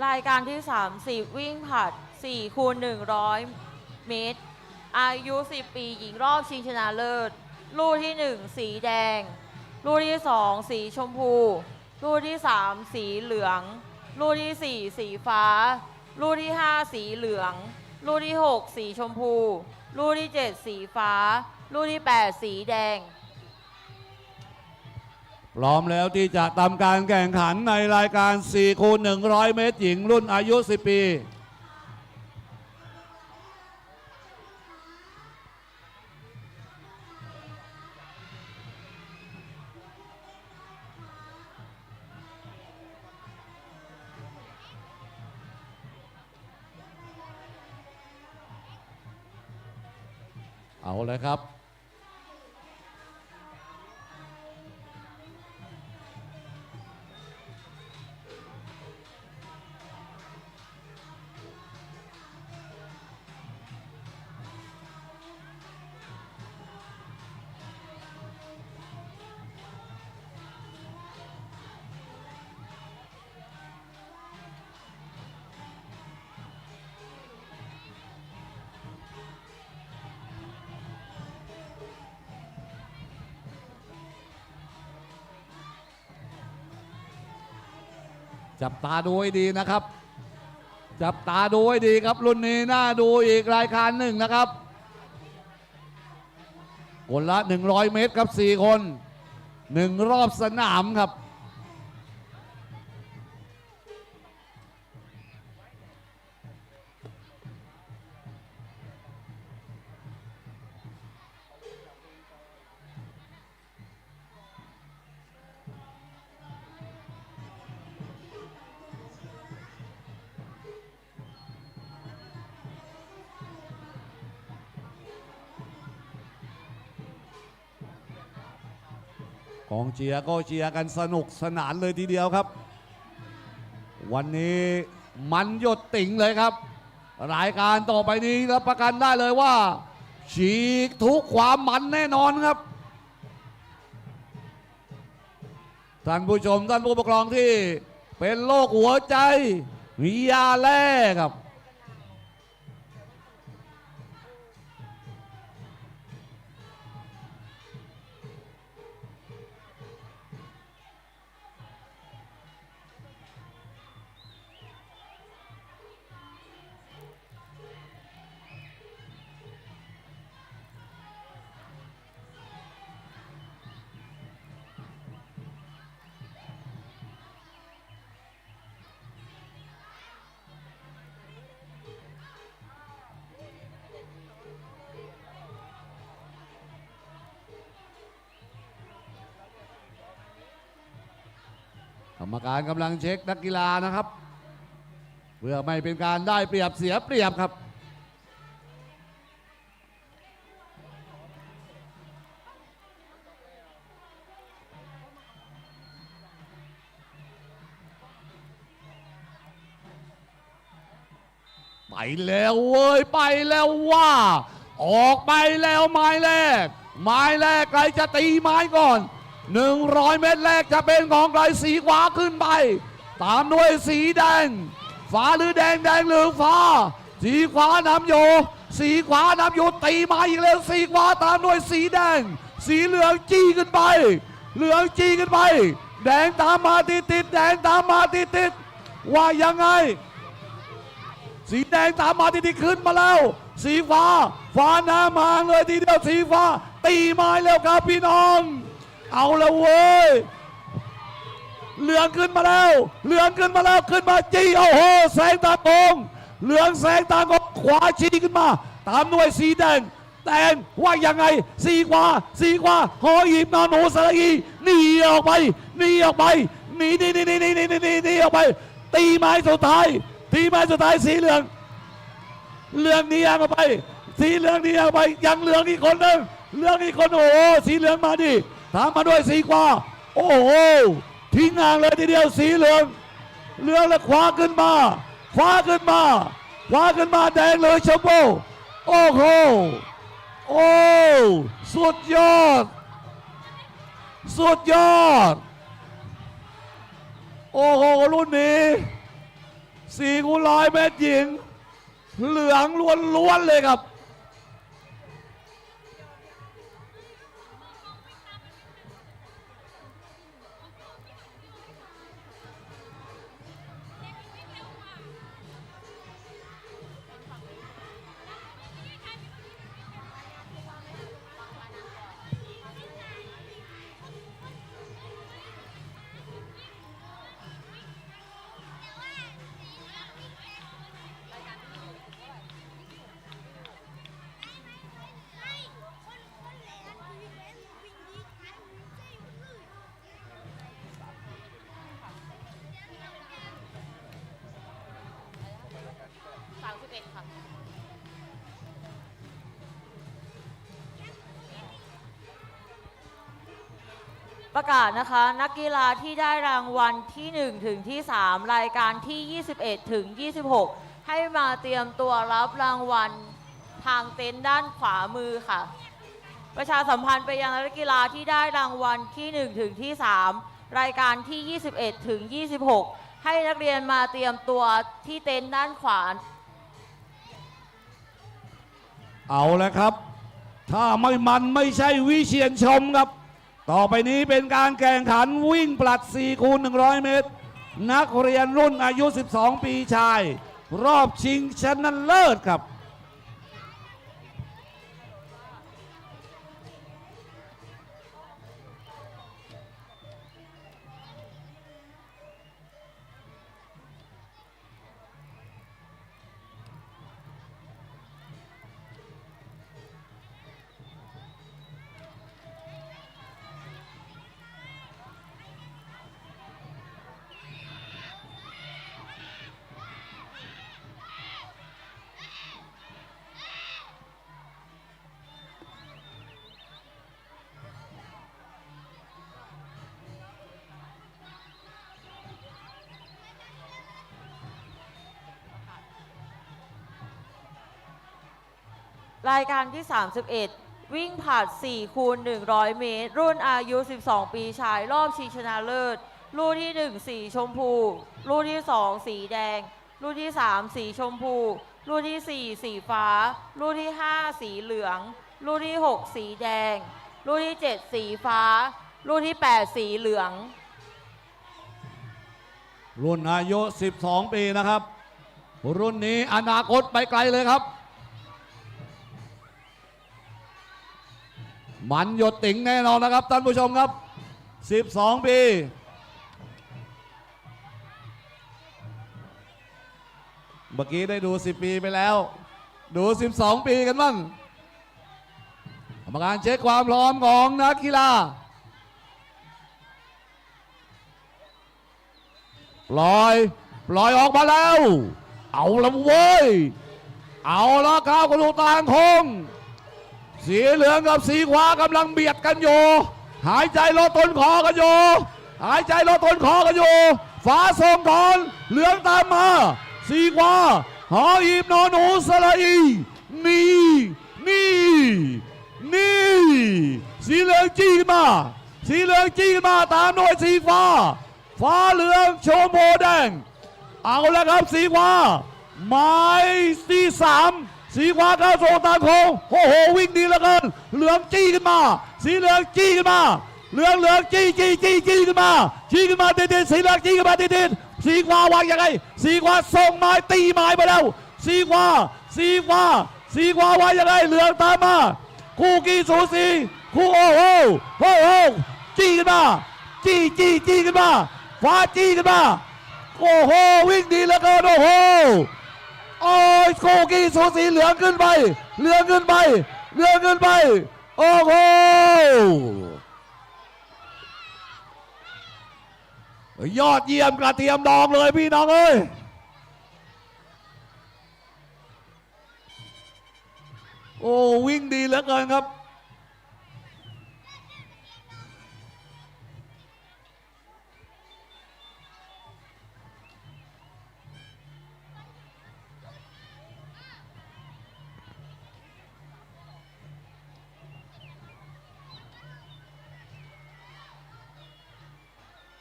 รายการที่ 30 วิ่งผลัด4 คูณ 100 เมตร อายุ 10 ปีหญิงรอบชิงชนะเลิศลู่ที่ 1 สีแดงลู่ที่ 2 สีชมพูลู่ที่ 3 สีเหลืองลู่ที่ 4 สีฟ้าลู่ที่ 5 สีเหลืองลู่ที่ 6 สีชมพูลู่ที่ 7 สีฟ้าลู่ที่ 8 สีแดง พร้อมแล้วที่จะทำการแข่งขันในรายการ 4 คูณ 100 เมตรหญิงรุ่นอายุ 10 ปีเอาเลยครับ จับตาดูให้ดีนะครับ จับตาดูให้ดีครับรุ่นนี้น่าดูอีกรายการหนึ่งนะครับคนละ100 เมตรครับ4 คน1 รอบสนามครับ กองเชียร์ก็เชียร์กันสนุกสนานเลยทีเดียวครับ วันนี้มันหยดติ่งเลยครับ รายการต่อไปนี้รับประกันได้เลยว่าฉีกทุกความมันแน่นอนครับท่านผู้ชมท่านผู้ปกครองที่เป็นโรคหัวใจมียาแร่ครับกรรมการกำลังเช็คนักกีฬานะครับเพื่อไม่เป็นการได้เปรียบเสียเปรียบครับไปแล้วเว้ยไปแล้วว่าออกไปแล้วไม้แรกใครจะตีไม้ก่อน100 เมตรแรกจะเป็นของใครสีขวาขึ้นไปตามด้วยสีแดงฟ้าหรือแดงหรือฟ้าสีขวานำอยู่ตีมาอีกแล้วสีขวาตามด้วยสีแดงสีเหลืองจี้ขึ้นไปแดงตามมาติดว่ายังไงสีแดงตามมาติดขึ้นมาแล้วสีฟ้าหน้ามาเลยทีเดียวสีฟ้าตีไม้แล้วครับพี่น้องเอาแล้วเว้ยเหลืองขึ้นมาแล้วขึ้นมาจี้โอ้โหแสงตาโกงเหลืองแสงตาโกงขวาชี้ขึ้นมาตามด้วยสีแดงว่ายังไงสีขวาหอหีบนอนหนูสระอีหนีออกไปหนีออกไปตีไม้สุดท้ายสีเหลืองหนีออกไปสีเหลืองหนีออกไปยังเหลืองอีกคนนึงโอ้โหสีเหลืองมาดิตามมาด้วยสีขวาโอ้โหทิ้งห่างเลยทีเดียวสีเหลืองแล้วขวาขึ้นมาแดงเลยชมพูโอ้โหสุดยอดโอ้โหรุ่นนี้ 4 คูณ 100 เมตรหญิงเหลืองล้วนๆเลยครับประกาศนะคะนักกีฬาที่ได้รางวัลที่ 1 ถึงที่ 3 รายการที่ 21 ถึง 26 ให้มาเตรียมตัวรับรางวัลทางเต็นท์ด้านขวามือค่ะ ประชาสัมพันธ์ไปยังนักกีฬาที่ได้รางวัลที่ 1 ถึงที่ 3 รายการที่ 21 ถึง 26 ให้นักเรียนมาเตรียมตัวที่เต็นท์ด้านขวา เอาแล้วครับถ้ามันไม่ใช่วิเชียรชมครับต่อไปนี้เป็นการแข่งขันวิ่งผลัด 4 คูณ 100 เมตรนักเรียนรุ่นอายุ 12 ปีชายรอบชิงชนะเลิศครับ รายการที่ 31 วิ่งผลัด 4 คูณ 100 เมตร รุ่นอายุ 12 ปีชายรอบชิงชนะเลิศลู่ที่ 1 สีชมพูลู่ที่ 2 สีแดงลู่ที่ 3 สีชมพูลู่ที่ 4 สีฟ้าลู่ที่ 5 สีเหลืองลู่ที่ 6 สีแดงลู่ที่ 7 สีฟ้าลู่ที่ 8 สีเหลืองรุ่นอายุ 12 ปีนะครับรุ่นนี้อนาคตไปไกลเลยครับมันหยดติ๋งแน่นอนนะครับท่านผู้ชมครับ 12 ปีเมื่อกี้ได้ดู 10 ปีไปแล้วดู 12 ปีกันบ้างกรรมการเช็คความพร้อมของนักกีฬาปล่อยออกมาแล้วเอาละเว้ยเอาละก้าวกระดูกต่างคงสีเหลืองกับสีขวากำลังเบียดกันอยู่หายใจลดต้นคอกันอยู่หายใจลดต้นคอกันอยู่ฟ้าส่งก่อนเหลืองตามมาสีขวาหอหีบนอหนูสระอีนี่สีเหลืองจี้ขึ้นมาสีเหลืองจี้ขึ้นมาตามด้วยสีฟ้าเหลืองชมพูแดงเอาแล้วครับสีขวาหมายที่3สีขวาเข้าโซตาโคงโอ้โหวิ่งดีเหลือเกินเหลืองจี้ขึ้นมาสีเหลืองจี้ขึ้นมาเหลืองจี้ขึ้นมาติดสีเหลืองจี้ขึ้นมาติดสีขวาวางยังไงสีขวาส่งไม้ตีไม้ไปแล้วสีขวาวางยังไงเหลืองตามมาคู่กีสูสีคู่โอ้โหจี้ขึ้นมาจี้ขึ้นมาฟ้าจี้ขึ้นมาโอ้โหวิ่งดีเหลือเกินโอ้โหโอ้ยโคกี้สูสีเหลืองขึ้นไปโอ้โหยอดเยี่ยมกระเทียมดองเลยพี่น้องเอ้ยโอ้วิ่งดีเหลือเกินครับ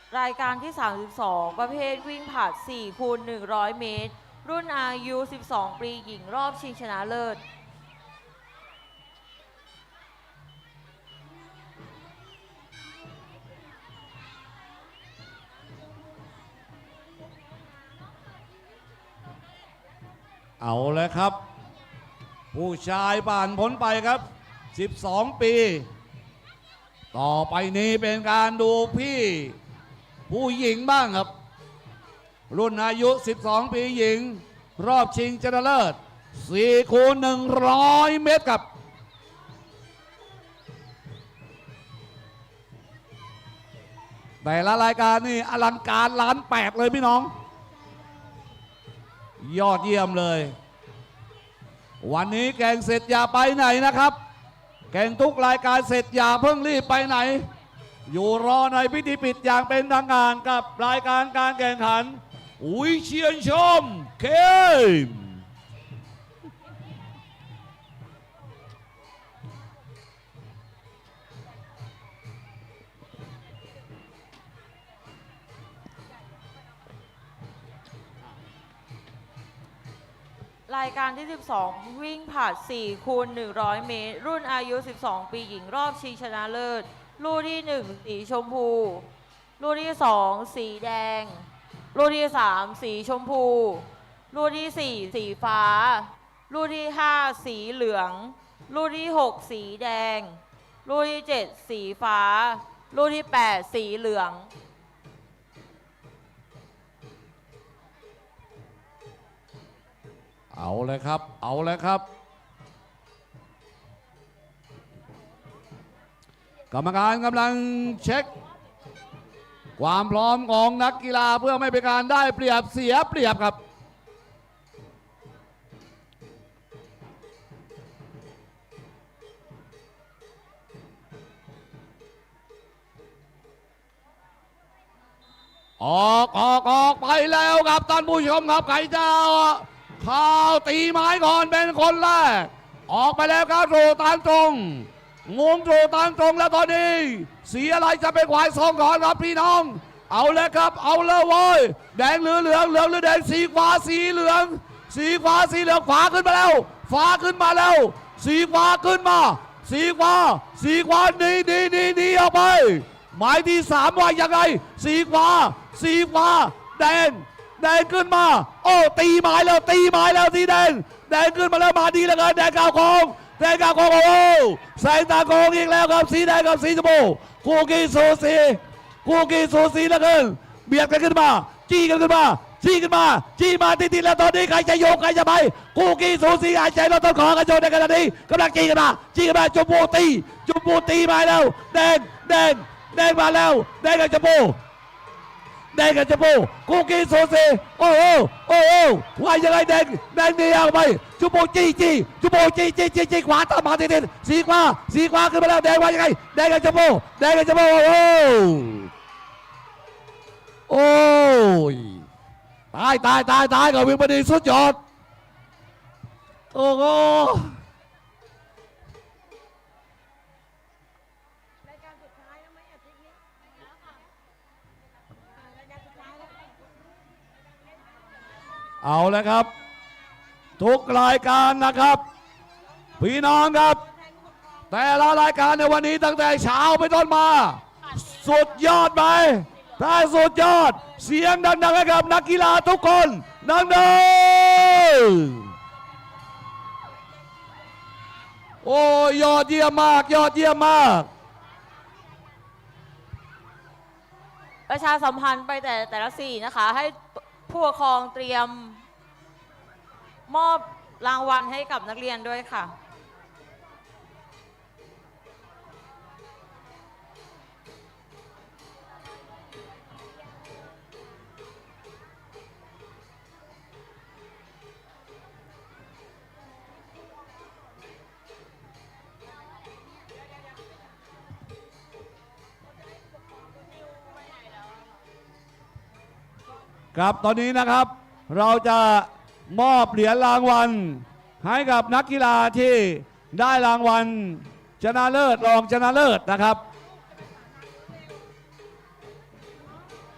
รายการที่ 32 ประเภทวิ่งผลัด4 คูณ 100 เมตร รุ่นอายุ 12 ปีหญิงรอบชิงชนะเลิศ เอาเลยครับ ผู้ชายผ่านพ้นไปครับ 12 ปี ต่อไปนี้เป็นการดูพี่ผู้หญิงบ้างครับ รุ่นอายุ 12 ปีหญิง รอบชิงชนะเลิศ4 คูณ 100 เมตรครับแต่ละรายการนี่อลังการล้านแปดเลยพี่น้อง ยอดเยี่ยมเลย วันนี้แข่งเสร็จอย่าไปไหนนะครับแข่งทุกรายการเสร็จอย่าเพิ่งรีบไปไหน อยู่รอในพิธีปิดอย่างเป็นทางการกับรายการการแข่งขันวิเชียรชมเกมรายการที่ 12 วิ่งผลัด4 คูณ 100 เมตร รุ่นอายุ 12 ปีหญิงรอบชิงชนะเลิศลู่ที่ 1 สีชมพูลู่ที่ 2 สีแดงลู่ที่ 3 สีชมพูลู่ที่ 4 สีฟ้าลู่ที่ 5 สีเหลืองลู่ที่ 6 สีแดงลู่ที่ 7 สีฟ้าลู่ที่ 8 สีเหลือง เอาเลยครับเอาเลยครับกรรมการกำลังเช็คความพร้อมของนักกีฬาเพื่อไม่เป็นการได้เปรียบเสียเปรียบครับออกไปแล้วครับท่านผู้ชมครับใครจะเข้าตีไม้ก่อนเป็นคนแรกออกไปแล้วครับโรตานตรงงงโรตานตรงแล้วตอนนี้สีอะไรจะเป็นควายสองก่อนครับพี่น้องเอาเลยครับเอาเลยเว้ยแดงหรือเหลืองเหลืองหรือแดงสีฟ้าสีเหลืองสีฟ้าสีเหลืองฟ้าขึ้นมาแล้วฟ้าขึ้นมาแล้วสีฟ้าขึ้นมาสีฟ้าหนีออกไปหมายที่3ว่ายังไงสีฟ้าแดงขึ้นมาโอ้ตีหมายแล้วสีแดงขึ้นมาแล้วมาดีแล้วกันแดงกาวของโอ้แสงตาโกงอีกแล้วครับสีแดงกับสีชมพูคู่กี้สูสีแล้วกันเบียดกันขึ้นมาจี้มาติดแล้วตอนนี้ใครจะโยกใครจะไปคู่กี้สูสีหายใจเราต้องขอกันโยนในขณะนี้กำลังจี้กันมาชมพูตีมาแล้วแดงมาแล้วแดงกับชมพูคุกกี้โซเซโอ้ว่ายังไงแดงดีออกไปจุโบจี้ขวาตามมาติดสีขวาขึ้นมาแล้วแดงว่ายังไงแดงกับจุโบโอ้ยตายกับวิมดีสุดยอดโอ้โหเอาแล้วครับทุกรายการนะครับพี่น้องครับแต่ละรายการในวันนี้ตั้งแต่เช้าไปต้นมาสุดยอดไหมถ้าสุดยอดเสียงดังๆให้กับนักกีฬาทุกคนดังๆโอ้ยอดเยี่ยมมากประชาสัมพันธ์ไปแต่ละสีนะคะให้ผู้ปกครองเตรียมมอบรางวัลให้กับนักเรียนด้วยค่ะ ครับตอนนี้นะครับเราจะมอบเหรียญรางวัลให้กับนักกีฬาที่ได้รางวัลชนะเลิศรองชนะเลิศนะครับ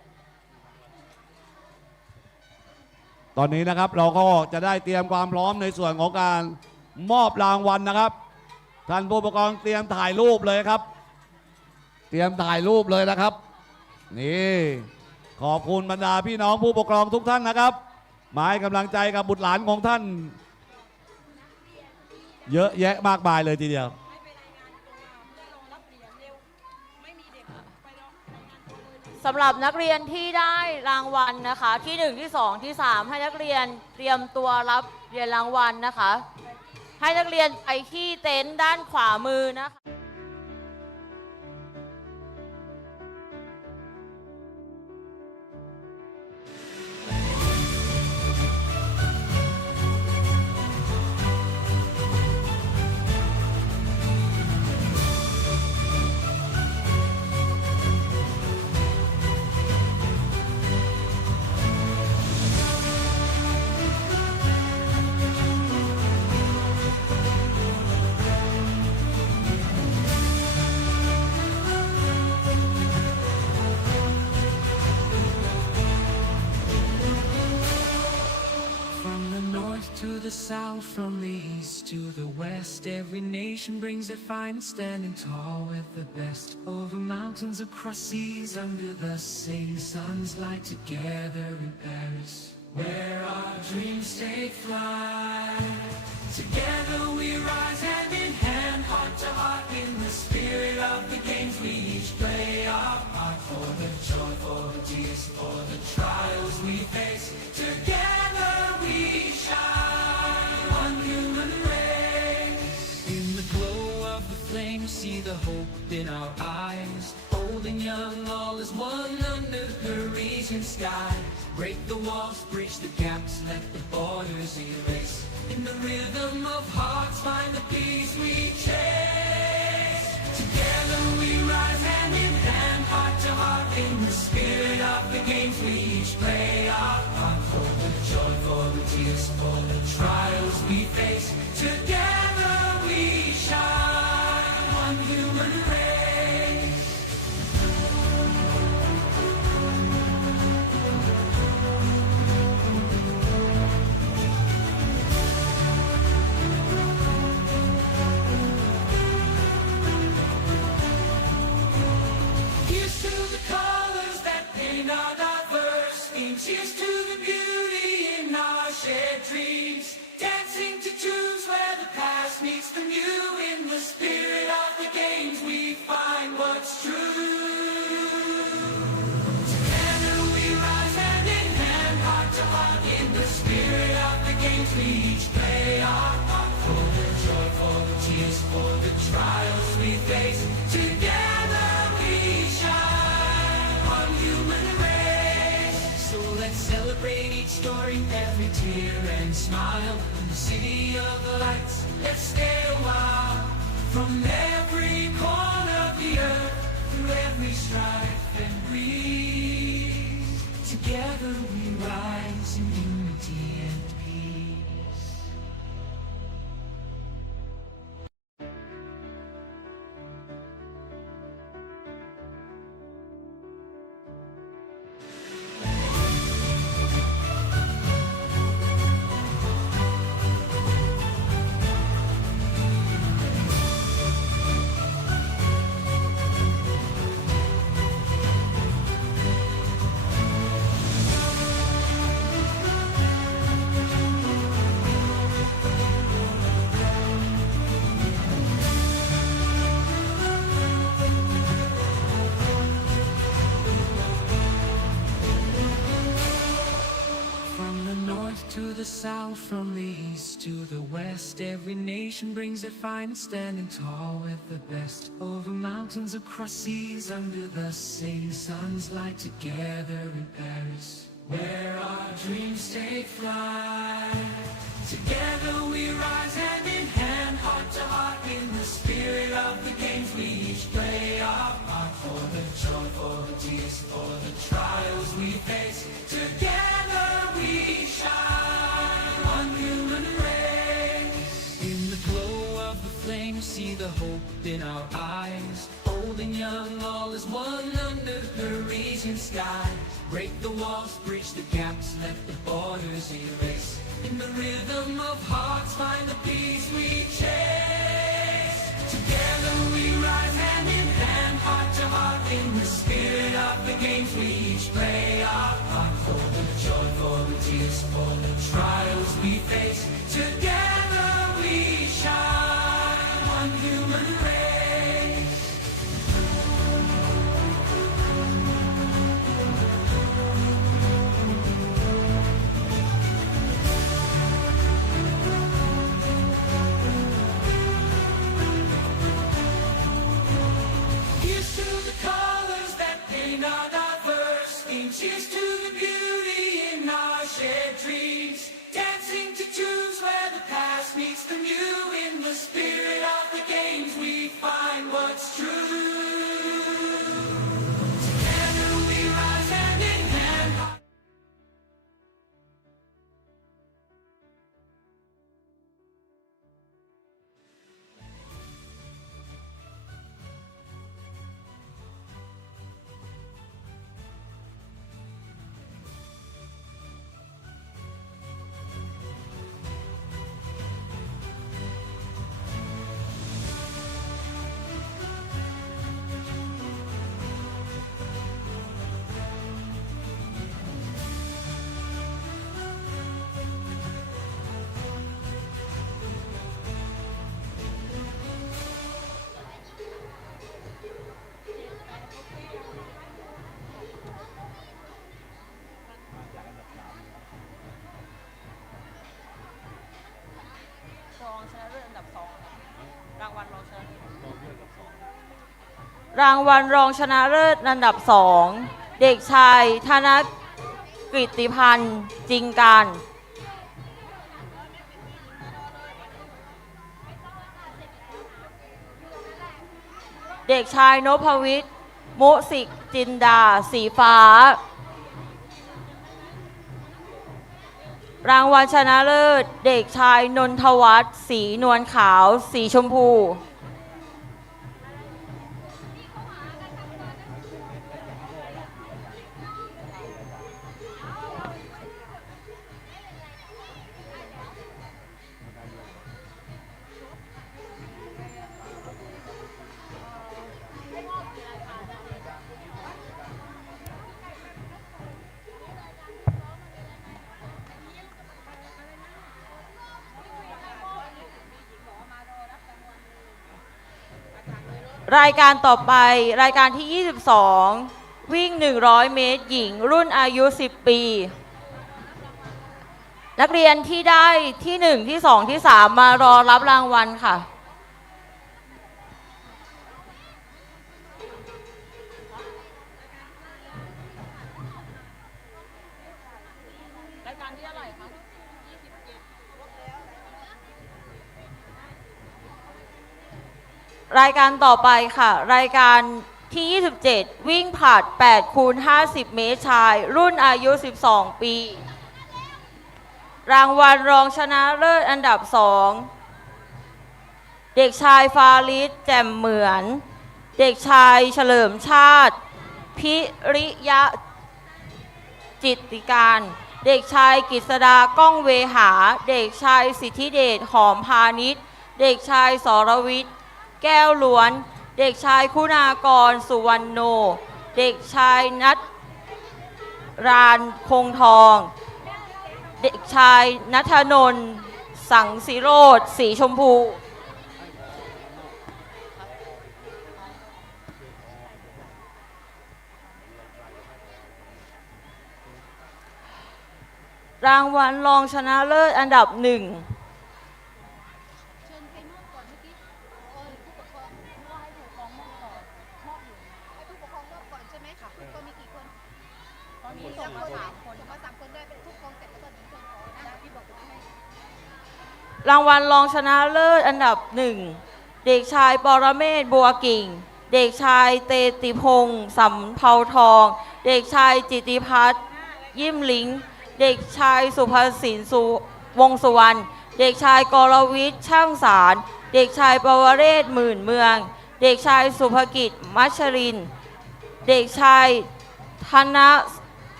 ตอนนี้นะครับเราก็จะได้เตรียมความพร้อมในส่วนของการมอบรางวัลนะครับท่านผู้ปกครองเตรียมถ่ายรูปเลยครับเตรียมถ่ายรูปเลยนะครับนี่ขอบคุณบรรดาพี่น้องผู้ปกครองทุกท่านนะครับมาให้กำลังใจกับบุตรหลานของท่านเยอะแยะมากมายเลยทีเดียว สำหรับนักเรียนที่ได้รางวัลนะคะที่ 1 ที่ 2 ที่ 3 ให้นักเรียนเตรียมตัวรับเหรียญรางวัลนะคะ ให้นักเรียนไปที่เต็นท์ด้านขวามือนะคะ From the north to the south, from the east to the west, every nation brings their finest, standing tall with the best. Over mountains, across seas, under the same sun's light, together in Paris, where our dreams take flight. Together we rise hand in hand, heart to heart, in the spirit of the games. We each play our part for the joy, for the tears, for the trials we face. Together we shine, one human race. In the glow of the flame, see the hope in our eyes. Old and young, all is one under Parisian skies. Break the walls, bridge the gaps, let the borders erase. In the rhythm of hearts, find the peace we chase. Together we rise hand in hand, heart to heart, in the spirit of the games. We each play our part for the joy, for the tears, for the trials we face. Together we shine, one human race. Here's to the colors that paint our diverse themes. Here's to the beauty in our shared dreams. Dancing to tunes where the past meets the new. In the spirit of the games we find what's true. Together we rise hand in hand, heart to heart, in the spirit of the games. We each play our part for the joy, for the tears, for the trials we face. Together we shine, one human race. So let's celebrate each story, every tear and smile. In the city of the lights, let's stay a while. From every corner of the earth, through every strife and breeze. Together we rise in unity and peace. From the north to the south, from the east to the west, every nation brings their finest, standing tall with the best. Over mountains, across seas, under the same sun's light, together in Paris, where our dreams take flight. Together we rise hand in hand, heart to heart, in the spirit of the games. We each play our part for the joy, for the tears, for the trials we face. Together we shine, one human race. In the glow of the flame, see the hope in our eyes. Old and young, all is one under Parisian skies. Break the walls, bridge the gaps, let the borders erase. In the rhythm of hearts, find the peace we chase. Together we rise hand in hand, heart to heart. In the spirit of the games, we each play our part. For the joy, for the tears, for the trials we face. Together we shine, one human race. Here's to the colors that paint our diverse schemes. Here's to the beauty in our shared dreams. Dancing to tunes where the past meets the new. In the spirit of the games, we find what's true. Together we rise hand in hand. รางวัลรองชนะเลิศอันดับ 2 เด็กชายธนกฤติพันธ์จริงการ เด็กชายนพวิทย์มุสิกจินดาสีฟ้ารางวัลชนะเลิศเด็กชายนนทวัฒน์สีนวลขาวสีชมพูรายการต่อไปรายการที่ 22 วิ่ง 100 เมตรหญิงรุ่นอายุ 10 ปี นักเรียนที่ได้ที่ 1 ที่ 2 ที่ 3 มารอรับรางวัลค่ะรายการที่อะไรคะรายการต่อไปค่ะรายการที่ 27 วิ่งผลัด8 คูณ 50 เมตรชายรุ่นอายุ 12 ปีรางวัลรองชนะเลิศอันดับ 2 เด็กชายฟาริสแจ่มเหมือนเด็กชายเฉลิมชาติพิริยะจิตติการเด็กชายกฤษดาก้องเวหาเด็กชายสิทธิเดชหอมพาณิชย์เด็กชายสรวิทย์แก้วล้วนเด็กชายคุณากรสุวรรณโนเด็กชายนัทรานคงทองเด็กชายณัฐนนท์สังสิโรธสีชมพูรางวัลรองชนะเลิศอันดับ 1รางวัลรองชนะเลิศอันดับ 1 เด็กชายปรเมศบัวกิ่งเด็กชายเตติพงศ์สำเภาทองเด็กชายจิตติพัฒน์ยิ้มลิงเด็กชายสุภสินวงสุวรรณเด็กชายกรวิทย์ช่างสารเด็กชายปวเรศหมื่นเมืองเด็กชายสุภกิจมัชรินเด็กชายธ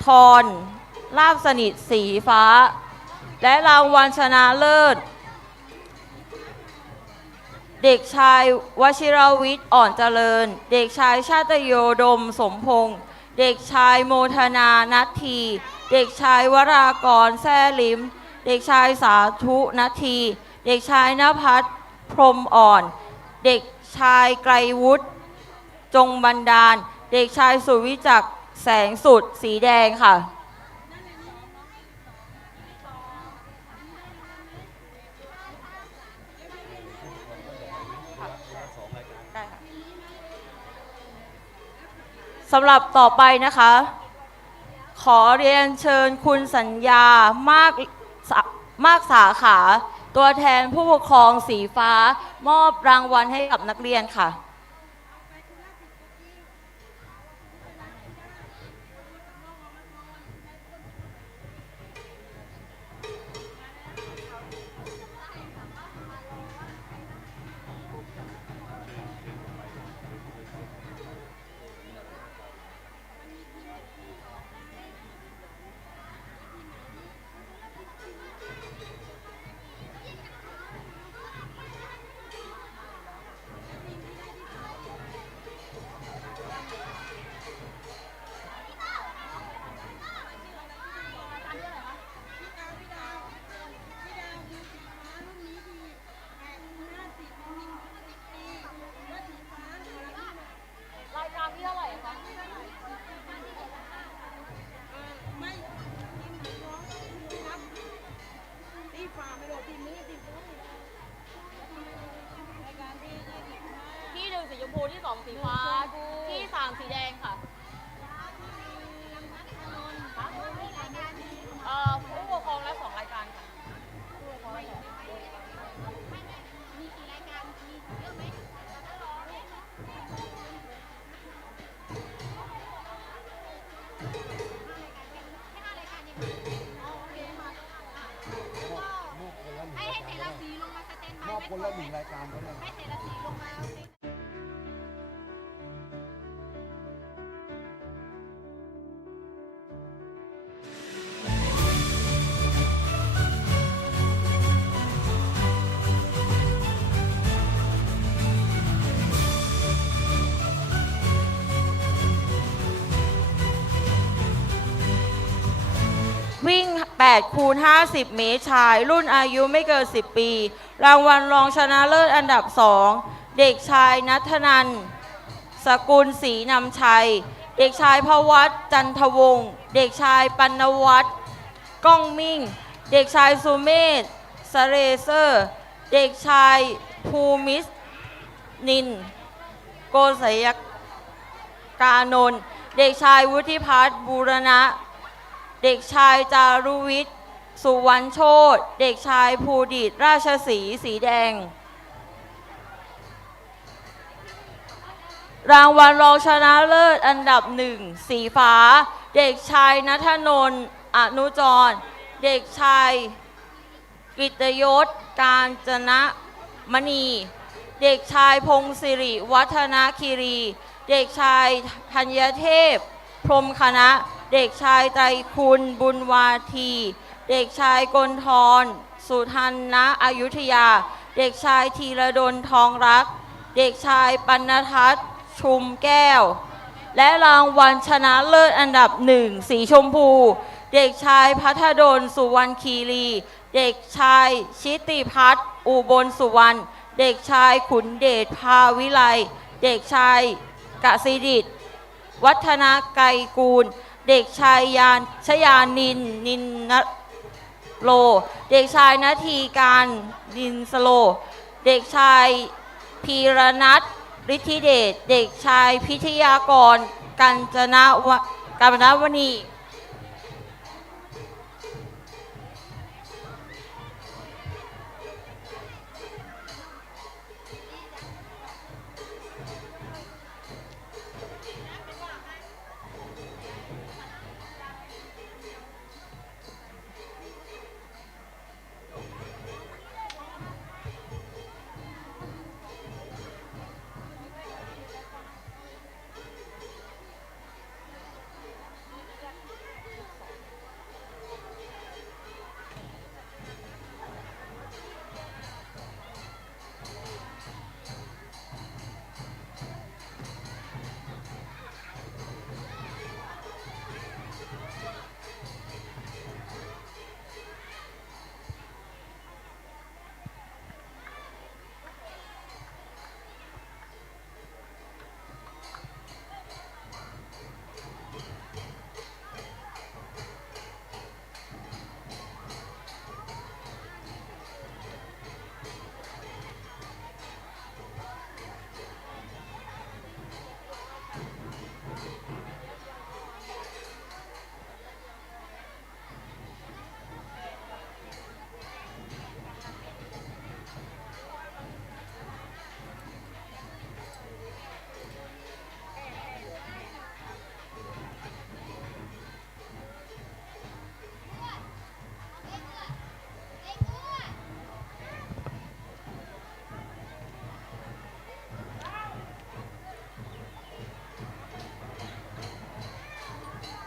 ทรลาบสนิทสีฟ้า และรางวัลชนะเลิศ เด็กชายวชิรวิทย์อ่อนเจริญ เด็กชายชาตโยดมสมพงษ์เด็กชายโมทนานัททีเด็กชายวรากรแซ่ลิมเด็กชายสาธุนัททีเด็กชายณภัทรพรหมอ่อน เด็กชายไกรวุฒิจงบันดาล เด็กชายสุวิจักรแสงสุดสีแดงค่ะสำหรับต่อไปนะคะ ขอเรียนเชิญคุณสัญญามากสาขา ตัวแทนผู้ปกครองสีฟ้ามอบรางวัลให้กับนักเรียนค่ะ ที่หนึ่งสีชมพูที่สองสีฟ้าที่สามสีแดงค่ะผู้ปกครองและ2 รายการค่ะคนละ1 รายการก็ได้ วิ่ง8 คูณ 50 เมตรชาย รุ่นอายุไม่เกิน 10 ปี รางวัลรองชนะเลิศอันดับ 2 เด็กชายณัฐนันท์สกุลศรีนำชัย เด็กชายพวัตจันทวงศ์เด็กชายปัณวัฒน์ก้องมิ่ง เด็กชายสุเมธสเรเซอร์ เด็กชายภูมิสนินโกศยกานนท์เด็กชายวุฒิพัฒน์บูรณะเด็กชายจารุวิทย์สุวรรณโชติเด็กชายภูดิตราชสีสีแดง รางวัลรองชนะเลิศอันดับ 1 สีฟ้า เด็กชายณัฐนนท์อนุจร เด็กชายกิตยศการจนะมณี เด็กชายพงศิริวัฒนคีรี เด็กชายธัญเทพพรหมคณะเด็กชายไตรคุณบุญวาที เด็กชายกลธรสุทันนะอยุธยา เด็กชายธีรดลทองรัก เด็กชายปัณทัศน์ชุมแก้ว และรางวัลชนะเลิศอันดับ 1 สีชมพู เด็กชายพัทดลสุวรรณคีรี เด็กชายชิติพัฒน์อุบลสุวรรณ เด็กชายขุนเดชภาวิไล เด็กชายกสิดิษฐ์วัฒนไกรกูล เด็กชายชยานินนินนโล เด็กชายนาทีการนินสโล เด็กชายพีรนัทฤทธิเดช เด็กชายพิทยากรกัญจนวณี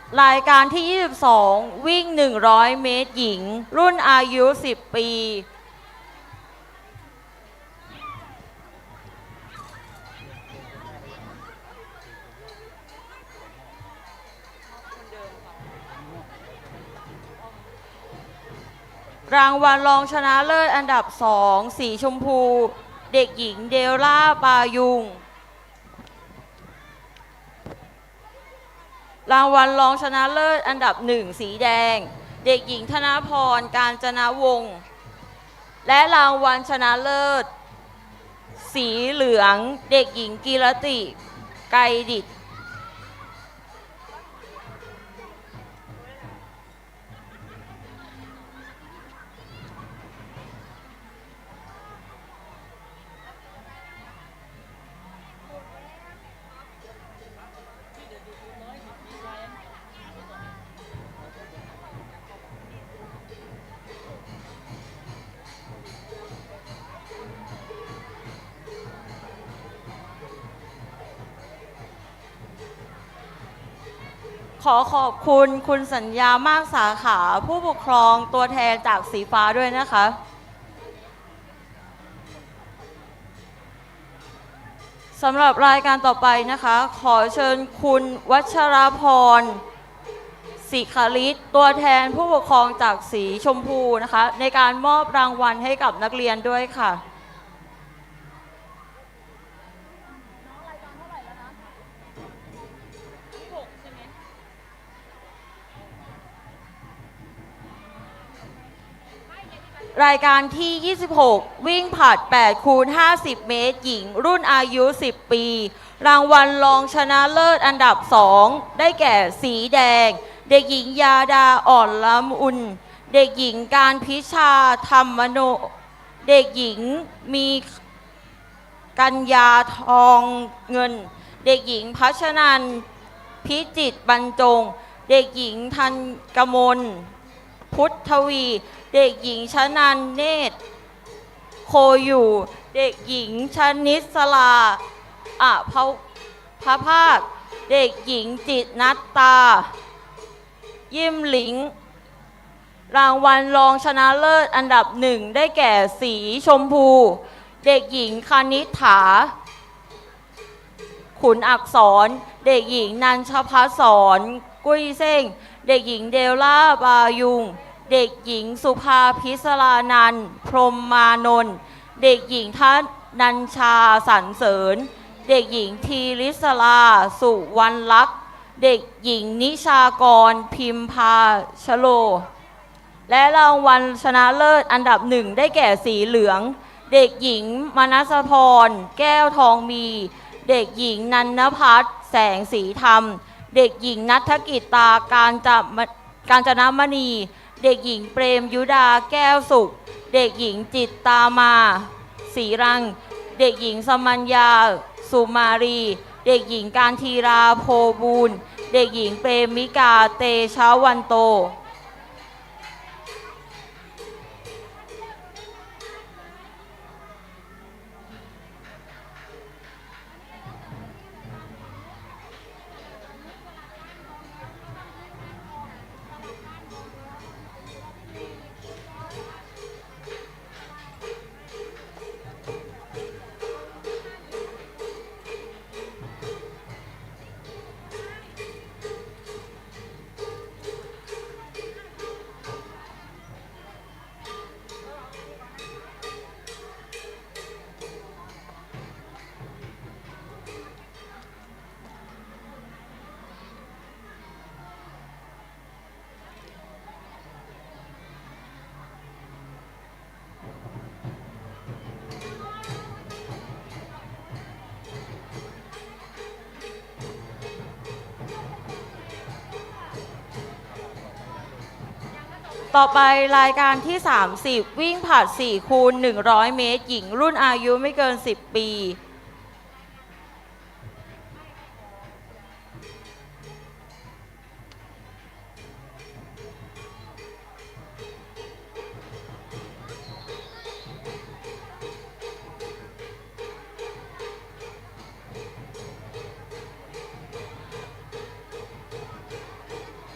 รายการที่ 22 วิ่ง 100 เมตรหญิง รุ่นอายุ 10 ปี รางวัลรองชนะเลิศอันดับ 2 สีชมพู เด็กหญิงเดลล่าปายุง รางวัลรองชนะเลิศอันดับ 1 สีแดง เด็กหญิงธนพร กาญจนวงศ์และรางวัลชนะเลิศ สีเหลือง เด็กหญิงกีรติ ไกรดิษฐ์ ขอขอบคุณคุณสัญญามากสาขาผู้ปกครองตัวแทนจากสีฟ้าด้วยนะคะสำหรับรายการต่อไปนะคะขอเชิญคุณวัชรพรศิคลิตตัวแทนผู้ปกครองจากสีชมพูนะคะในการมอบรางวัลให้กับนักเรียนด้วยค่ะรายการที่ 26 วิ่งผลัด 8 คูณ 50 เมตรหญิง รุ่นอายุ 10 ปี รางวัลรองชนะเลิศอันดับ 2 ได้แก่สีแดง เด็กหญิงยาดาอ่อนล้ำอุ่น เด็กหญิงการพิชาธรรมโน เด็กหญิงมีกัญญาทองเงิน เด็กหญิงพัชนันพิจิตรบรรจง เด็กหญิงธัญกมลพุทธวีเด็กหญิงชนันเนตรโคอยู่ เด็กหญิงชนิสลาพระภาค เด็กหญิงจิตนัตตา ยิ้มหลิง รางวัลรองชนะเลิศอันดับ 1 ได้แก่สีชมพู เด็กหญิงคณิษฐา ขุนอักษร เด็กหญิงนันชภัสสรกุ้ยเซ้ง เด็กหญิงเดลล่าบายุง เด็กหญิงสุภาพิศรานันท์พรหมมานนท์เด็กหญิงทัศนัญชาสรรเสริญ เด็กหญิงทีริศราสุวรรณลักษณ์เด็กหญิงนิชากรพิมพาชโลและรางวัลชนะเลิศอันดับ 1 ได้แก่สีเหลือง เด็กหญิงมนัสพรแก้วทองมี เด็กหญิงนันนภัสแสงสีธรรม เด็กหญิงนัฐกิจตาการจนมณีเด็กหญิงเปรมยุดาแก้วสุข เด็กหญิงจิตตามาสีรัง เด็กหญิงสมัญญาสุมารี เด็กหญิงการทีราโพบูลเด็กหญิงเปรมิกาเตชะวันโต ต่อไปรายการที่ 30 วิ่งผลัด 4 คูณ 100 เมตรหญิง รุ่นอายุไม่เกิน 10 ปี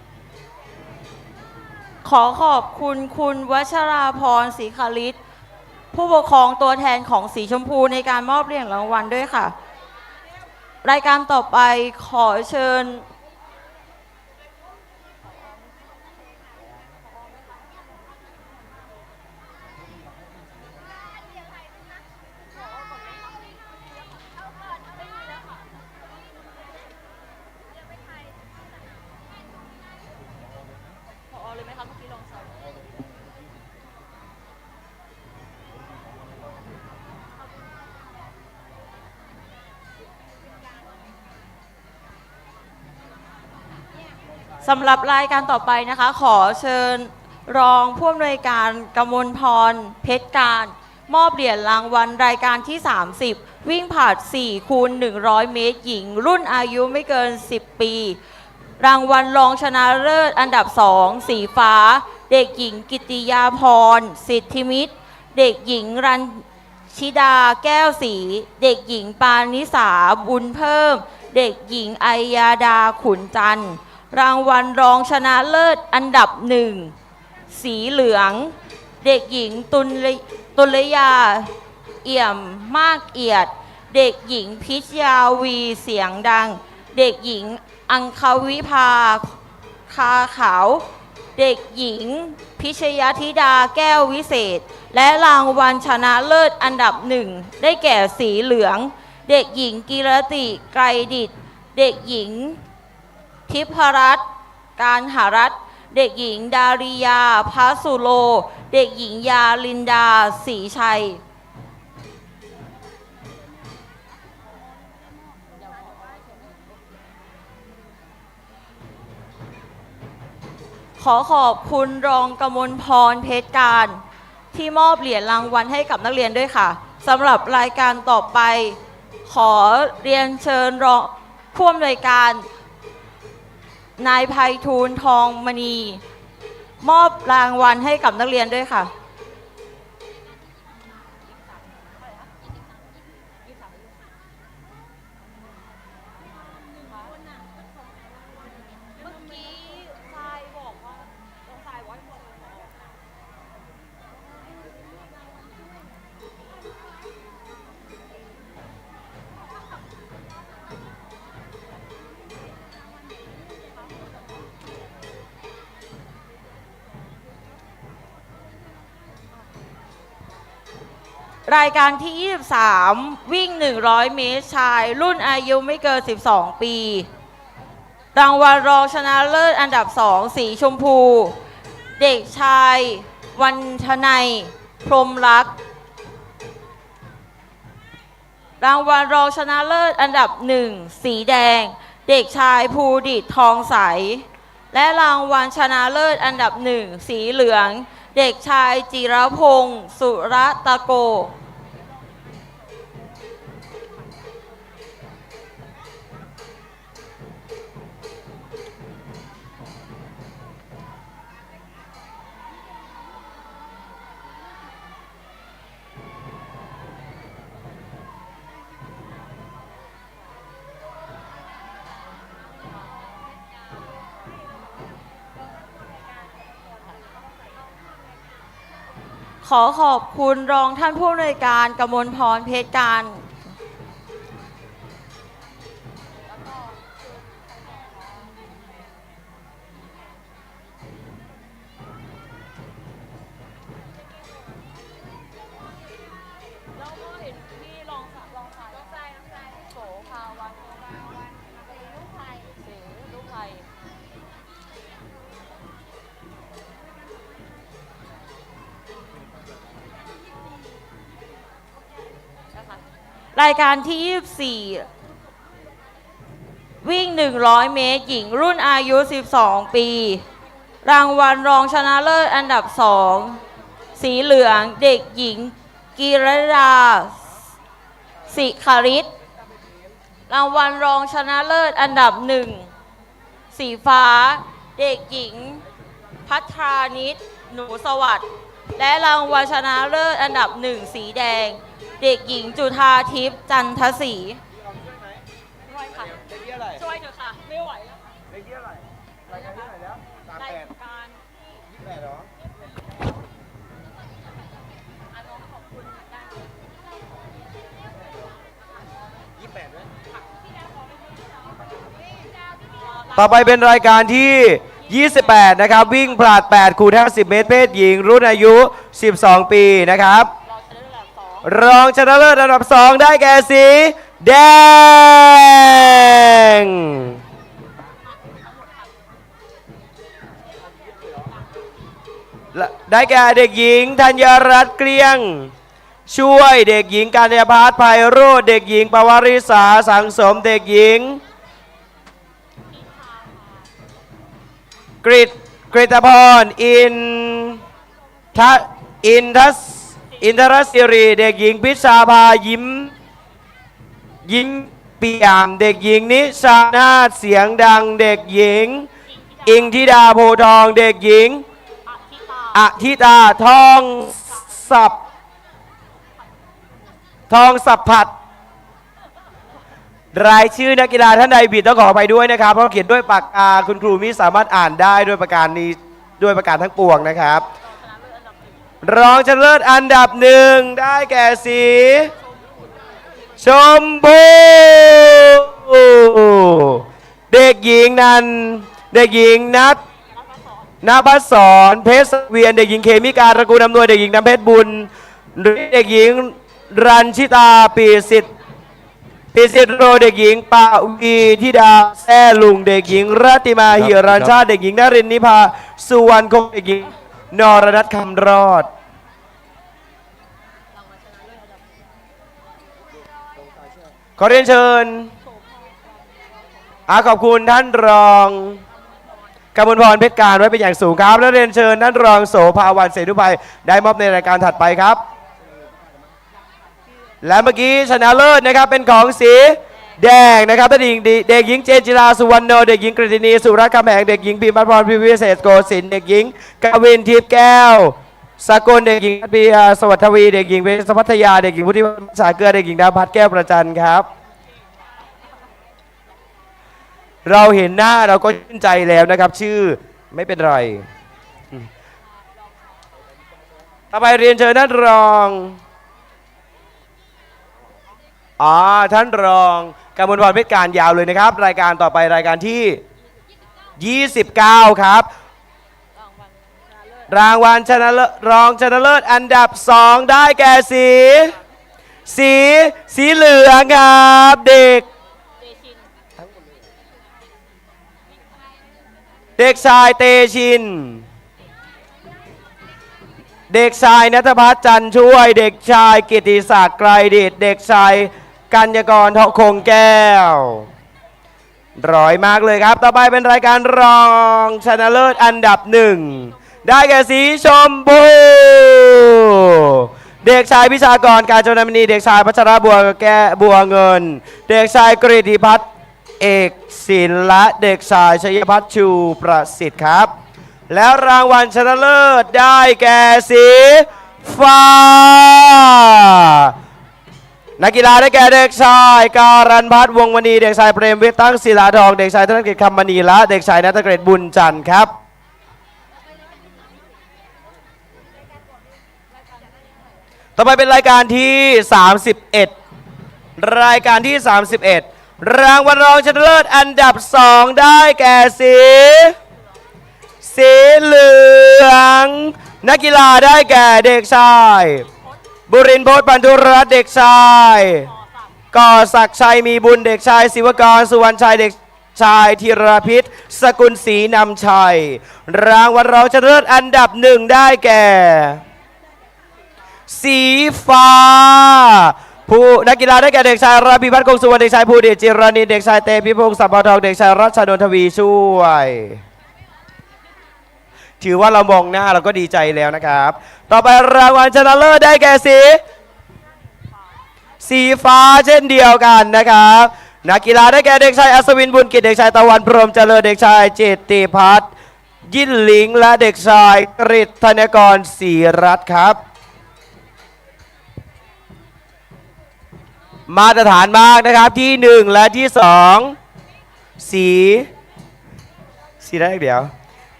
ขอขอบคุณคุณวัชราพรศรีคาริศผู้ปกครองตัวแทนของสีชมพูในการมอบเหรียญรางวัลด้วยค่ะ รายการต่อไปขอเชิญสำหรับรายการต่อไปนะคะขอเชิญรองผู้อำนวยการกมลพรเพชรการมอบเหรียญรางวัลรายการที่ 30 วิ่งผาด4 คูณ 100 เมตรหญิงรุ่นอายุไม่เกิน 10 ปี รางวัลรองชนะเลิศอันดับ 2 สีฟ้า เด็กหญิงกิติยาพรสิทธิมิตรเด็กหญิงรัญชิดาแก้วศรีเด็กหญิงปานิสาบุญเพิ่มเด็กหญิงอัยยาดาขุนจันทร์รางวัลรองชนะเลิศอันดับ 1 สีเหลืองเด็กหญิงตุลยาเอี่ยมมากเอียดเด็กหญิงพิชยาวีเสียงดังเด็กหญิงอังควิภาคาขาวเด็กหญิงพิชยธิดาแก้ววิเศษและรางวัลชนะเลิศอันดับ 1ได้แก่สีเหลืองเด็กหญิงกิรติไกรดิษฐ์เด็กหญิงทิพรัตน์การหารัตน์เด็กหญิงดาริยาพาสุโลเด็กหญิงยาลินดาศรีชัยขอขอบคุณรองกมลพรเพชรการที่มอบเหรียญรางวัลให้กับนักเรียนด้วยค่ะสำหรับรายการต่อไปขอเรียนเชิญรองผู้อำนวยการนายไพฑูรย์ทองมณีมอบรางวัลให้กับนักเรียนด้วยค่ะรายการที่ 23 วิ่ง 100 เมตรชายรุ่นอายุไม่เกิน 12 ปี รางวัลรองชนะเลิศอันดับ 2 สีชมพู เด็กชายวันทนัยพรหมรัก รางวัลรองชนะเลิศอันดับ 1 สีแดง เด็กชายภูดิษฐ์ทองใส และรางวัลชนะเลิศอันดับ 1 สีเหลือง เด็กชายจิรพงศ์สุรตะโกขอขอบคุณรองท่านผู้อำนวยการกมลพรเพชรการรายการที่ 24 วิ่ง 100 เมตรหญิงรุ่นอายุ 12 ปี รางวัลรองชนะเลิศอันดับ 2 สีเหลืองเด็กหญิงกิรดาสิคาริศรางวัลรองชนะเลิศอันดับ 1 สีฟ้าเด็กหญิงพัทรานิชหนูสวัสดิ์และรางวัลชนะเลิศอันดับ 1 สีแดงเด็กหญิงจุธาทิพย์จันทศรีช่วยค่ะช่วยเถอะค่ะไม่ไหวแล้วรายการที่ไหนแล้วรายการ ต่อไปเป็นรายการที่ 28 นะครับ วิ่งผลัด8 คูณ 50 เมตรเพศหญิง รุ่นอายุ 12 ปีนะครับ รองชนะเลิศอันดับ 2 ได้แก่สีแดง ได้แก่เด็กหญิงธัญรัตน์เกลี้ยง ช่วยเด็กหญิงกัญญาภัทรไพโรจน์เด็กหญิงปวริษาสังสมเด็กหญิงกฤตพรอินทรศิริเด็กหญิงพิชาภายิ้มปียามเด็กหญิงนิชานาถเสียงดังเด็กหญิงอิงธิดาโพทองเด็กหญิงอธิตาทองสับผัดรายชื่อนักกีฬาท่านใดผิดต้องขอไปด้วยนะครับเพราะเขียนด้วยปากกาคุณครูมิสามารถอ่านได้ด้วยประการนี้ด้วยประการทั้งปวงนะครับรองชนะเลิศอันดับ 1ได้แก่สีชมพูเด็กหญิงเด็กหญิงณภัสสรเพชรเวียนเด็กหญิงเคมิการตระกูลอำนวยเด็กหญิงน้ำเพชรบุญเด็กหญิงรัญชิตาปีสิทธิ์โรเด็กหญิงปาวีธิดาแซ่ลุงเด็กหญิงรัติมาเหียรัญชาติเด็กหญิงนรินทร์นิพาสุวรรณคงเด็กหญิงนรนัทคำรอดขอเรียนเชิญขอบคุณท่านรองกมลพรเพชรการไว้เป็นอย่างสูงครับและเรียนเชิญท่านรองโสภาวันเสนุภัยได้มอบในรายการถัดไปครับและเมื่อกี้ชนะเลิศนะครับเป็นของสีแดงนะครับเด็กหญิงเจนจิราสุวรรณโนเด็กหญิงกฤตินีสุรัตน์คำแหงเด็กหญิงพิมพ์พรพิวิเศษโกศินเด็กหญิงกวินทิพย์แก้วสกลเด็กหญิงปีสวัสดิ์ทวีเด็กหญิงเวชพัทยาเด็กหญิงพุทธิวัฒน์สาเกลือเด็กหญิงดาวพัฒน์แก้วประจันครับเราเห็นหน้าเราก็ชื่นใจแล้วนะครับชื่อไม่เป็นไรต่อไปเรียนเชิญท่านรองท่านรองกมลพรเพชรการยาวเลยนะครับรายการต่อไปรายการที่29ครับรางวัลรองชนะเลิศอันดับ 2ได้แก่สีเหลืองครับเด็กชายเตชินเด็กชายณัฐพัฒน์จันช่วยเด็กชายกิติศักดิ์ไกรดิษฐ์เด็กชายกัญญากรทองคงแก้วร้อยมากเลยครับต่อไปเป็นรายการรองชนะเลิศอันดับ 1ได้แก่สีชมพูเด็กชายพิชากรการจนมณีเด็กชายพัชรบัวเงินเด็กชายกฤติพัฒน์เอกศิลป์และเด็กชายชัยพัฒน์ชูประสิทธิ์ครับแล้วรางวัลชนะเลิศได้แก่สีฟ้านักกีฬาได้แก่เด็กชายการันพัฒน์วงศ์มณีเด็กชายเปรมวิทย์ตั้งศิลาทองเด็กชายธนกิจคำมณีและเด็กชายณัฐเกรดบุญจันทร์ครับต่อไปเป็นรายการที่31รายการที่31รางวัลรองชนะเลิศอันดับ 2ได้แก่สีเหลืองนักกีฬาได้แก่เด็กชายบุรินทร์โพธิ์ปันธุรัตน์เด็กชายก่อศักดิ์ชัยมีบุญเด็กชายศิวกรสุวรรณชัยเด็กชายธีรพิษสกุลศรีนำชัยรางวัลรองชนะเลิศอันดับ 1ได้แก่สีฟ้าผู้นักกีฬาได้แก่เด็กชายราภิพัฒน์คงสุวรรณเด็กชายภูเดชจิรานีเด็กชายเตพิพงศ์สัมภทองเด็กชายรัชนนทวีช่วยถือว่าเรามองหน้าเราก็ดีใจแล้วนะครับต่อไปรางวัลชนะเลิศได้แก่สีฟ้าเช่นเดียวกันนะครับนักกีฬาได้แก่เด็กชายอัศวินบุญกิจเด็กชายตะวันพรหมเจริญเด็กชายเจติพัฒน์ยิ่นหลิงและเด็กชายกฤษธนกรศรีรัตน์ครับมาตรฐานมากนะครับที่1และที่2สีแรกเดี๋ยว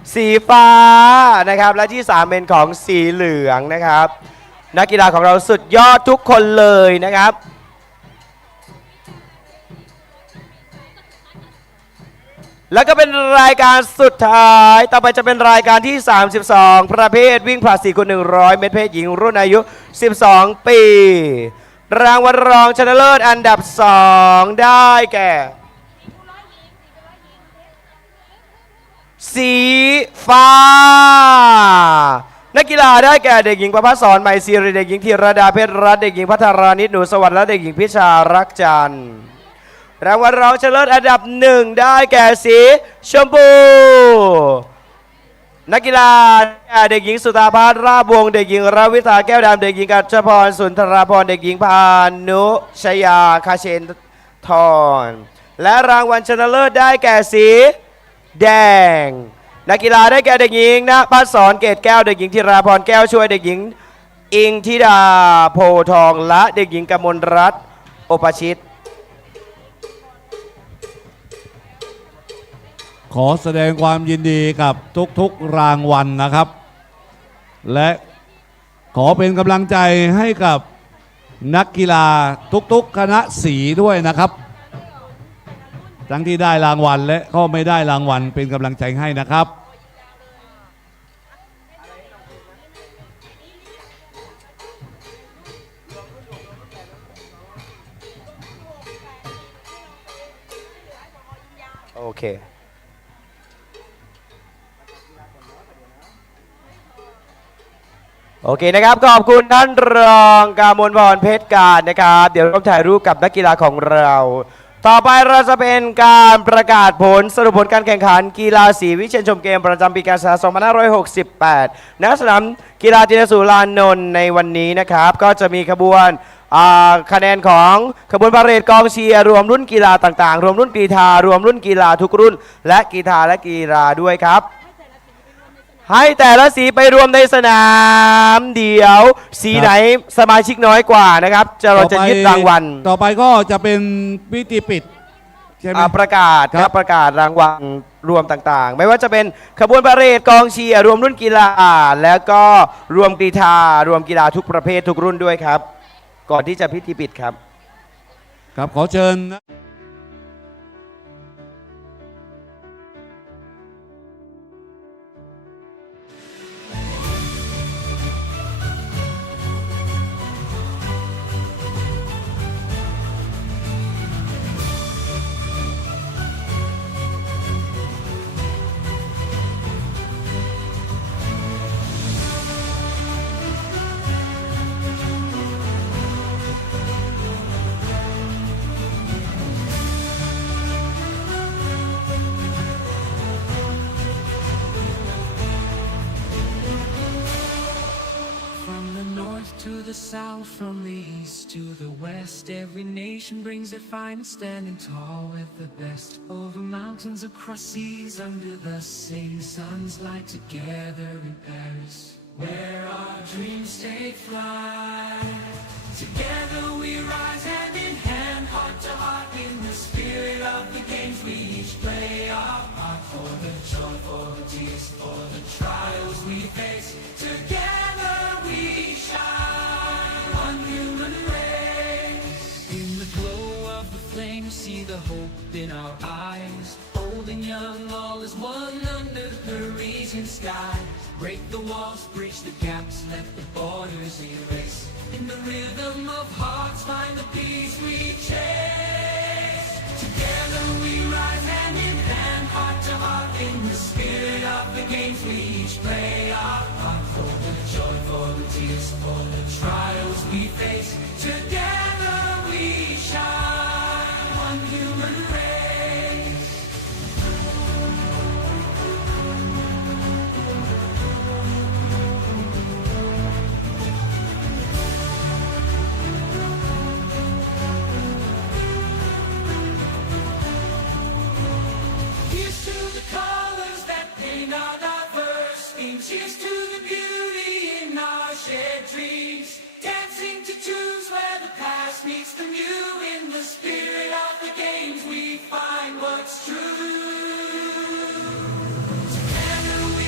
สีฟ้านะครับและที่ 3 เป็นของสีเหลืองนะครับนักกีฬาของเราสุดยอดทุกคนเลยนะครับแล้วก็เป็นรายการสุดท้ายต่อไปจะเป็นรายการที่ 32 ประเภทวิ่งผลัด4 คูณ 100 เมตรเพศหญิงรุ่นอายุ 12 ปี รางวัลรองชนะเลิศอันดับ 2 ได้แก่สีฟ้านักกีฬาได้แก่เด็กหญิงประภาสรใหม่ศิริเด็กหญิงธีรดาเพชรรัตน์เด็กหญิงพัทรานิชหนูสวัสดิ์และเด็กหญิงพิชารักจันทร์รางวัลรองชนะเลิศอันดับ 1 ได้แก่สีชมพูนักกีฬาเด็กหญิงสุตาภาสราบวงศ์เด็กหญิงราวิธาแก้วดำเด็กหญิงกัญจพรสุนทราพรเด็กหญิงพานุชยาคาเชนทรและรางวัลชนะเลิศได้แก่สีแดงนักกีฬาได้แก่เด็กหญิงณภัสสรเกตแก้วเด็กหญิงธีราพรแก้วช่วยเด็กหญิงอิงธิดาโพทองและเด็กหญิงกมลรัตน์โอปชิตขอแสดงความยินดีกับทุกๆรางวัลนะครับและขอเป็นกำลังใจให้กับนักกีฬาทุกๆคณะสีด้วยนะครับทั้งที่ได้รางวัลและก็ไม่ได้รางวัลเป็นกำลังใจให้นะครับโอเคโอเคนะครับขอบคุณท่านรองกามลพรเพชรการนะครับเดี๋ยวเราถ่ายรูปกับนักกีฬาของเราต่อไปเราจะเป็นการประกาศผลสรุปผลการแข่งขันกีฬาสีวิเชียรชมเกมประจำปีการศึกษา 2568 ณ สนามกีฬาจินสุรานนท์ในวันนี้นะครับก็จะมีขบวนคะแนนของขบวนพาเหรดกองเชียร์รวมรุ่นกีฬาต่างๆรวมรุ่นกรีฑารวมรุ่นกีฬาทุกรุ่นและกีฬาและกีฬาด้วยครับให้แต่ละสีไปรวมในสนามเดี๋ยวสีไหนสมาชิกน้อยกว่านะครับเราจะยึดรางวัลต่อไปก็จะเป็นพิธีปิดใช่ไหมประกาศครับประกาศรางวัลรวมต่างๆไม่ว่าจะเป็นขบวนพาเหรดกองเชียร์รวมรุ่นกีฬาแล้วก็รวมกรีฑารวมกีฬาทุกประเภททุกรุ่นด้วยครับก่อนที่จะพิธีปิดครับครับขอเชิญto the south, from the east to the west, every nation brings their finest, standing tall with the best. Over mountains, across seas, under the same sun's light, together in Paris, where our dreams take flight. Together we rise hand in hand, heart to heart, in the spirit of the games. We each play our part for the joy, for the tears, for the trials we face. Together we shine, one human race. In the glow of the flame, see the hope in our eyes. Old and young, all is one under the Parisian sky. Break the walls, bridge the gaps, let the borders erase. In the rhythm of hearts, find the peace we chase. Together we rise hand in hand, heart to heart, in the spirit of the games. We each play our part for the joy, for the tears, for the trials we face. Together we shine, one human race. Here's to the colors that paint our diverse themes. Here's to the beauty in our shared dreams. Dancing to tunes where the past meets the new. In the spirit of the games we find what's true. Together we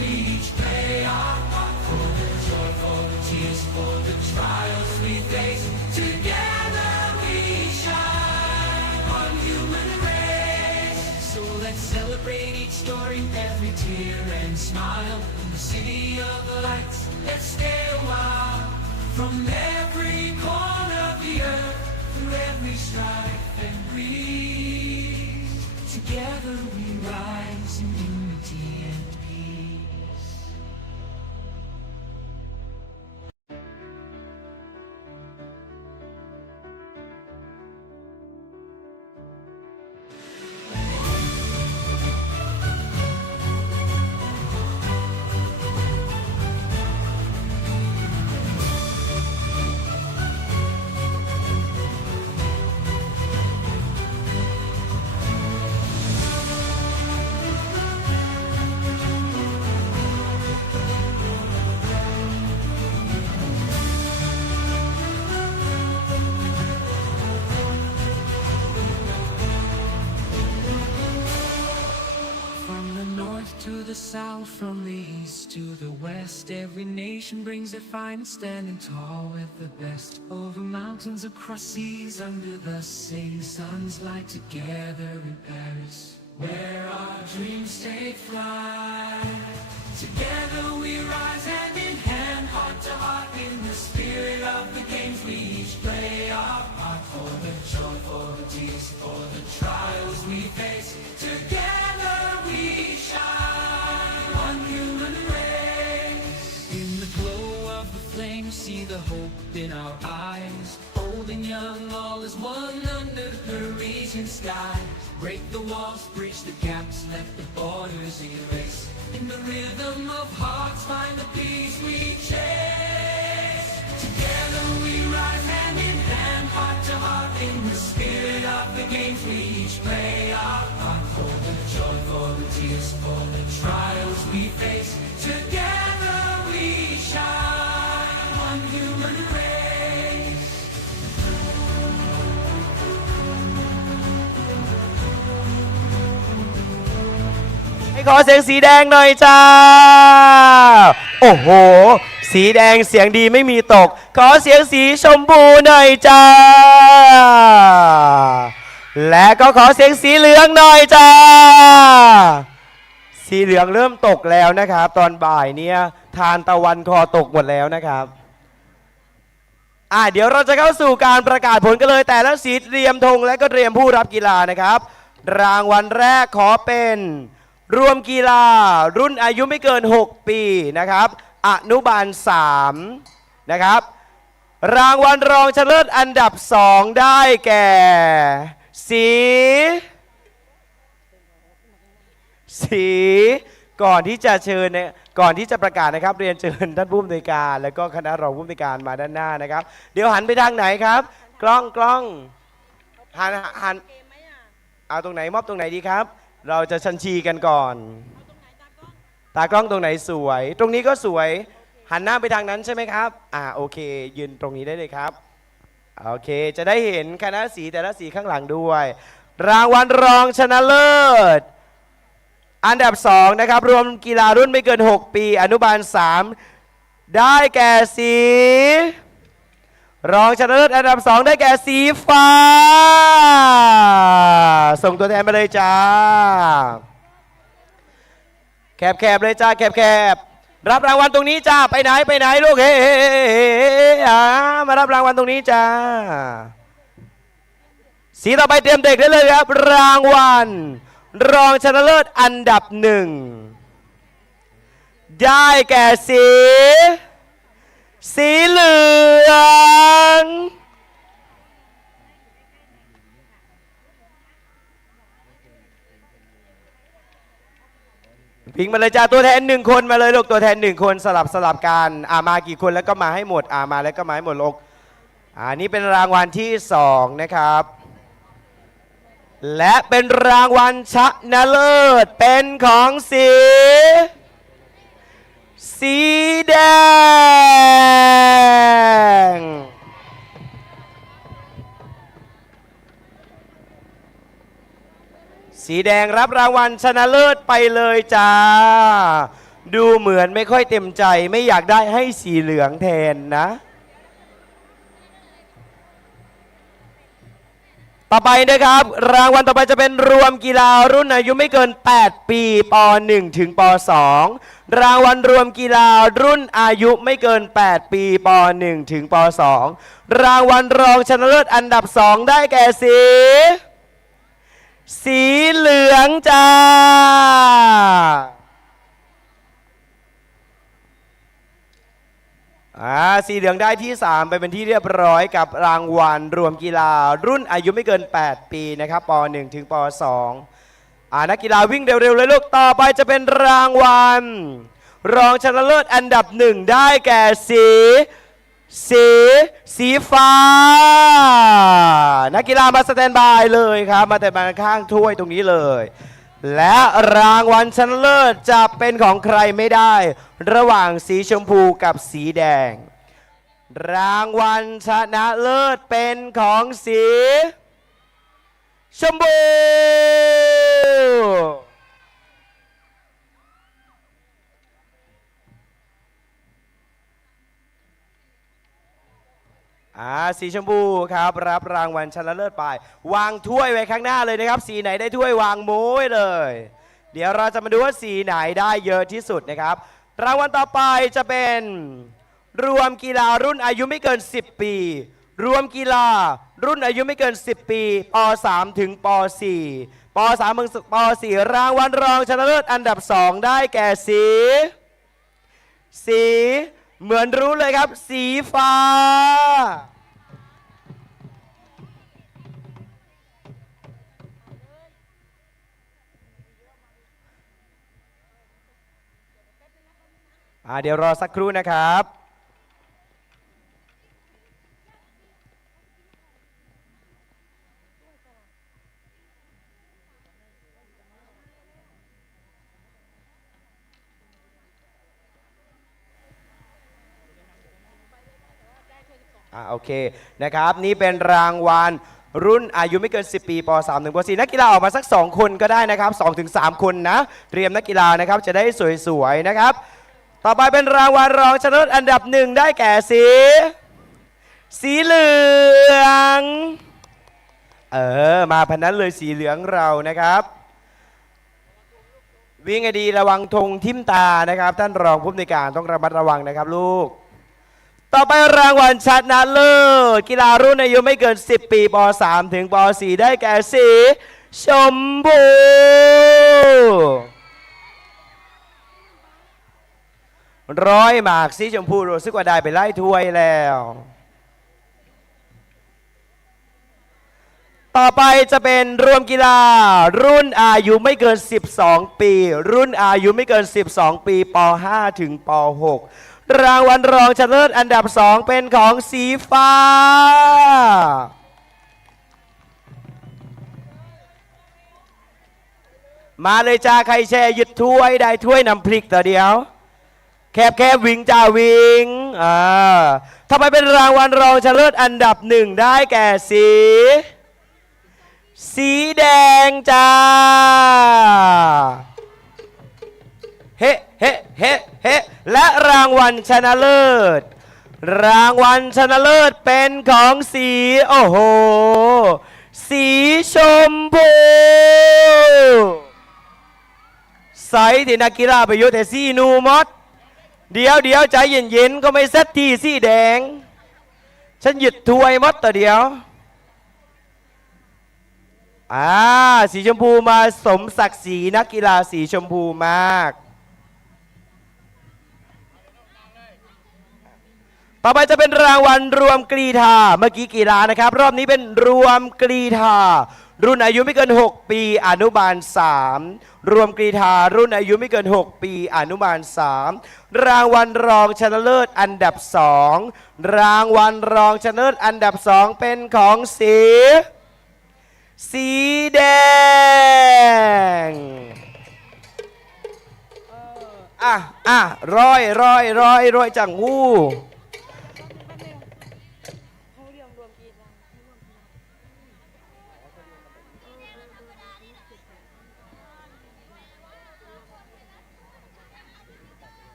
we each play our part. For the joy, for the tears, for the trials we face. Together we shine, one human race. So let's celebrate each story, every tear and smile. In the city of lights, let's stay a while. From every corner of the earth, through every strife and breeze, together we rise in unity and peace. To the south, from the east to the west, every nation brings their finest, standing tall with the best. Over mountains, across seas, under the same sun's light, together in Paris, where our dreams take flight. Together we rise hand in hand, heart to heart, in the spirit of the games. We each play our part, for the joy, for the tears, for the trials we face. Together we shine, one human race. In the glow of the flame, see the hope in our eyes. Old and young, all is one under Parisian skies. Break the walls, bridge the gaps, let the borders erase. In the rhythm of hearts, find the peace we chase. Together we rise hand in hand, heart to heart, in the spirit of the games. We each play our part, for the joy, for the tears, for the trials we face. Together we shine, one human race. ให้ขอเสียงสีแดงหน่อยจ้า โอ้โห สีแดงเสียงดีไม่มีตก ขอเสียงสีชมพูหน่อยจ้า และก็ขอเสียงสีเหลืองหน่อยจ้า สีเหลืองเริ่มตกแล้วนะครับ ตอนบ่ายเนี่ยทานตะวันคอตกหมดแล้วนะครับเดี๋ยวเราจะเข้าสู่การประกาศผลกันเลย แต่ละสีเตรียมธงและก็เตรียมผู้รับกีฬานะครับ รางวัลแรกขอเป็นรวมกีฬารุ่นอายุไม่เกิน6ปีนะครับอนุบาล3นะครับรางวัลรองชนะเลิศอันดับ2ได้แก่สีก่อนที่จะเชิญก่อนที่จะประกาศนะครับเรียนเชิญท่านผู้อำนวยการและก็คณะรองผู้อำนวยการมาด้านหน้านะครับเดี๋ยวหันไปทางไหนครับกล้องหันเอาตรงไหนมอบตรงไหนดีครับเราจะชันชีกันก่อนตากล้องตรงไหนสวยตรงนี้ก็สวยหันหน้าไปทางนั้นใช่ไหมครับโอเคยืนตรงนี้ได้เลยครับโอเคจะได้เห็นคณะสีแต่ละสีข้างหลังด้วยรางวัลรองชนะเลิศอันดับ2นะครับรวมกีฬารุ่นไม่เกิน6ปีอนุบาล3ได้แก่สีรองชนะเลิศอันดับ2ได้แก่สีฟ้าส่งตัวแทนมาเลยจ้าแคบเลยจ้าแคบรับรางวัลตรงนี้จ้าไปไหนลูกเฮ้มารับรางวัลตรงนี้จ้าสีต่อไปเตรียมเด็กได้เลยครับรางวัลรองชนะเลิศอันดับ1ได้แก่สีเหลืองพิงมาเลยจ้าตัวแทน1คนมาเลยลูกตัวแทน1คนสลับกันมากี่คนแล้วก็มาให้หมดมาแล้วก็มาให้หมดลูกนี่เป็นรางวัลที่2นะครับและเป็นรางวัลชนะเลิศเป็นของสีแดงสีแดงรับรางวัลชนะเลิศไปเลยจ้า ดูเหมือนไม่ค่อยเต็มใจไม่อยากได้ให้สีเหลืองแทนนะ ต่อไปนะครับรางวัลต่อไปจะเป็นรวมกีฬารุ่นอายุไม่เกิน 8 ปีป .1 ถึงป .2 รางวัลรวมกีฬารุ่นอายุไม่เกิน 8 ปีป .1 ถึงป .2 รางวัลรองชนะเลิศอันดับ 2 ได้แก่สีเหลืองจ้าสีเหลืองได้ที่ 3 ไปเป็นที่เรียบร้อยกับรางวัลรวมกีฬารุ่นอายุไม่เกิน 8 ปีนะครับป .1 ถึงป .2 นักกีฬาวิ่งเร็วๆเลยลูกต่อไปจะเป็นรางวัลรองชนะเลิศอันดับ 1 ได้แก่สีฟ้านักกีฬามาสแตนบายเลยครับมาแต่บายข้างถ้วยตรงนี้เลยและรางวัลชนะเลิศจะเป็นของใครไม่ได้ระหว่างสีชมพูกับสีแดงรางวัลชนะเลิศเป็นของสีชมพูสีชมพูครับรับรางวัลชนะเลิศไปวางถ้วยไว้ข้างหน้าเลยนะครับสีไหนได้ถ้วยวางมุ้ยเลยเดี๋ยวเราจะมาดูว่าสีไหนได้เยอะที่สุดนะครับรางวัลต่อไปจะเป็นรวมกีฬารุ่นอายุไม่เกิน 10 ปีรวมกีฬารุ่นอายุไม่เกิน 10 ปีป .3 ถึงป .4 ป .3 ถึงป .4 รางวัลรองชนะเลิศอันดับ 2 ได้แก่สีเหมือนรู้เลยครับสีฟ้าเดี๋ยวรอสักครู่นะครับโอเคนะครับนี่เป็นรางวัลรุ่นอายุไม่เกิน 10 ปีป .3 ถึงป .4 นักกีฬาออกมาสัก2คนก็ได้นะครับ 2-3 คนนะเตรียมนักกีฬานะครับจะได้สวยๆนะครับต่อไปเป็นรางวัลรองชนะเลิศอันดับ 1ได้แก่สีเหลืองมาพันนั้นเลยสีเหลืองเรานะครับวิ่งให้ดีระวังธงทิ่มตานะครับท่านรองผู้อำนวยการต้องระมัดระวังนะครับลูกต่อไปรางวัลชนะเลิศกีฬารุ่นอายุไม่เกิน 10 ปีป .3 ถึงป .4 ได้แก่สีชมพูร้อยหมากสีชมพูรู้สึกว่าได้ไปไล่ถ้วยแล้วต่อไปจะเป็นรวมกีฬารุ่นอายุไม่เกิน 12 ปีรุ่นอายุไม่เกิน 12 ปีป .5 ถึงป .6 รางวัลรองชนะเลิศอันดับ 2 เป็นของสีฟ้ามาเลยจ้าใครแช่ยึดถ้วยได้ถ้วยน้ำพริกต่อเดียวแคบวิ่งจ้าวิ่งทำไมเป็นรางวัลรองชนะเลิศอันดับ 1ได้แก่สีแดงจ้าเฮ้และรางวัลชนะเลิศรางวัลชนะเลิศเป็นของสีโอ้โหสีชมพูใส่ที่นักกีฬาไปโยแต่สีนูมดเดี๋ยวใจเย็นๆก็ไม่เซตที่สีแดงฉันหยุดถ้วยมดแต่เดียวสีชมพูมาสมศักดิ์ศรีนักกีฬาสีชมพูมากต่อไปจะเป็นรางวัลรวมกรีฑาเมื่อกี้กีฬานะครับรอบนี้เป็นรวมกรีฑารุ่นอายุไม่เกิน 6 ปีอนุบาล 3รวมกรีฑารุ่นอายุไม่เกิน 6 ปีอนุบาล 3รางวัลรองชนะเลิศอันดับ 2รางวัลรองชนะเลิศอันดับ 2เป็นของสีแดงร้อยจังหู้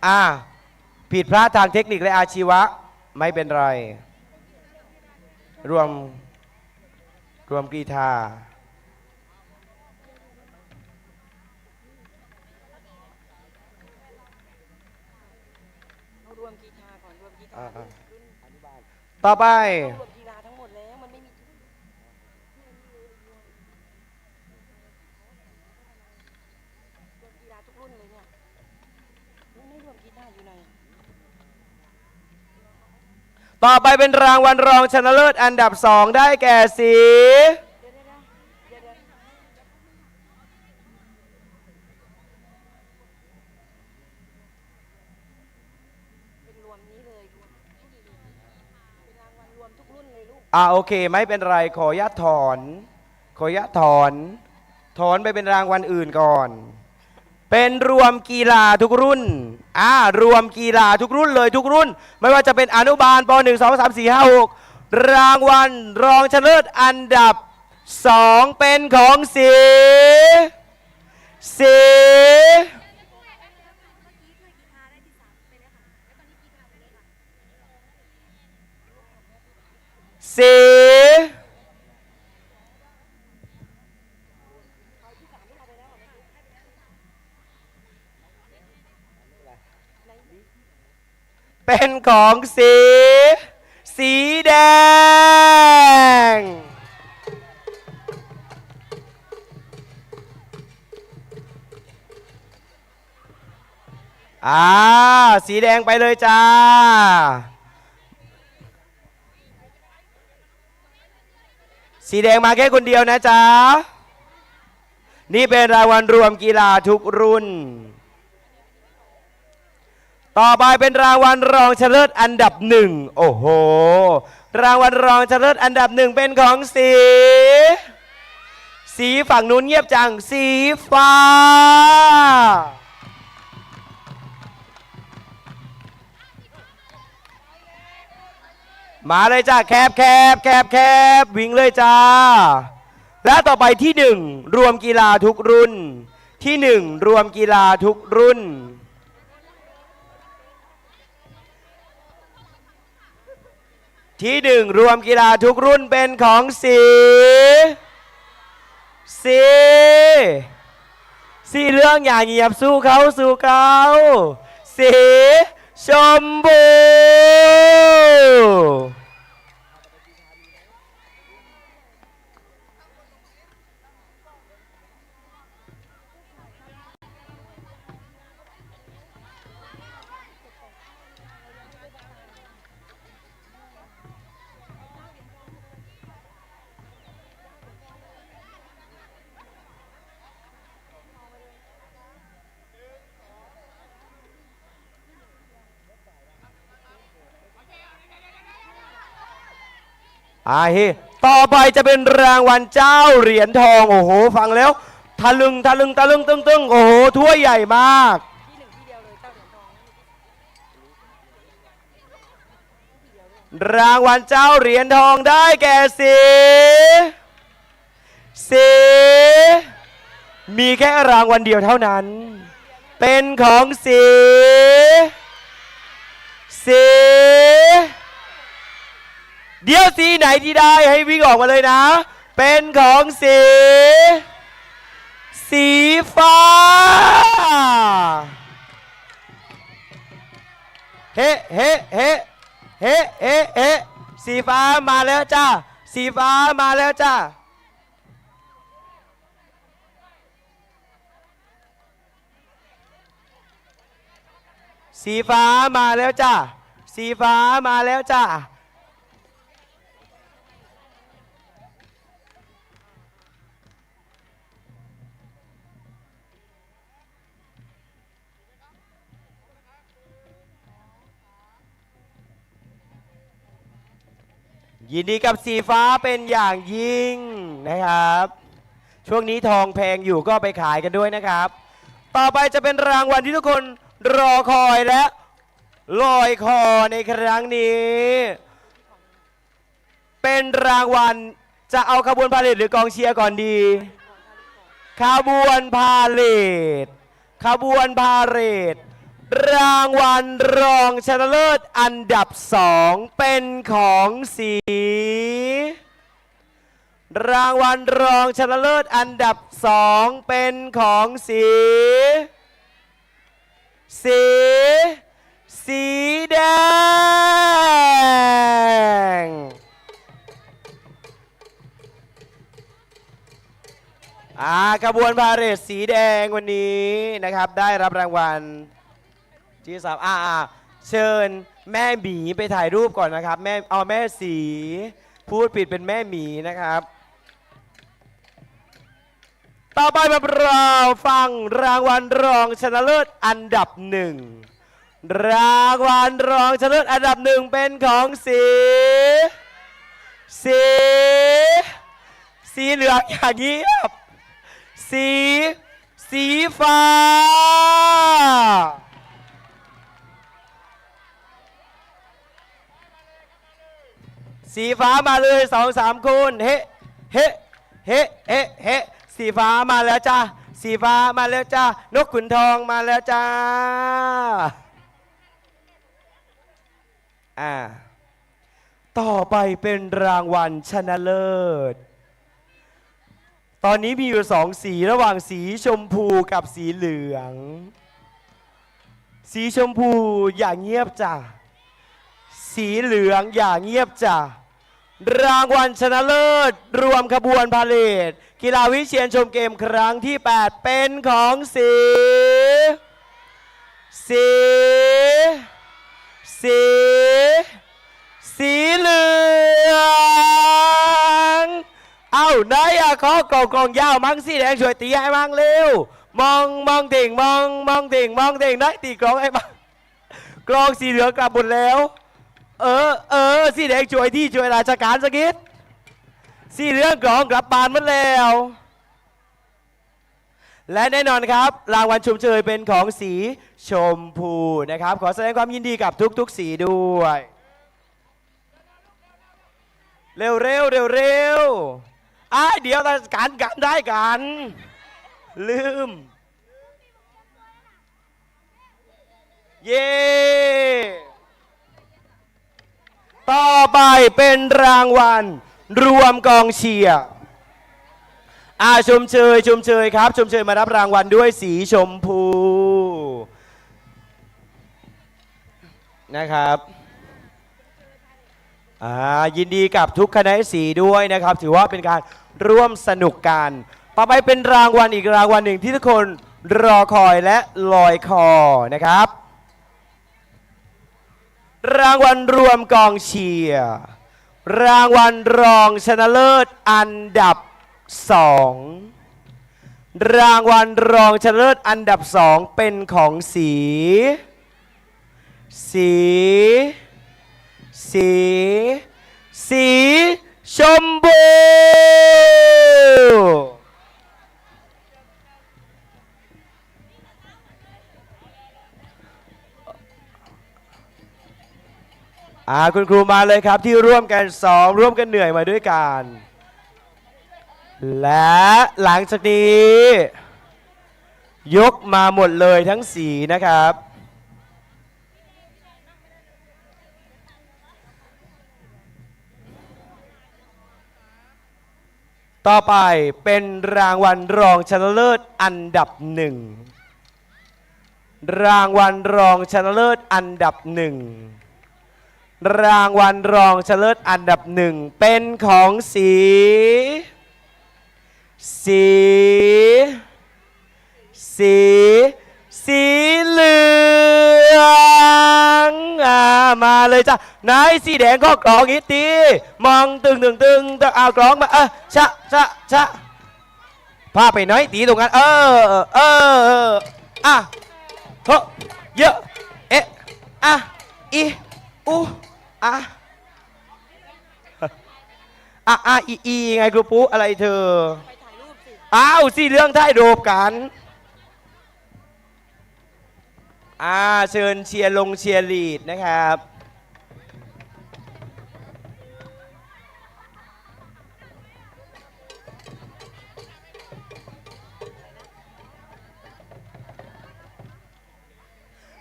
ผิดพลาดทางเทคนิคและอาชีวะไม่เป็นไร รวมกรีฑาต่อไปเป็นรางวัลรองชนะเลิศอันดับ 2 ได้แก่สีโอเคไม่เป็นไรขออนุญาตถอนไปเป็นรางวัลอื่นก่อนเป็นรวมกีฬาทุกรุ่นรวมกีฬาทุกรุ่นเลยทุกรุ่นไม่ว่าจะเป็นอนุบาลป .1 2 3 4 5 6 รางวัลรองชนะเลิศอันดับ 2 เป็นของสีเป็นของสีแดงสีแดงไปเลยจ้าสีแดงมาแค่คนเดียวนะจ๊ะนี่เป็นรางวัลรวมกีฬาทุกรุ่นต่อไปเป็นรางวัลรองชนะเลิศอันดับ 1โอ้โหรางวัลรองชนะเลิศอันดับ 1เป็นของสีฝั่งนู้นเงียบจังสีฟ้ามาเลยจ้าแคบวิ่งเลยจ้าและต่อไปที่1รวมกีฬาทุกรุ่นที่1รวมกีฬาทุกรุ่นที่1รวมกีฬาทุกรุ่นเป็นของสีเรื่องอย่าเงียบสู้เขาสีชมพูต่อไปจะเป็นรางวัลเจ้าเหรียญทองโอ้โหฟังแล้วทะลึงตึงโอ้โหถ้วยใหญ่มากรางวัลเจ้าเหรียญทองได้แก่สีมีแค่รางวัลเดียวเท่านั้นเป็นของสีเดี๋ยวสีไหนที่ได้ให้วิ่งออกมาเลยนะเป็นของสีฟ้าเฮ้สีฟ้ามาแล้วจ้าสีฟ้ามาแล้วจ้าสีฟ้ามาแล้วจ้าสีฟ้ามาแล้วจ้ายินดีกับสีฟ้าเป็นอย่างยิ่งนะครับช่วงนี้ทองแพงอยู่ก็ไปขายกันด้วยนะครับต่อไปจะเป็นรางวัลที่ทุกคนรอคอยและลอยคอในครั้งนี้เป็นรางวัลจะเอาขบวนพาเหรดหรือกองเชียร์ก่อนดีขบวนพาเหรด รางวัลรองชนะเลิศอันดับ2เป็นของสีรางวัลรองชนะเลิศอันดับ2เป็นของสีแดงขบวนพาเหรดสีแดงวันนี้นะครับได้รับรางวัลที่3เชิญแม่หมีไปถ่ายรูปก่อนนะครับแม่สีพูดผิดเป็นแม่หมีนะครับต่อไปมาเราฟังรางวัลรองชนะเลิศอันดับ1รางวัลรองชนะเลิศอันดับ1เป็นของสีเหลืองอย่างเงียบสีฟ้ามาเลย2-3คนเฮ้สีฟ้ามาแล้วจ้าสีฟ้ามาแล้วจ้านกขุนทองมาแล้วจ้าต่อไปเป็นรางวัลชนะเลิศตอนนี้มีอยู่2สีระหว่างสีชมพูกับสีเหลืองสีชมพูอย่างเงียบจ้ะสีเหลืองอย่างเงียบจ้ะรางวัลชนะเลิศรวมขบวนพาเหรดกีฬาวิเชียรชมเกมครั้งที่8เป็นของสีเหลืองไหนขอกองยาวมั่งสีแดงช่วยตีให้มั่งเร็วมองติ่งได้ตีกลองให้มั่งกลองสีเหลืองกลับหมดแล้วสีแดงช่วยราชการสักนิดสีเหลืองกลองกลับบ้านหมดแล้วและแน่นอนครับรางวัลชมเชยเป็นของสีชมพูนะครับขอแสดงความยินดีกับทุกสีด้วยเร็วเดี๋ยวกันได้กันลืมเย้ต่อไปเป็นรางวัลรวมกองเชียร์ชมเชยครับชมเชยมารับรางวัลด้วยสีชมพูนะครับยินดีกับทุกคณะสีด้วยนะครับถือว่าเป็นการร่วมสนุกกันต่อไปเป็นรางวัลอีกรางวัลหนึ่งที่ทุกคนรอคอยและลอยคอนะครับรางวัลรวมกองเชียร์รางวัลรองชนะเลิศอันดับ2รางวัลรองชนะเลิศอันดับ2เป็นของสีชมพูคุณครูมาเลยครับที่ร่วมกันซ้อมร่วมกันเหนื่อยมาด้วยกันและหลังจากนี้ยกมาหมดเลยทั้งสีนะครับต่อไปเป็นรางวัลรองชนะเลิศอันดับ1รางวัลรองชนะเลิศอันดับ1รางวัลรองชนะเลิศอันดับ1เป็นของสีเหลืองมาเลยจ้ะไหนสีแดงก็กรองอีกทีมองตึงเอากรองมาชะพาไปน้อยตีตรงนั้นเยอะอีไงครูปุ๊อะไรเธอสีเหลืองถ่ายรูปกันเชิญเชียร์ลีดนะครับ ต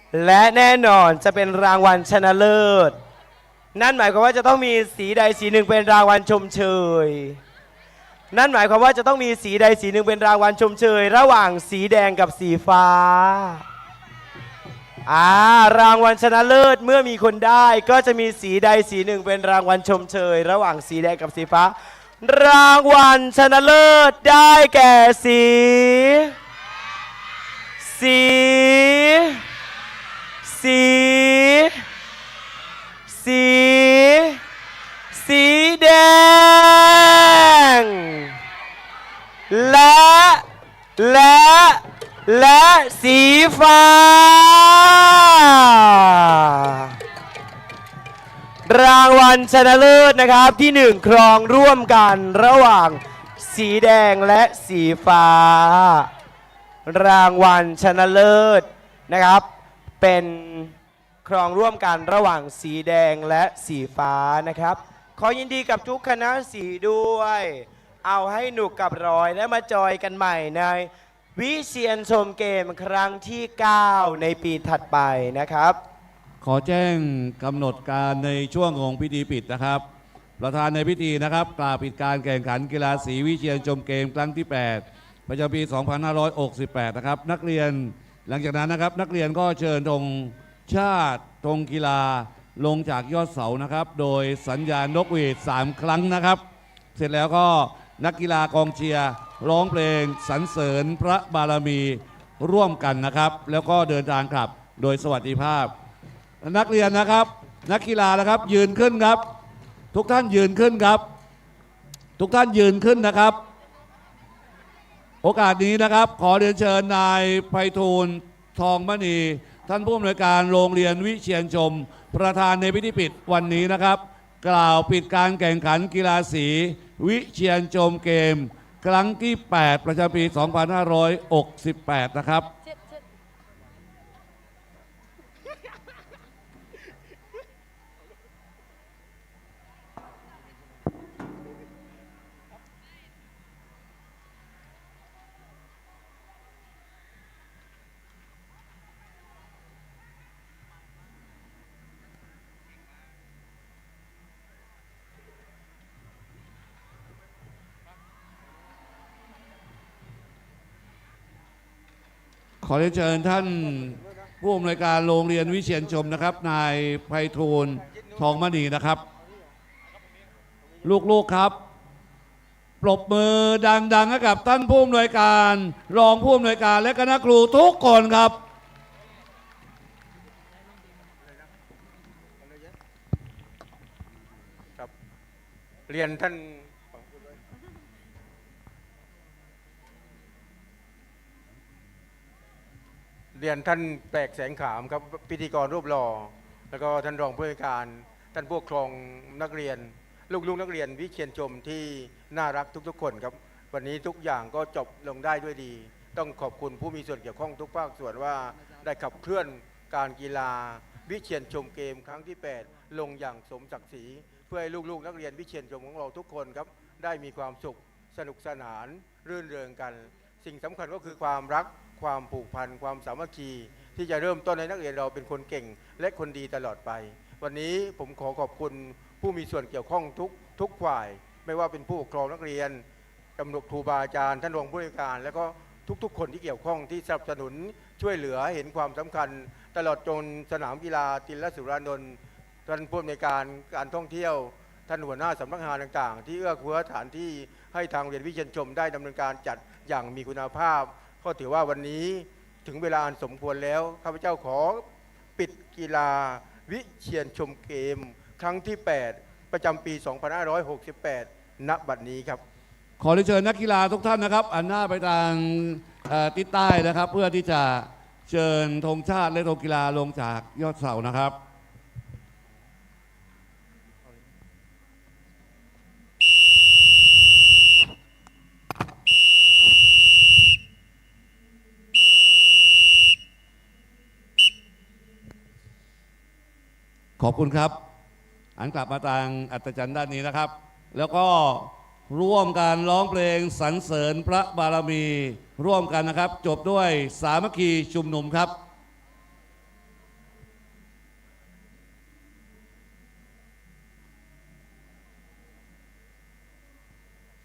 และแน่นอนจะเป็นรางวัลชนะเลิศนั่นหมายความว่าจะต้องมีสีใดสีหนึ่งเป็นรางวัลชมเชยนั่นหมายความว่าจะต้องมีสีใดสีหนึ่งเป็นรางวัลชมเชยระหว่างสีแดงกับสีฟ้ารางวัลชนะเลิศเมื่อมีคนได้ก็จะมีสีใดสีหนึ่งเป็นรางวัลชมเชยระหว่างสีแดงกับสีฟ้ารางวัลชนะเลิศได้แก่สีแดงและสีฟ้ารางวัลชนะเลิศนะครับที่หนึ่งครองร่วมกันระหว่างสีแดงและสีฟ้ารางวัลชนะเลิศนะครับเป็นครองร่วมกันระหว่างสีแดงและสีฟ้านะครับขอยินดีกับทุกคณะสีด้วยเอาให้หนุกกับรอยและมาจอยกันใหม่ในวิเชียรชมเกมครั้งที่ 9 ในปีถัดไปนะครับขอแจ้งกำหนดการในช่วงของพิธีปิดนะครับประธานในพิธีนะครับกล่าวปิดการแข่งขันกีฬาสีวิเชียรชมเกมครั้งที่ 8 ประจำปี 2568 นะครับนักเรียนหลังจากนั้นนะครับนักเรียนก็เชิญธงชาติธงกีฬาลงจากยอดเสานะครับโดยสัญญาณนกหวีด3 ครั้งนะครับเสร็จแล้วก็นักกีฬากองเชียร์ร้องเพลงสรรเสริญพระบารมีร่วมกันนะครับแล้วก็เดินทางกลับโดยสวัสดิภาพนักเรียนนะครับนักกีฬานะครับยืนขึ้นครับทุกท่านยืนขึ้นครับทุกท่านยืนขึ้นนะครับโอกาสนี้นะครับขอเรียนเชิญนายไพฑูรย์ทองมณีท่านผู้อำนวยการโรงเรียนวิเชียรชมประธานในพิธีปิดวันนี้นะครับกล่าวปิดการแข่งขันกีฬาสีวิเชียรชมเกมครั้งที่ 8 ประจำปี 2568 นะครับขอเรียนเชิญท่านผู้อำนวยการโรงเรียนวิเชียรชมนะครับนายไพฑูรย์ทองมณีนะครับลูกๆครับปรบมือดังๆให้กับท่านผู้อำนวยการรองผู้อำนวยการและคณะครูทุกคนครับเรียนท่านแปลกแสงขามครับพิธีกรรูปหล่อแล้วก็ท่านรองผู้อำนวยการท่านผู้ปกครองนักเรียนลูกนักเรียนวิเชียรชมที่น่ารักทุกๆคนครับวันนี้ทุกอย่างก็จบลงได้ด้วยดีต้องขอบคุณผู้มีส่วนเกี่ยวข้องทุกภาคส่วนว่าได้ขับเคลื่อนการกีฬาวิเชียรชมเกมครั้งที่ 8 ลงอย่างสมศักดิ์ศรีเพื่อให้ลูกๆนักเรียนวิเชียรชมของเราทุกคนครับได้มีความสุขสนุกสนานรื่นเริงกันสิ่งสำคัญก็คือความรักความผูกพันความสามัคคีที่จะเริ่มต้นให้นักเรียนเราเป็นคนเก่งและคนดีตลอดไปวันนี้ผมขอขอบคุณผู้มีส่วนเกี่ยวข้องทุกฝ่ายไม่ว่าเป็นผู้ปกครองนักเรียนกำหนดครูบาอาจารย์ท่านรองผู้อำนวยการและก็ทุกๆคนที่เกี่ยวข้องที่สนับสนุนช่วยเหลือเห็นความสำคัญตลอดจนสนามกีฬาติลสุรานนท์ท่านผู้อำนวยการการท่องเที่ยวท่านหัวหน้าสำนักงานต่างๆที่เอื้อเฟื้อสถานที่ให้ทางเรียนวิเชียรชมได้ดำเนินการจัดอย่างมีคุณภาพก็ถือว่าวันนี้ถึงเวลาอันสมควรแล้วข้าพเจ้าขอปิดกีฬาวิเชียรชมเกมครั้งที่ 8 ประจำปี 2568 ณ บัดนี้ครับขอเรียนเชิญนักกีฬาทุกท่านนะครับอันหน้าไปทางทิศใต้นะครับเพื่อที่จะเชิญธงชาติและธงกีฬาลงจากยอดเสานะครับขอบคุณครับอันกลับมาทางอัศจรรย์ด้านนี้นะครับแล้วก็ร่วมกันร้องเพลงสรรเสริญพระบารมีร่วมกันนะครับจบด้วยสามัคคีชุมนุมครับ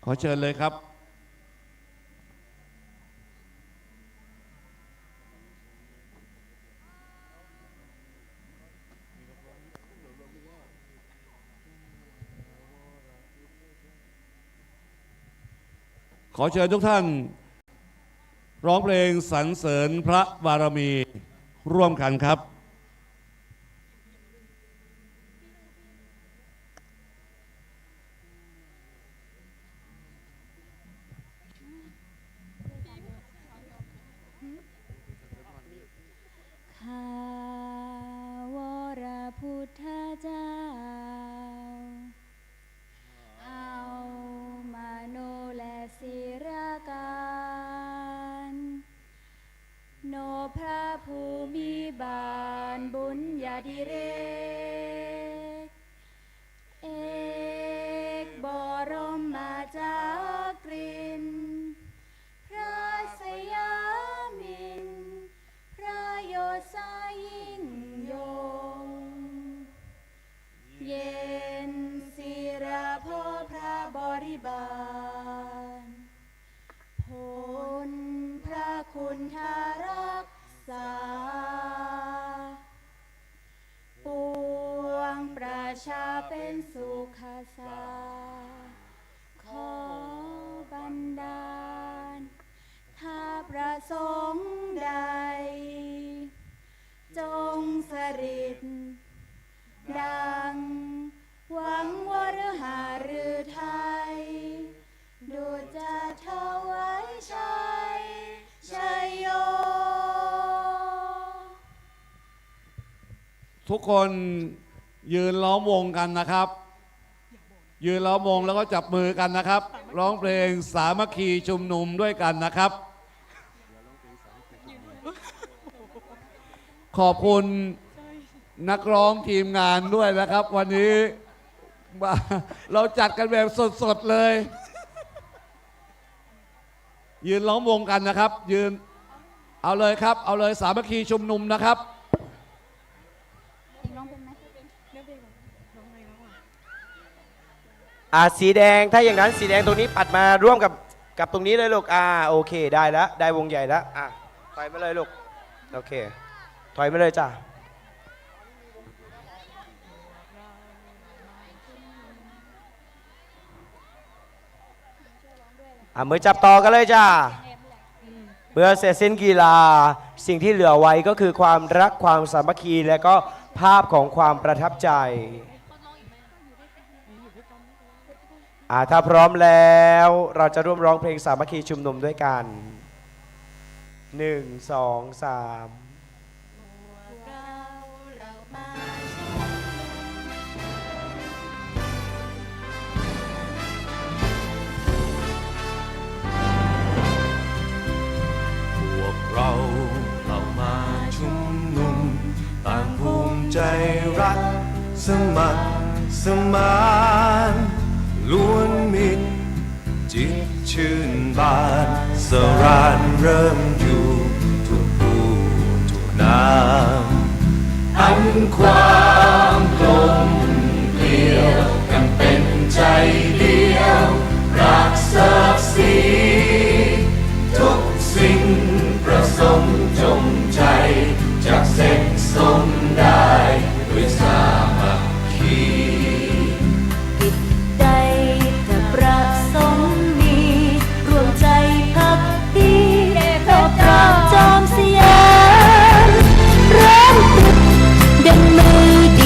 ขอเชิญเลยครับขอเชิญทุกท่านร้องเพลงสรรเสริญพระบารมีร่วมกันครับข้าวรพุทธเจ้าเอามาโนและศิรการโนพระภูมิบาลบุญญาธิเรกเอกบรมจากรินทร์พระสยามินทร์พระยศยิ่งยงเย็นศิระพ่อพระบริบาลผลพระคุณทารักษาปวงประชาเป็นสุขสาขอบันดาลถ้าประสงค์ใดจงสริดดังหวังวรหาฤทัยดูจะถวายชัยชัยโยทุกคนยืนล้อมวงกันนะครับยืนล้อมวงแล้วก็จับมือกันนะครับร้องเพลงสามัคคีชุมนุมด้วยกันนะครับขอบคุณนักร้องทีมงานด้วยนะครับวันนี้เราจัดกันแบบสดๆเลยยืนล้อมวงกันนะครับยืนเอาเลยครับเอาเลยสามัคคีชุมนุมนะครับสีแดงถ้าอย่างนั้นสีแดงตรงนี้ปัดมาร่วมกับตรงนี้เลยลูกโอเคได้แล้วได้วงใหญ่แล้วถอยมาเลยลูกโอเคถอยมาเลยจ้ะมือจับต่อกันเลยจ้าเมื่อเสร็จสิ้นกีฬาสิ่งที่เหลือไว้ก็คือความรักความสามัคคีและก็ภาพของความประทับใจถ้าพร้อมแล้วเราจะร่วมร้องเพลงสามัคคีชุมนุมด้วยกัน1 2 3เราเรามาชุมนุมต่างภูมิใจรักสมัครสมานล้วนมิตรจิตชื่นบานสรานเริ่มอยู่ทุกรูทุกนามอันความกลมเกลียวกันเป็นใจเดียวรักศักดิ์ศรีทุกสิ่งประสมจงใจจากเส้นสมได้ด้วยสามัคคีกิจใดจะประสงค์มีรวมใจพักดีต่อตราจอมสยามเริ่มติดดังมือ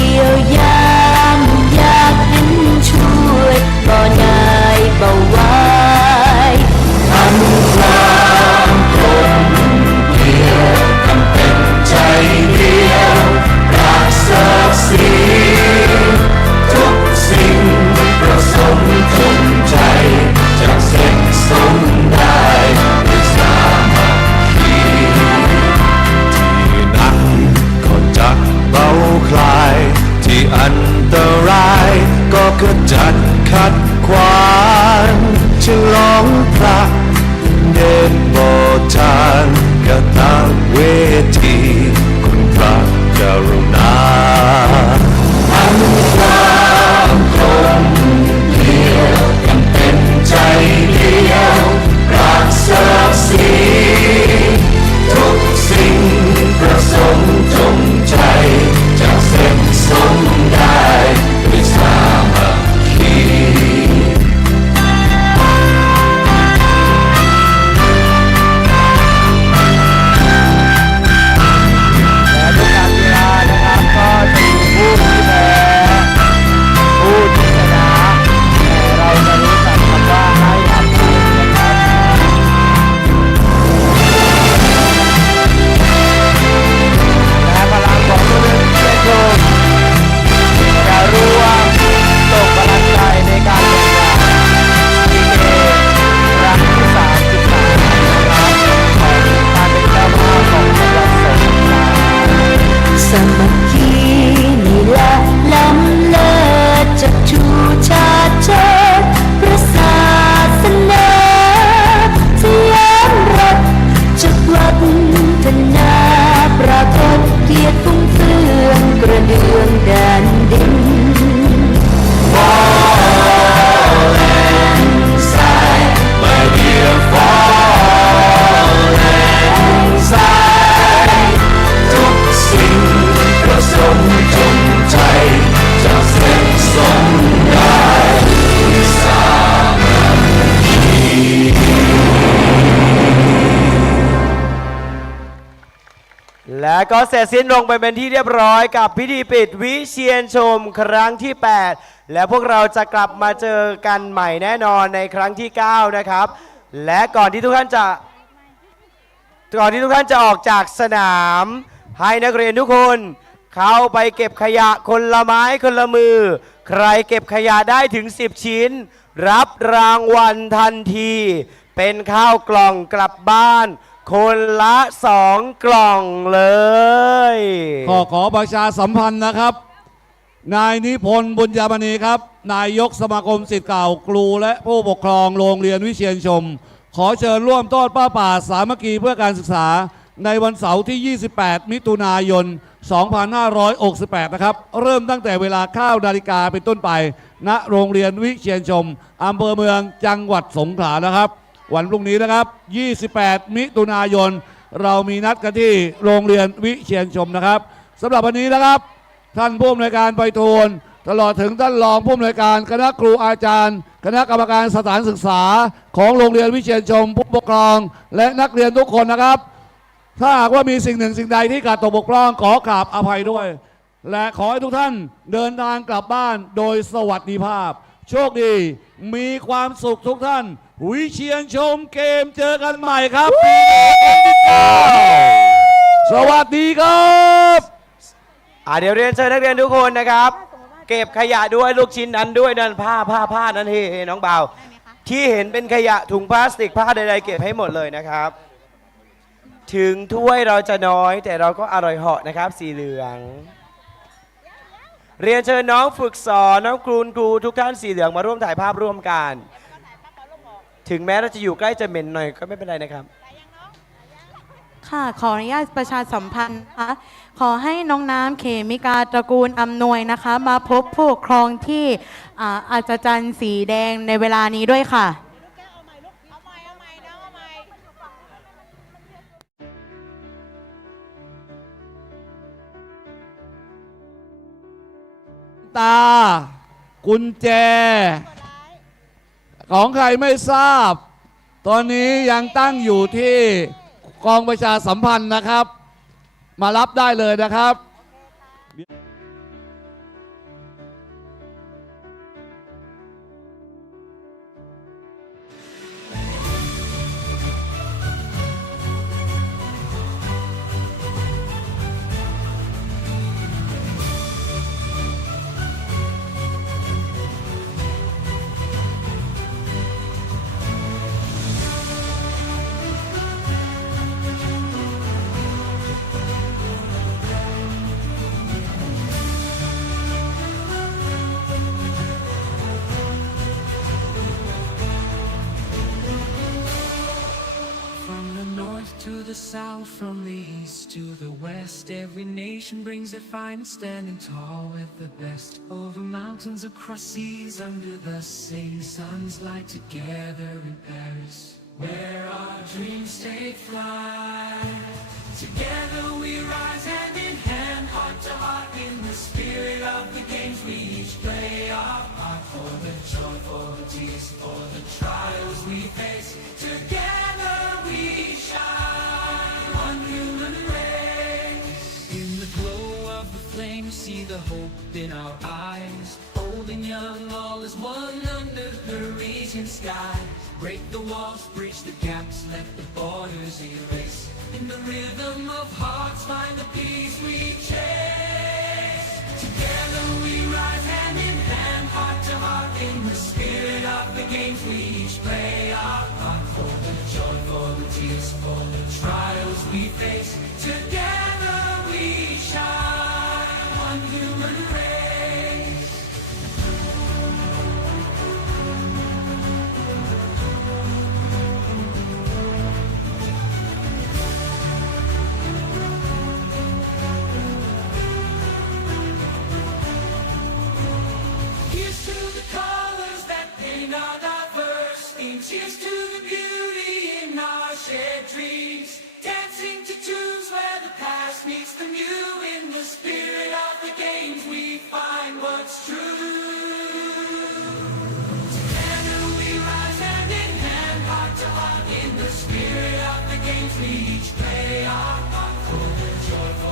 และก็เสร็จสิ้นลงไปเป็นที่เรียบร้อยกับพิธีปิดวิเชียรชมครั้งที่ 8 และพวกเราจะกลับมาเจอกันใหม่แน่นอนในครั้งที่ 9 นะครับและก่อนที่ทุกท่านจะออกจากสนามให้นักเรียนทุกคนเข้าไปเก็บขยะคนละไม้คนละมือใครเก็บขยะได้ถึง10 ชิ้นรับรางวัลทันทีเป็นข้าวกล่องกลับบ้านคนละ2 กล่องเลยขอประชาสัมพันธ์นะครับนายนิพนธ์บุญญามณีครับนายกสมาคมศิษย์เก่าครูและผู้ปกครองโรงเรียนวิเชียรชมขอเชิญร่วมทอดผ้าป่าสามัคคีเพื่อการศึกษาในวันเสาร์ที่ 28 มิถุนายน 2568 นะครับเริ่มตั้งแต่เวลา9 นาฬิกาเป็นต้นไปณโรงเรียนวิเชียรชมอำเภอเมืองจังหวัดสงขลานะครับวันพรุ่งนี้นะครับ 28 มิถุนายนเรามีนัดกันที่โรงเรียนวิเชียรชมนะครับสำหรับวันนี้นะครับท่านผู้อำนวยการไพฑูรย์ตลอดถึงท่านรองผู้อำนวยการคณะครูอาจารย์คณะกรรมการสถานศึกษาของโรงเรียนวิเชียรชมผู้ปกครองและนักเรียนทุกคนนะครับถ้าหากว่ามีสิ่งหนึ่งสิ่งใดที่ขาดตกบกพร่องขอกราบอภัยด้วยและขอให้ทุกท่านเดินทางกลับบ้านโดยสวัสดิภาพโชคดีมีความสุขทุกท่านวิเชียรชมเกมเจอกันใหม่ครับปีที่9สวัสดีครับเดี๋ยวเรียนเชิญนักเรียนทุกคนนะครับเก็บขยะด้วยลูกชิ้นนั้นด้วยนั่นผ้านั้นเฮ้น้องเบาที่เห็นเป็นขยะถุงพลาสติกผ้าใดๆเก็บให้หมดเลยนะครับถึงถ้วยเราจะน้อยแต่เราก็อร่อยเหาะนะครับสีเหลืองเรียนเชิญน้องฝึกสอนน้องครูทุกท่านสีเหลืองมาร่วมถ่ายภาพร่วมกันถึงแม้เราจะอยู่ใกล้จะเหม็นหน่อยก็ไม่เป็นไรนะครับค่ะขออนุญาตประชาสัมพันธ์นะคะขอให้น้องน้ำเขมิกาตระกูลอำนวยนะคะมาพบผู้ปกครองที่อัศจรรย์สีแดงในเวลานี้ด้วยค่ะตากุญแจของใครไม่ทราบตอนนี้ยังตั้งอยู่ที่กองประชาสัมพันธ์นะครับมารับได้เลยนะครับ To the south, from the east to the west, every nation brings their finest, standing tall with the best. Over mountains, across seas, under the same sun's light, together in Paris, where our dreams take flight. Together we rise hand in hand, heart to heart, in the spirit of the games. We each play our part for the joy, for the tears, for the trials we face. Together we shine, one human race. In the glow of the flame, see the hope in our eyes. Old and young, all is one under the Parisian sky. Break the walls, bridge the gaps, let the borders erase. In the rhythm of hearts, find the peace we chase. Together we rise hand in hand, heart to heart, in the spirit of the games. We each play our part for the joy, for the tears, for the trials we face. Together we shine, one human race. Here's to the colors that paint our diverse themes. Here's to the beauty in our shared dreams. Dancing to tunes where the past meets the new. In the spirit of the games we find what's true. Together we rise hand in hand, heart to heart. In the spirit of the games we each play our part for the joy.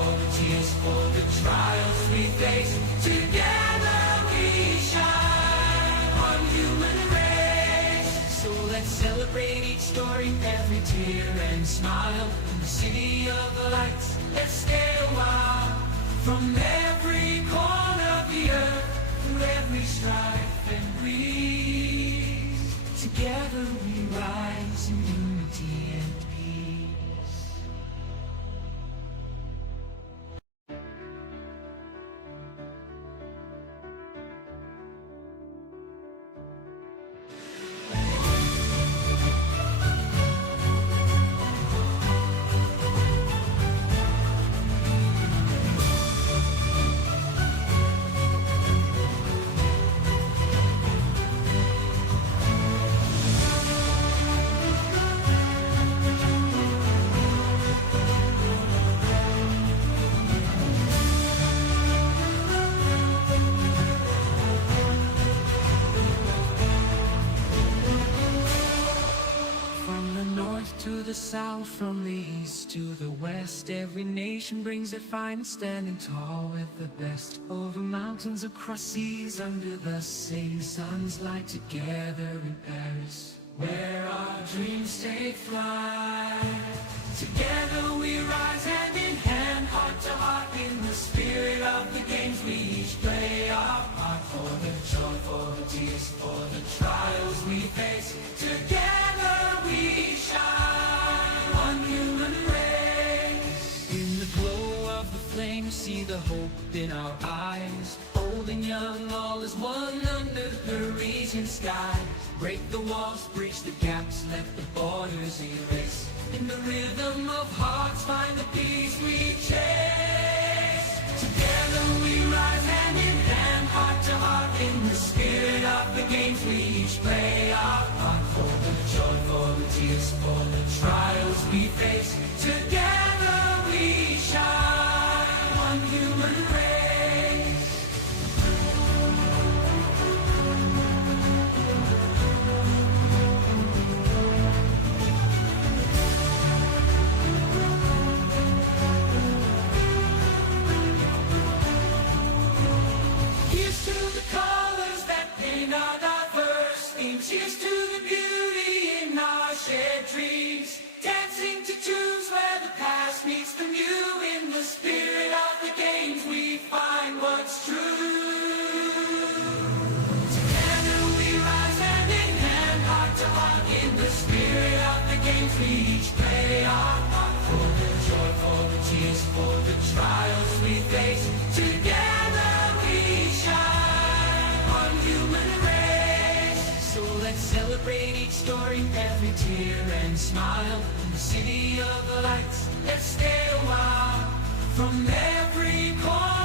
celebrate each story, every tear and smile. In the city of lights, let's stay a while. From every corner of the earth, through every strife and breeze, together we rise in unity and peace. To the south, from the east to the west, every nation brings their finest, standing tall with the best. Over mountains, across seas, under the same sun's light, together in Paris, where our dreams take flight. Together we rise hand in hand, heart to heart, in the spirit of the games. We each play our part, for the joy, for the tears, for the trials we face. Together we shine, one human race. In the glow of the flame, see the hope in our eyes. Old and young, all is one under the Parisian sky. Break the walls, bridge the gaps, let the borders erase. In the rhythm of hearts, find the peace we chase. Together we rise hand in hand, heart to heart, in the spirit of the games. We each play our part, for the joy, for the tears, for the trials we face. Together we shine, one human race. Here's to the colors that paint our diverse themes. Here's to the beauty in our shared dreams. Dancing to tunes where the past meets the new. In the spirit of the games, we find what's true. Together we rise hand in hand, heart to heart, in the spirit of the games. We each play our part, for the joy, for the tears, for the trials we face. Together we shine, one human race. So let's celebrate each story, every tear and smile. In the city of lights, let's stay a while. From every corner